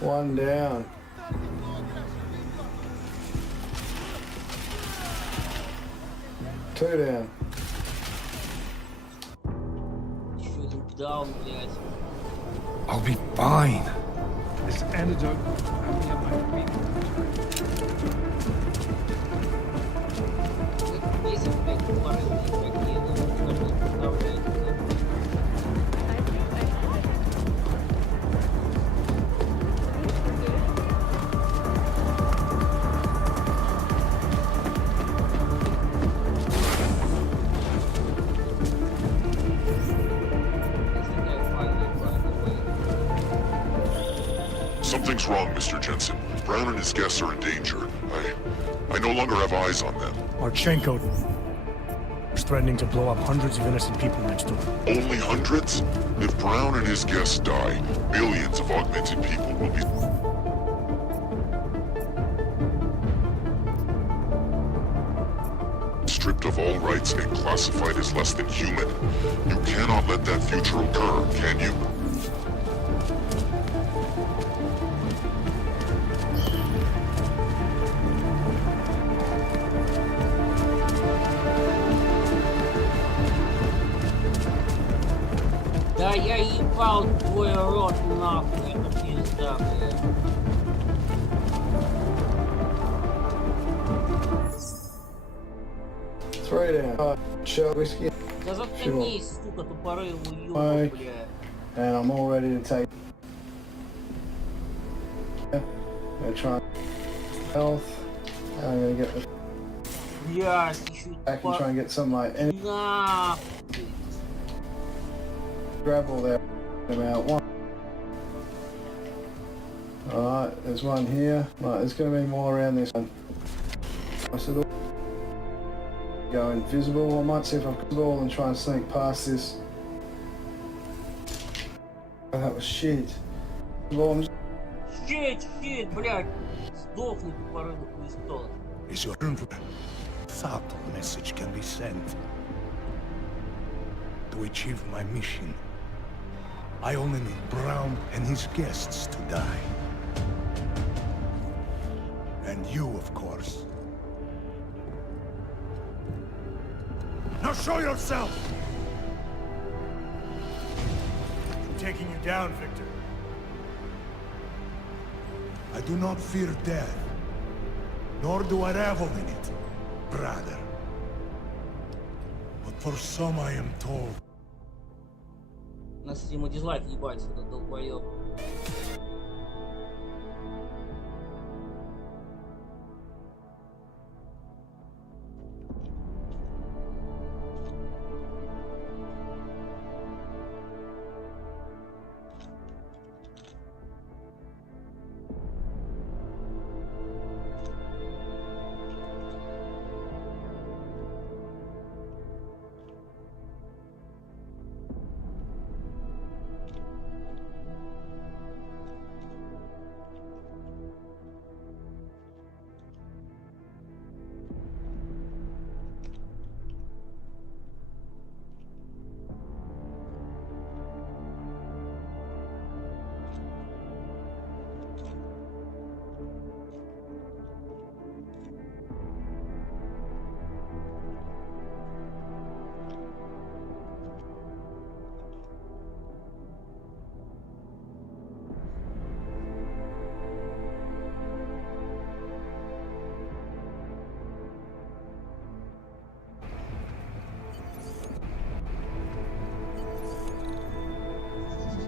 One down. Two down. I'll be fine. This antidote. Something's wrong, Mr. Jensen. Brown and his guests are in danger. I no longer have eyes on them. Marchenko is threatening to blow up hundreds of innocent people next door. Only hundreds? If Brown and his guests die, billions of augmented people will be... stripped of all rights and classified as less than human. You cannot let that future occur, can you? Да я ебал твой рот нахуй, это пизда, блядь. Three down. Shot whiskey. Да заткнись, сука, тупорылый уёбок, Right. блядь. And I'm all ready to take. I'm gonna try health. I'm gonna get the Блядь, еще back and try and get some like any нахуй. grab all that about one. Alright, there's one here. Right, there's gonna be more around this one. I said go invisible. I might see if I'm visible and try and sneak past this. Oh, that was shit. Well, I'm just Щит, блядь. Сдохни, тупорылый хуесос. Is your subtle message can be sent to achieve my mission. I only need Brown and his guests to die. And you, of course. Now show yourself! I'm taking you down, Victor. I do not fear death, nor do I revel in it, brother. But for some I am told. На стриму дизлайк ебать, этот долбоёб.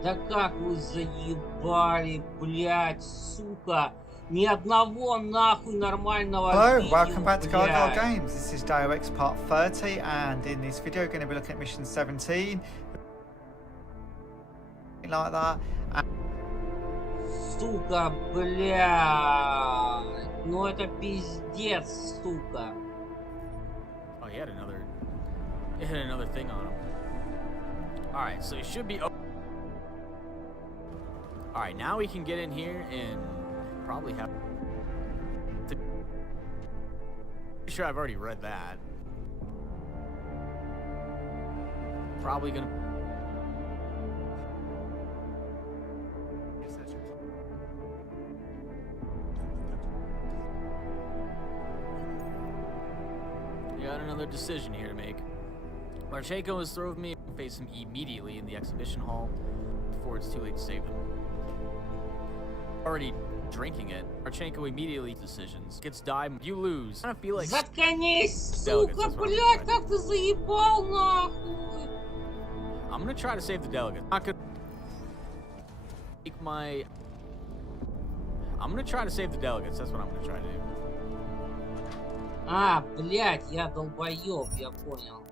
Да как вы заебали, блядь, сука! Ни одного нахуй нормального Hello, видео, welcome back to Gargoyle блядь. Games. This is Dio X Part 30, and in this video, we're going to be looking at Mission 17. Like that. Сука, блядь. Ну это пиздец, сука. Oh, he had another thing on him. Alright, so he should be... Alright, now we can get in here and probably have... Pretty sure I've already read that. Probably gonna... You got another decision here to make. Marchenko has thrown me, face him immediately in the exhibition hall before it's too late to save them. Already drinking it. Marchenko immediately decisions. Gets died. You lose. I don't feel like... Заткнись, сука, блядь, как ты заебал, нахуй. I'm gonna try to save the delegate. I'm gonna try to save the delegates. That's what I'm gonna try to do. А, блядь, я долбоёб, я понял.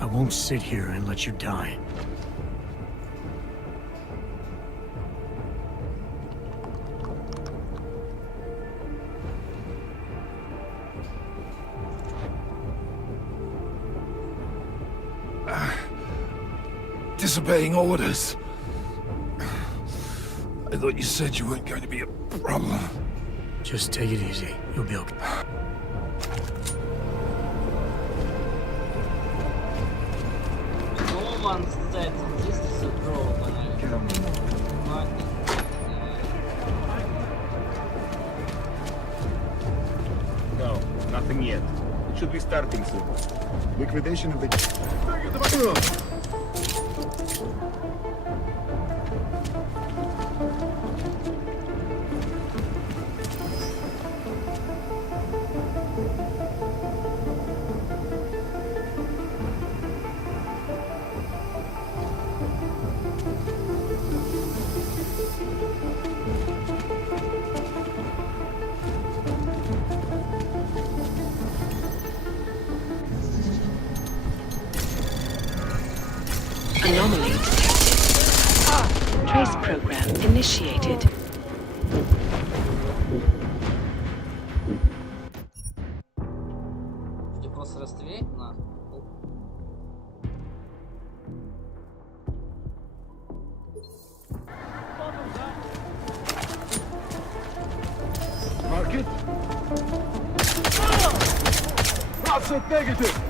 I won't sit here and let you die. Disobeying orders. I thought you said you weren't going to be a problem. Just take it easy. You'll be okay. No one said this is a draw, No, nothing yet. It should be starting soon. Liquidation of the... Anomaly detected. Trace program initiated. Ты просто расстреляй нахуй. Mark it. That's a negative.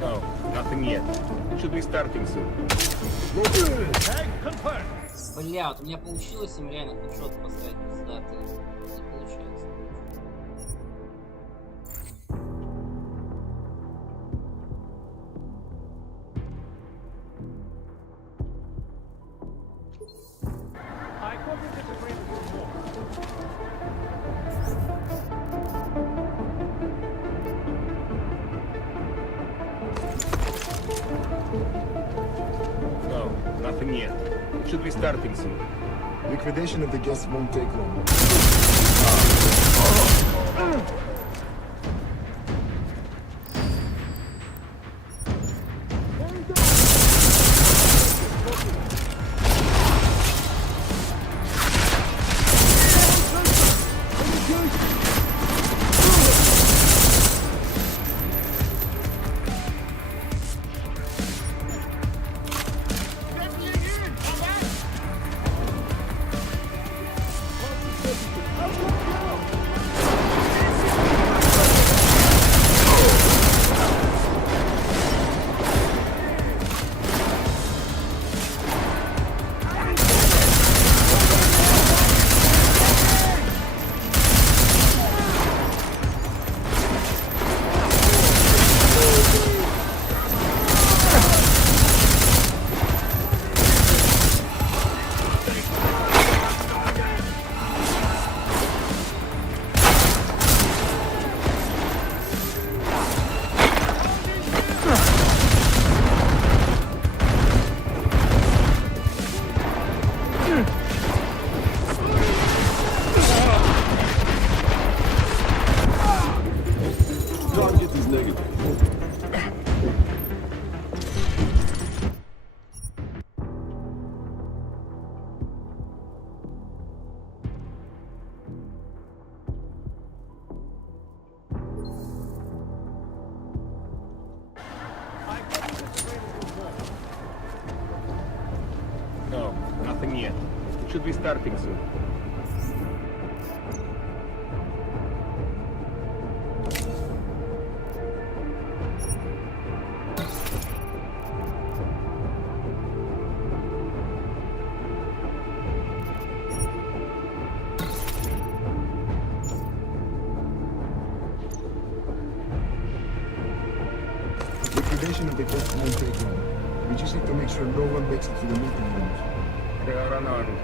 No, nothing yet. It should be starting soon. Бля, вот у меня получилось им реально хедшот поставить пиздатый. Не получается. No, nothing yet. It should be starting soon. Liquidation of the guests won't take long. should be starting soon. Liquidation of the coast won't take long. We just need to make sure no one makes it to the meeting rooms. They are unarmed.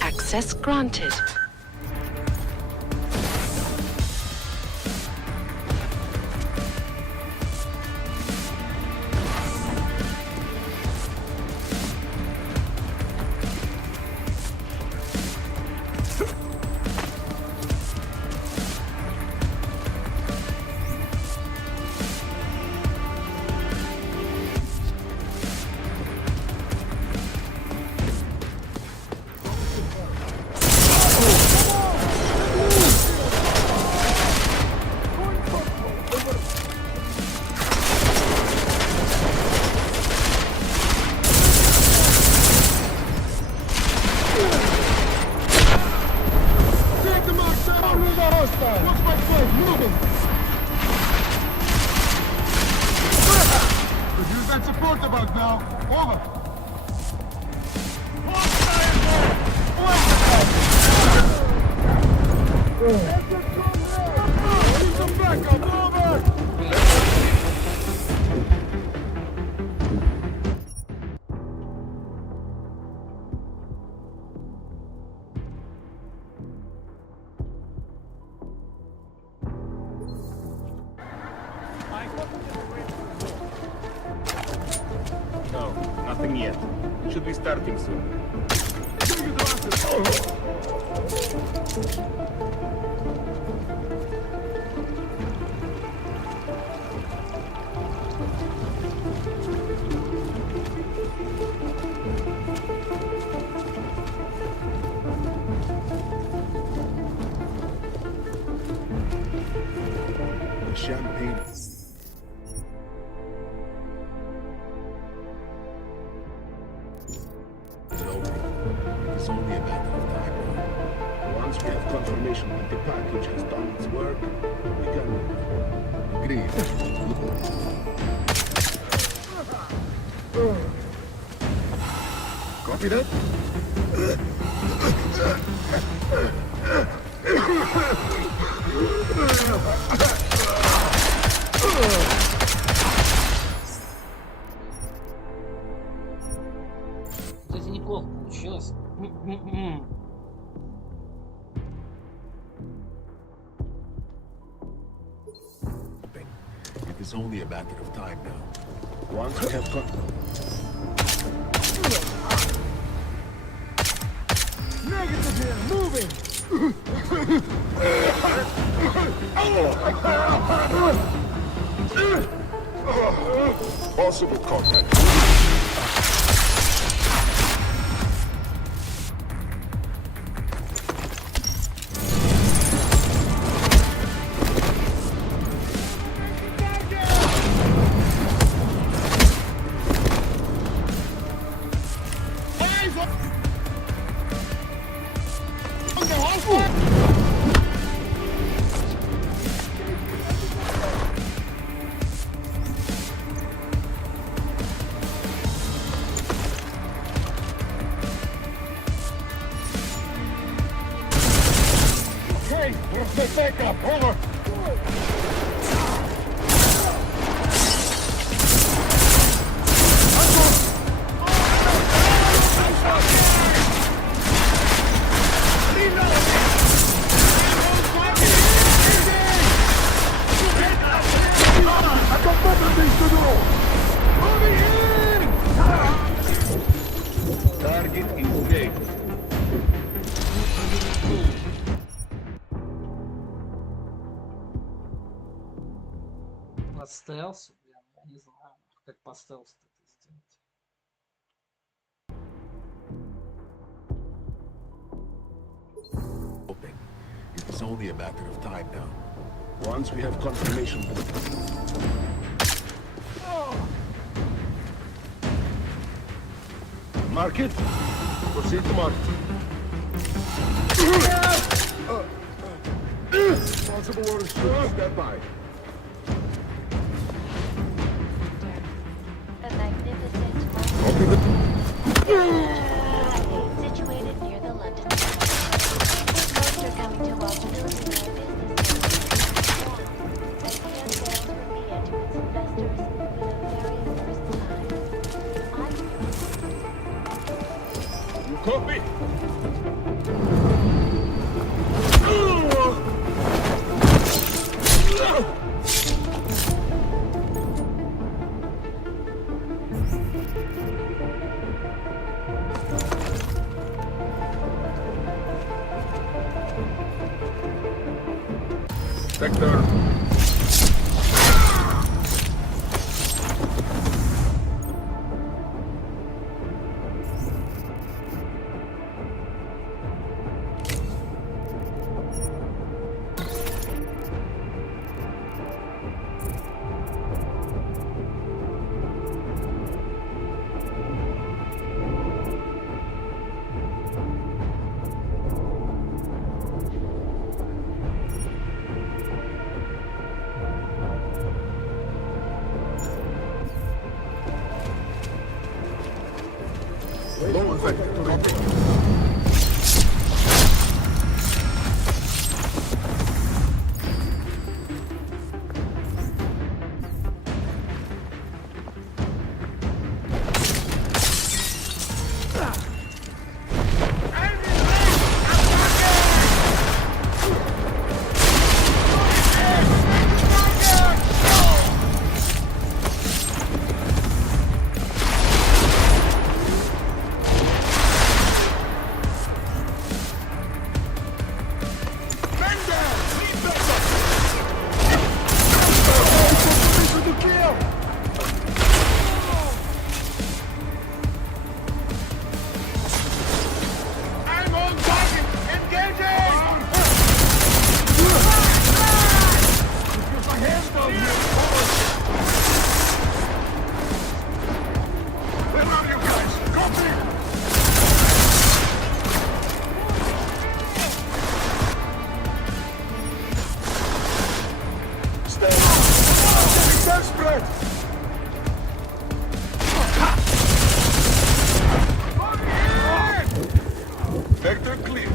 Access granted. No, nothing yet. It should be starting soon. The champagne. It's only a matter of time now. Once we have confirmation that the package has done its work, we can agree. Copy that? Кстати, неплохо получилось. It is only a matter of time now. Once we have Negative here, moving! possible contact. Get back up, over! I've got better things to do! Target is big. По стелсу, я не знаю, как по стелсу это сделать. Open. It's only a matter of time now. Once we have confirmation. Mark it. Proceed to mark. Possible orders. Stand by. A magnificent situated near the London most are coming to Los Angeles in their business as Pierre sales would be to its investors for the very first time. You copy? Sector. Low effect. Copy. Vector clear.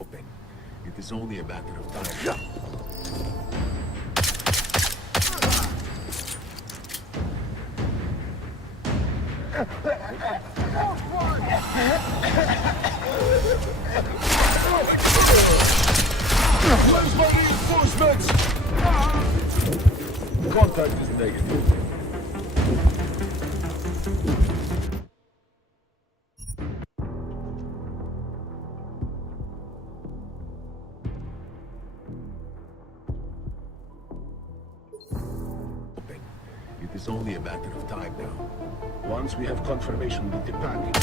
Open. It is only a matter of time. Where's my reinforcements? Contact is negative. Open. It is only a matter of time now. Once we have confirmation with the package.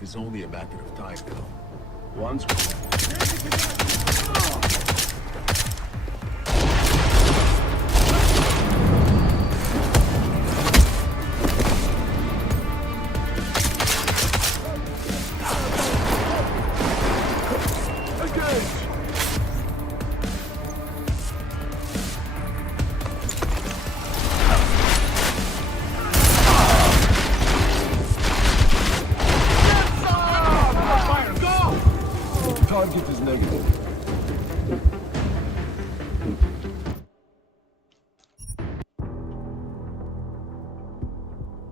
It is only a matter of time now. Once target is negative.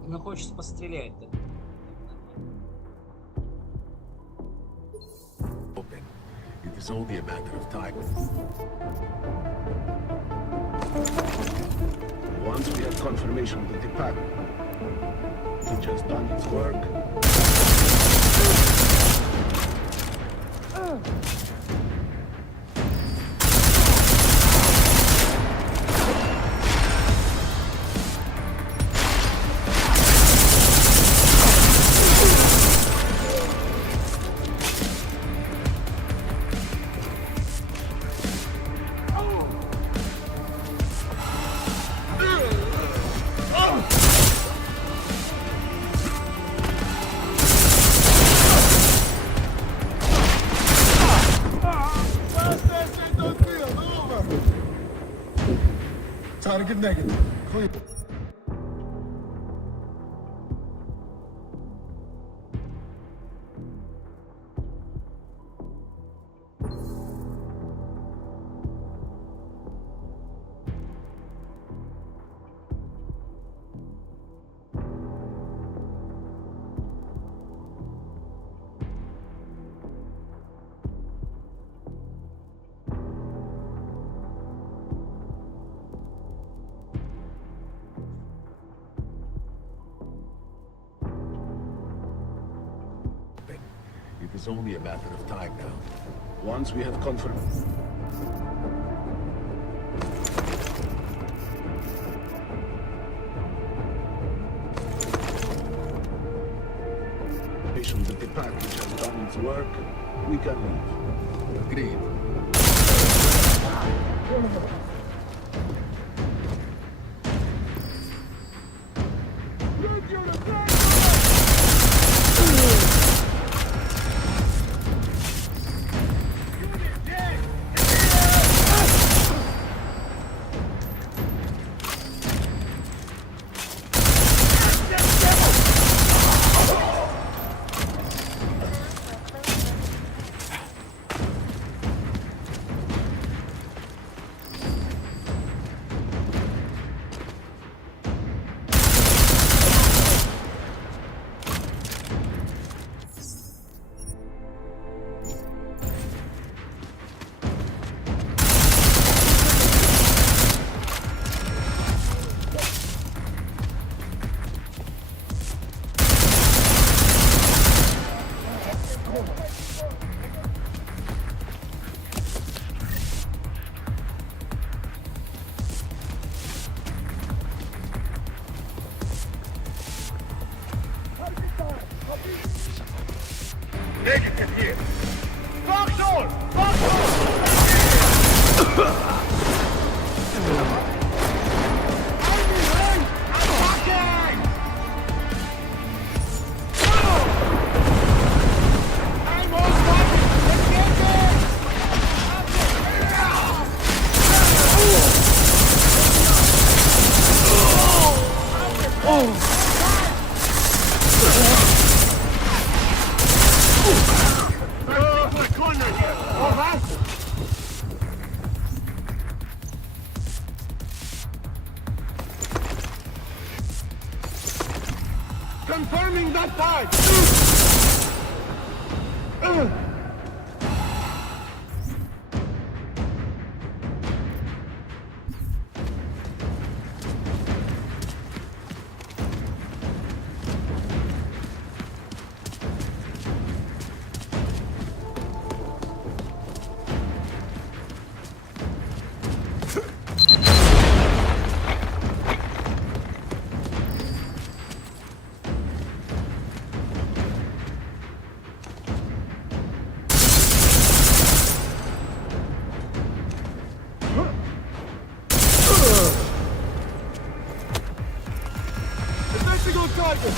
Мне хочется пострелять. Да? Open. It is only a matter of time. Once we have confirmation that the pack it just done its work. Target negative. Clear. It is only a matter of time now. Once we have confirmation that the package has done its work, we can leave. Agreed. Negative here. Foxhole! Foxhole! Confirming that side! Focusing on target!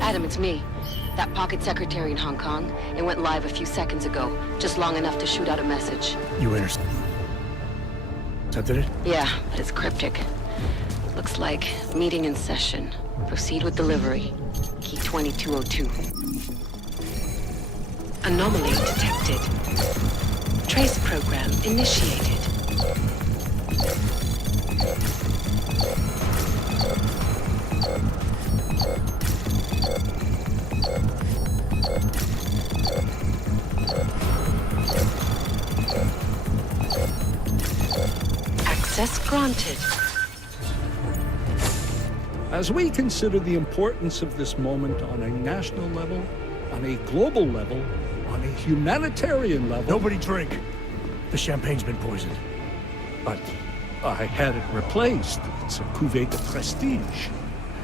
Adam, it's me. That pocket secretary in Hong Kong. It went live a few seconds ago. Just long enough to shoot out a message. You intercepted it? Yeah, but it's cryptic. Looks like meeting in session. Proceed with delivery. Key 2202. Anomaly detected. Trace program initiated. Access granted. As we consider the importance of this moment on a national level, on a global level, on a humanitarian level... Nobody drink. The champagne's been poisoned. But I had it replaced. It's a cuvée de prestige.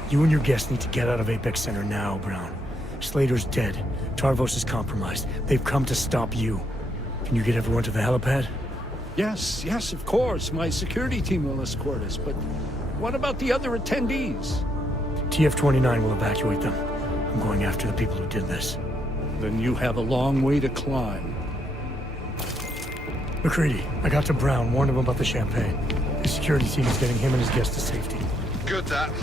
You and your guests need to get out of Apex Center now, Brown. Slater's dead. Tarvos is compromised. They've come to stop you. Can you get everyone to the helipad? Yes, of course. My security team will escort us, but what about the other attendees? TF-29 will evacuate them. I'm going after the people who did this. Then you have a long way to climb. McCready, I got to Brown, warned him about the champagne. His security team is getting him and his guests to safety. Good, that.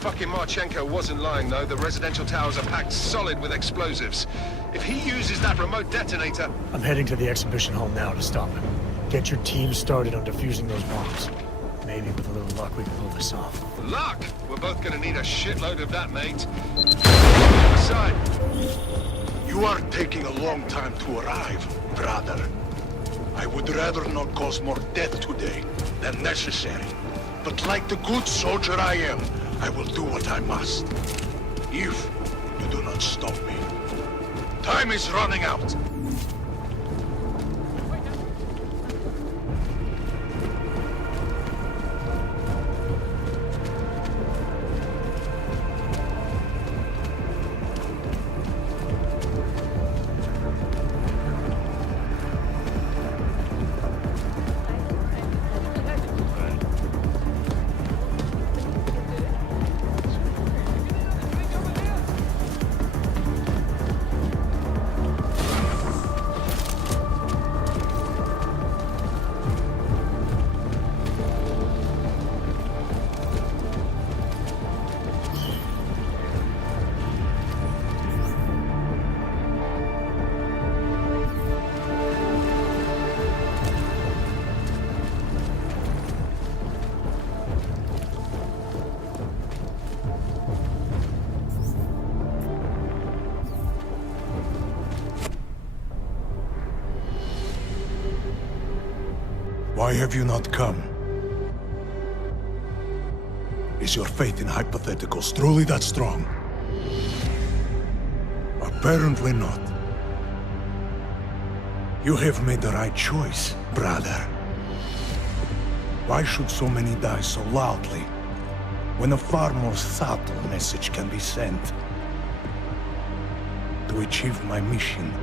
Fucking Marchenko wasn't lying, though. The residential towers are packed solid with explosives. If he uses that remote detonator... I'm heading to the exhibition hall now to stop him. Get your team started on defusing those bombs. Maybe with a little luck we can pull this off. Luck? We're both gonna need a shitload of that, mate. Aside. You are taking a long time to arrive, brother. I would rather not cause more death today than necessary. But like the good soldier I am, I will do what I must. If you do not stop me. Time is running out. Why have you not come? Is your faith in hypotheticals truly that strong? Apparently not. You have made the right choice, brother. Why should so many die so loudly, when a far more subtle message can be sent? To achieve my mission,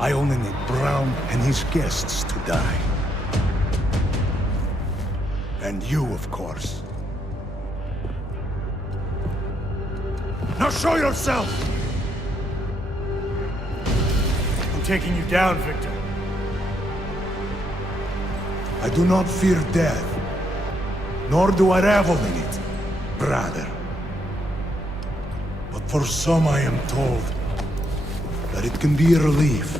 I only need Brown and his guests to die. And you, of course. Now show yourself! I'm taking you down, Victor. I do not fear death, nor do I revel in it, brother. But for some I am told that it can be a relief.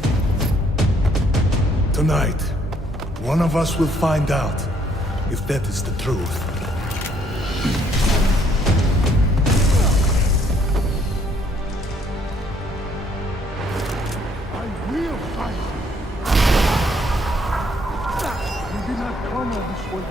Tonight, one of us will find out if that is the truth. I will fight. You did not come all this way.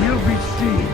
We'll be seen.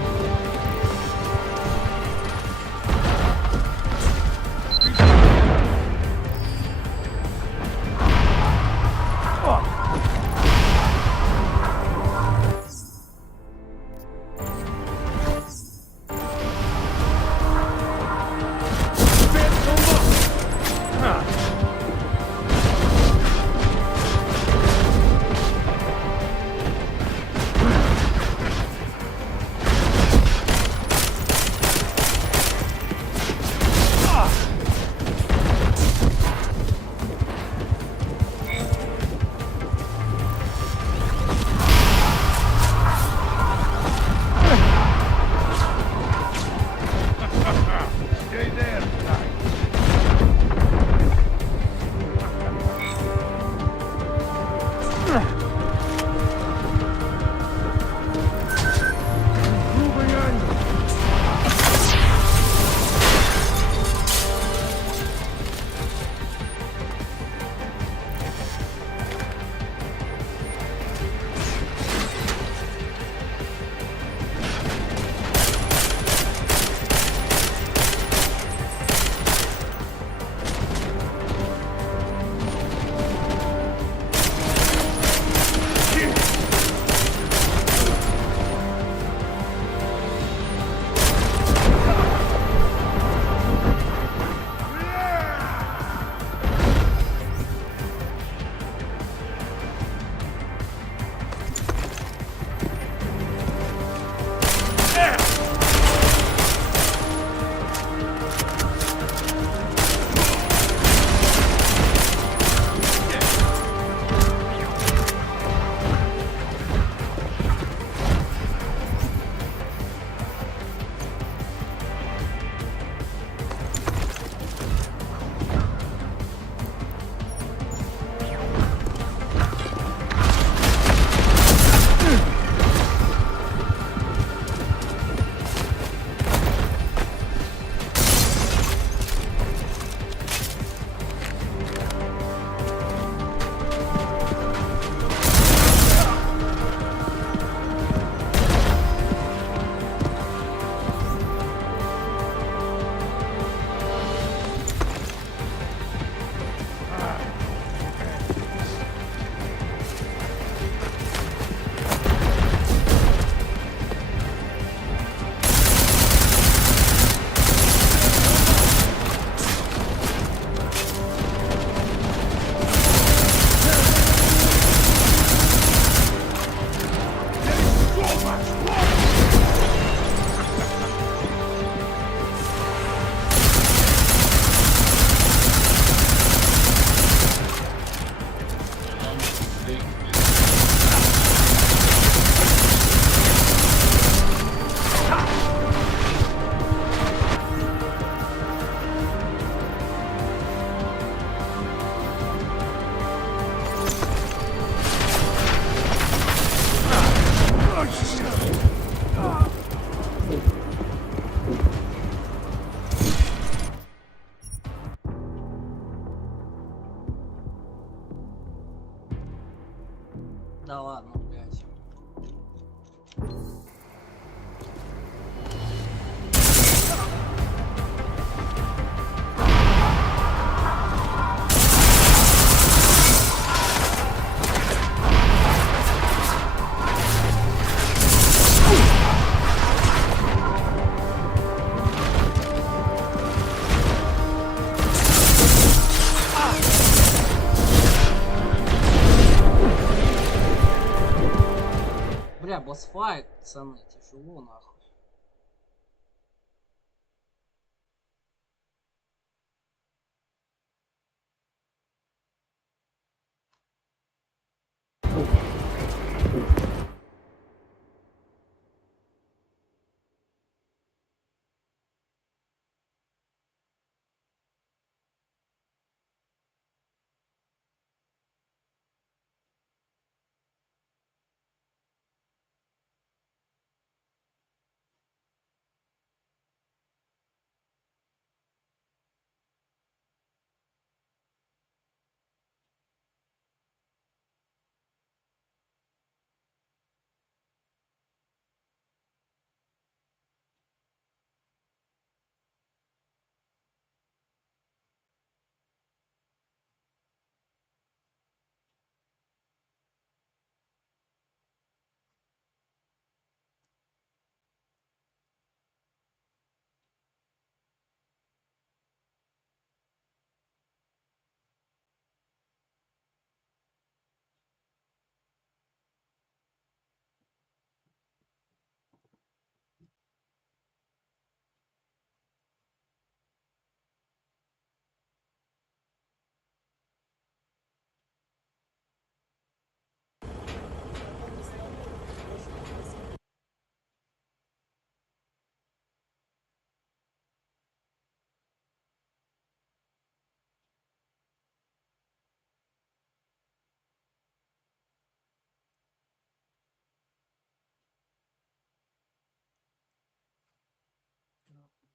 босс-файт, пацаны, тяжело нахуй.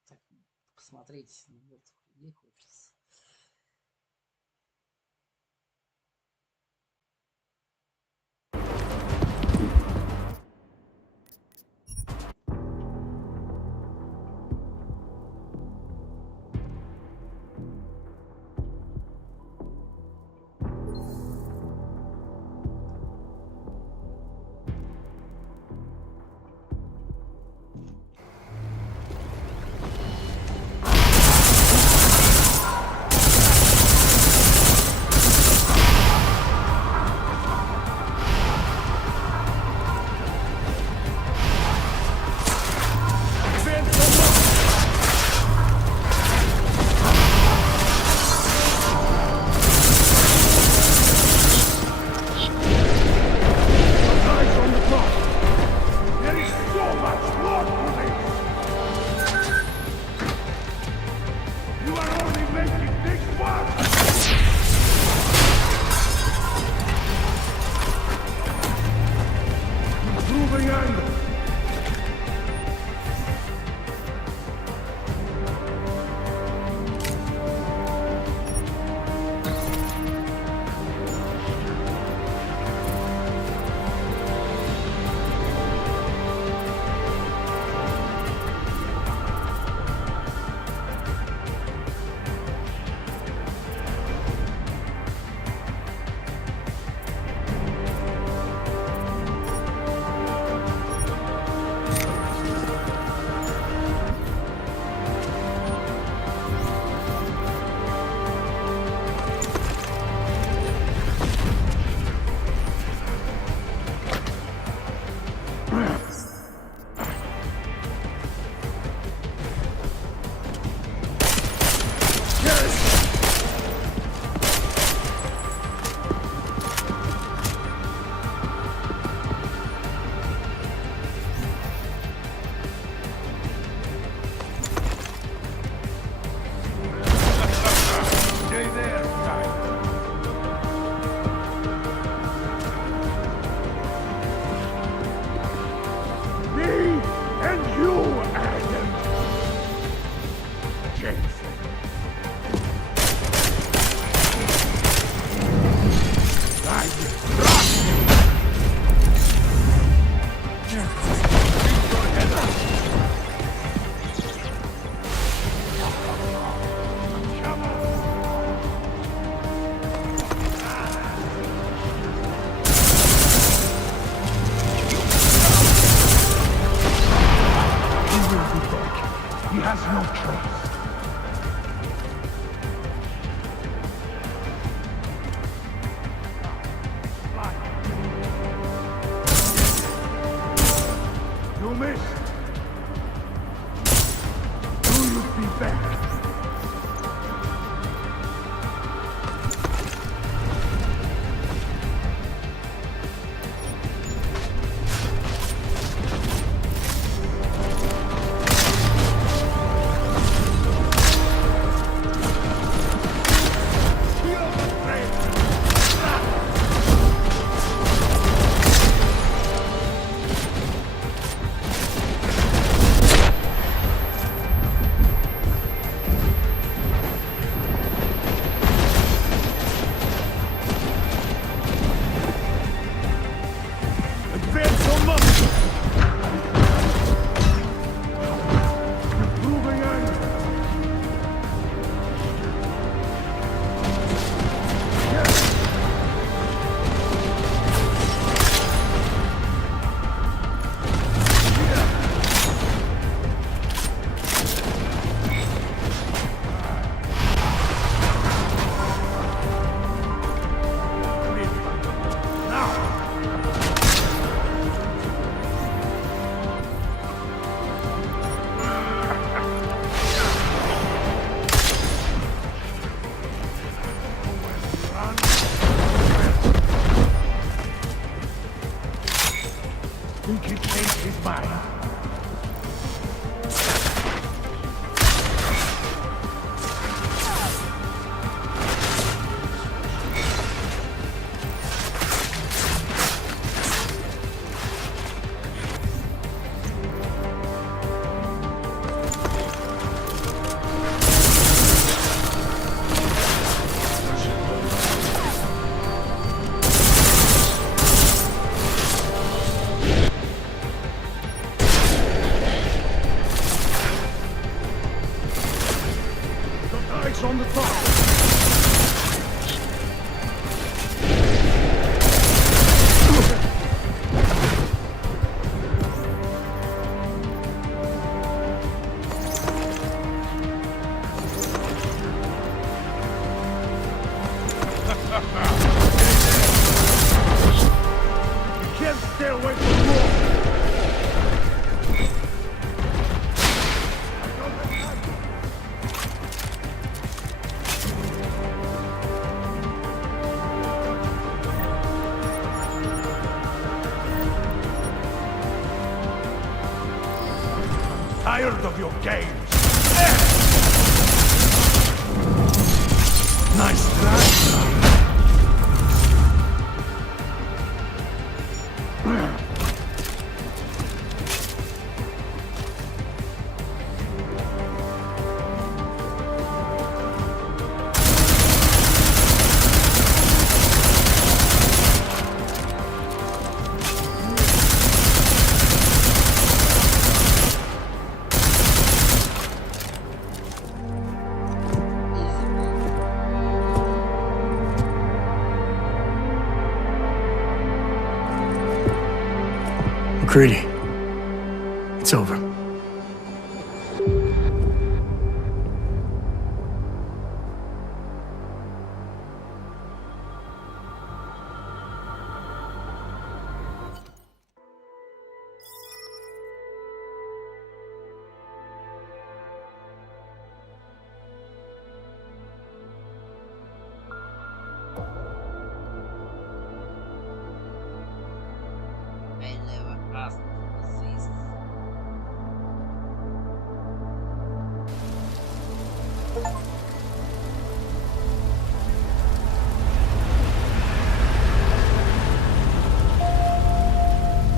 Так, посмотреть на мертвых людей хочется. back. Think he changed his mind? On the top. You can't stay away from war. Tired of your games. Nice try. McCready, it's over.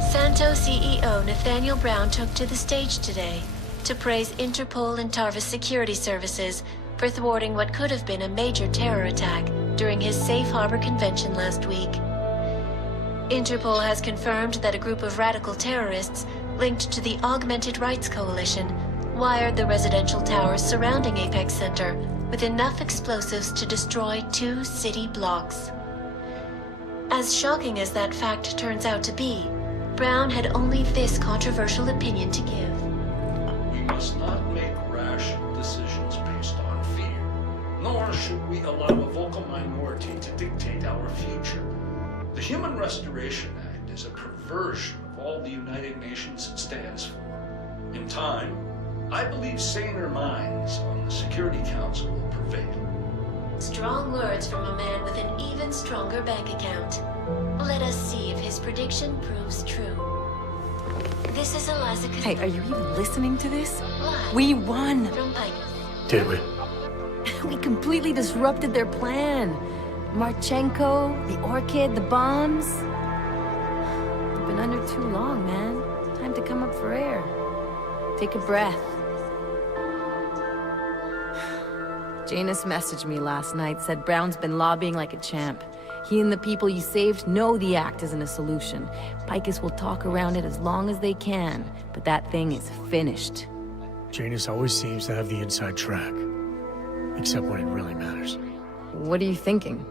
Santo CEO Nathaniel Brown took to the stage today to praise Interpol and Tarvis security services for thwarting what could have been a major terror attack during his Safe Harbor convention last week. Interpol has confirmed that a group of radical terrorists linked to the Augmented Rights Coalition wired the residential towers surrounding Apex Center with enough explosives to destroy 2 city blocks. As shocking as that fact turns out to be, Brown had only this controversial opinion to give. We must not make rash decisions based on fear, nor should we allow a vocal minority to dictate our future. The Human Restoration Act is a perversion of all the United Nations stands for. In time, I believe saner minds on the Security Council will prevail. Strong words from a man with an even stronger bank account. Let us see if his prediction proves true. This is Eliza. Hey, are you even listening to this? Live We won! from Pike. Did we? We completely disrupted their plan. Marchenko, the Orchid, the bombs. You've been under too long, man. Time to come up for air. Take a breath. Janus messaged me last night, said Brown's been lobbying like a champ. He and the people you saved know the act isn't a solution. Picus will talk around it as long as they can, but that thing is finished. Janus always seems to have the inside track. Except when it really matters. What are you thinking?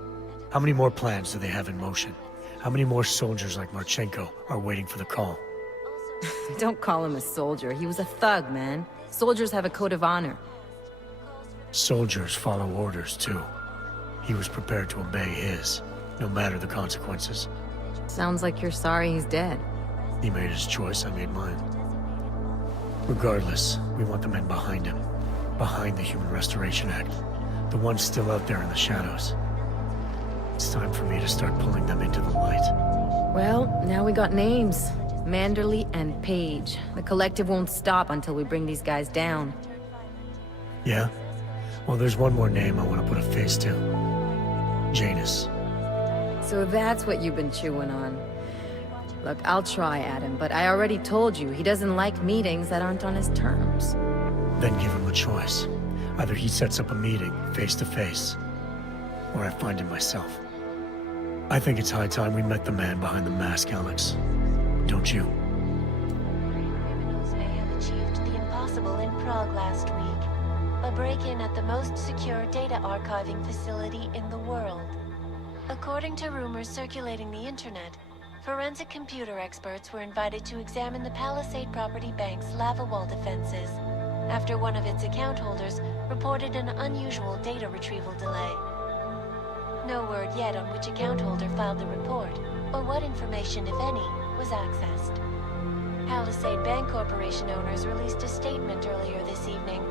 How many more plans do they have in motion? How many more soldiers like Marchenko are waiting for the call? Don't call him a soldier. He was a thug, man. Soldiers have a code of honor. Soldiers follow orders, too. He was prepared to obey his, no matter the consequences. Sounds like you're sorry he's dead. He made his choice, I made mine. Regardless, we want the men behind him. Behind the Human Restoration Act. The ones still out there in the shadows. It's time for me to start pulling them into the light. Well, now we got names. Manderley and Page. The collective won't stop until we bring these guys down. Yeah? Well, there's one more name I want to put a face to. Janus. So that's what you've been chewing on. Look, I'll try, Adam, but I already told you he doesn't like meetings that aren't on his terms. Then give him a choice. Either he sets up a meeting, face to face, or I find him myself. I think it's high time we met the man behind the mask, Alex. Don't you? Criminals may have achieved the impossible in Prague last week. A break-in at the most secure data archiving facility in the world. According to rumors circulating the internet, forensic computer experts were invited to examine the Palisade Property Bank's lava wall defenses after one of its account holders reported an unusual data retrieval delay. No word yet on which account holder filed the report, or what information, if any, was accessed. Palisade Bank Corporation owners released a statement earlier this evening,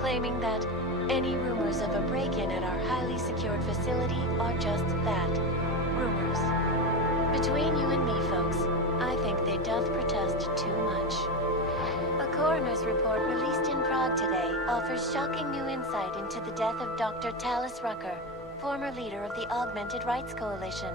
claiming that any rumors of a break-in at our highly secured facility are just that, rumors. Between you and me, folks, I think they doth protest too much. A coroner's report released in Prague today offers shocking new insight into the death of Dr. Talis Rucker, former leader of the Augmented Rights Coalition.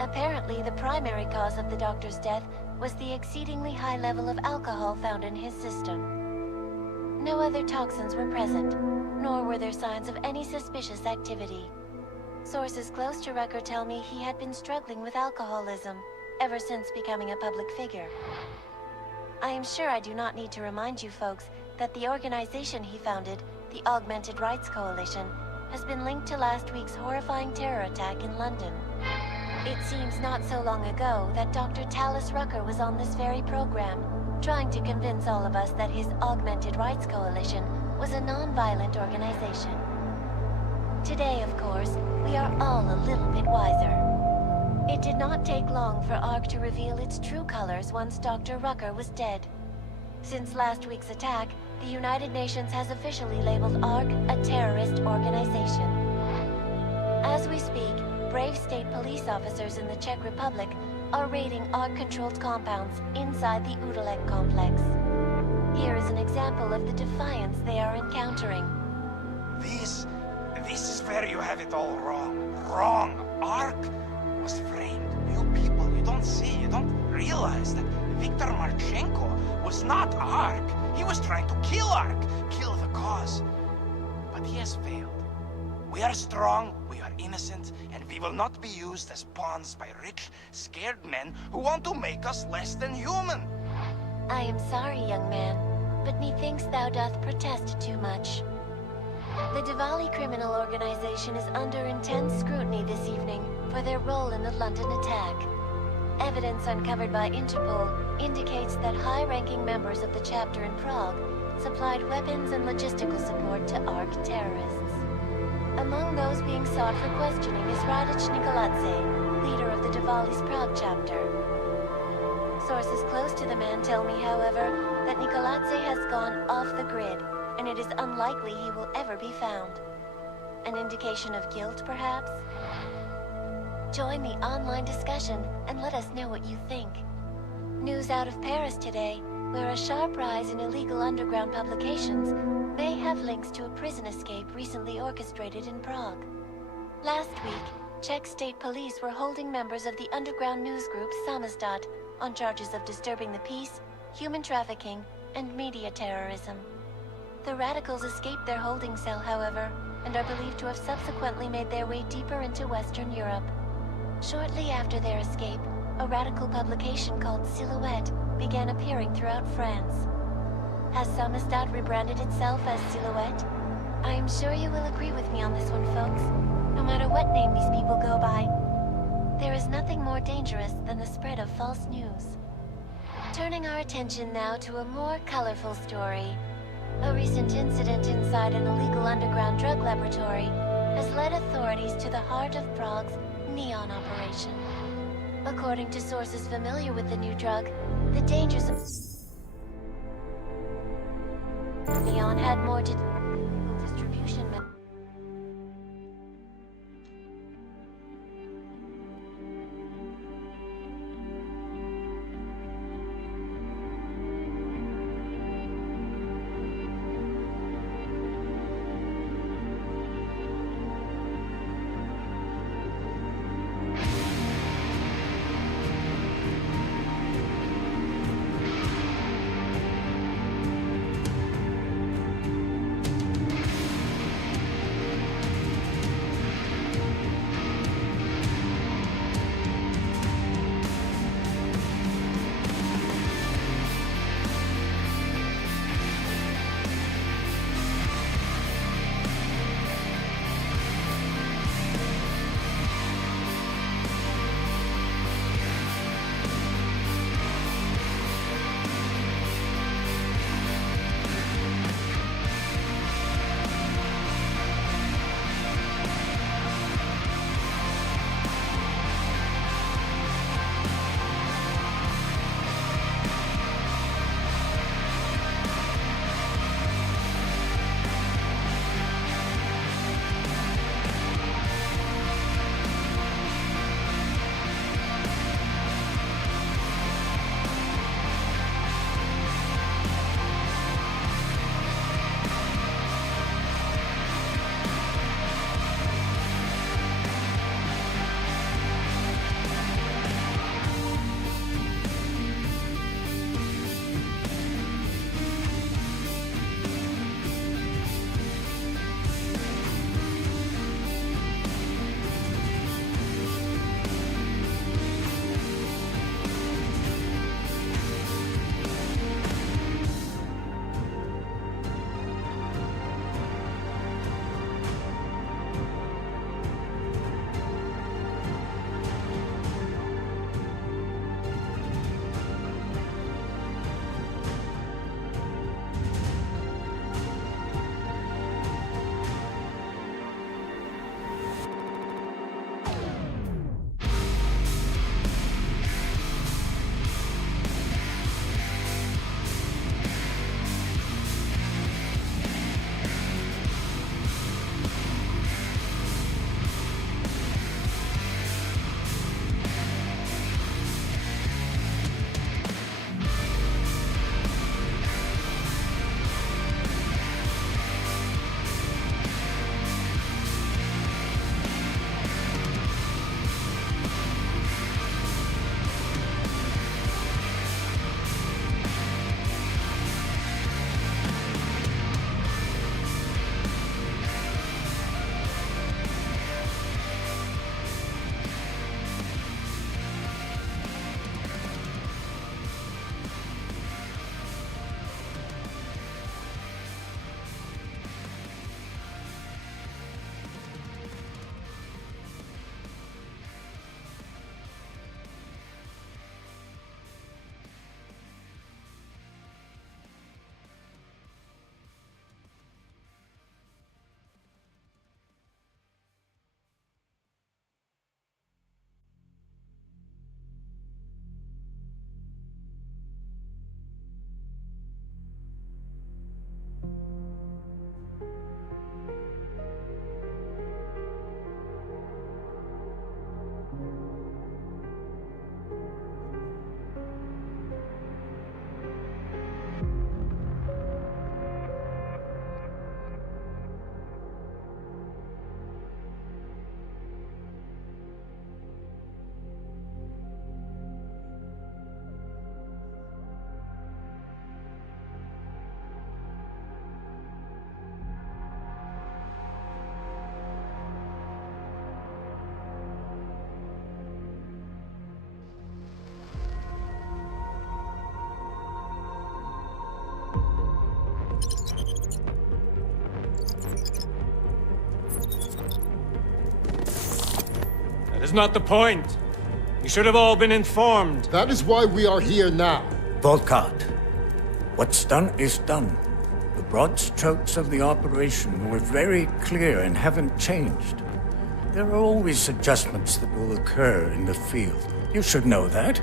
Apparently, the primary cause of the doctor's death was the exceedingly high level of alcohol found in his system. No other toxins were present, nor were there signs of any suspicious activity. Sources close to Rucker tell me he had been struggling with alcoholism ever since becoming a public figure. I am sure I do not need to remind you folks that the organization he founded, the Augmented Rights Coalition, has been linked to last week's horrifying terror attack in London. It seems not so long ago that Dr. Talis Rucker was on this very program, trying to convince all of us that his Augmented Rights Coalition was a non-violent organization. Today, of course, we are all a little bit wiser. It did not take long for ARC to reveal its true colors once Dr. Rucker was dead. Since last week's attack, the United Nations has officially labeled ARC a terrorist organization. As we speak, brave state police officers in the Czech Republic are raiding ARC-controlled compounds inside the Udalek complex. Here is an example of the defiance they are encountering. This is where you have it all wrong. Wrong. ARC was framed. You people, you don't see, you don't realize that Viktor Marchenko was not ARC. He was trying to kill ARC, kill the cause. But he has failed. We are strong, we are innocent, and we will not be used as pawns by rich, scared men who want to make us less than human. I am sorry, young man, but methinks thou doth protest too much. The Diwali criminal organization is under intense scrutiny this evening for their role in the London attack. Evidence uncovered by Interpol indicates that high-ranking members of the chapter in Prague supplied weapons and logistical support to ARC terrorists. Among those being sought for questioning is Radic Nikoladze, leader of the Diwali's Prague chapter. Sources close to the man tell me, however, that Nikoladze has gone off the grid, and it is unlikely he will ever be found. An indication of guilt, perhaps? Join the online discussion and let us know what you think. News out of Paris today, where a sharp rise in illegal underground publications may have links to a prison escape recently orchestrated in Prague. Last week, Czech state police were holding members of the underground news group Samizdat on charges of disturbing the peace, human trafficking, and media terrorism. The radicals escaped their holding cell, however, and are believed to have subsequently made their way deeper into Western Europe. Shortly after their escape, a radical publication called Silhouette began appearing throughout France. Has Samizdat rebranded itself as Silhouette? I am sure you will agree with me on this one, folks. No matter what name these people go by, there is nothing more dangerous than the spread of false news. Turning our attention now to a more colorful story. A recent incident inside an illegal underground drug laboratory has led authorities to the heart of Prague's Neon operation. According to sources familiar with the new drug, the dangers of Neon had more to do with distribution. not the point. You should have all been informed. That is why we are here now. Volkart, what's done is done. The broad strokes of the operation were very clear and haven't changed. There are always adjustments that will occur in the field. You should know that.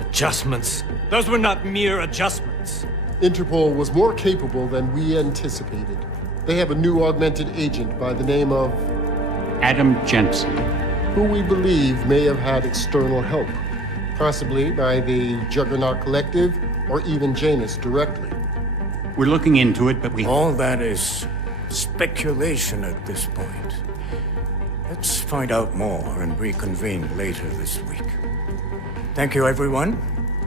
Adjustments? Those were not mere adjustments. Interpol was more capable than we anticipated. They have a new augmented agent by the name of... Adam Jensen. Who we believe may have had external help. Possibly by the Juggernaut Collective, or even Janus directly. We're looking into it, but we... All that is speculation at this point. Let's find out more and reconvene later this week. Thank you, everyone.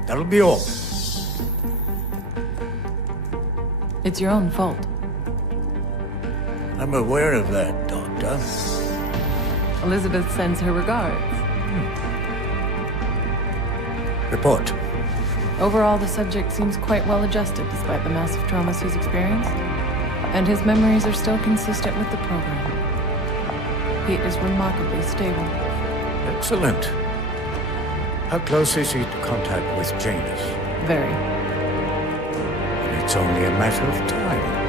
That'll be all. It's your own fault. I'm aware of that, Doctor. Elizabeth sends her regards. Report. Overall, the subject seems quite well adjusted despite the massive traumas he's experienced. And his memories are still consistent with the program. He is remarkably stable. Excellent. How close is he to contact with Janus? Very. And it's only a matter of time.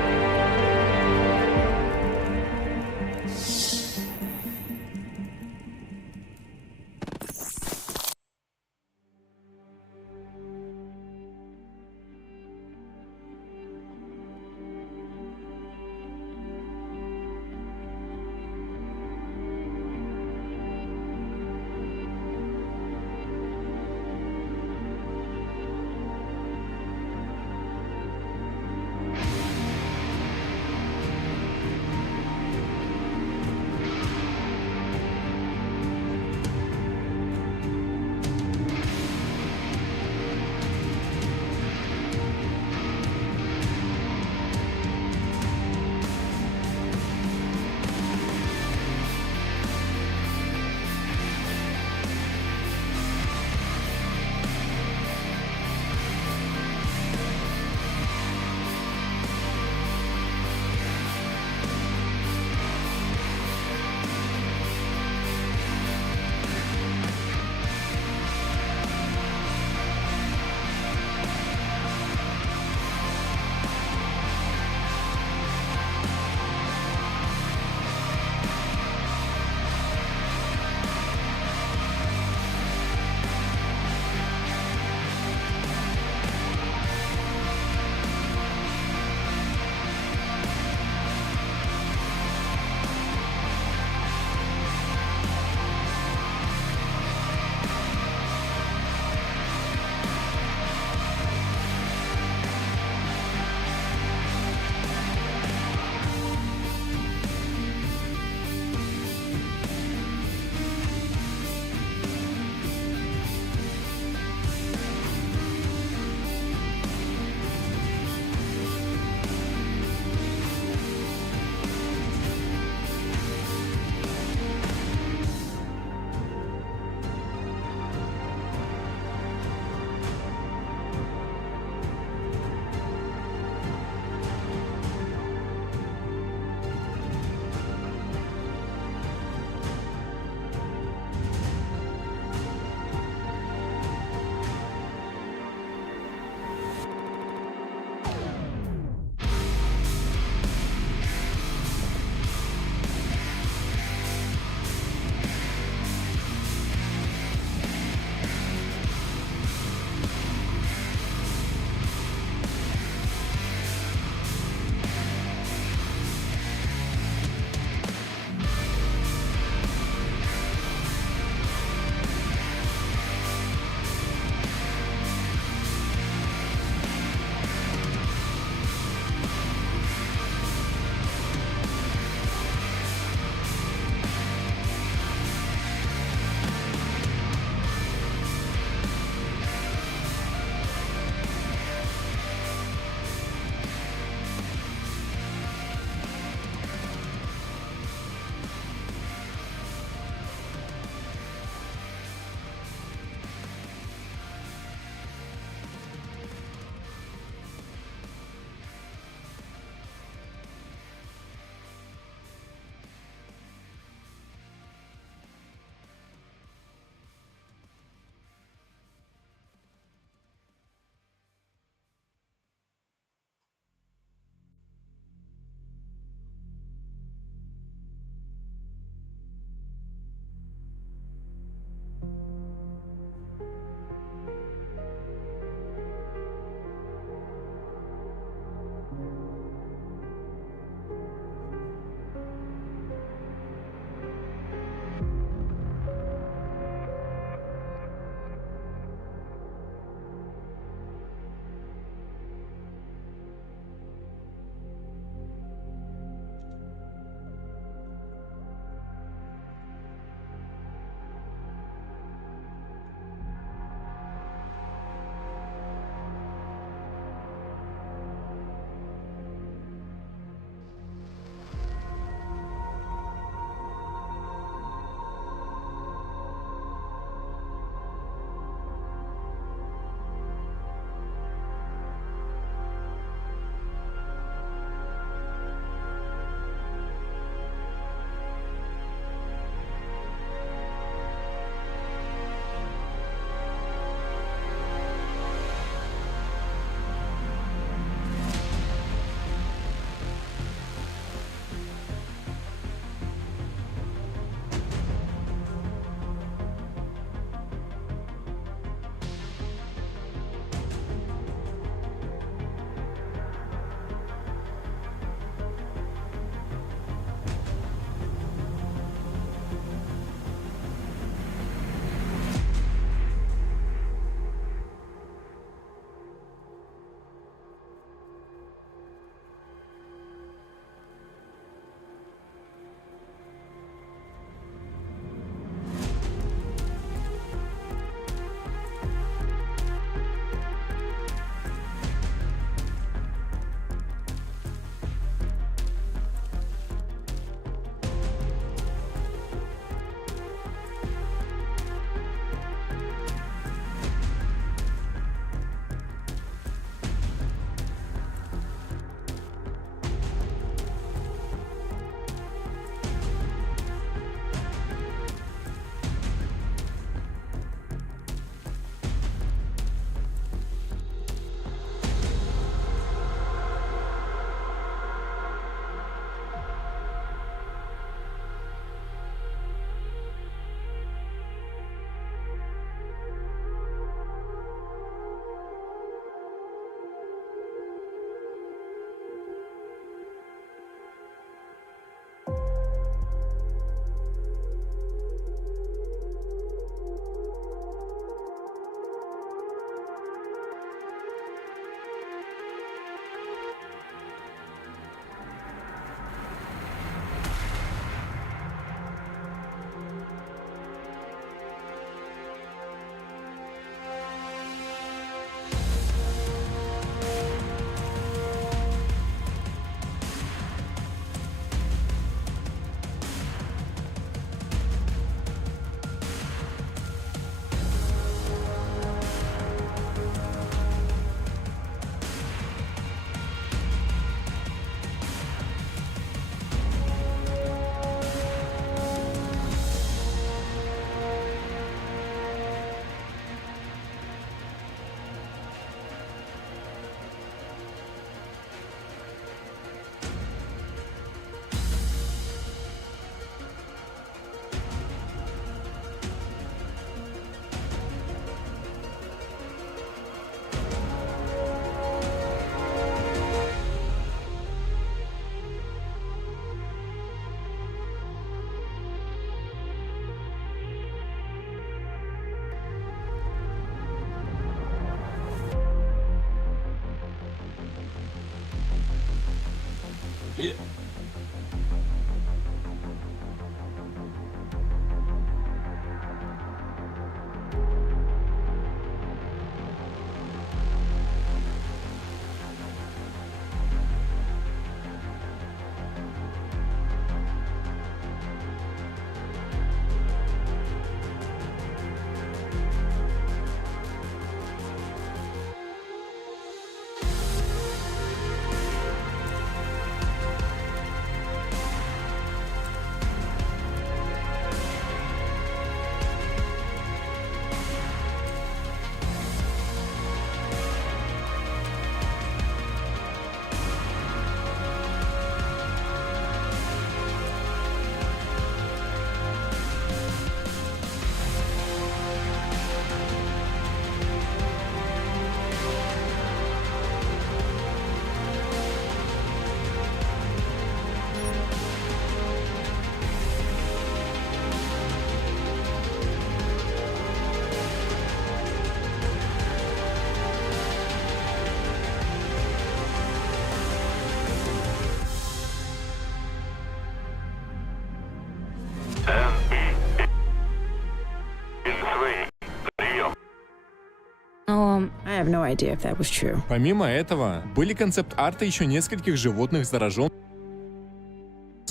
I have no idea if that was true. Помимо этого, были концепт-арты еще нескольких животных зараженных.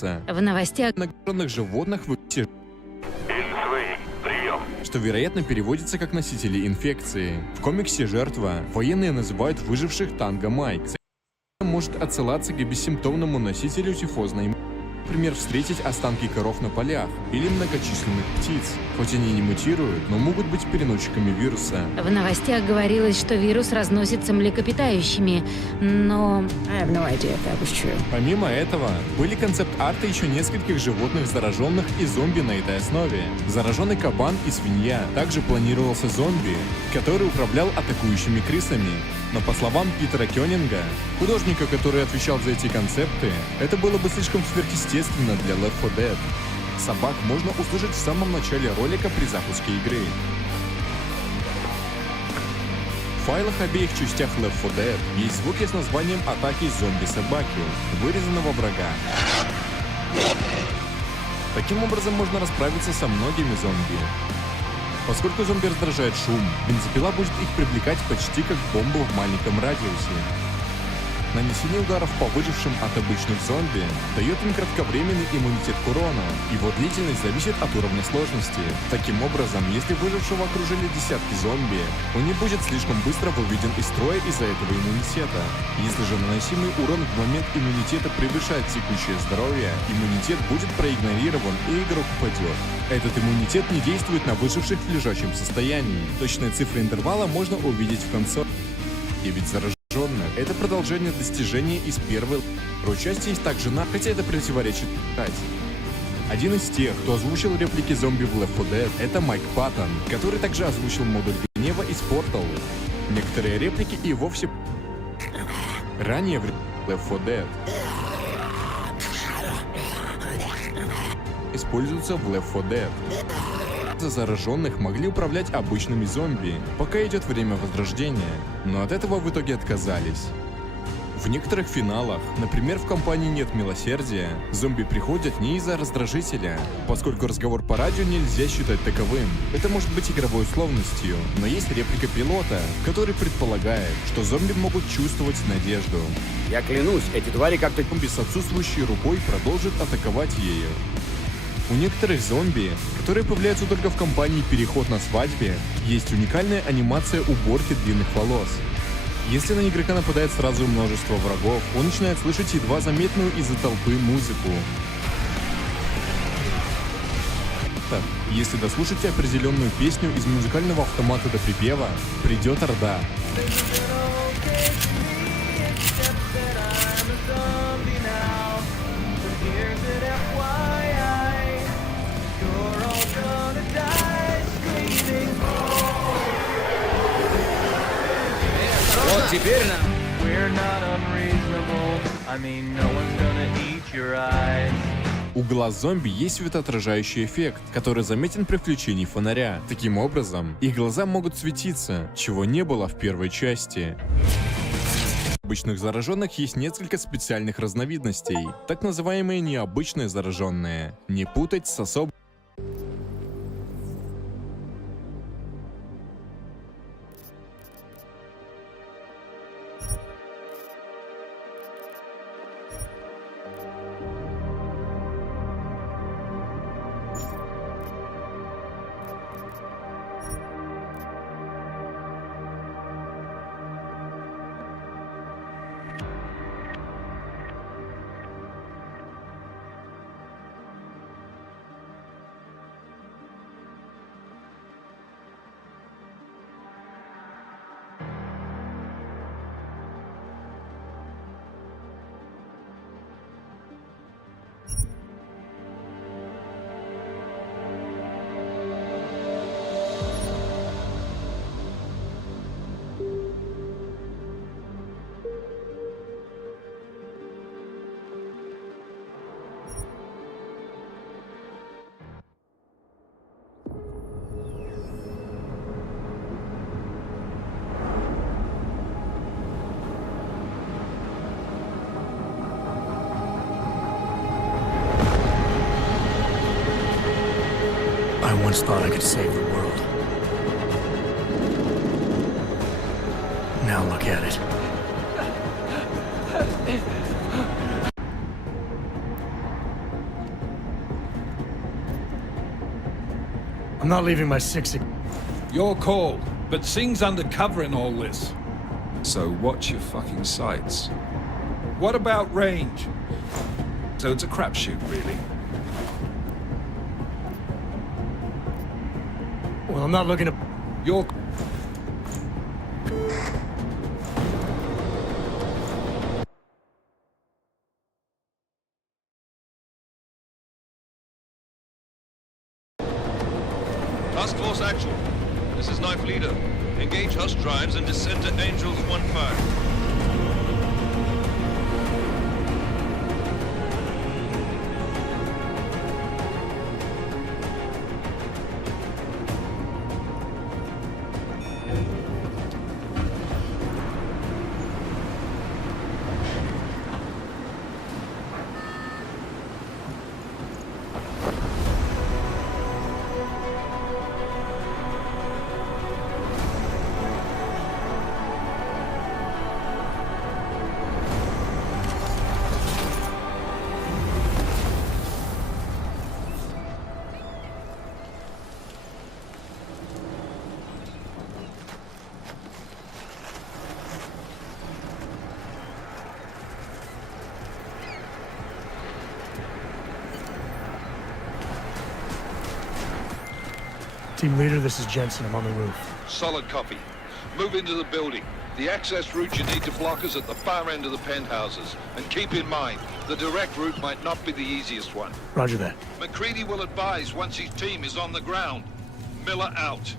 В новостях зараженных животных что, вероятно, переводится как носители инфекции. В комиксе «Жертва» военные называют выживших Танго Майк. Может отсылаться к бессимптомному носителю тифозной. Например, встретить останки коров на полях или многочисленных птиц. Хоть они не мутируют, но могут быть переносчиками вируса. В новостях говорилось, что вирус разносится млекопитающими, но... I have no idea if that was true. Помимо этого, были концепт-арты еще нескольких животных зараженных и зомби на этой основе. Зараженный кабан и свинья. Также планировался зомби, который управлял атакующими крысами. Но по словам Питера Кёнинга, художника, который отвечал за эти концепты, это было бы слишком сверхъестественно для Left 4 Dead. Собак можно услышать в самом начале ролика при запуске игры. В файлах обеих частях Left 4 Dead есть звуки с названием атаки зомби-собаки, вырезанного врага. Таким образом можно расправиться со многими зомби. Поскольку зомби раздражает шум, бензопила будет их привлекать почти как бомбу в маленьком радиусе. Нанесение ударов по выжившим от обычных зомби дает им кратковременный иммунитет к урону. Его длительность зависит от уровня сложности. Таким образом, если выжившего окружили десятки зомби, он не будет слишком быстро выведен из строя из-за этого иммунитета. Если же наносимый урон в момент иммунитета превышает текущее здоровье, иммунитет будет проигнорирован и игрок упадет. Этот иммунитет не действует на выживших в лежачем состоянии. Точные цифры интервала можно увидеть в конце. 9 зараженных. Это продолжение достижения из первой. Про части есть также хотя это противоречит Один из тех, кто озвучил реплики зомби в Left 4 Dead, это Майк Паттон, который также озвучил модуль гнева из Portal. Некоторые реплики и вовсе ранее в Left 4 Dead используются в Left 4 Dead. Зараженных могли управлять обычными зомби, пока идет время возрождения, но от этого в итоге отказались. В некоторых финалах, например, в компании «Нет милосердия», зомби приходят не из-за раздражителя, поскольку разговор по радио нельзя считать таковым. Это может быть игровой условностью, но есть реплика пилота, который предполагает, что зомби могут чувствовать надежду. Я клянусь, эти твари как-то... Зомби с отсутствующей рукой продолжит атаковать ею. У некоторых зомби, которые появляются только в компании «Переход на свадьбе», есть уникальная анимация уборки длинных волос. Если на игрока нападает сразу множество врагов, он начинает слышать едва заметную из-за толпы музыку. Если дослушаете определенную песню из музыкального автомата до припева, придет орда. Вот теперь нам... У глаз зомби есть светоотражающий эффект, который заметен при включении фонаря. Таким образом, их глаза могут светиться, чего не было в первой части. обычных зараженных есть несколько специальных разновидностей, так называемые необычные зараженные. Не путать с особо... I once thought I could save the world. Now look at it. I'm not leaving my six. Your call, but Singh's undercover in all this. So watch your fucking sights. What about range? So it's a crapshoot, really. Well, I'm not looking to... Your... Task Force Actual. This is Knife Leader. Engage Hush drives and descend to Angels 1-5. Team leader, this is Jensen. I'm on the roof. Solid copy. Move into the building. The access route you need to block is at the far end of the penthouses. And keep in mind, the direct route might not be the easiest one. Roger that. McCready will advise once his team is on the ground. Miller out.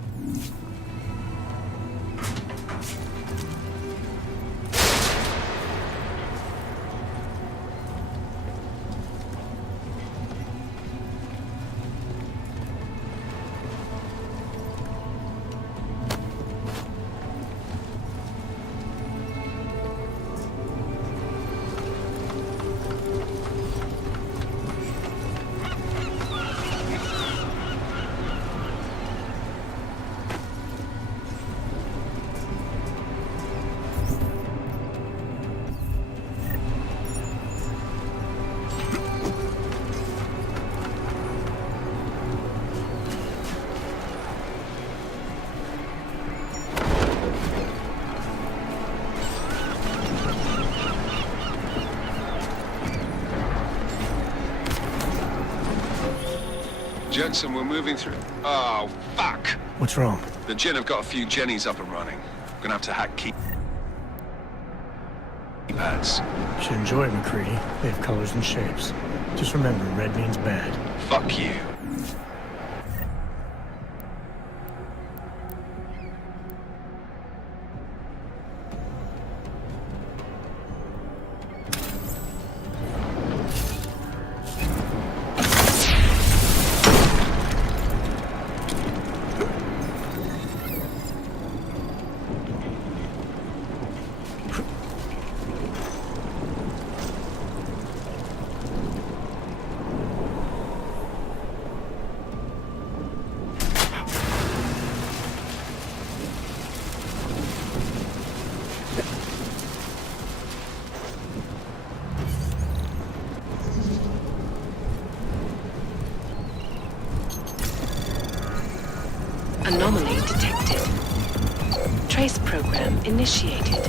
Jensen, we're moving through... Oh, fuck! What's wrong? The Gen have got a few Jennies up and running. Gonna have to hack keypads. Should enjoy it, McCready. They have colors and shapes. Just remember, red means bad. Fuck you. Heist program initiated.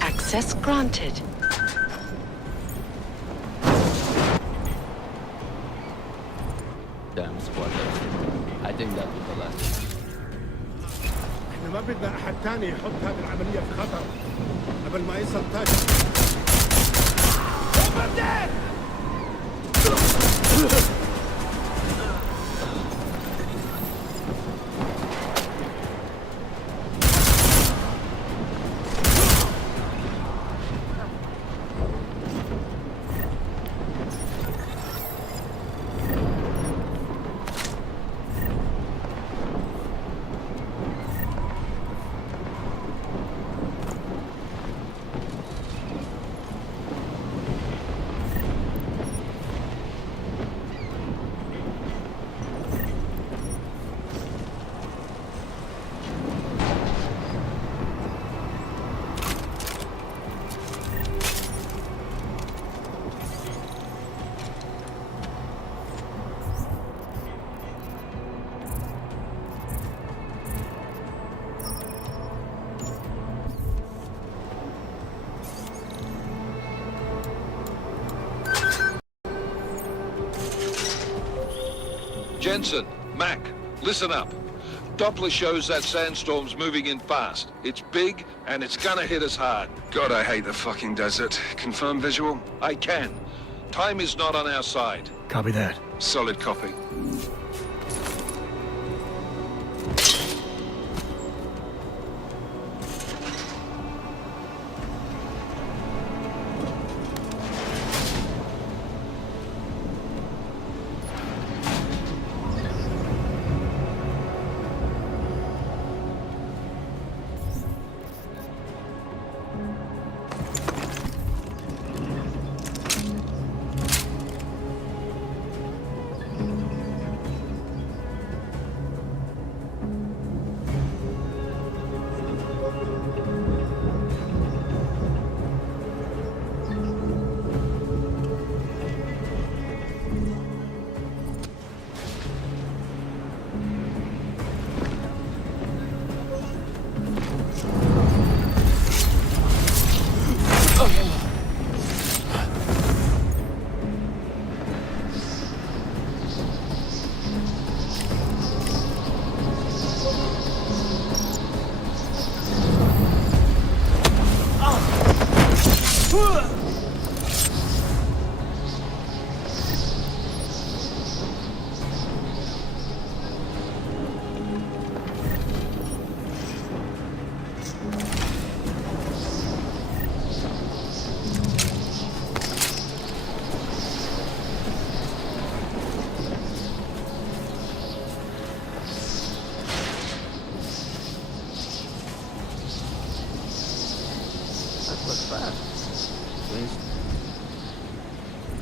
Access granted. Damn squatters. I think that was the last. احنا ما بدنا احد تاني يحط هذه العملية في خطر قبل ما يصل تاج. Jensen, Mac, listen up. Doppler shows that sandstorm's moving in fast. It's big, and it's gonna hit us hard. God, I hate the fucking desert. Confirm visual? I can. Time is not on our side. Copy that. Solid copy.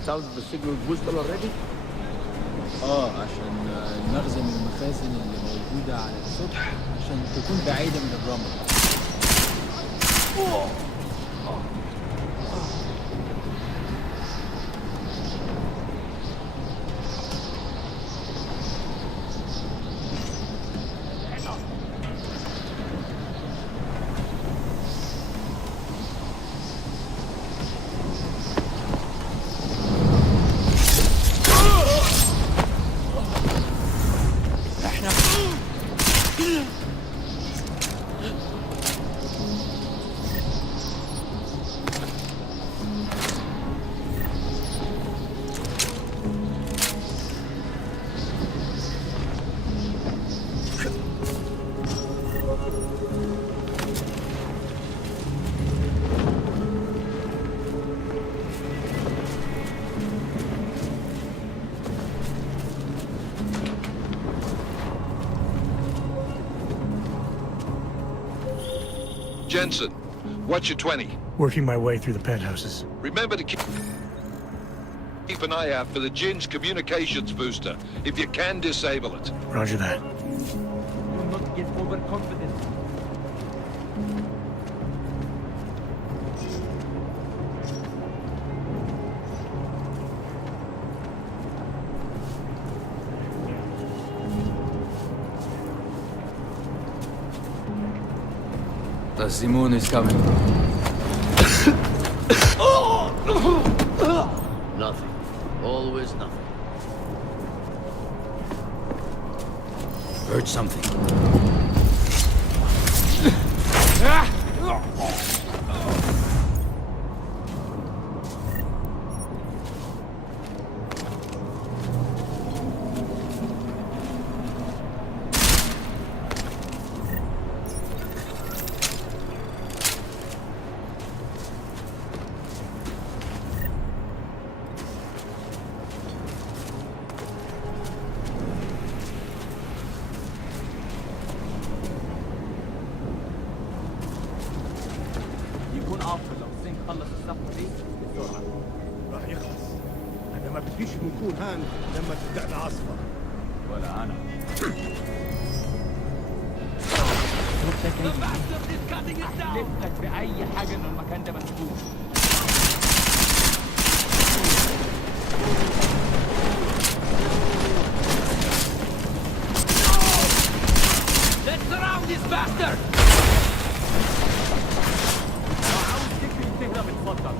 Sounds the signal boosted already? عشان نخزن المخازن اللي موجودة على السطح عشان تكون بعيدة من الرمل. Jensen, what's your 20? Working my way through the penthouses. Remember to keep an eye out for the Jin's communications booster. If you can, disable it. Roger that. Do not get overconfident. The Simon is coming. Nothing. Always nothing. Heard something. يكون افضل لو الصين خلص الصفقه دي بسرعه. راح يخلص. انا ما بديش نكون هان لما تبدا العاصفه. ولا انا. احلف لك باي حاجه ان المكان ده مسكون. Let's surround this bastard! لو عاوز تجري وتهرب اتفضل.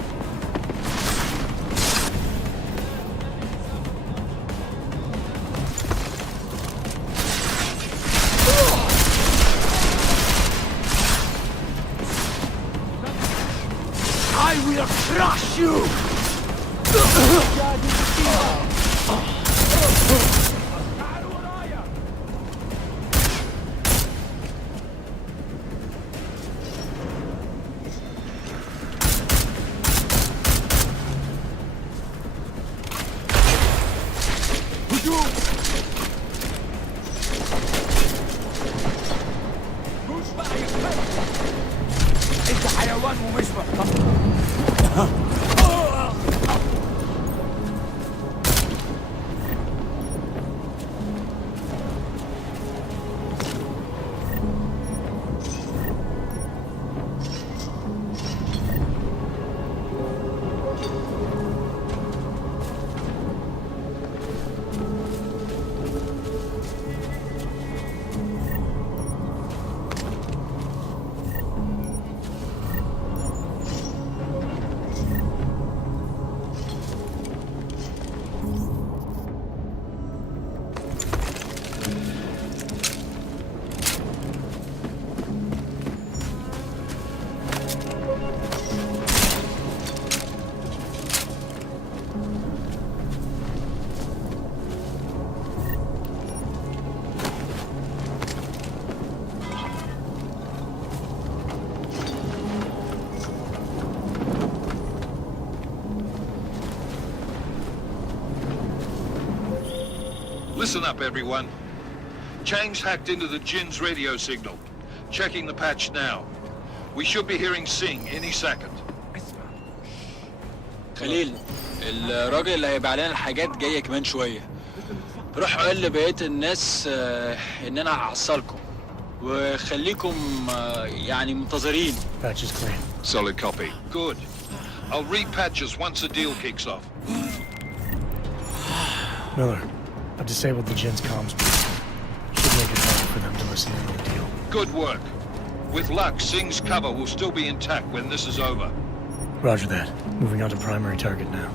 I will crush you! انت حيوان ومش محترم. Listen up, everyone. Chang's hacked into the Jin's radio signal. Checking the patch now. We should be hearing Sing any second. خليل، الراجل اللي هيبيع لنا الحاجات جاي كمان شويه. روح قول لبقيه الناس ان انا هحصلكم وخليكم يعني منتظرين. Patch is clean. Solid copy. Good. I'll repatch us once the deal kicks off. Miller, I've disabled the Jin's comms booth. Should make it harder for them to listen in on the deal. Good work. With luck, Sing's cover will still be intact when this is over. Roger that. Moving on to primary target now.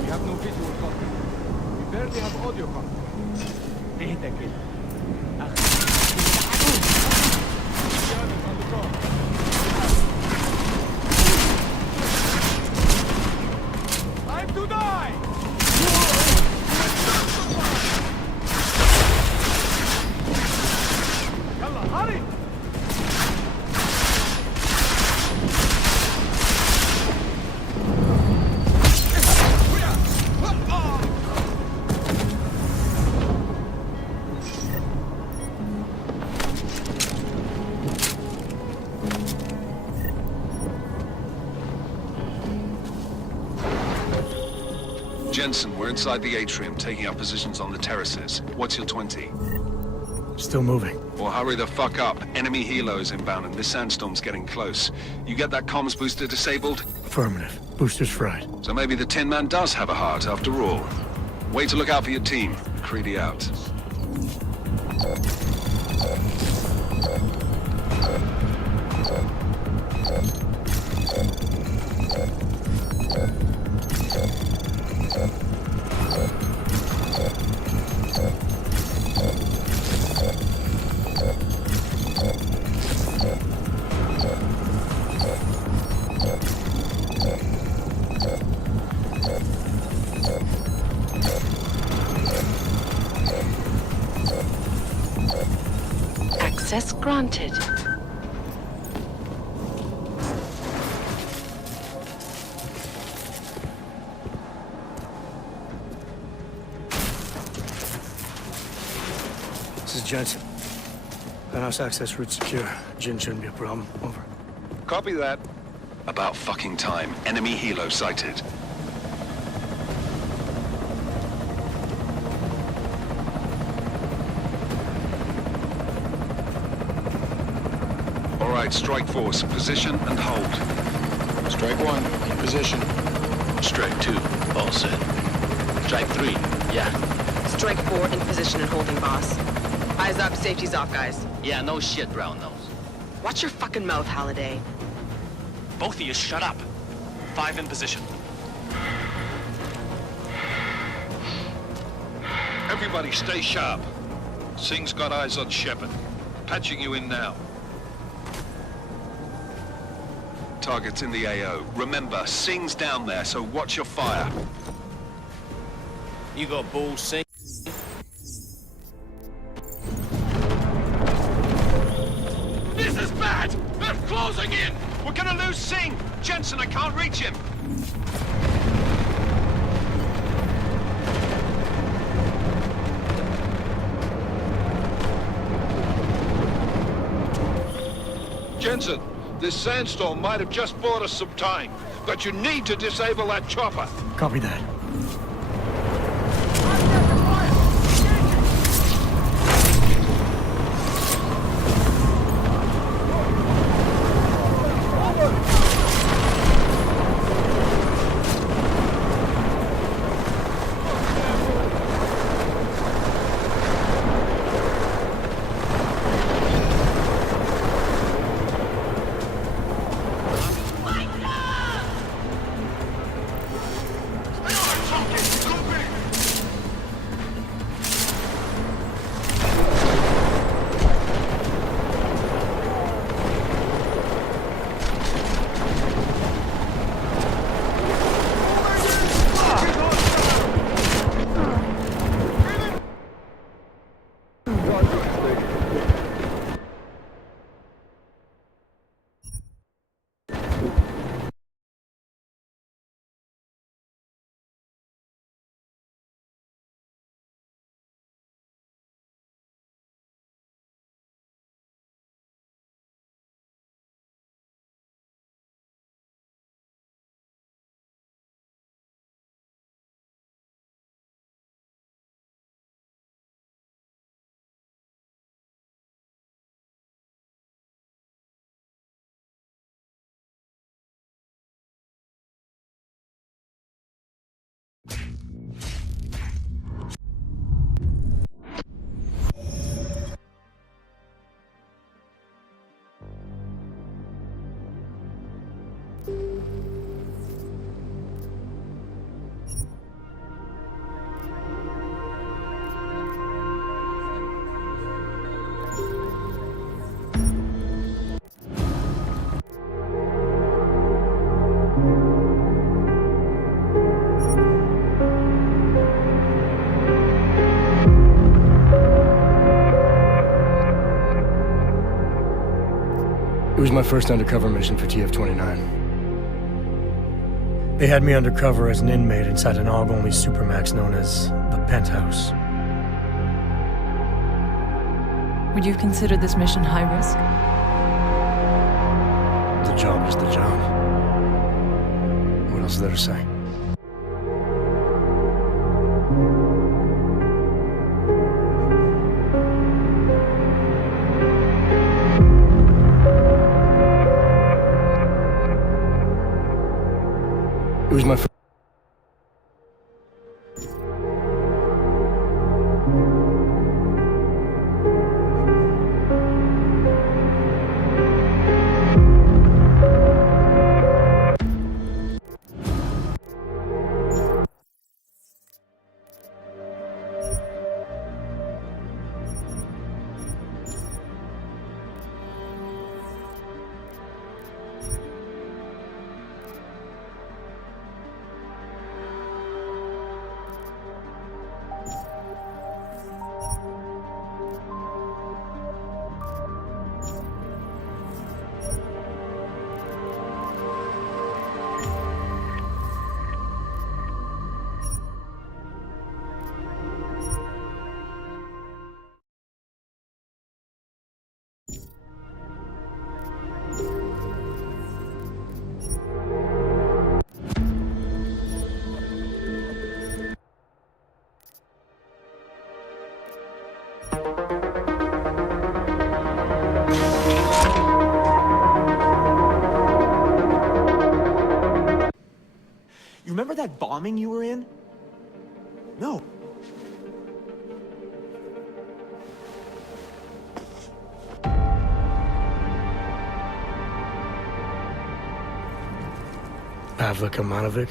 We have no visual contact. We barely have audio contact. اهدى كده. Time to die! Jensen, we're inside the atrium, taking up positions on the terraces. What's your 20? Still moving. Well, hurry the fuck up. Enemy helos inbound, and this sandstorm's getting close. You get that comms booster disabled? Affirmative. Booster's fried. So maybe the Tin Man does have a heart, after all. Way to look out for your team. Creedy out. Access granted. This is Jensen. Penthouse access route secure. Jin shouldn't be a problem. Over. Copy that. About fucking time. Enemy helo sighted. All right, strike force. Position and hold. Strike 1, in position. Strike 2, all set. Strike 3, yeah. Strike 4, in position and holding, boss. Eyes up, safety's off, guys. Yeah, no shit, brown nose. Watch your fucking mouth, Halliday. Both of you shut up. 5 in position. Everybody stay sharp. Singh's got eyes on Shepard. Patching you in now. Target's in the AO. Remember, Singh's down there, so watch your fire. You got balls, Singh? This is bad! They're closing in! We're gonna lose Singh! Jensen, I can't reach him! Jensen, this sandstorm might have just bought us some time, but you need to disable that chopper. Copy that. It was my first undercover mission for TF-29. They had me undercover as an inmate inside an AUG-only supermax known as the Penthouse. Would you consider this mission high risk? The job is the job. What else is there to say? Where's my... You remember that bombing you were in? No. Pavlik Amanovic?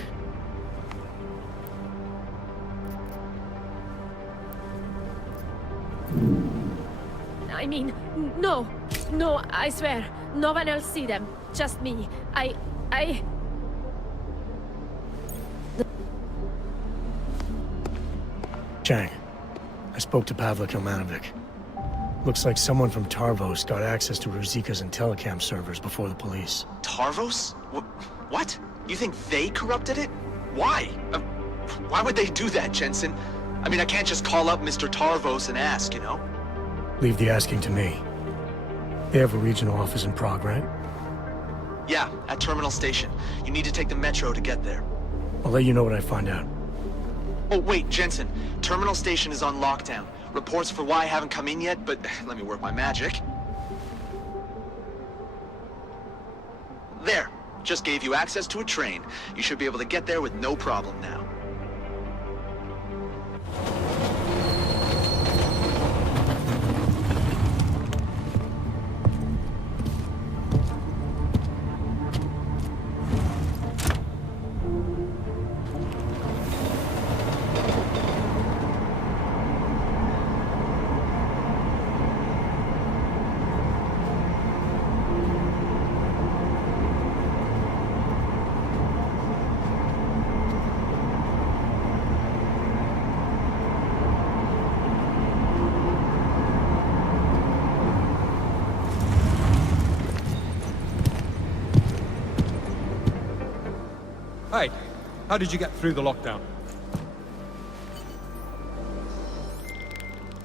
I mean, no. No, I swear. No one else see them. Just me. I... Chang, I spoke to Pavlik Ilmanovic. Looks like someone from Tarvos got access to Ruzika's and Telecam servers before the police. Tarvos? What? You think they corrupted it? Why? Why would they do that, Jensen? I mean, I can't just call up Mr. Tarvos and ask, you know? Leave the asking to me. They have a regional office in Prague, right? Yeah, at Terminal Station. You need to take the metro to get there. I'll let you know what I find out. Oh, wait, Jensen. Terminal Station is on lockdown. Reports for why haven't come in yet, but let me work my magic. There. Just gave you access to a train. You should be able to get there with no problem now. Hey, how did you get through the lockdown?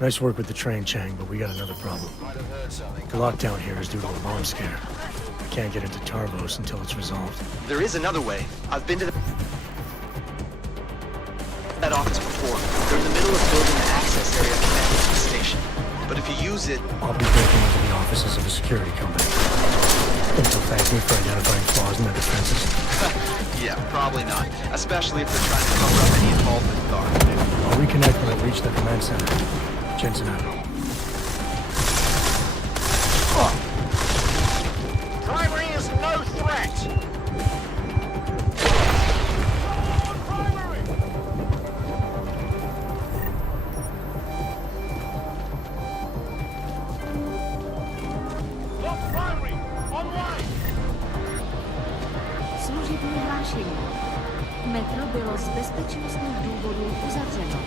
Nice work with the train, Chang, but we got another problem. The lockdown here is due to a bomb scare. I can't get into Tarvos until it's resolved. There is another way. I've been to that office before. They're in the middle of building an access area connected to the station. But if you use it... I'll be breaking into the offices of a security company. Think they'll thank me for identifying flaws in their defenses? Yeah, probably not. Especially if they're trying to cover up any involvement with our... I'll reconnect when I've reached the command center. Jensen out. Primary is no threat! Služební hlášení. Metro bylo z bezpečnostních důvodů uzavřeno.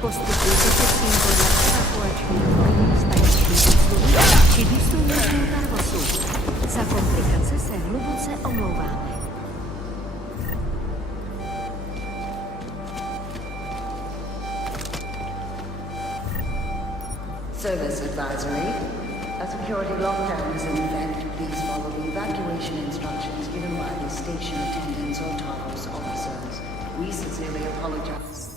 Postupujte se s tím podle evakuačního plnění staničních úzlů či důstojného Tarvosu. Za komplikace se hluboce omlouváme. Service advisory. A security lockdown is in effect. Please follow the evacuation instructions given by the station attendants or Tarvos officers. We sincerely apologize.